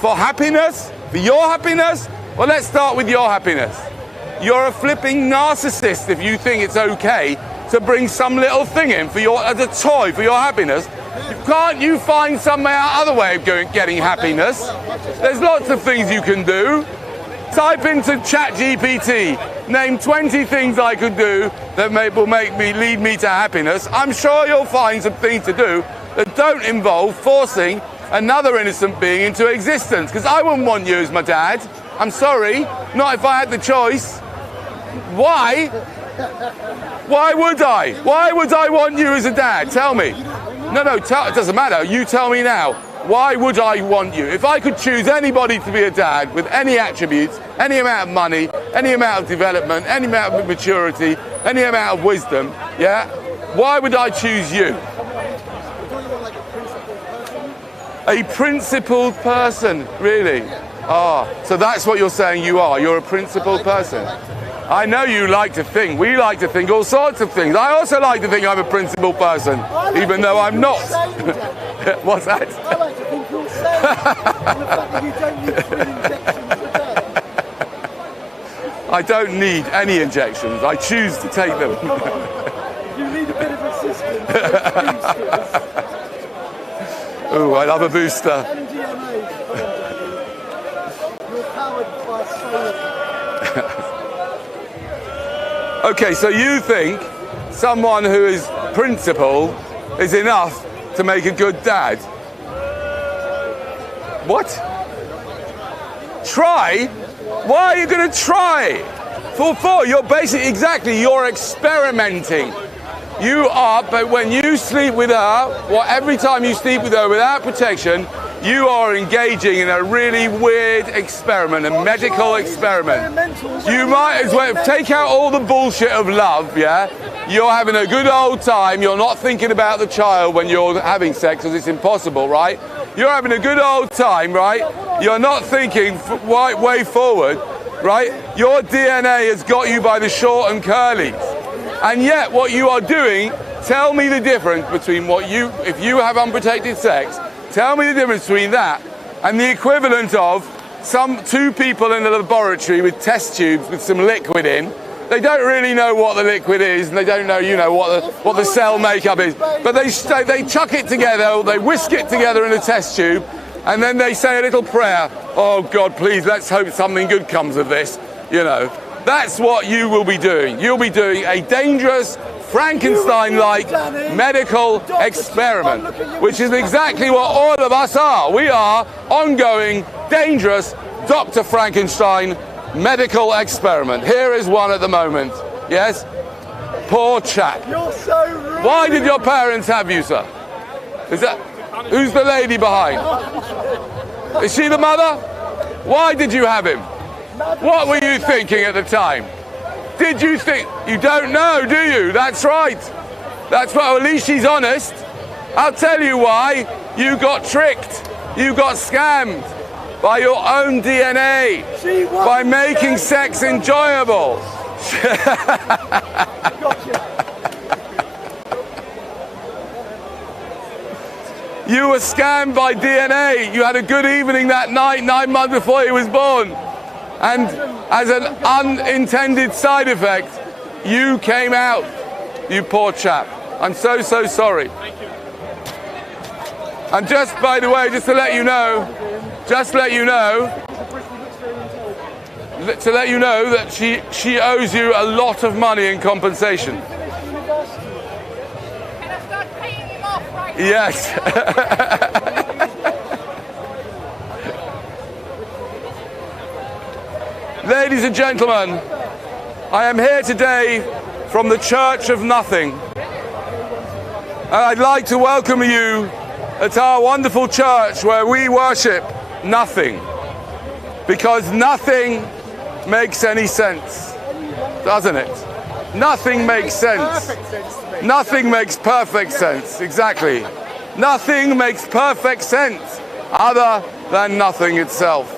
For happiness? For your happiness? Well, let's start with your happiness. You're a flipping narcissist if you think it's okay to bring some little thing in for as a toy for your happiness. Can't you find some other way of getting happiness? There's lots of things you can do. Type into ChatGPT, name 20 things I could do that will lead me to happiness. I'm sure you'll find some things to do that don't involve forcing another innocent being into existence. Because I wouldn't want you as my dad. I'm sorry, not if I had the choice. Why? Why would I? Why would I want you as a dad? Tell me. No, it doesn't matter. You tell me now. Why would I want you? If I could choose anybody to be a dad with any attributes, any amount of money, any amount of development, any amount of maturity, any amount of wisdom, yeah? Why would I choose you? A principled person, really? Ah, so that's what you're saying you are. You're a principled person. I know you like to think. We like to think all sorts of things. I also like to think I'm a principled person, even though I'm not. What's that? I like to think you're sane. And the fact that you don't need 3 injections a day. I don't need any injections. I choose to take them. You need a bit of assistance. Oh, I love a booster. MDMA. You're powered by solar. Okay, so you think someone who is principled is enough to make a good dad? What? Try? Why are you going to try? For you're basically, exactly, you're experimenting. You are, but when you sleep with her, well, every time you sleep with her without protection, you are engaging in a really weird experiment, a medical experiment. You might as well take out all the bullshit of love, yeah? You're having a good old time, you're not thinking about the child when you're having sex, because it's impossible, right? You're having a good old time, right? You're not thinking way forward, right? Your DNA has got you by the short and curlies. And yet what you are doing, tell me the difference between if you have unprotected sex, tell me the difference between that and the equivalent of two people in a laboratory with test tubes with some liquid in. They don't really know what the liquid is, and they don't know, what the cell makeup is. But they chuck it together, they whisk it together in a test tube, and then they say a little prayer. Oh God, please, let's hope something good comes of this. That's what you will be doing. You'll be doing a dangerous, Frankenstein-like medical experiment, which is exactly what all of us are. We are ongoing, dangerous Dr. Frankenstein medical experiment. Here is one at the moment. Yes? Poor chap. You're so rude. Why did your parents have you, sir? Who's the lady behind? Is she the mother? Why did you have him? What were you thinking at the time? Did you think? You don't know, do you? That's right. That's why, at least she's honest. I'll tell you why. You got tricked. You got scammed by your own DNA. By making sex enjoyable. You were scammed by DNA. You had a good evening that night, 9 months before he was born. And as an unintended side effect, you came out. You poor chap. I'm so sorry. And just, by the way, just to let you know that she owes you a lot of money in compensation. Can I start paying him off right now? Yes. Ladies and gentlemen, I am here today from the Church of Nothing. And I'd like to welcome you at our wonderful church where we worship nothing. Because nothing makes any sense, doesn't it? Nothing makes sense. Nothing makes perfect sense, exactly. Nothing makes perfect sense other than nothing itself.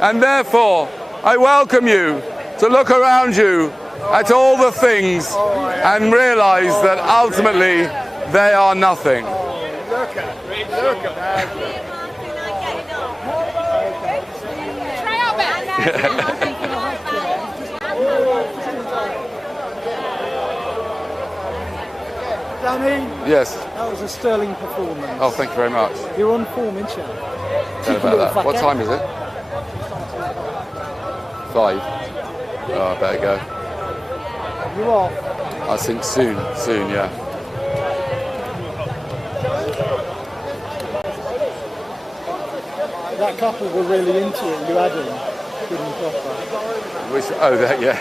And therefore, I welcome you to look around you at all the things and realize that ultimately they are nothing. Look at that. Danny? Yes. That was a sterling performance. Oh, thank you very much. You're on form, aren't you? Tell me about that. What time is it? 5. Oh, I better go. You off? I think soon, yeah. That couple were really into it, you had him. Good and proper. Oh, that, yeah.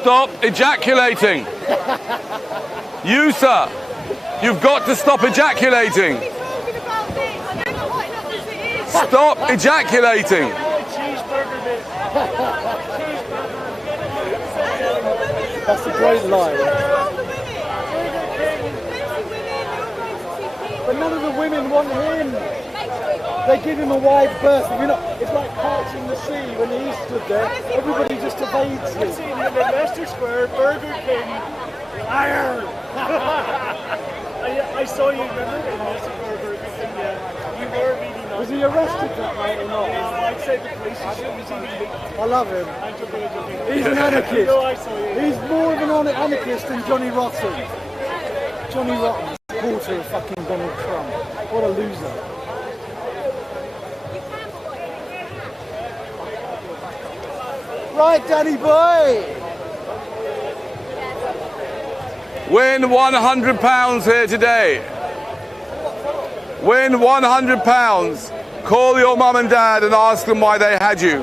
Stop ejaculating. You, sir, you've got to stop ejaculating. Stop ejaculating. That's a great line. But none of the women want him. They give him a wide berth. It's like Parts in the Sea when he stood there. Everybody just evades him. I've seen him in Leicester Square, Burger King. Liar! I saw you, remember, in Leicester Square, Burger King. Yeah, you were really nice. Was he arrested that night or not? I'd say the police should. I love him. I'm joking. He's an anarchist. No, I saw you. He's more of an anarchist than Johnny Rotten. Johnny Rotten, supporter of fucking Donald Trump. What a loser. Right, Danny boy. Win £100 here today. Win £100 Call your mum and dad and ask them why they had you.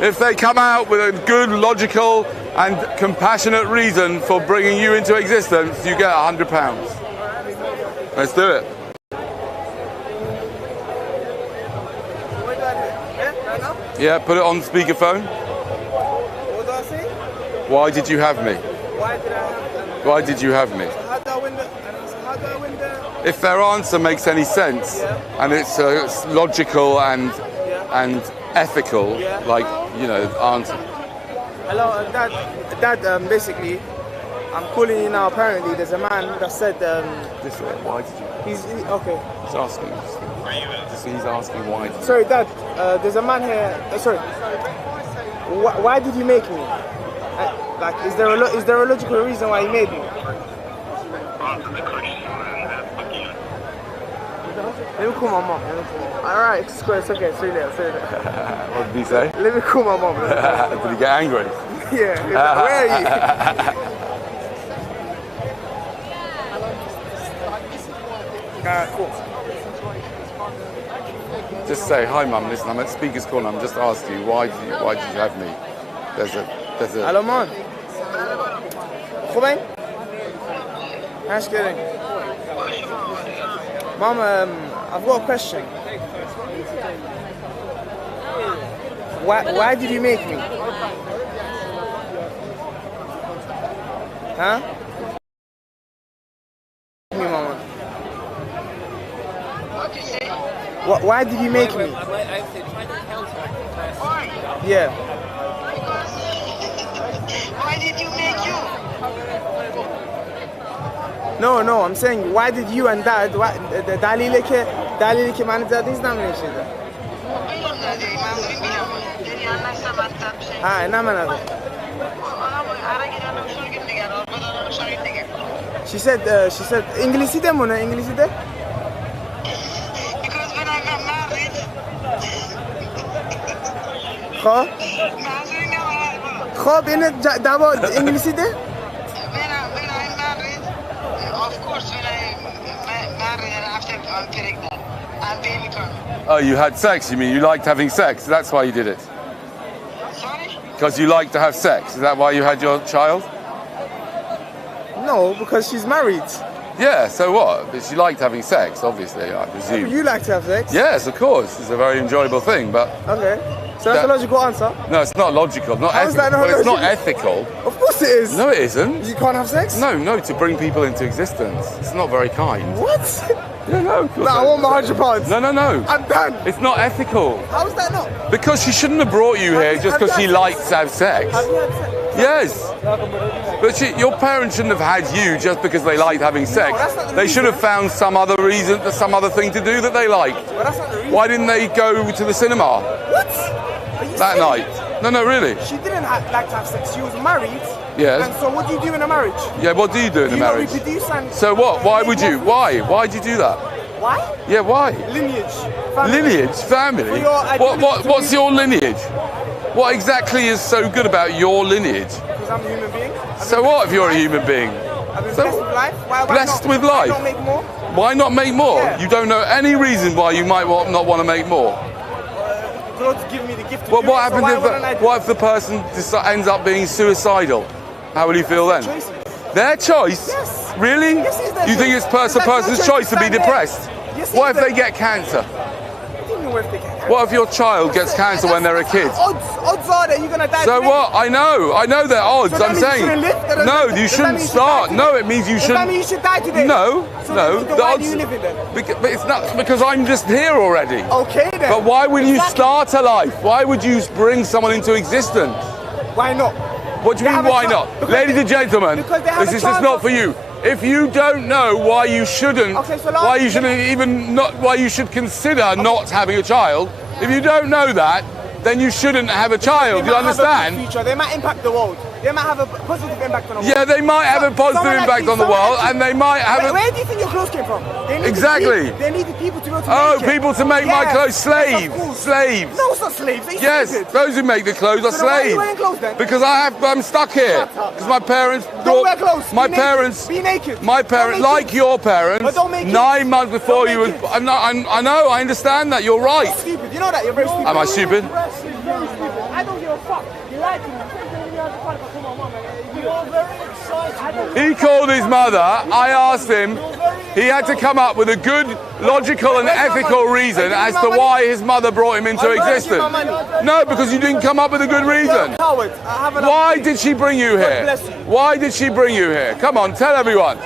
If they come out with a good, logical and compassionate reason for bringing you into existence, you get £100. Let's do it. Yeah, put it on speakerphone. What do I say? Why did you have me? Why did I have them? Why did you have me? How do I win the... If their answer makes any sense, and it's logical and ethical, like, you know, answer. Hello, Dad, basically, I'm calling you now. Apparently, there's a man that said... This way, why did you... okay. He's asking. He's asking why. Sorry, Dad, there's a man here... sorry. Why did you make me? Like, is there a logical reason why you made me? Let me call my mom. Alright, it's okay. See you later. What did he say? Let me call my mom. Did he get angry? Yeah. Where are you? Cool. Just say, hi mum, listen, I'm at Speaker's Corner, I'm just asking you, why did you have me? There's a... Hello, man. Goed, How's getting? Mom, I've got a question. Why did you make me? Huh? Me, Mama. Why did you make me? Yeah. Why did you make you? No, I'm saying, why did you and Dad, دلیلی که من زد نیست نمیشه. نه من ندارم. She said, انگلیسی ده مونه انگلیسی ده؟ Because when I got married. خب این دعوا انگلیسی ده؟ When I married, of course when I married and after I'm pregnant, I'm baby coming. Oh, you had sex, you mean? You liked having sex, that's why you did it? Sorry? Because you liked to have sex, is that why you had your child? No, because she's married. Yeah, so what? But she liked having sex, obviously, I presume. You like to have sex? Yes, of course. It's a very enjoyable thing, but... Okay. So that's a logical answer? No, it's not logical. Not How is that not It's not logical? ethical. Of course it is. No, it isn't. You can't have sex? No, to bring people into existence. It's not very kind. What? Yeah, no, of course No, I want my £100. No. I'm done. It's not ethical. How is that not? Because she shouldn't have brought you here just because she likes to have sex. Have you had sex? Yes. But your parents shouldn't have had you just because they liked having sex. that's not the They should have reason. found some other reason, some other thing to do that they liked. But that's not the reason. Why didn't they go to the cinema What? Are you that serious? night? No, really. She didn't like to have sex. She was married. Yes. And so what do you do in a marriage? Yeah, what do you do in a You not marriage? reproduce and... So what? Why would you? Why? Why'd you do that? Why? Yeah, why? Lineage. Family. Lineage, family. For your identity What's your lineage? What exactly is so good about your lineage? Because I'm a human being. So what if you're a human being? I've been blessed with life. Why Blessed not? with life? Why not make more? Why not make more? Yeah. You don't know any reason why you might not want to make more. God give me the gift to Well, do what it, happens so why wouldn't I do what if the person ends up being suicidal? How will you feel then? choices. Their choice? Yes. Really? Yes, it's their You think choice. it's a It's like person's your choice to be stand there. depressed? Yes, What it's if they their- get cancer? What do you mean what if they get cancer? What if your child gets cancer when they're a kid? Odds are that you're going to die So today. what? I know they're odds. So that I'm means you saying. shouldn't live? That No, doesn't- you does that shouldn't mean you should start. die No, today? it means you Does shouldn't. that mean you should die today? No, So no. then why do you live in then? But it's not because I'm just here already. Okay then. But why would you Exactly. start a life? Why would you bring someone into existence? Why not? What do you They mean, have a why child- not? because Ladies they- and gentlemen, because they have this a is just child not of- for you. If you don't know why you shouldn't, why you shouldn't even not, why you should consider not having a child, if you don't know that, then you shouldn't have a child. They You might have a good understand? future. They might impact the world. They might have a positive impact on the world. Yeah, they might have a positive impact on the world, and they might have. Where do you think your clothes came from? Exactly. They needed people to go to. Oh, people to make my clothes. Slaves. Slaves. No, it's not slaves. Yes, those who make the clothes are So then why are you slaves. wearing clothes then? Because I'm stuck here. Because my parents. Don't wear clothes. My Be naked. parents. Be naked. My parents, like your parents, But don't make it. 9 months before you was. I know. I understand that. You're right. You're stupid. You know that. You're very stupid. Am I stupid? I don't give a fuck. You lied to me. You're very excited. He called his mother. I asked him. He had to come up with a good, logical and ethical reason as to why his mother brought him into existence. No, because you didn't come up with a good reason. Why did she bring you here? Why did she bring you here? Come on, tell everyone.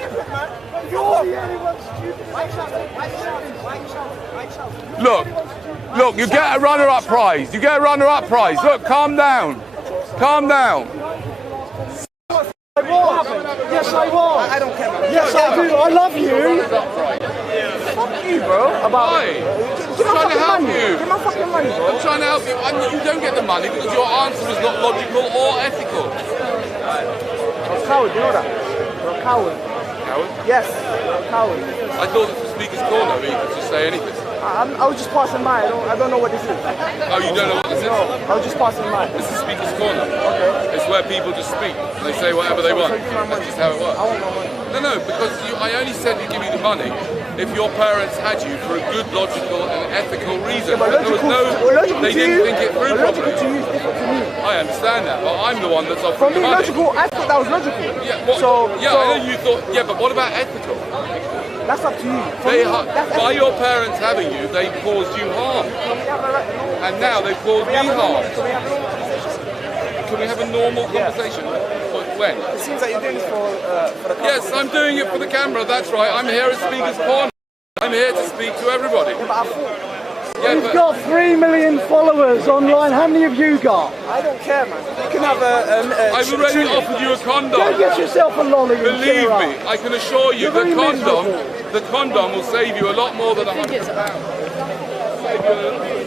Look, you get a runner-up prize. You get a runner-up prize. Look, calm down. Calm down. Yes, I was. I don't care. Yes, I do. I love you. Fuck you, bro. Why? I'm trying to help you. Give my fucking money, bro. I'm trying to help you. You don't get the money because your answer was not logical or ethical. You're a coward, you know that? You're a coward. Coward? Yes, you're a coward. I thought this was Speaker's Corner where you could just say anything. I was just passing by. I don't know what this is. Oh, you don't know what this is? No, I was just passing by. This is Speaker's Corner. Okay. It's where people just speak. They say whatever they want. That's just how it works. I want my money. No, because I only said to give you the money if your parents had you for a good, logical and ethical reason. Yeah, but there was no, they didn't think it through properly. Logical to you is different to me. I understand that, but I'm the one that's offering For me, the money. logical, I thought that was logical. Yeah, I know you thought, yeah, but what about ethical? That's up to you. By your parents having you, they caused you harm. And now they've caused me harm. Can we have a normal conversation? When? It seems like you're doing this for the camera. Yes, I'm doing it for the camera, that's right. I'm here at Speaker's Corner. I'm here to speak to everybody. You've got 3 million followers online. How many have you got? I don't care, man. You can have a I've already offered you a condom. Go get yourself a lolly. Believe me, I can assure you the condom will save you a lot more than £100. Save you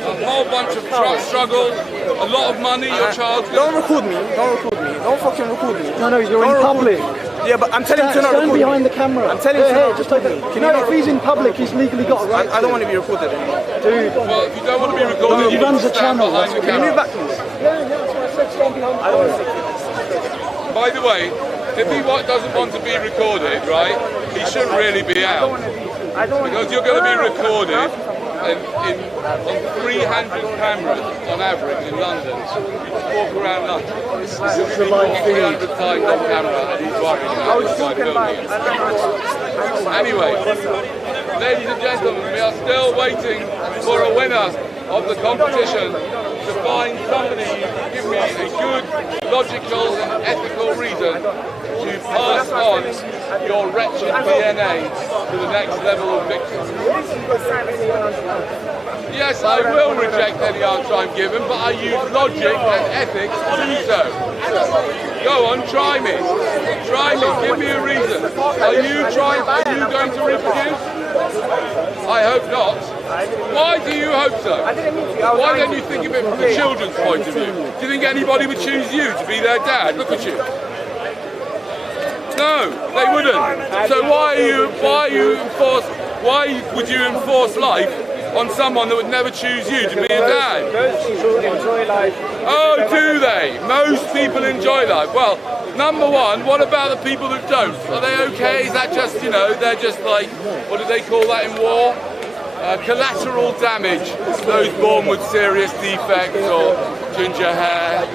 a whole bunch of struggle, a lot of money, your child. Don't record me. Don't record me. Don't fucking record me. No, you're in public. Yeah, but I'm telling you to not record me. Stand behind the camera. I'm telling you to not just record me. Can you if he's in public, he's legally got a right. I don't want to be recorded anymore. Dude. Well, if you don't want to be recorded, he runs a channel. Can you move back, please? I don't want to see. By the way, if he doesn't want to be recorded, right, he shouldn't really be out. Because you're going to be recorded on 300 cameras on average in London. You just walk around London. You'll be caught 300 times on camera and he's worried about this guy filming it. Anyway, ladies and gentlemen, we are still waiting for a winner of the competition to find somebody who can give me a good, logical and ethical reason to pass on your wretched DNA to the next level of victims. Yes, I will reject any answer I'm given, but I use logic and ethics to do so. Go on, try me. Try me, give me a reason. Are you going to reproduce? I hope not. Why do you hope so? Why don't you think of it from the children's point of view? Do you think anybody would choose you to be their dad? Look at you. No, they wouldn't. So why would you enforce life on someone that would never choose you to be a dad? Most people enjoy life. Oh, do they? Most people enjoy life. Well, number one, what about the people that don't? Are they okay? Is that just, they're just like, what do they call that in war? Collateral damage. Those born with serious defects or ginger hair.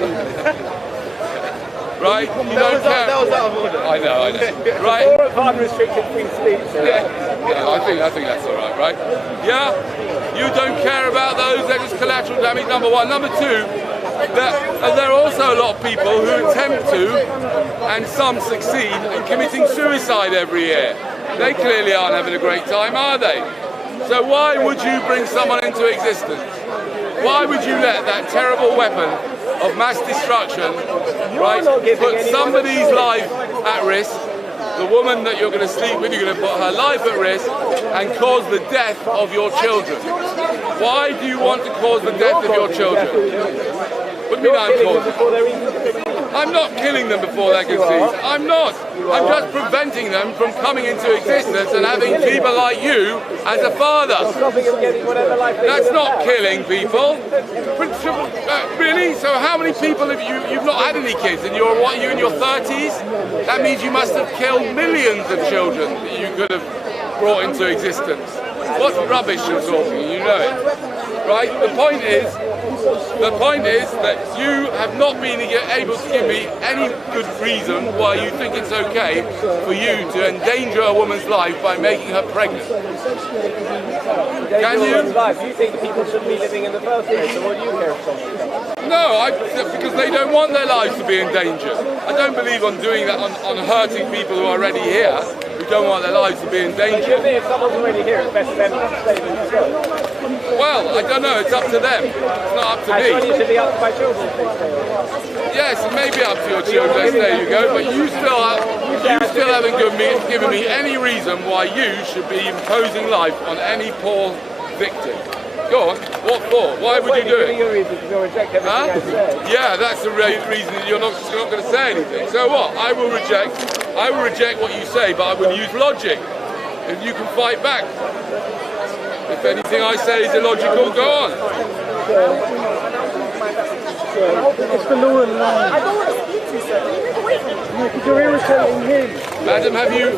Right? You don't care. That was out of order. I know. Right? Or unrestricted free speech. Yeah, I think that's all right, Yeah? You don't care about those, they're just collateral damage, number one. Number two, there are also a lot of people who attempt to, and some succeed, in committing suicide every year. They clearly aren't having a great time, are they? So why would you bring someone into existence? Why would you let that terrible weapon of mass destruction, right, put somebody's life at risk, the woman that you're going to sleep with, you're going to put her life at risk and cause the death of your children? Why do you want to cause the death of your children? What do you mean I'm causing? I'm not killing them before they're conceived. I'm not. I'm just preventing them from coming into existence and having people like you as a father. That's not killing people. Really? So how many people have you've not had any kids and you're what, you in your 30s? That means you must have killed millions of children that you could have brought into existence. What rubbish you're talking, you know it. Right? The point is that you have not been able to give me any good reason why you think it's okay for you to endanger a woman's life by making her pregnant. Can you? You think people shouldn't be living in the first place, so what do you care if someone does? No, because they don't want their lives to be in danger. I don't believe on doing that, on hurting people who are already here, who don't want their lives to be in danger. If someone's already here, it's best for them to stay than to go. Well, I don't know, it's up to them. It's not up to me. It should be up to my children if they stay. Yes, it may be up to your children, there you go, but you still haven't given me any reason why you should be imposing life on any poor victim. Go on, what for? Why would you do it? Huh? Yeah, that's the reason that you're not going to say anything. So what? I will reject what you say, but I will use logic. And you can fight back. If anything I say is illogical, go on. It's the law of the land. I don't want to speak to you, sir. Can you move away from me? No, because you're irritating him. Madam, have you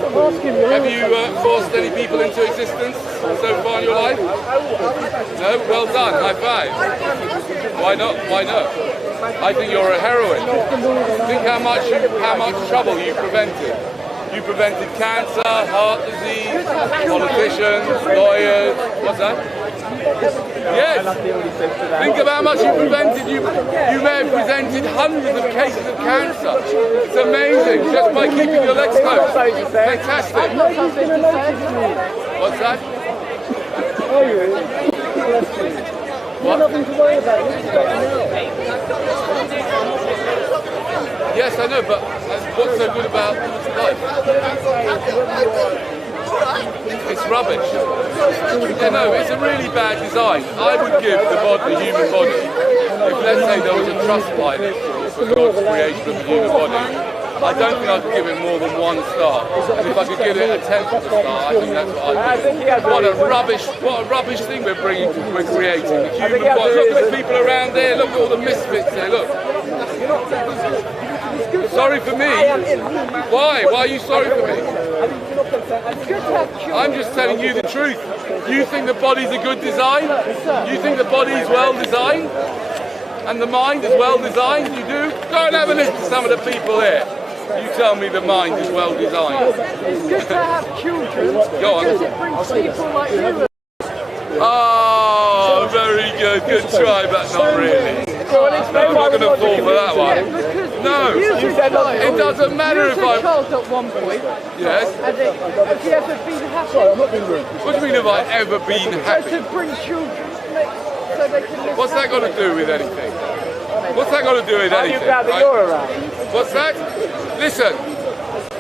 forced any people into existence so far in your life? No? Well done. High five. Why not? Why not? I think you're a heroine. Think how much trouble you prevented. You prevented cancer, heart disease, politicians, lawyers. What's that? Yes. Think of how much you prevented. You may have prevented hundreds of cases of cancer. It's amazing, just by keeping your legs closed. Fantastic. What's that? What? Nothing to worry about. Yes, I know, but what's so good about life? It's rubbish. Yeah, no, it's a really bad design. I would give the human body, if let's say there was a trust pilot for God's creation of the human body, I don't think I could give it more than 1 star. And if I could give it a 10th of a star, I think that's what I'd give. What a rubbish thing we're creating. The human body. Look at the people around there. Look at all the misfits there. Look. Sorry for me? Why? Why are you sorry for me? I'm just telling you the truth. You think the body's a good design? You think the body is well designed? And the mind is well designed? You do? Go and have a listen to some of the people here. You tell me the mind is well designed. It's good to have children. Go on. Because it brings people like you. Oh, very good. Good try, but not really. I'm not going to fall for that one. No, it doesn't matter if I'm... child at one point. Yes. And have you ever been happy? What do you mean have I ever been happy? To bring children so they can live. What's that got to do with anything? What's that got to do with anything? Are you glad that you're around? What's that? Listen,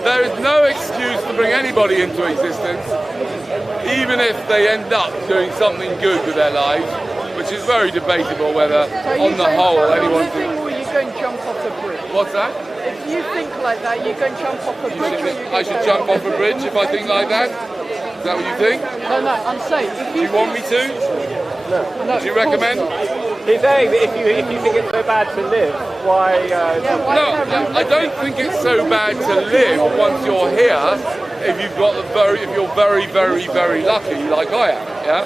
there is no excuse to bring anybody into existence, even if they end up doing something good with their lives, which is very debatable whether, on the whole, anyone can... Or you go and jump off a bridge? What's that? If you think like that, you go and jump off a bridge. I should jump off a bridge if I think like that? Is that what you think? No, I'm saying... Do you want me to? No. Do you recommend? He's saying that if you think it's so bad to live, why... No, I don't think it's so bad to live once you're here. If you're very, very, very lucky, like I am, yeah.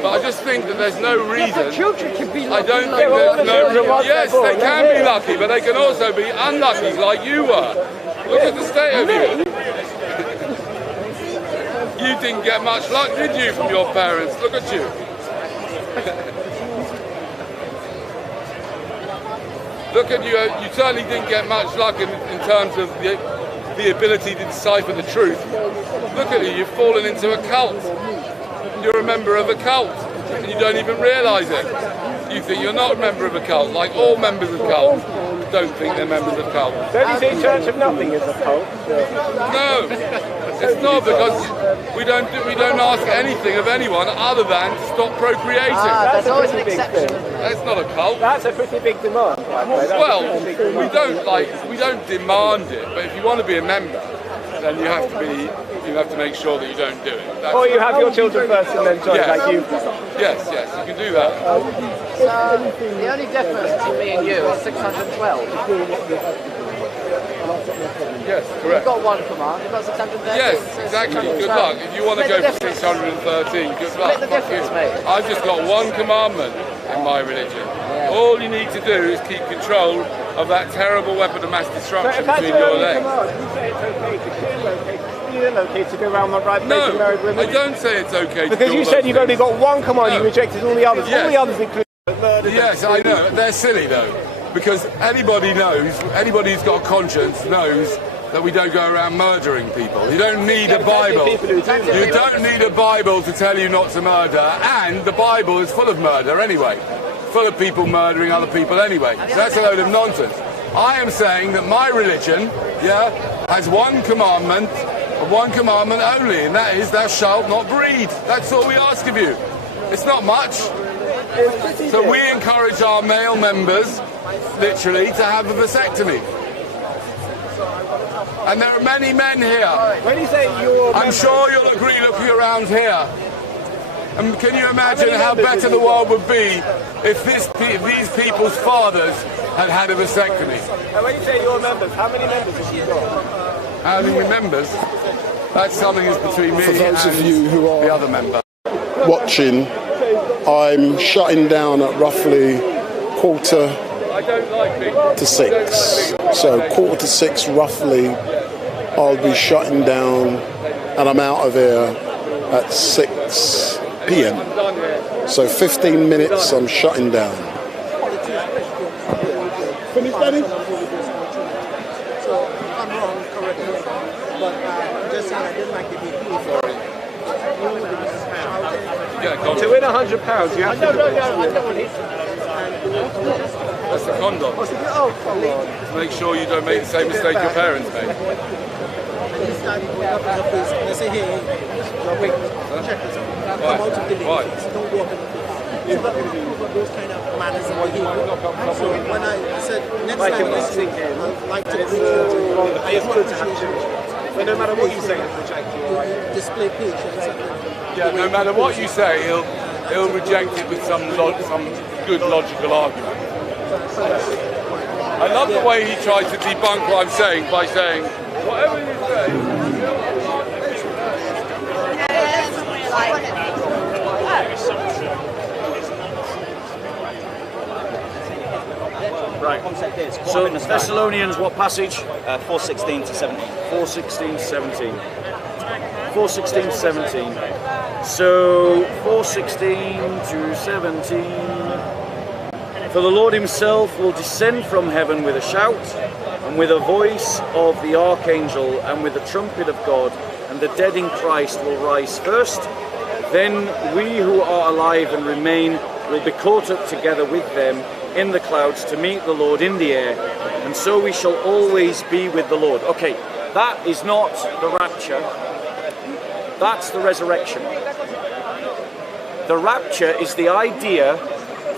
But I just think that there's no reason. Children can be lucky. I don't think there's no reason. Yes, they can be lucky, but they can also be unlucky, like you were. Look at the state of you. You didn't get much luck, did you, from your parents? Look at you. Look at you. You certainly didn't get much luck in terms of the ability to decipher the truth. Look at you, you've fallen into a cult. You're a member of a cult, and you don't even realise it. You think you're not a member of a cult, like all members of cults don't think they're members of cults. Don't you think Church of Nothing is a cult? No, It's not, because we don't ask anything of anyone other than to stop procreating. There's always an exception. That's not a cult. That's a pretty big demand. Well, we don't demand it, but if you want to be a member, then you have to make sure that you don't do it. Or you have your children first and then join, like you. Yes, you can do that. So the only difference between me and you is 612. Yes, correct. You've got one command, you've got 613. Yes, exactly. Good luck. If you want to go for 613, good luck. Split the difference, mate. I've just got one commandment in my religion. All you need to do is keep control of that terrible weapon of mass destruction between your legs. You say it's okay to relocate to go around my right place and married women? I don't say it's okay to because you said you've only got one command, you rejected all the others. Yes. All the others include murder. Yes, I know. They're silly though, because anybody who's got a conscience knows that we don't go around murdering people. You don't need a Bible. You don't need a Bible to tell you not to murder, and the Bible is full of murder anyway. Full of people murdering other people anyway. So that's a load of nonsense. I am saying that my religion, has one commandment only, and that is thou shalt not breed. That's all we ask of you. It's not much. So we encourage our male members, literally, to have a vasectomy. And there are many men here. When you say you're I'm sure you'll agree looking around here. And can you imagine how better the world would be if these people's fathers had had a vasectomy? And when you say your members, how many members have you got? How many members? That's something that's between me For those and of you who are the other member. watching, I'm shutting down at roughly 5:45. So 5:45 roughly, I'll be shutting down, and I'm out of here at 6 p.m. So 15 minutes, I'm shutting down. Finish, Danny? So I'm wrong, correct me, but just saying I didn't like the BP for it. To win £100, you have to. That's the condom. Oh, come on. To make sure you don't make the same mistake your parents made. Let's say, hey, wait, check this out. Come out of the ladies, don't go up in the place. You've got those kind of manners and behavior. So when I said, next time I'd like to appreciate, I appreciate you. But no matter what you say, display patience. Yeah, no matter what you say, he'll reject it with some good logical argument. I love the way he tries to debunk what I'm saying by saying, whatever you say. Right. So Thessalonians, what passage? 4:16 to 17. 4:16 to 17. 4:16 to 17. So 4:16 to 17. For the Lord himself will descend from heaven with a shout, and with a voice of the archangel, and with the trumpet of God, and the dead in Christ will rise first. Then we who are alive and remain will be caught up together with them in the clouds to meet the Lord in the air, and so we shall always be with the Lord. Okay, that is not the rapture. That's the resurrection. The rapture is the idea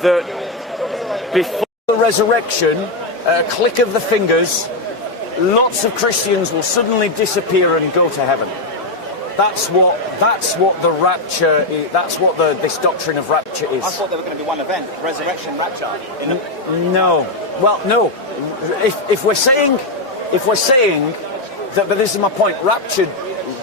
that before the resurrection, a click of the fingers, lots of Christians will suddenly disappear and go to heaven. That's what the rapture is. That's what this doctrine of rapture is. I thought there were going to be one event, resurrection, rapture. No. Well, no. If we're saying that, but this is my point. Rapture,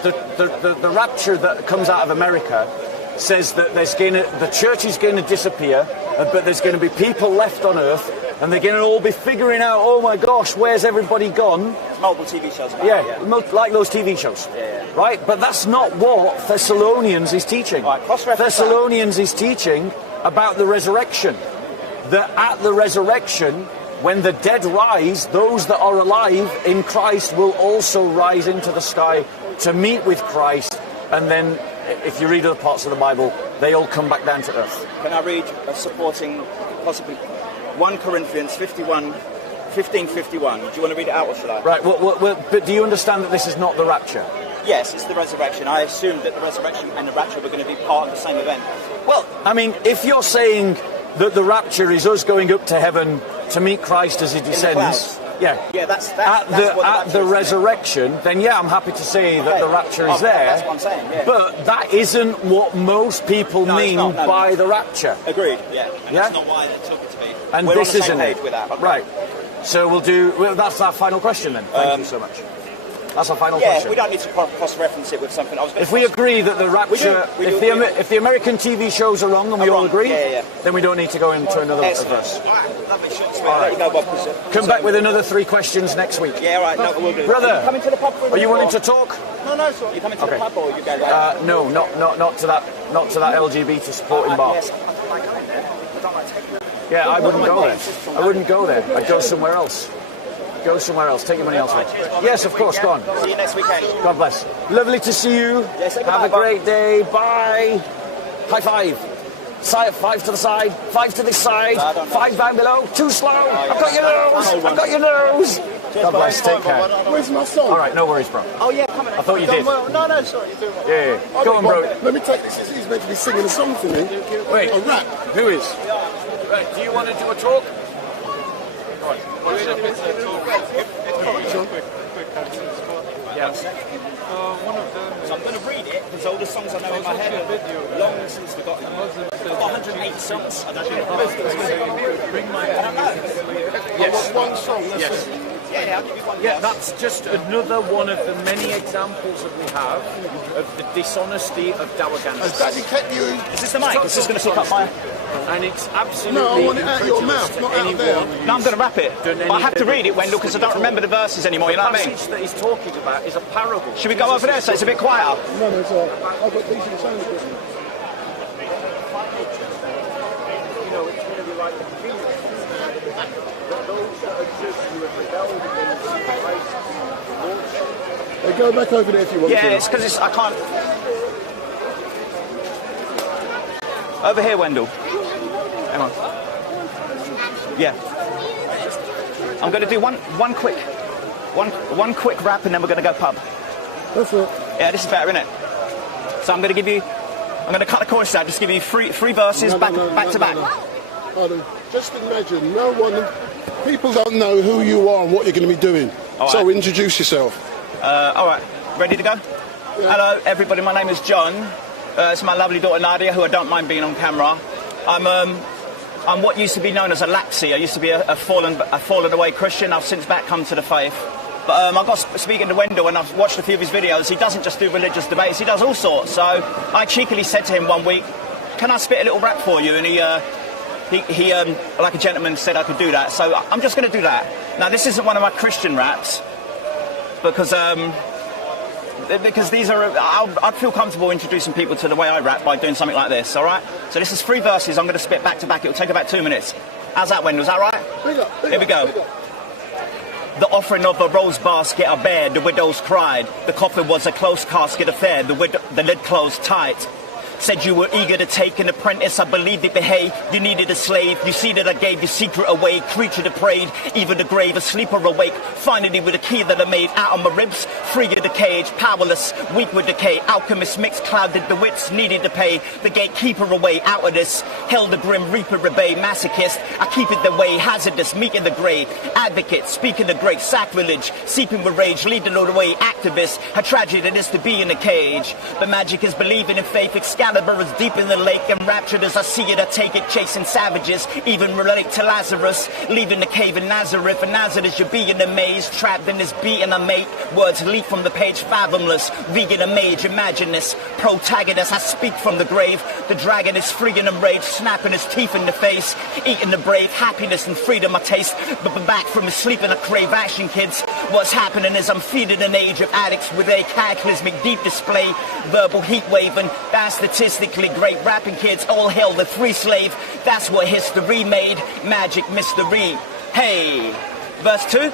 the rapture that comes out of America says that the church is going to disappear, but there's going to be people left on earth, and they're going to all be figuring out, oh my gosh, where's everybody gone? There's multiple TV shows about it, like those TV shows. Right? But that's not what Thessalonians is teaching. Thessalonians is teaching about the resurrection. That at the resurrection, when the dead rise, those that are alive in Christ will also rise into the sky to meet with Christ, and then if you read other parts of the Bible, they all come back down to earth. Can I read supporting possibly 1 Corinthians 15:51? Do you want to read it out or should I? Right, well, but do you understand that this is not the rapture? Yes, it's the resurrection. I assumed that the resurrection and the rapture were going to be part of the same event. Well, I mean, if you're saying that the rapture is us going up to heaven to meet Christ as he descends, yeah, that's at the resurrection, then yeah, I'm happy to say that the rapture is there. That's what I'm saying. Yeah. But that isn't what most people mean by the rapture. Agreed. Yeah. And Yeah? that's not why they took it to be. And We're this on the isn't same page it. with that. Okay. Right. So we'll do. Well, that's our final question then. Thank you so much. That's our final question. Yeah, we don't need to cross-reference it with something. If we agree that the rapture, if the American TV shows are wrong and we all agree, then we don't need to go into another verse. All right. Come back with another 3 questions next week. Yeah, all right. No, we'll do. Brother, Are you coming to the pub for are you willing to talk? No, sorry. You coming to the pub or you go? No, not to that LGBT supporting bar. Yeah, I wouldn't go there. I wouldn't go there. I'd go somewhere else. Go somewhere else. Take your money elsewhere. Yes, of course. Go on. See you next weekend. God bless. Lovely to see you. Have a great day. Bye. High five. 5 to the side. 5 to this side. 5 down below. Too slow. I've got your nose. I've got your nose. God bless. Take care. Where's my song? All right. No worries, bro. Oh yeah, come on. I thought you did. Well. No, sorry, you're doing well. Yeah. Go on, bro. Let me take this. He's meant to be singing a song for me. Wait. A rap. Who is? Right. Do you want to do a talk? So I'm going to read it because all the songs I know in my head are long since forgotten. I've got 108 songs. I don't know. Yes. One song. Yes. Yeah, I'll give you one. Yeah, that's just another one of the many examples that we have of the dishonesty of Dawagans. Has Daddy kept you? Is this the mic? It's just going to pick up my... And it's absolutely... No, I want it out of your mouth, not out of there. No, I'm going to rap it. But I have to read it, Wendell, because I don't remember the verses anymore, you know what I mean? The passage that he's talking about is a parable. Should we go over there so it's a bit quieter? No, it's all right. I've got decent sound equipment. You know, it's going to be like the Phoenix. That those that are just who have rebelled against Christ, the Lordship. Go back over there if you want to. Yeah, it's because I can't... Over here, Wendell. Hang on. Yeah. I'm going to do one quick rap and then we're going to go pub. That's it. Yeah, this is better, isn't it? So I'm going to cut the chorus out, just give you three verses back to back. Pardon. Just imagine, people don't know who you are and what you're going to be doing. All so right. introduce yourself. All right, ready to go? Yeah. Hello, everybody. My name is John. It's my lovely daughter Nadia, who I don't mind being on camera. I'm what used to be known as a lapsy. I used to be a fallen away Christian. I've since back come to the faith. But I got speaking to Wendell and I've watched a few of his videos. He doesn't just do religious debates, he does all sorts. So I cheekily said to him one week, can I spit a little rap for you? And he like a gentleman, said I could do that. So I'm just going to do that. Now, this isn't one of my Christian raps because these are... I'd feel comfortable introducing people to the way I rap by doing something like this, all right? So this is 3 verses I'm going to spit back to back. It'll take about 2 minutes. How's that, Wendell? Is that right? Here we go. The offering of a rose basket I bare, the widows cried. The coffin was a close casket affair, the lid closed tight. Said you were eager to take an apprentice, I believed it behaved. You needed a slave, you see that I gave your secret away. Creature depraved, even the grave, a sleeper awake. Finally with a key that I made out of my ribs. Free of the cage, powerless, weak with decay. Alchemist mixed, clouded the wits, needed to pay. The gatekeeper away, out of this. Held the grim reaper obey, masochist. I keep it the way, hazardous, meek in the grave. Advocate, speaking the great sacrilege. Seeping with rage, leading all the way, activist. A tragedy it is to be in a cage. But magic is believing in faith, Excalibur is deep in the lake, enraptured as I see it, I take it, chasing savages, even relate to Lazarus, leaving the cave in Nazareth, and Nazareth you be in the maze, trapped in this beat and I make words leap from the page, fathomless, vegan a mage, imagine this, protagonist, I speak from the grave, the dragon is free and enraged, snapping his teeth in the face, eating the brave, happiness and freedom I taste, but back from his sleep and I crave action, kids, what's happening is I'm feeding an age of addicts with a cataclysmic deep display, verbal heat waving, that's the statistically great rapping kids, all hail the free slave. That's what history made. Magic mystery. Hey, verse 2.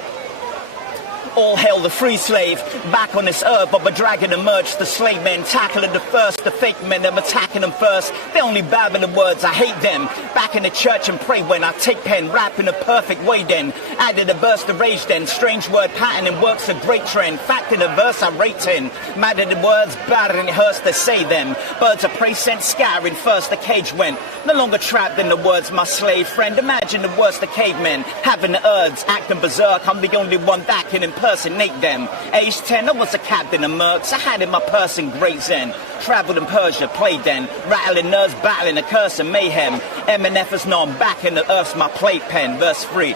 All hail the free slave. Back on this earth, but the dragon emerged. The slave men tackling the first. The fake men, I'm attacking them first. They only babble the words, I hate them. Back in the church and pray when I take pen. Rap in a perfect way then. Added a burst of rage then. Strange word pattern and works a great trend. Fact in a verse I rate 10. Mad at the words, bad and it hurts to say them. Birds of prey sent scattering first. The cage went. No longer trapped in the words, my slave friend. Imagine the worst of cavemen. Having the urge, acting berserk. I'm the only one that can impersonate them. Age 10, I was a captain of mercs. I had in my purse in Great Zen. Travelled in Persia, played then. Rattling nerves, battling a curse and mayhem. MNF is known, back in the earth's my playpen. Verse 3.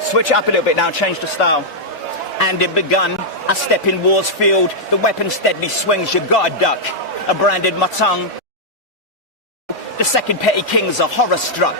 Switch up a little bit now, change the style. And it begun. I step in war's field. The weapon steadily swings, you gotta duck. I branded my tongue. The second petty kings are horror struck.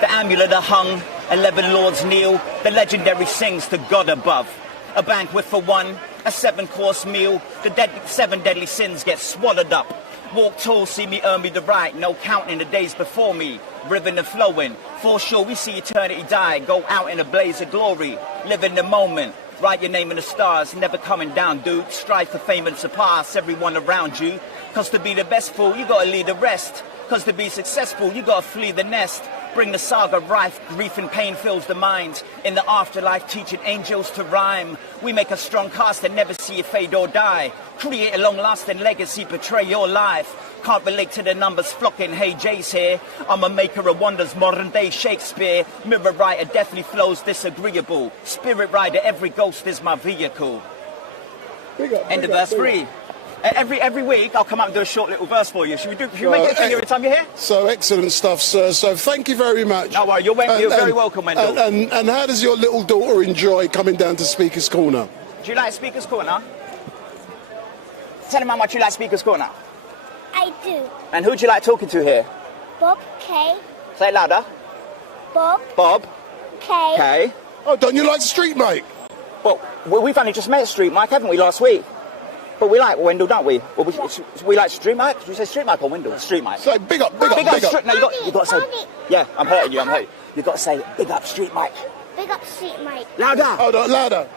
The amulet are hung. 11 lords kneel. The legendary sings to God above. A banquet for one. A 7-course meal. The 7 deadly sins get swallowed up. Walk tall, see me earn me the right. No counting the days before me. Ribbon and flowing. For sure we see eternity die. Go out in a blaze of glory. Live in the moment. Write your name in the stars. Never coming down, dude. Strive for fame and surpass everyone around you. Cause to be the best fool, you gotta lead the rest. Cause to be successful, you gotta flee the nest. Bring the saga rife, grief and pain fills the mind. In the afterlife, teaching angels to rhyme. We make a strong cast and never see it fade or die. Create a long-lasting legacy, portray your life. Can't relate to the numbers flocking, hey, Jay's here. I'm a maker of wonders, modern-day Shakespeare. Mirror writer, deathly flows disagreeable. Spirit rider, every ghost is my vehicle. End of verse 3. Every week I'll come up and do a short little verse for you. Should we make it a thing every time you're here? So excellent stuff, sir. So thank you very much. No worry, you're very welcome, Wendell. And how does your little daughter enjoy coming down to Speaker's Corner? Do you like Speaker's Corner? Tell him how much you like Speaker's Corner. I do. And who do you like talking to here? Bob K. Say it louder. Bob K. K. Oh, don't you like StreetMic? Well, we've only just met StreetMic, haven't we, last week? But we like Wendell, don't we? Well, we like StreetMic. Did you say StreetMic or Wendell? StreetMic. So big up. No, you got to say. Yeah, I'm hurting you. You've got to say big up StreetMic. Big up StreetMic. Louder. Hold on, louder.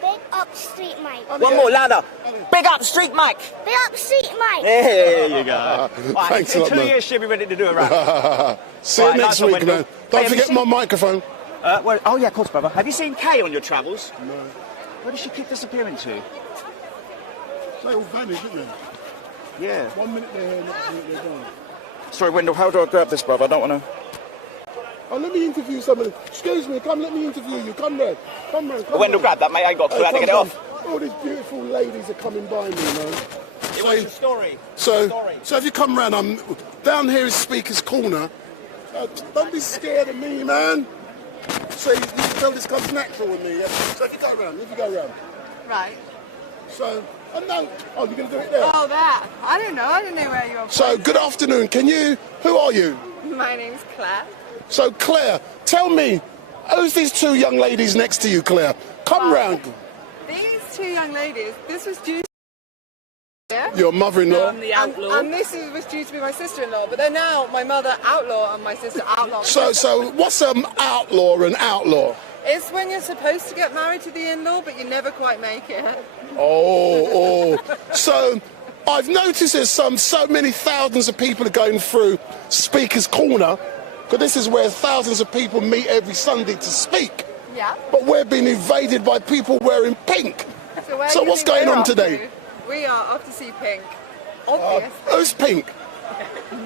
Big up StreetMic. One more, louder. Big up StreetMic. Big up StreetMic. There you go. Right, Thanks a lot, in 2 man. years, she'll be ready to do a rap. See you next week, man. Don't forget my microphone. Oh yeah, of course, brother. Have you seen Kay on your travels? No. Where does she keep disappearing to? They all vanish, isn't they? Yeah. 1 minute they're here, next minute they're gone. Sorry, Wendell, how do I grab this, brother? I don't want to... Oh, let me interview someone. Excuse me, come let me interview you. Come round. Come round. Wendell, grab that, mate. I ain't got to get it off. All these beautiful ladies are coming by me, man. It was your story. So if you come round, I'm down here is Speaker's Corner. Don't be scared of me, man. So you feel this comes natural with me. Yeah? So if you go round, Right. So, I know. Oh, you're going to do it there? Oh, that. I don't know. I don't know where you're from. So, good afternoon. Who are you? My name's Claire. So, Claire, tell me, who's these 2 young ladies next to you, Claire? Come round. These 2 young ladies, this was due to... Your mother-in-law? I'm the outlaw. And this was due to be my sister-in-law, but they're now my mother outlaw and my sister outlaw. So what's outlaw and outlaw? It's when you're supposed to get married to the in-law, but you never quite make it. Oh. So, I've noticed there's so many thousands of people are going through Speaker's Corner, because this is where thousands of people meet every Sunday to speak. Yeah. But we're being invaded by people wearing pink. So what's going on today? We are off to see Pink. Obvious. Who's Pink?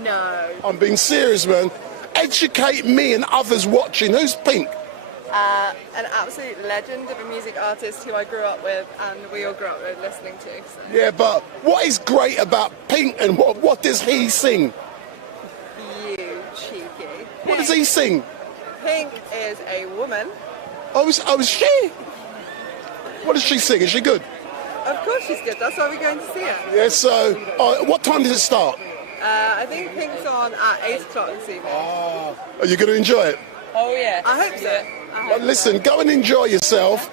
No. I'm being serious, man. Educate me and others watching. Who's Pink? An absolute legend of a music artist who I grew up with and we all grew up with listening to. So. Yeah, but what is great about Pink and what does he sing? You cheeky. What does he sing? Pink is a woman. Oh, is she? What does she sing? Is she good? Of course she's good. That's why we're going to see her. Yeah, so what time does it start? I think Pink's on at 8 o'clock this evening. Are you going to enjoy it? Oh, yeah. I hope so. Well, listen, go and enjoy yourself.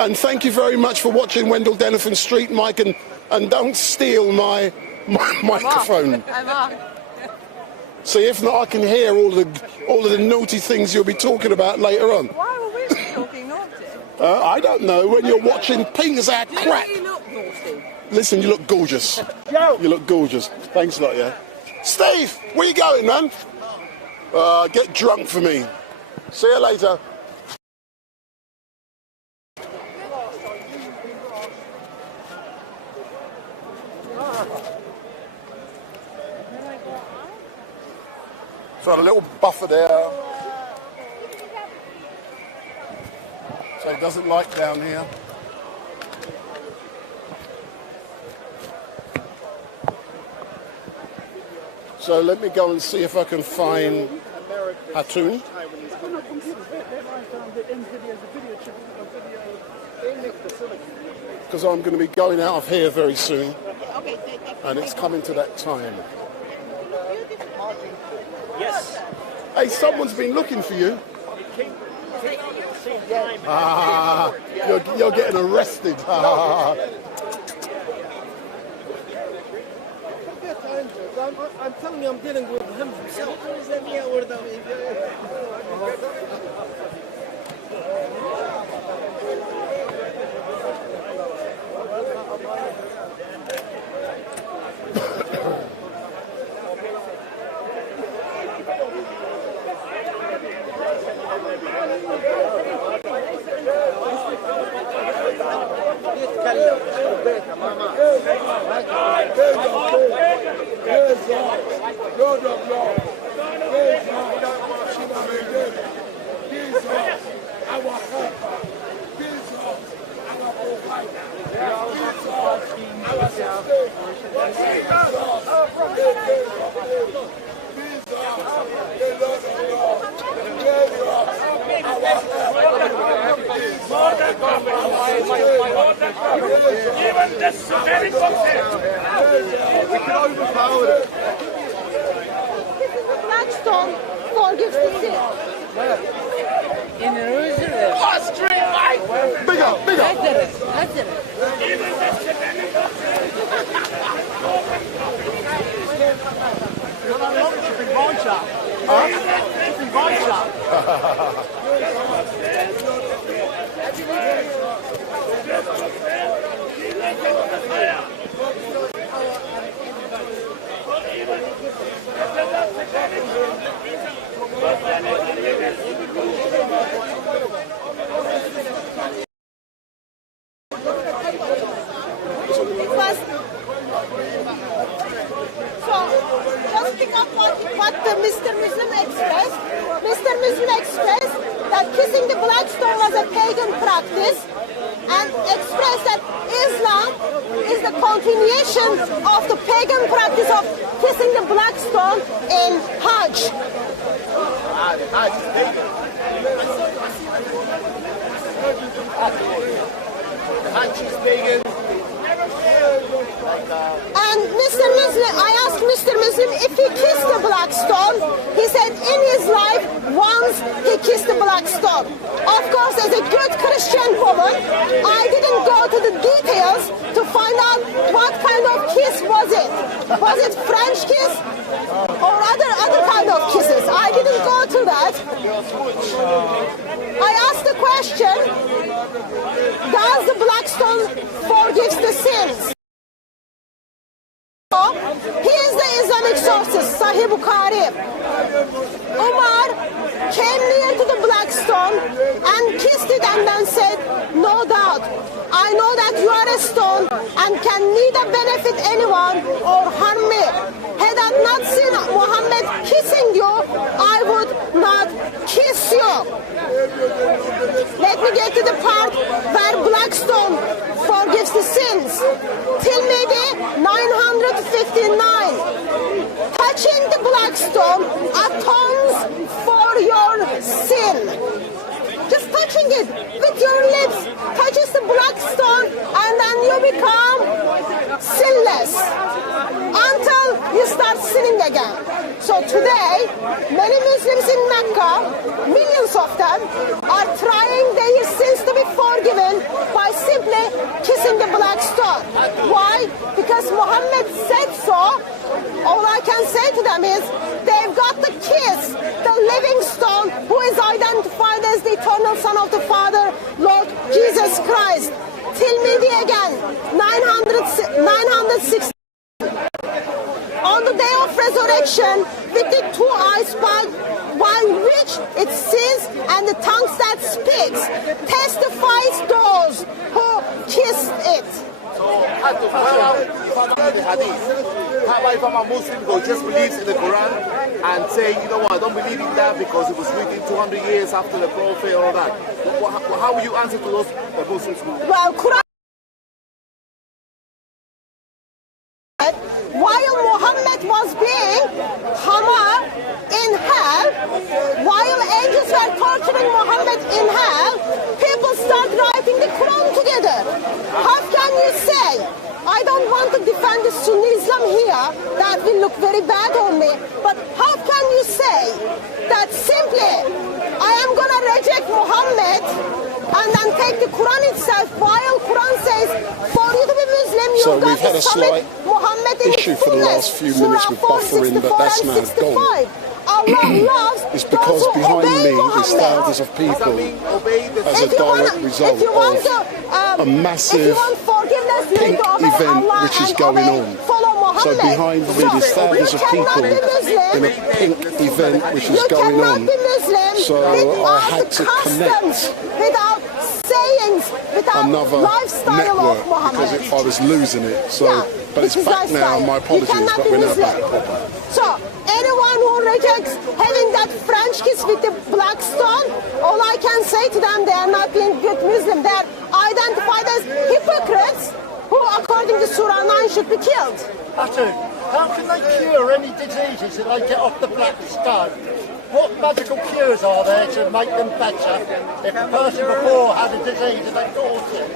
And thank you very much for watching Wendell Denison StreetMic, and don't steal my microphone. I'm off. See, if not, I can hear all of the naughty things you'll be talking about later on. Why were we talking naughty? I don't know. When you're watching pink as our crap. Listen, you look gorgeous. You look gorgeous. Thanks a lot, yeah. Steve, where you going, man? Get drunk for me. See you later. So a little buffer there. So it doesn't like down here. So let me go and see if I can find Hatun. Because I'm going to be going out of here very soon. And it's coming to that time. Yes. Hey, someone's been looking for you. Ah, you're getting arrested. I'm telling you, I'm dealing with him himself. Even this very we can overpower it. Blackstone forgives the sin. In Jerusalem. Oh, StreetMic! Big up, big up! Even Just pick up what the Mr. Muslim expressed. Mr. Muslim expressed that kissing the Blackstone was a pagan practice and expressed that Islam is the continuation of the pagan practice of kissing the Blackstone in Hajj. Hajj is pagan. And Mr. Muslim, I asked Mr. Muslim if he kissed the Blackstone. He said in his life, once he kissed the Blackstone. Of course, as a good Christian woman, I didn't go to the details to find out what kind of kiss was it. Was it French kiss or other kind of kisses? I didn't go to that. I asked the question, does the Blackstone forgive the sins? He is the Islamic sources, Sahih Bukhari. Umar came near to the Blackstone and kissed it and then said, no doubt, I know that you are a stone and can neither benefit anyone or harm me. Had I not seen Muhammad kissing you, I would not kiss you. Let me get to the part where Blackstone forgives the sins. Till maybe 959. Touching the Blackstone atones for your sin. Just touching it with your lips touches the Blackstone and then you become sinless until you start sinning again. So today, many Muslims in Mecca, millions of them, are trying their sins to be forgiven by simply kissing the Blackstone. Why? Because Muhammad said so. All I can say to them is, they've got the kiss, the living stone, who is identified as the eternal Son of the Father, Lord Jesus. Jesus Christ. Till me again, 960. On the day of resurrection, with the 2 eyes by which it sees and the tongues that speaks, testifies those who kissed it. How about if I'm a Muslim who just believes in the Quran and say, you know what, I don't believe in that because it was written 200 years after the Prophet or all that? How will you answer to those Muslims? Well, Quran, while Muhammad was being hammered in hell, while angels were torturing Muhammad in hell, people start writing the Quran together. How can you say, I don't want to defend the Sunnism here, that will look very bad on me, but how can you say that simply, I am going to reject Muhammad and then take the Quran itself, while Quran says, for you to be Muslim, you've got to submit Muhammad in issue for the last few minutes with buffering, but that's now gone. It's because behind me is thousands of people as a direct result of a massive pink event which is going on. So behind me there's thousands of people in a pink event which is going on. So I had to connect another network because I was losing it. So, but it's back now. My apologies, but we're now back proper. So anyone who rejects having that French kiss with the black stone, all I can say to them, they are not being good Muslim. They are identified as hypocrites who, according to Surah 9, should be killed. Hatun, how can they cure any diseases if they get off the black stone? What magical cures are there to make them better if the person before had a disease and they caught it?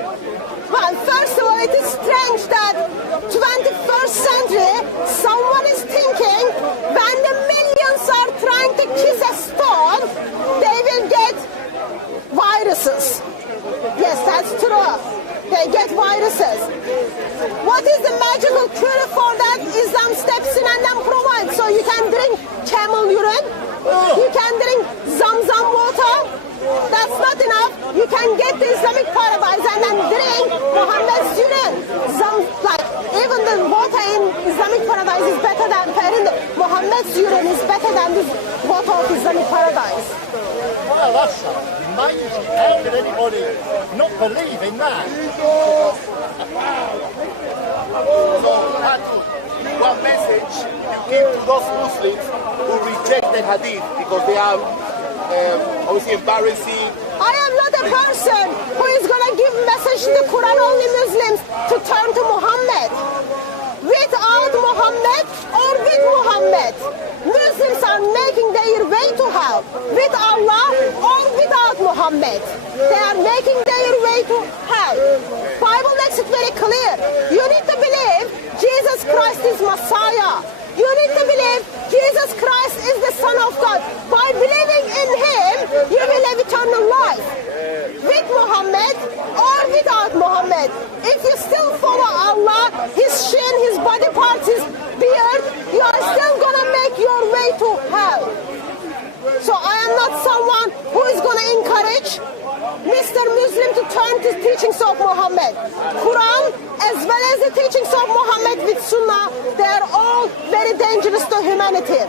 Well, first of all, it is strange that 21st century, someone is thinking when the millions are trying to kiss a stone, they will get viruses. Yes, that's true. They get viruses. What is the magical cure for that? Islam steps in and then provides. So you can drink camel urine, you can drink Zamzam water. That's not enough. You can get the Islamic paradise and then drink Muhammad's urine. Even the water in Islamic paradise is better than Muhammad's urine is better than the water of Islamic paradise. Well, that's amazing. How could anybody not believe in that? So, one message you give to those Muslims who reject the hadith because they are obviously embarrassing. I am not a person who is going to give message to the Quran-only Muslims to turn to Muhammad. Without Muhammad or with Muhammad, Muslims are making their way to hell. With Allah or without Muhammad, they are making their way to hell. Bible makes it very clear. You need to believe Jesus Christ is Messiah. You need to believe Jesus Christ is the Son of God. By believing in Him, you will have eternal life. With Muhammad or without Muhammad. If you still follow Allah, His shin, His body parts, His beard, you are still going to make your way to hell. So I am not someone who is going to encourage Mr. Muslim to turn to teachings of Muhammad. Quran as well as the teachings of Muhammad with Sunnah, they are all very dangerous to humanity.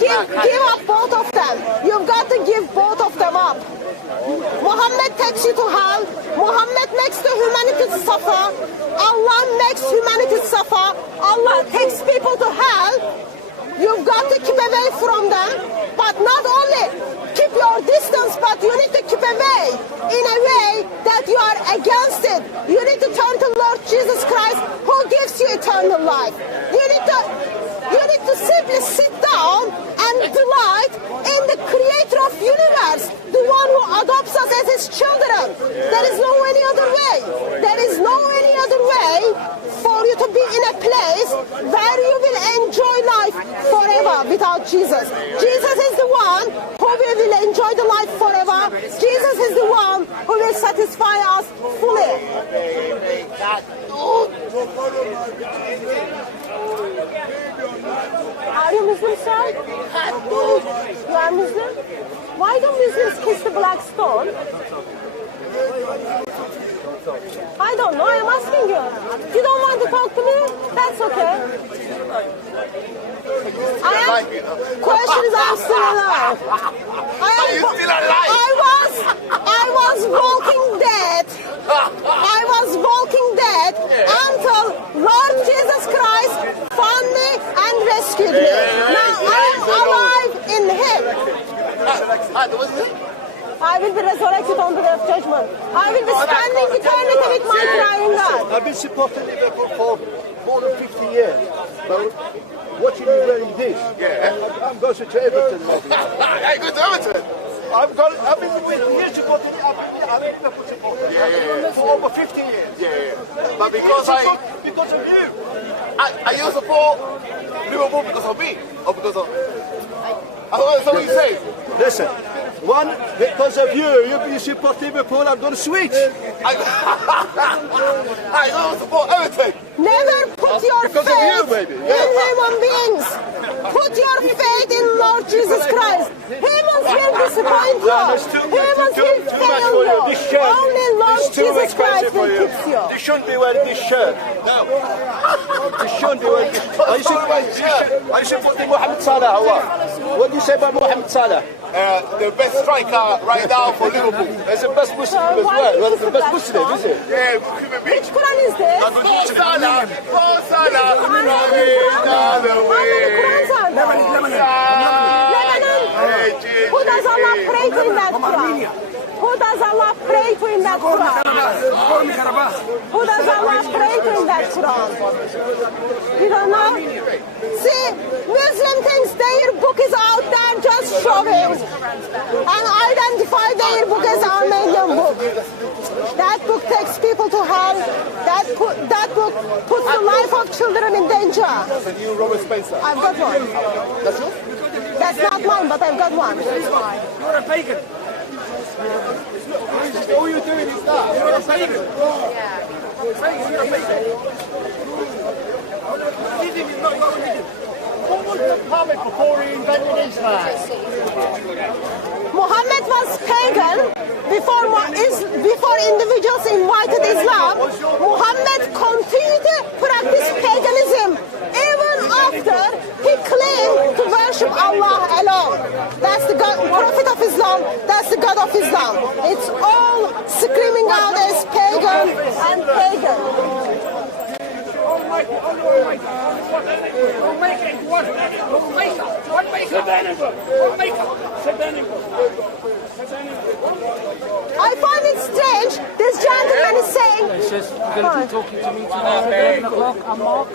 Give up both of them. You've got to give both of them up. Muhammad takes you to hell. Muhammad makes the humanity suffer. Allah makes humanity suffer. Allah takes people to hell. You've got to keep away from them. But not only keep your distance, but you need to keep away in a way that you are against it. You need to turn to Lord Jesus Christ who gives you eternal life. You need to simply sit down and delight in the creator of universe, the one who adopts us as his children. There is no any other way. There is no any other way for you to be in a place where you will enjoy life forever without Jesus. Jesus is the one who will enjoy the life forever. Jesus is the one who will satisfy us fully. Are you Muslim? yourself? You are Muslim? Why do Muslims kiss the black stone? I don't know, I'm asking you. You don't want to talk to me? That's okay. Questions, I'm still alive. I was walking dead. I was walking dead until Lord Jesus Christ found me and rescued me. Now I am alive in Him. I will be resurrected on the day of judgment. I will be spending eternity with my crying God. I've been supporting Liverpool for more than 50 years. So watching you wearing this, I'm going to Everton, maybe. I go to Everton. I've been with you supporting Liverpool supporter for over 50 years. But because of you. Are you support Liverpool because of me? Or because of... I don't know what you say. Listen, one, because of you support Liverpool, I'm going to switch. I don't support everything. Never put your faith in human beings. Put your faith in Lord Jesus Christ. Humans will disappoint you. Humans will fail you. Only Lord Jesus Christ will fix you. You shouldn't be wearing this shirt. No. You shouldn't be wearing this shirt. Are you supporting Mohamed Salah or what? What do you say about Mohamed Salah? The best striker right now for Liverpool. That's the best Muslim as well. That's the best Muslim, is it? Yeah, human being. Which Quran is this? Salah. Lebanon. Who does Allah pray to in that Quran? Who does Allah pray to in that Quran? Who does Allah pray to in that Quran? You don't know? See, Muslim thinks their book is out there just showing and identify their book as Armenian book. That book takes people to hell. That book puts the life of children in danger. The new Robert Spencer. I've got one. That's yours? That's not mine, but I've got one. You're a pagan. All you're doing is that. You're a pagan. Yeah. You're a pagan. What was Muhammad before he invented Islam? Muhammad was pagan before individuals invited Islam. Muhammad continued to practice paganism even after he claimed to worship Allah alone. That's the God, Prophet of Islam. That's the God of Islam. It's all screaming out as pagan and pagan. I find it strange. This gentleman is saying. It's just you're going to be talking to me tomorrow at 11 o'clock. I'm Mark.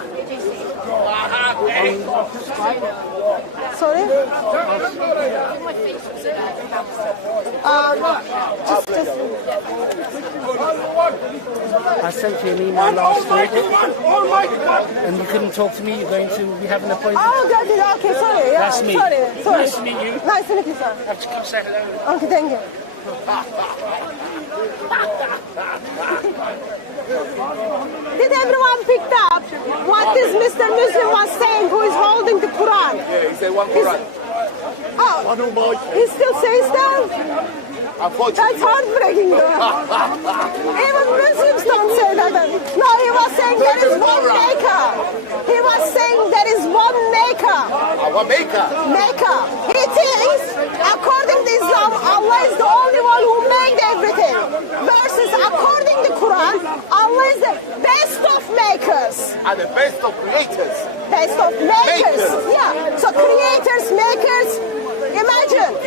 Sorry? I sent you an email last week and you couldn't talk to me. You're going to be having an appointment. Oh, got it. Okay, sorry. Yeah, That's me. Sorry. Nice to meet you. Nice to meet you, sir. Have to come say hello. Okay, thank you. Did everyone pick up what this Mr. Muslim was saying who is holding the Quran? Yeah, he said one Quran. Oh, he still says that? That's heartbreaking though. Even Muslims don't say that. No, he was saying there is one maker. He was saying there is one maker. One maker? Maker. He thinks, according to Islam, Allah is the only one who made everything. Versus according to Quran, Allah is the best of makers. And the best of creators. Best of makers. Yeah. So creators, makers. Imagine.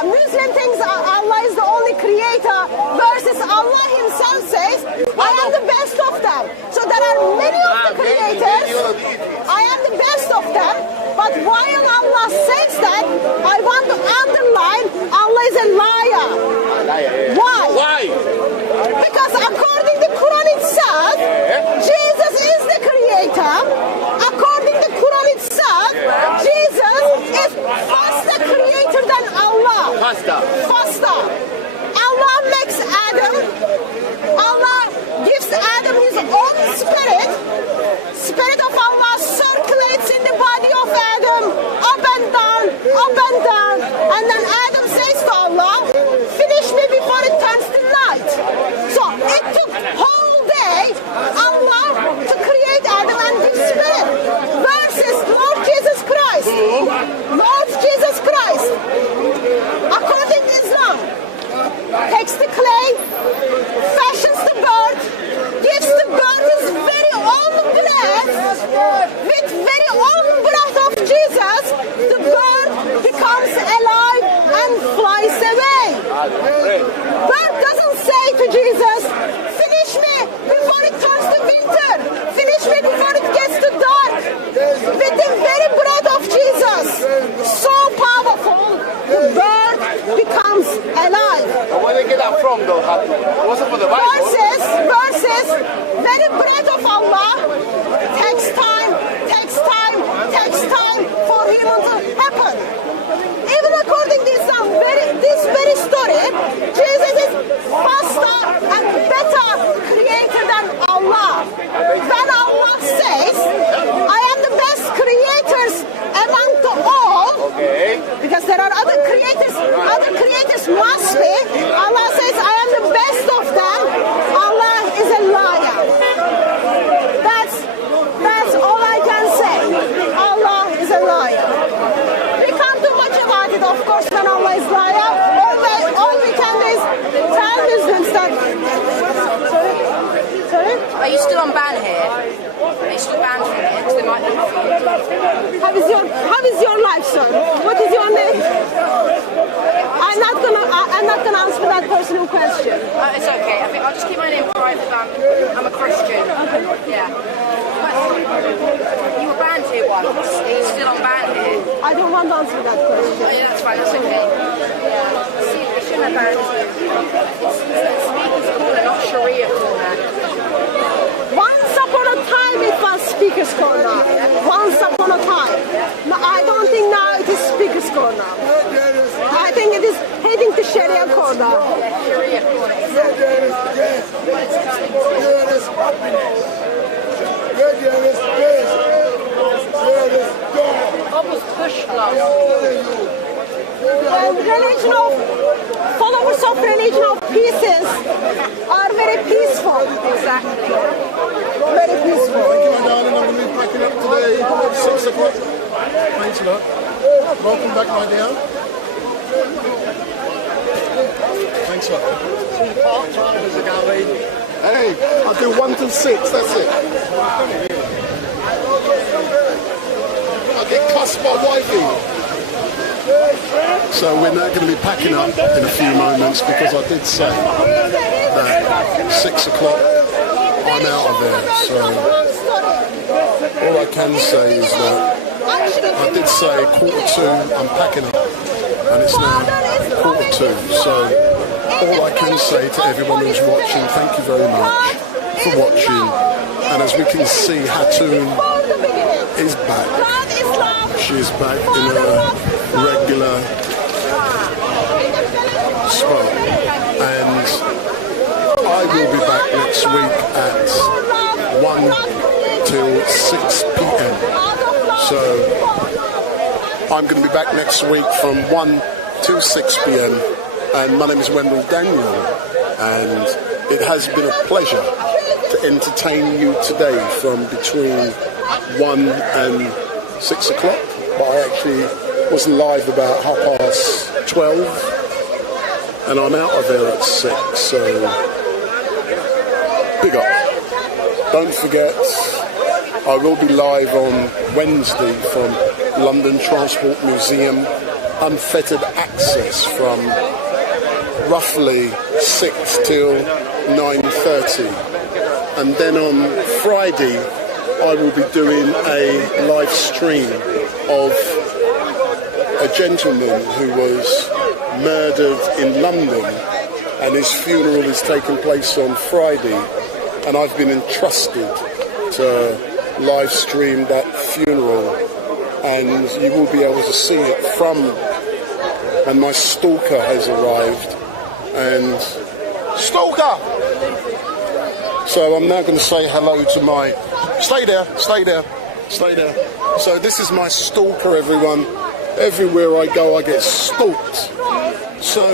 Muslim thinks Allah is the only creator versus Allah himself says, I am the best of them. So there are many of the creators. I am the best of them. But while Allah says that, I want to underline Allah is a liar. Why? Why? Because according to Quran itself, Jesus is the creator. According to Quran itself, Jesus is faster creator than Allah. Faster. Allah makes Adam. Allah gives Adam his own spirit. Spirit of Allah circulates in the body of Adam. that from, though, Hatun? It wasn't for the Bible. Verses, very breath of Allah takes time for human to happen. Even according to Islam, this very story, Jesus is faster and better creator than Allah. When Allah says, I am the best creators among the all, because there are other creators must be. Allah says, I am the best of them. Allah is a liar. That's all I can say. Allah is a liar. We can't do much about it, of course, when Allah is liar. All we can do is tell Muslims that. Sorry? Are you still on ban here? Are you still banned from here? Because they might look for you. How is your life, sir? What is your name? I'm not gonna answer that personal question. It's okay. I think I'll just keep my name private. I'm a Christian. Okay. Yeah. You were banned here once. Are you still on ban here? I don't want to answer that question. Oh, yeah, that's fine. That's okay. Yeah. See, they shouldn't have banned you. It's Speaker's Corner, not Sharia Corner. Once upon a time it was Speaker's Corner. Once upon a time. No, I don't think now it is Speaker's Corner. I think it is heading to Sharia Corner. Sharia Corner. Almost push Followers of religion of pieces are very peaceful. Exactly. Very peaceful. Thank you, my darling. I'm going to be packing up today at 6 o'clock. Thanks a lot. Welcome back, my dear. Thanks a lot. Part-timers are going. Hey, I'll do 1 till 6, that's it. I get cussed by wifey. So we're now going to be packing up in a few moments because I did say that 6 o'clock I'm out of there. So all I can say is that I did say 1:45 I'm packing up and it's now 1:45. So all I can say to everyone who's watching, thank you very much for watching. And as we can see, Hatun is back. She's back in a regular spot. And I will be back next week at 1 till 6 p.m. So I'm going to be back next week from 1 till 6 p.m. And my name is Wendell Daniel, and it has been a pleasure to entertain you today from between 1 and 6 o'clock. But I actually was live about 12:30, and I'm out of there at 6. So big up. Don't forget, I will be live on Wednesday from London Transport Museum, unfettered access from roughly 6 till 9:30. And then on Friday, I will be doing a live stream of a gentleman who was murdered in London, and his funeral is taking place on Friday, and I've been entrusted to live stream that funeral, and you will be able to see it from, and my stalker has arrived, and stalker! So I'm now going to say hello to my, stay there. So this is my stalker, everyone. Everywhere I go, I get stalked. So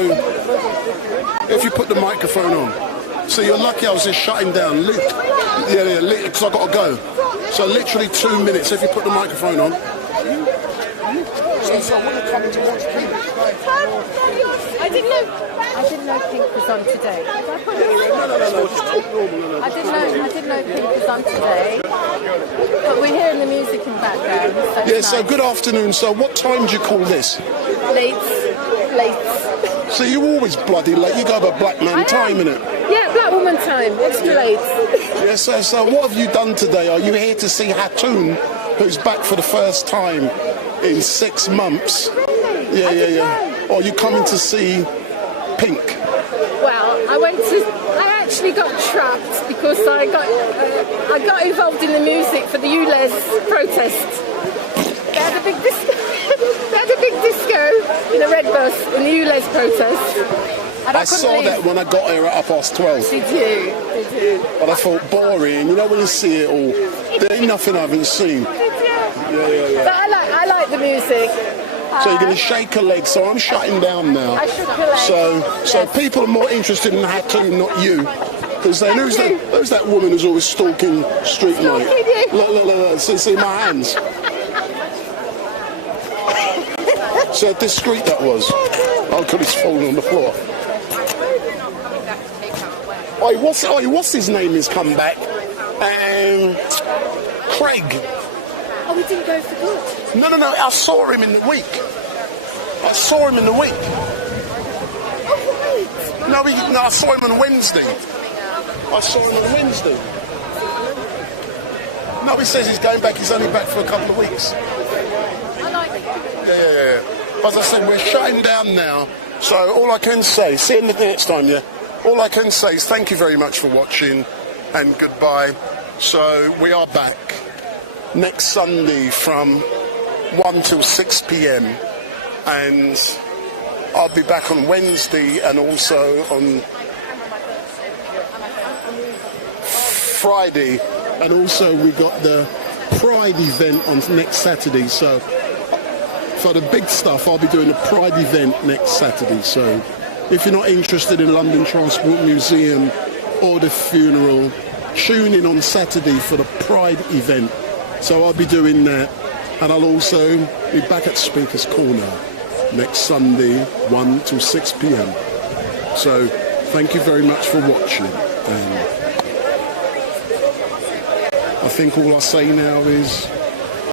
if you put the microphone on, so you're lucky I was just shutting down. Because I got to go. So literally 2 minutes if you put the microphone on. So I want to come to watch people. I didn't know Pink was on today. I didn't know Pink was on today. But we're hearing the music in the background. So yeah, so good afternoon. So what time do you call this? Late. So you always bloody late. You go by black man time, innit? Yeah, black woman time. Extra late. Yeah, so what have you done today? Are you here to see Hatun, who's back for the first time in 6 months? Yeah. Or are you coming to see Pink? Well, I actually got trapped because I got involved in the music for the ULEZ protest. They had a big disco in a red bus in the ULEZ protest. And I saw that when I got here at 12:30. Did you? But I thought boring. You know when you see it all, there ain't nothing I haven't seen. Yeah. But I like the music. So you're going to shake a leg, so I'm shutting down now. I shook a leg. So people are more interested in Hatun, not you. Because then who's that woman who's always stalking StreetMic? Look, see my hands. So discreet that was. Oh, God, it's falling on the floor. What's his name has come back? Craig. Oh, we didn't go for good. No, I saw him in the week. Oh, right. No, I saw him on Wednesday. No, he says he's going back. He's only back for a couple of weeks. I like it. Yeah. As I said, we're shutting down now. So all I can say, see you next time, yeah? All I can say is thank you very much for watching and goodbye. So we are back next Sunday from 1 till 6 p.m. and I'll be back on Wednesday and also on Friday, and also we got the Pride event on next Saturday. So for the big stuff, I'll be doing a Pride event next Saturday. So if you're not interested in London Transport Museum or the funeral, tune in on Saturday for the Pride event. So I'll be doing that, and I'll also be back at Speaker's Corner next Sunday, 1 till 6 p.m. So thank you very much for watching. And I think all I say now is